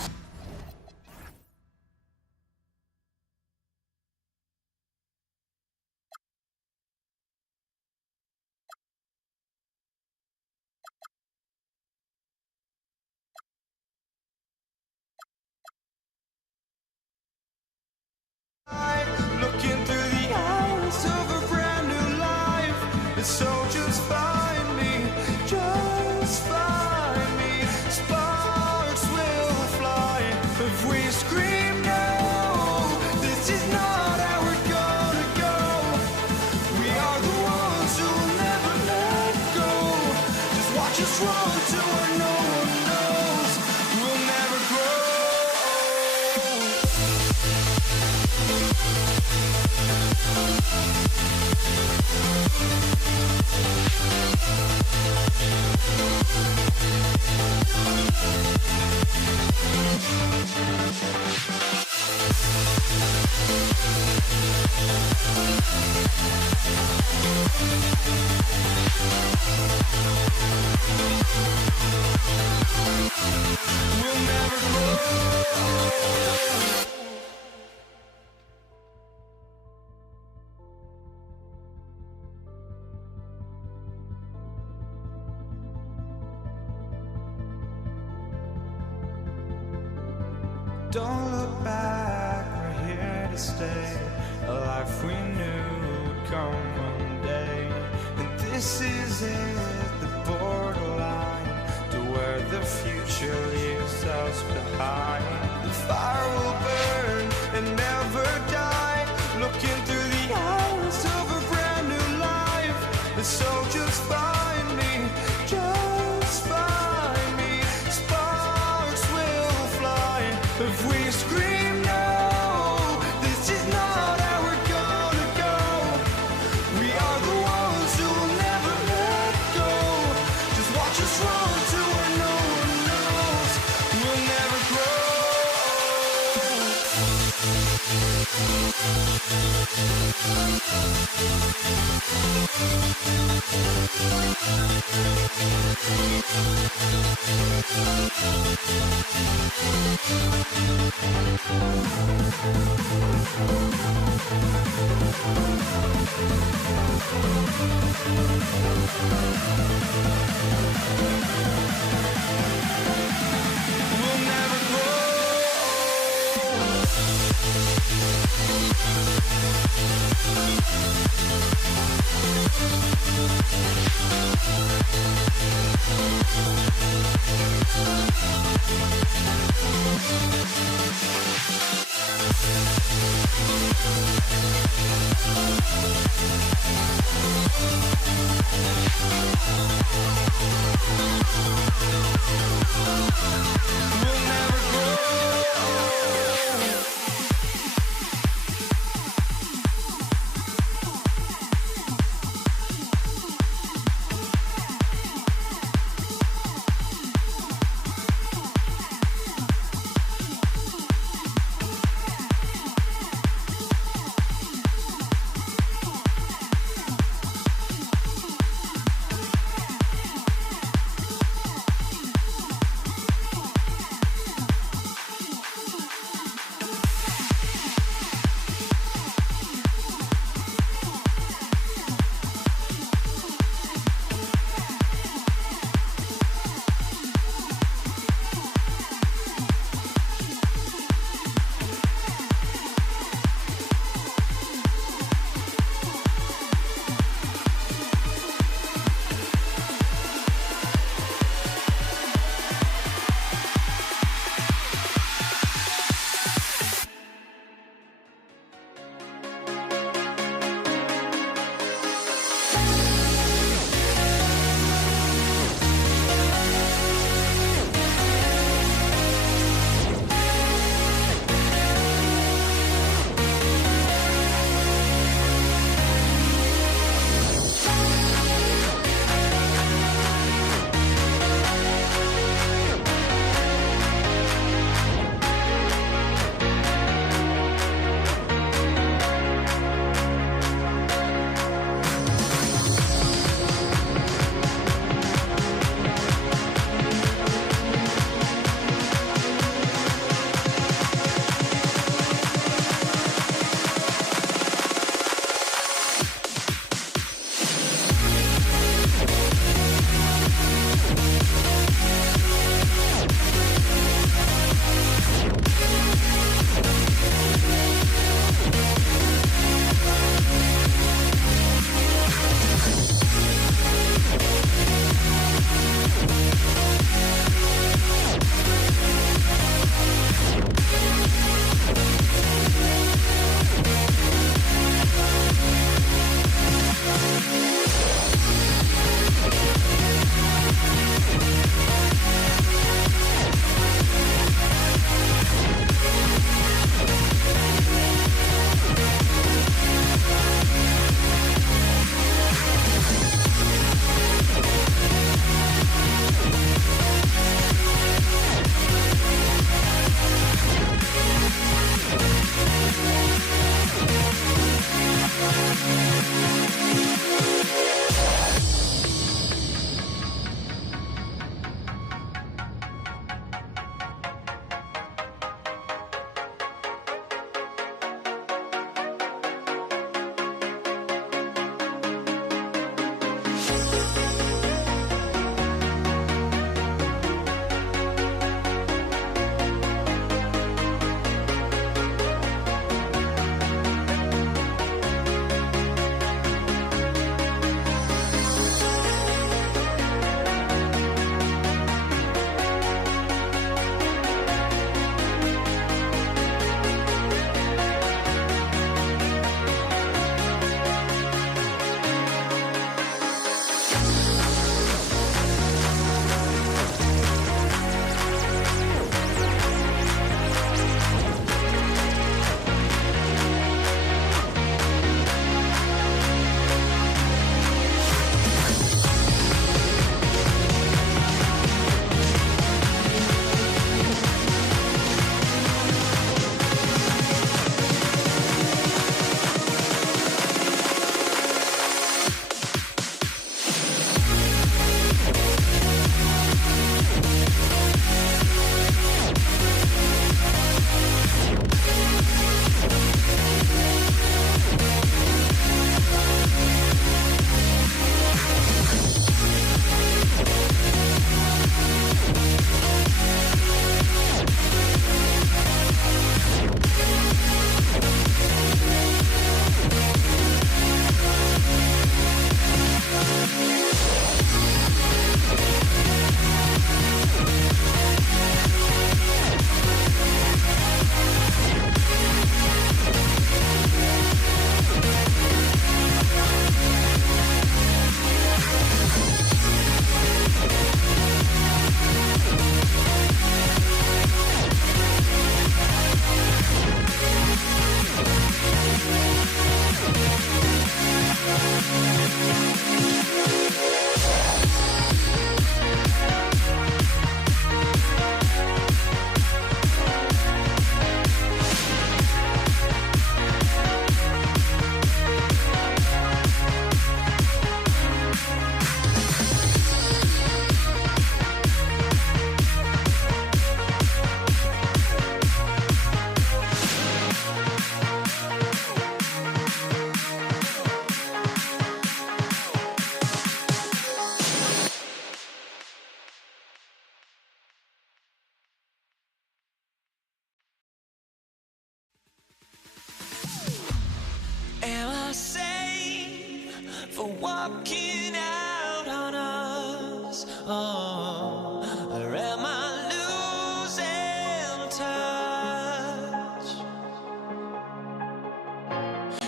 looking through the eyes of a brand new life. And so just find me, just find me. Sparks will fly if we scream no. This is not how we're gonna go. We are the ones who will never let go. Just watch us run to where no one knows. We'll never grow. We'll never grow. Don't look back, we're here to stay. A life we knew would come one day. And this is it, the borderline to where the future leaves us behind. The fire will burn and never die. Looking through the eyes of a brand new life. And so just find me, just find me. Sparks will fly if we scream no. This is not how we're gonna go. We are the ones who will never let go. Just watch us run to where no one knows. We'll never grow. We'll never grow. Oh, or am I losing touch?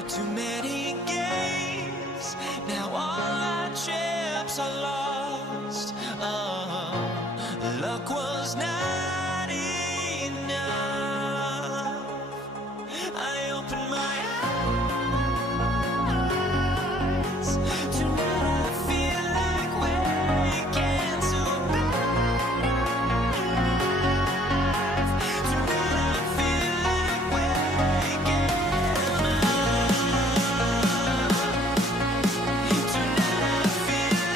Too many games, now all our chips are lost. Oh, luck was not enough. I opened my eyes. Tonight I feel like waking to a better life. Tonight I feel like waking up. Tonight I feel like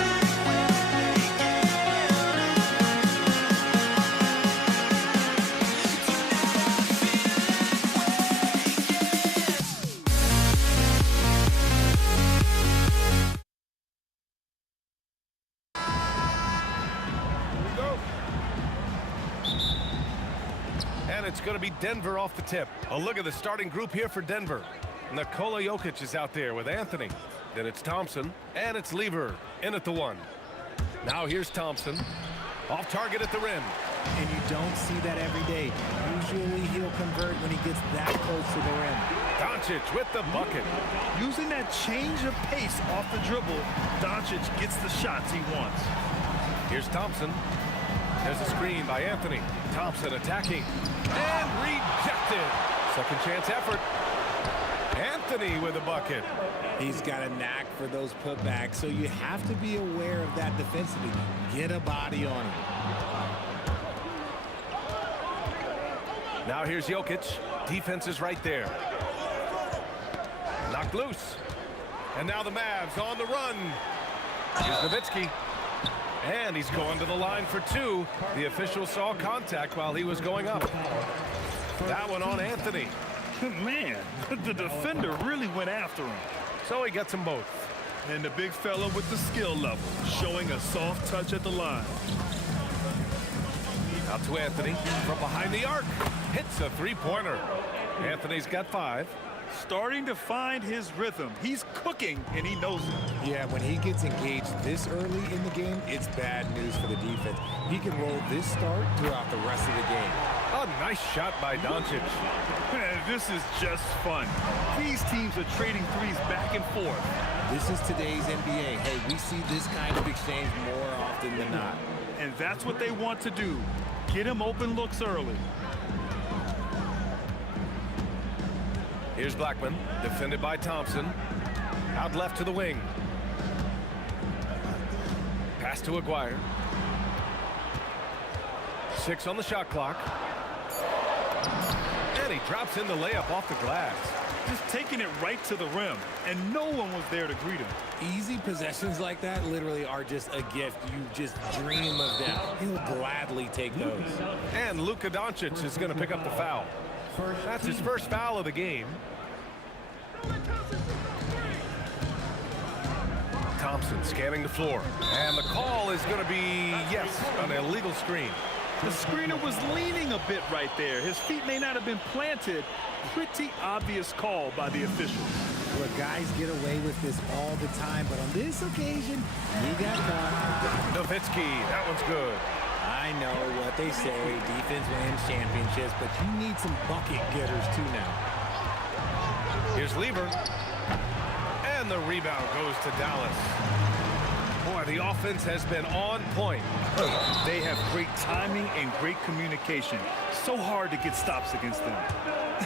And it's going to be Denver off the tip. A look at the starting group here for Denver. Nikola Jokic is out there with Anthony. Then it's Thompson, and it's Lever in at the 1. Now here's Thompson. Off target at the rim. And you don't see that every day. Usually he'll convert when he gets that close to the rim. Doncic with the bucket. Using that change of pace off the dribble, Doncic gets the shots he wants. Here's Thompson. There's a screen by Anthony. Thompson attacking. And rejected. Second chance effort. Anthony with a bucket. He's got a knack for those putbacks, so you have to be aware of that defensively. Get a body on him. Now here's Jokic. Defense is right there. Knocked loose. And now the Mavs on the run. Here's Nowitzki. And he's going to the line for 2. The official saw contact while he was going up. That one on Anthony. Man, the defender really went after him. So he gets them both. And the big fella with the skill level, showing a soft touch at the line. Out to Anthony from behind the arc. Hits a three-pointer. Anthony's got 5. Starting to find his rhythm. He's cooking, and he knows it. Yeah, when he gets engaged this early in the game, it's bad news for the defense. He can roll this start throughout the rest of the game. A nice shot by Doncic. Man, this is just fun. These teams are trading threes back and forth. This is today's NBA. Hey, we see this kind of exchange more often than not. And that's what they want to do. Get him open looks early. Here's Blackman, defended by Thompson. Out left to the wing. Pass to Aguirre. 6 on the shot clock. And he drops in the layup off the glass. Just taking it right to the rim, and no one was there to greet him. Easy possessions like that literally are just a gift. You just dream of them. He'll gladly take those. And Luka Doncic is going to pick up the foul. That's his first foul of the game. Thompson scanning the floor. And the call is going to be, yes, an illegal screen. The screener was leaning a bit right there. His feet may not have been planted. Pretty obvious call by the officials. Look, guys get away with this all the time, but on this occasion, he got caught. Nowitzki, that one's good. I know what they say, defense wins championships, but you need some bucket getters too now. Here's Lever. And the rebound goes to Dallas. Boy, the offense has been on point. They have great timing and great communication. So hard to get stops against them.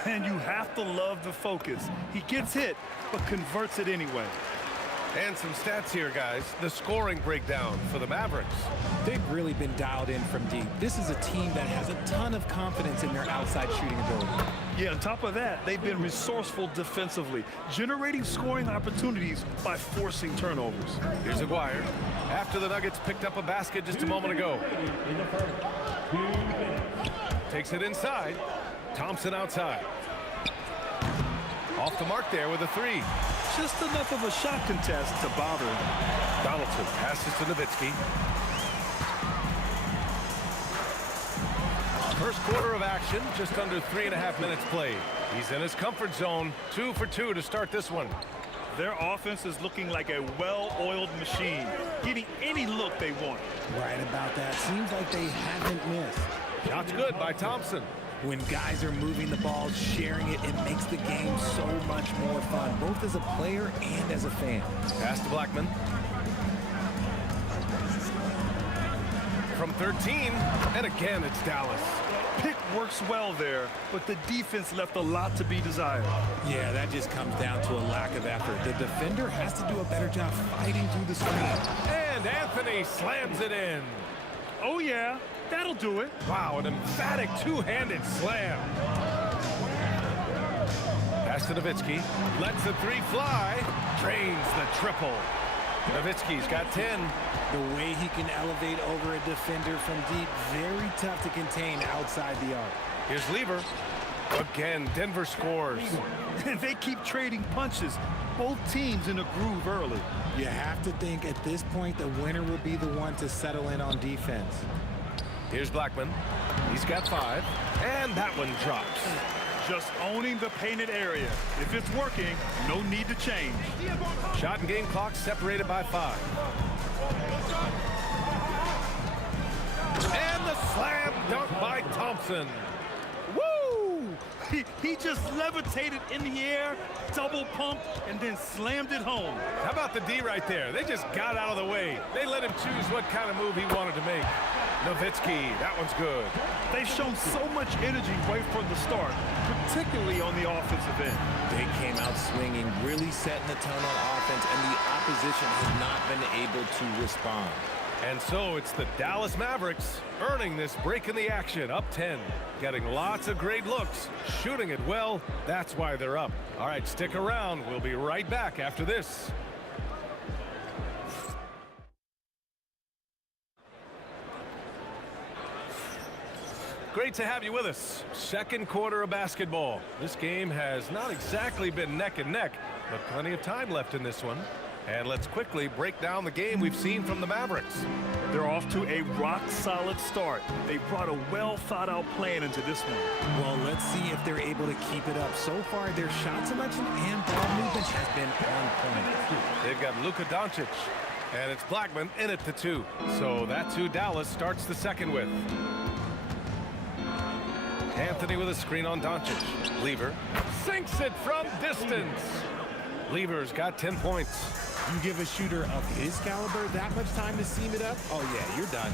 And you have to love the focus. He gets hit, but converts it anyway. And some stats here, guys. The scoring breakdown for the Mavericks. They've really been dialed in from deep. This is a team that has a ton of confidence in their outside shooting ability. Yeah, on top of that, they've been resourceful defensively, generating scoring opportunities by forcing turnovers. Here's Aguirre. After the Nuggets picked up a basket just a moment ago. Takes it inside. Thompson outside. Off the mark there with a 3. Just enough of a shot contest to bother him. Donaldson passes to Nowitzki. First quarter of action, just under 3.5 minutes played. He's in his comfort zone, 2 for 2 to start this one. Their offense is looking like a well-oiled machine. getting any look they want. Right about that. Seems like they haven't missed. Shot's good by Thompson. When guys are moving the ball, sharing it, it makes the game so much more fun, both as a player and as a fan. Pass to Blackman. From 13, and again it's Dallas. Pick works well there, but the defense left a lot to be desired. Yeah, that just comes down to a lack of effort. The defender has to do a better job fighting through the screen. And Anthony slams it in. Oh yeah, that'll do it. Wow, an emphatic two-handed slam. Pass to Nowitzki. Lets the three fly. Drains the triple. Nowitzki's got 10. The way he can elevate over a defender from deep, very tough to contain outside the arc. Here's Lever. Again, Denver scores. And they keep trading punches. Both teams in a groove early. You have to think at this point the winner will be the one to settle in on defense. Here's Blackman. He's got 5. And that one drops. Just owning the painted area. If it's working, no need to change. Shot and game clock separated by 5. And the slam dunk by Thompson. Woo! He just levitated in the air, double pumped, and then slammed it home. How about the D right there? They just got out of the way. They let him choose what kind of move he wanted to make. Nowitzki, that one's good. They've shown so much energy right from the start, particularly on the offensive end. They came out swinging, really setting the tone on offense, and the opposition has not been able to respond. And so it's the Dallas Mavericks earning this break in the action, up 10. Getting lots of great looks, shooting it well. That's why they're up. All right, stick around. We'll be right back after this. Great to have you with us. Second quarter of basketball. This game has not exactly been neck and neck, but plenty of time left in this one. And let's quickly break down the game we've seen from the Mavericks. They're off to a rock-solid start. They brought a well-thought-out plan into this one. Well, let's see if they're able to keep it up. So far, their shot selection and ball movement has been on point. They've got Luka Doncic, and it's Blackman in at the 2. So that's who Dallas starts the second with. Anthony with a screen on Doncic. Lever sinks it from distance. Lever's got 10 points. You give a shooter of his caliber that much time to seam it up? Oh, yeah, you're done.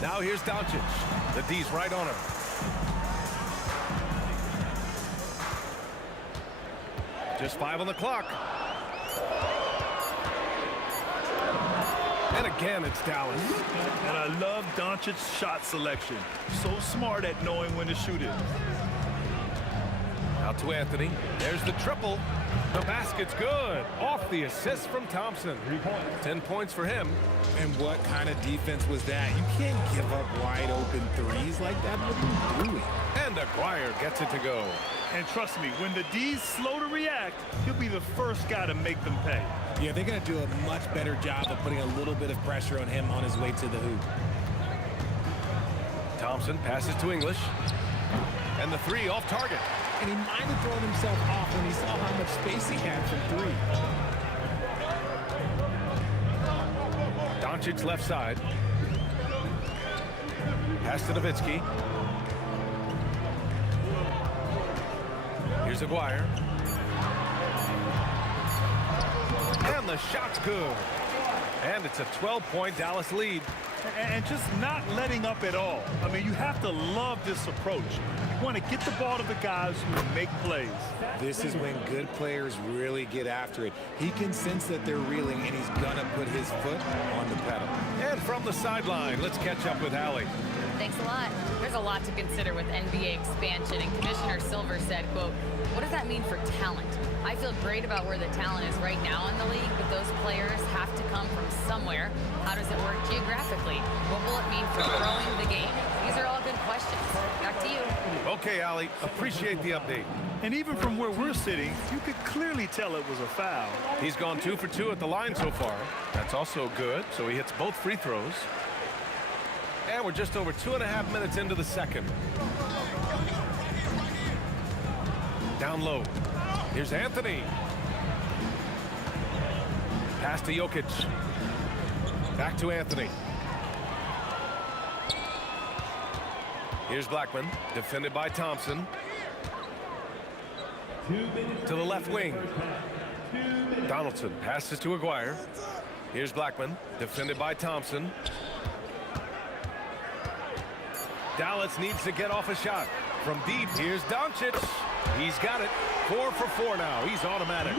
Now here's Doncic. The D's right on him. Just 5 on the clock. And again, it's Dallas. And I love Doncic's shot selection. So smart at knowing when to shoot it. Out to Anthony. There's the triple. The basket's good. Off the assist from Thompson. 10 points for him. And what kind of defense was that? You can't give up wide open threes like that. What are you doing? And Aguirre gets it to go. And trust me, when the D's slow to react, he'll be the first guy to make them pay. Yeah, they're going to do a much better job of putting a little bit of pressure on him on his way to the hoop. Thompson passes to English. And the 3 off target. And he might have thrown himself off when he saw how much space he had from 3. Doncic left side. Pass to Nowitzki. Here's Aguirre. And the shot's good. And it's a 12-point Dallas lead. And just not letting up at all. I mean, you have to love this approach. You want to get the ball to the guys who make plays. This is when good players really get after it. He can sense that they're reeling, and he's going to put his foot on the pedal. And from the sideline, let's catch up with Allie. Thanks a lot. There's a lot to consider with NBA expansion, and Commissioner Silver said, quote, "What does that mean for talent? I feel great about where the talent is right now in the league, but those players have to come from somewhere. How does it work geographically? What will it mean for growing the game?" These are all good questions. Back to you. Okay, Allie, appreciate the update. And even from where we're sitting, you could clearly tell it was a foul. He's gone 2 for 2 at the line so far. That's also good, so he hits both free throws. And we're just over 2.5 minutes into the second. Down low. Here's Anthony. Pass to Jokic. Back to Anthony. Here's Blackman, defended by Thompson. To the left wing. Donaldson passes to Aguirre. Here's Blackman, defended by Thompson. Dallas needs to get off a shot. From deep, here's Doncic. He's got it. 4 for 4 now. He's automatic.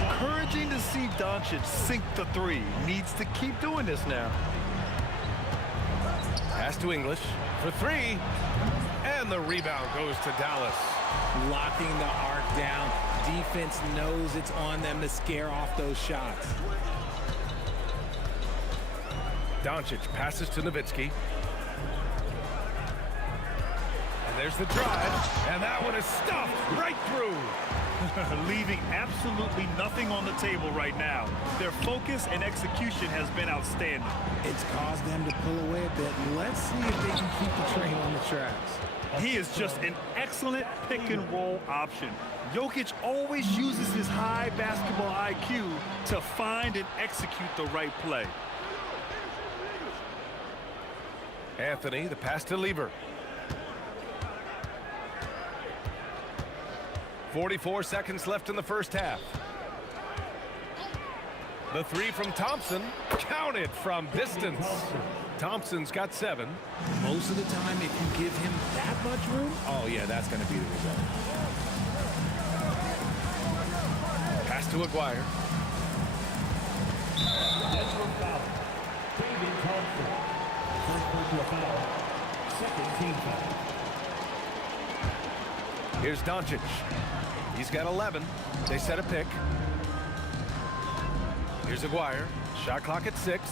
Encouraging to see Doncic sink the three. Needs to keep doing this now. Pass to English for 3. And the rebound goes to Dallas. Locking the arc down. Defense knows it's on them to scare off those shots. Doncic passes to Nowitzki. And there's the drive. And that one is stuffed right through. Leaving absolutely nothing on the table right now. Their focus and execution has been outstanding. It's caused them to pull away a bit. Let's see if they can keep the train on the tracks. He is just an excellent pick-and-roll option. Jokic always uses his high basketball IQ to find and execute the right play. Anthony, the pass to Lever. 44 seconds left in the first half. The 3 from Thompson, counted from distance. Thompson's got 7. Most of the time, if you give him that much room, oh yeah, that's going to be the result. Pass to Aguirre. Personal foul. David Thompson. First personal foul. Second team foul. Here's Doncic. He's got 11. They set a pick. Here's Aguirre. Shot clock at 6.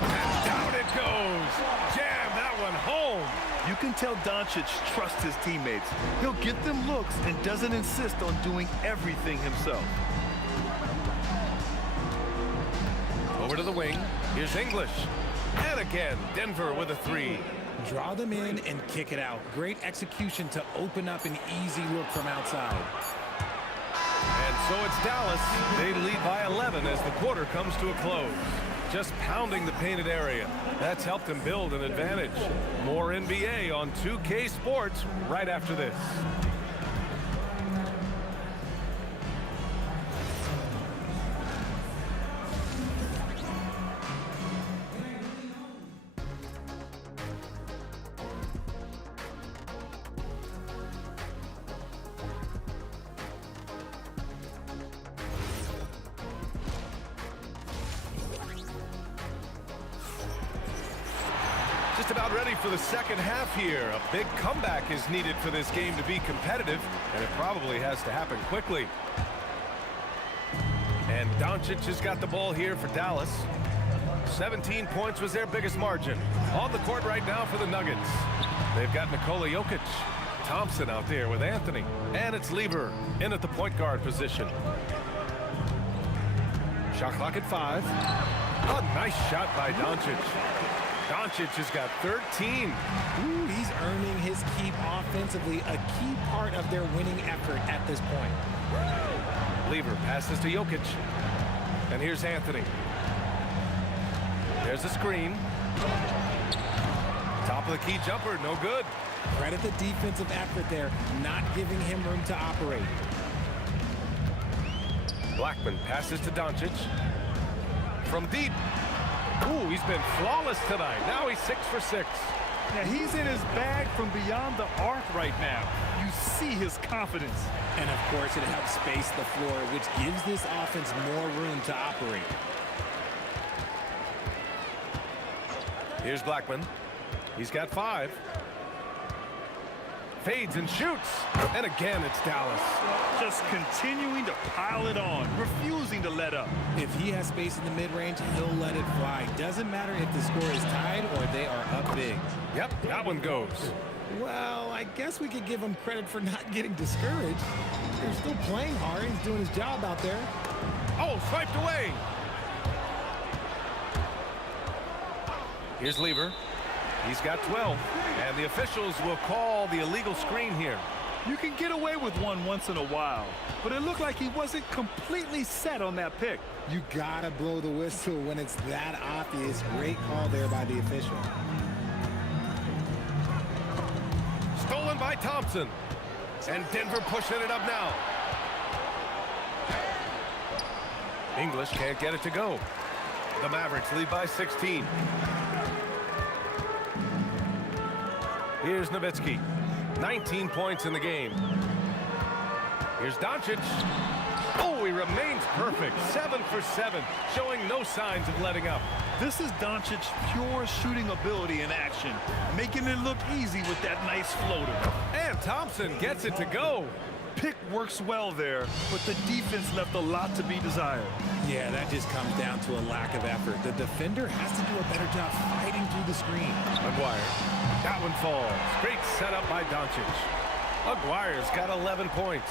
And down it goes. Jam that one home. You can tell Doncic trusts his teammates. He'll get them looks and doesn't insist on doing everything himself. Over to the wing. Here's English. And again, Denver with a 3. Draw them in and kick it out. Great execution to open up an easy look from outside. And so it's Dallas. They lead by 11 as the quarter comes to a close. Just pounding the painted area. That's helped them build an advantage. More NBA on 2K Sports right after this. Just about ready for the second half here. A big comeback is needed for this game to be competitive, and it probably has to happen quickly. And Doncic has got the ball here for Dallas. 17 points was their biggest margin. On the court right now for the Nuggets. They've got Nikola Jokic. Thompson out there with Anthony. And it's Lever in at the point guard position. Shot clock at 5. A nice shot by Doncic. Doncic has got 13. Ooh, he's earning his keep offensively, a key part of their winning effort at this point. Lever passes to Jokic. And here's Anthony. There's a screen. Top of the key jumper, no good. Credit the defensive effort there, not giving him room to operate. Blackman passes to Doncic. From deep. Ooh, he's been flawless tonight. Now he's 6 for 6. Yeah, he's in his bag from beyond the arc right now. You see his confidence. And of course, it helps space the floor, which gives this offense more room to operate. Here's Blackman. He's got 5. Fades and shoots. And again, it's Dallas. Just continuing to pile it on, refusing to let up. If he has space in the mid-range, he'll let it fly. Doesn't matter if the score is tied or they are up big. Yep, that one goes. Well, I guess we could give him credit for not getting discouraged. They're still playing hard. He's doing his job out there. Oh, swiped away. Here's Lever. He's got 12. And the officials will call the illegal screen here. You can get away with one once in a while, but it looked like he wasn't completely set on that pick. You gotta blow the whistle when it's that obvious. Great call there by the official. Stolen by Thompson. And Denver pushing it up now. English can't get it to go. The Mavericks lead by 16. Here's Nowitzki. 19 points in the game. Here's Doncic. Oh, he remains perfect. 7 for 7, showing no signs of letting up. This is Doncic's pure shooting ability in action, making it look easy with that nice floater. And Thompson gets it to go. Pick works well there, but the defense left a lot to be desired. Yeah, that just comes down to a lack of effort. The defender has to do a better job fighting through the screen. Maguire. That one falls. Great setup by Doncic. Maguire's got 11 points.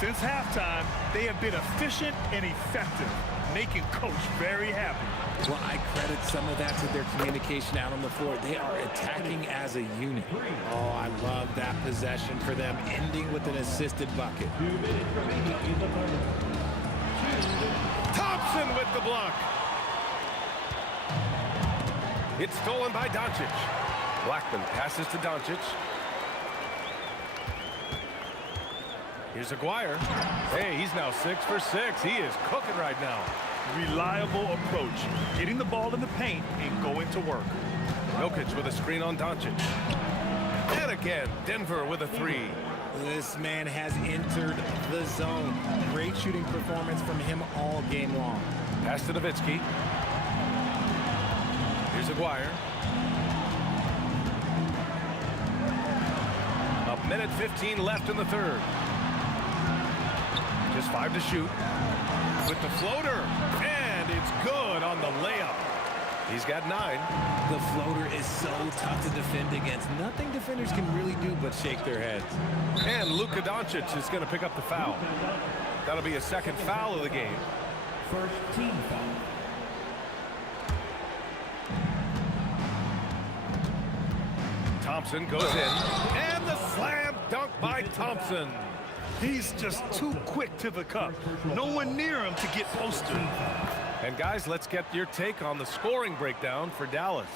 Since halftime, they have been efficient and effective, making Coach very happy. Well, I credit some of that to their communication out on the floor. They are attacking as a unit. Oh, I love that possession for them, ending with an assisted bucket. Thompson with the block. It's stolen by Doncic. Blackman passes to Doncic. Here's Aguirre. Hey, he's now 6 for 6. He is cooking right now. Reliable approach, getting the ball in the paint and going to work. Jokic with a screen on Doncic. And again, Denver with a 3. This man has entered the zone. Great shooting performance from him all game long. Pass to Nowitzki. Here's Aguirre. A minute 15 left in the third. Just 5 to shoot. With the floater. And it's good on the layup. He's got 9. The floater is so tough to defend against. Nothing defenders can really do but shake their heads. And Luka Doncic is going to pick up the foul. That'll be a second foul of the game. First team foul. Thompson goes in. And the slam dunk by Thompson. He's just too quick to the cup. No one near him to get posted. And guys, let's get your take on the scoring breakdown for Dallas.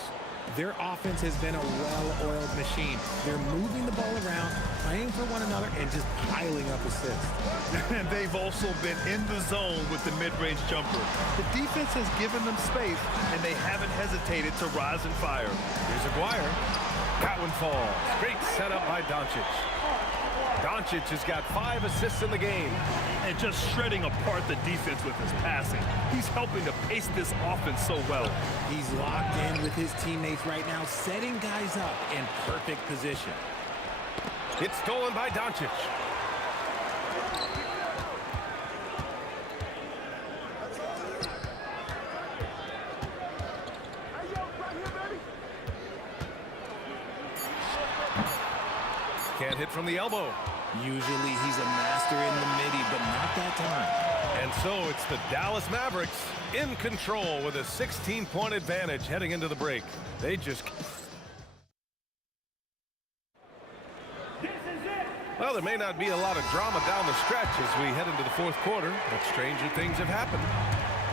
Their offense has been a well-oiled machine. They're moving the ball around, playing for one another, and just piling up assists. And they've also been in the zone with the mid-range jumper. The defense has given them space, and they haven't hesitated to rise and fire. Here's Aguirre. That one falls. Great setup by Doncic. Doncic has got 5 assists in the game. And just shredding apart the defense with his passing. He's helping to pace this offense so well. He's locked in with his teammates right now, setting guys up in perfect position. It's stolen by Doncic. Can't hit from the elbow. Usually he's a master in the midi, but not that time. And so it's the Dallas Mavericks in control with a 16-point advantage heading into the break. They just... Well, there may not be a lot of drama down the stretch as we head into the fourth quarter, but stranger things have happened.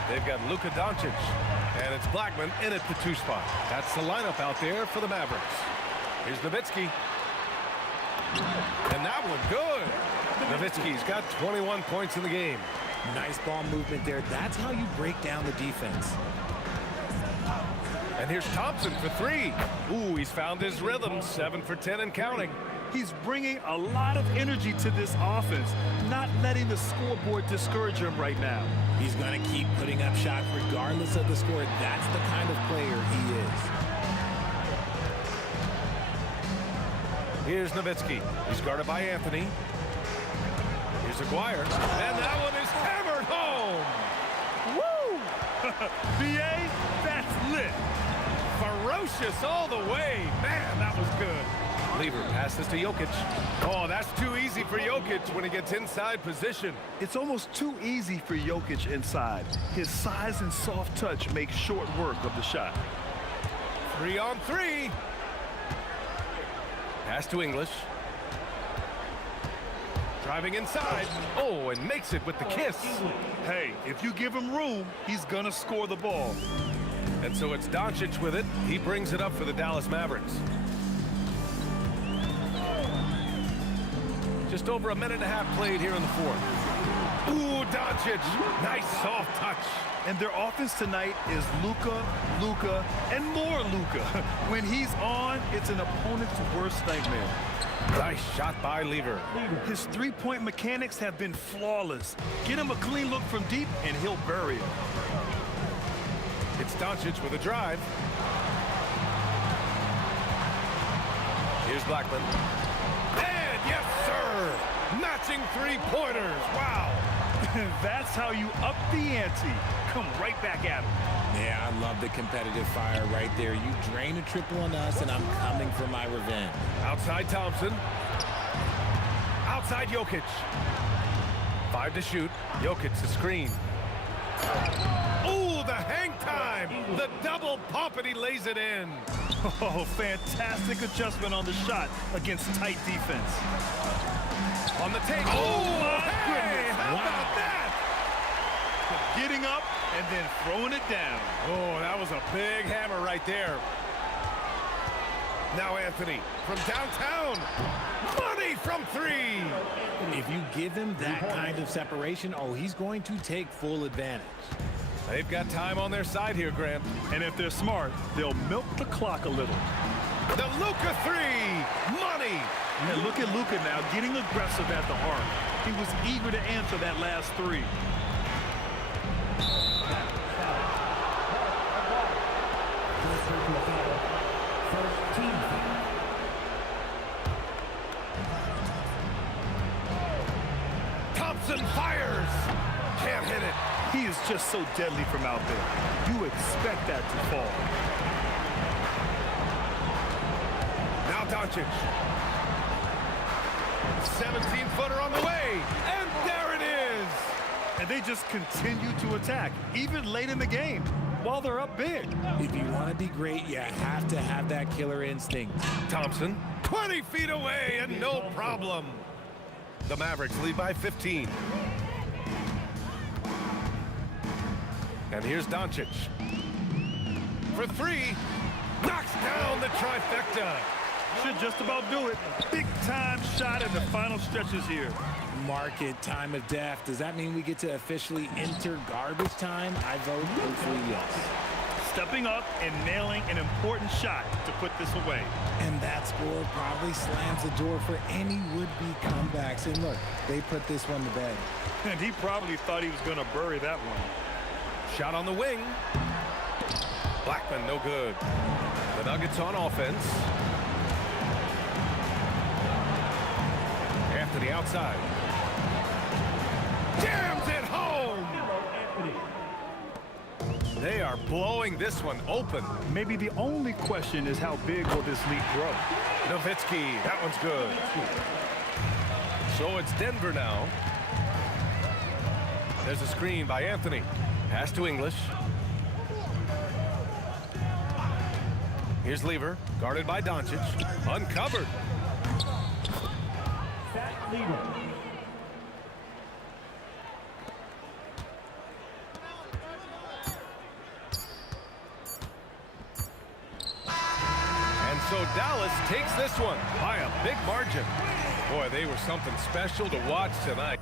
They've got Luka Doncic, and it's Blackman in at the 2 spot. That's the lineup out there for the Mavericks. Here's Nowitzki. And that one good. Nowitzki's got 21 points in the game. Nice ball movement there. That's how you break down the defense. And here's Thompson for 3. Ooh, he's found his rhythm. 7 for 10 and counting. He's bringing a lot of energy to this offense, not letting the scoreboard discourage him right now. He's going to keep putting up shots regardless of the score. That's the kind of player he is. Here's Nowitzki. He's guarded by Anthony. Here's Aguirre. And that one is hammered home. Woo! BA, that's lit. Ferocious all the way. Man, that was good. Lever passes to Jokic. Oh, that's too easy for Jokic when he gets inside position. It's almost too easy for Jokic inside. His size and soft touch make short work of the shot. 3 on 3. Pass to English. Driving inside. Oh, and makes it with the kiss. Hey, if you give him room, he's going to score the ball. And so it's Doncic with it. He brings it up for the Dallas Mavericks. Just over a minute and a half played here in the fourth. Ooh, Doncic. Nice soft touch. And their offense tonight is Luka, and more Luka. When he's on, it's an opponent's worst nightmare. Nice shot by Lever. His three-point mechanics have been flawless. Get him a clean look from deep, and he'll bury it. It's Doncic with a drive. Here's Blackman. And yes, sir! Matching three-pointers. Wow! That's how you up the ante. Come right back at him. Yeah, I love the competitive fire right there. You drain a triple on us, and I'm coming for my revenge. Outside Thompson. Outside Jokic. 5 to shoot. Jokic the screen. Ooh, the hang time. The double pump, and he lays it in. Oh, fantastic adjustment on the shot against tight defense. On the take. Oh, my hey, goodness. how about that? Getting up and then throwing it down. Oh, that was a big hammer right there. Now Anthony from downtown. Money from 3. If you give him that kind of separation, oh, he's going to take full advantage. They've got time on their side here, Grant. And if they're smart, they'll milk the clock a little. The Luka 3. Money. And look at Luka now getting aggressive at the arc. He was eager to answer that last 3. Thompson fires. Can't hit it. He is just so deadly from out there. You expect that to fall. Now Doncic. 17-footer on the way. And there it is. And they just continue to attack, even late in the game, while they're up big. If you want to be great, you have to have that killer instinct. Thompson, 20 feet away, and no problem. The Mavericks lead by 15. And here's Doncic. For 3, knocks down the trifecta. Should just about do it. Big-time shot in the final stretches here. Mark it, time of death. Does that mean we get to officially enter garbage time? I vote hopefully yes. Stepping up and nailing an important shot to put this away. And that score probably slams the door for any would-be comebacks. And look, they put this one to bed. And he probably thought he was going to bury that one. Shot on the wing. Blackman, no good. The Nuggets on offense. Anthony outside. Jams it home! They are blowing this one open. Maybe the only question is how big will this lead grow? Nowitzki, that one's good. So it's Denver now. There's a screen by Anthony. Pass to English. Here's Lever, guarded by Doncic. Uncovered. And so Dallas takes this one by a big margin. Boy, they were something special to watch tonight.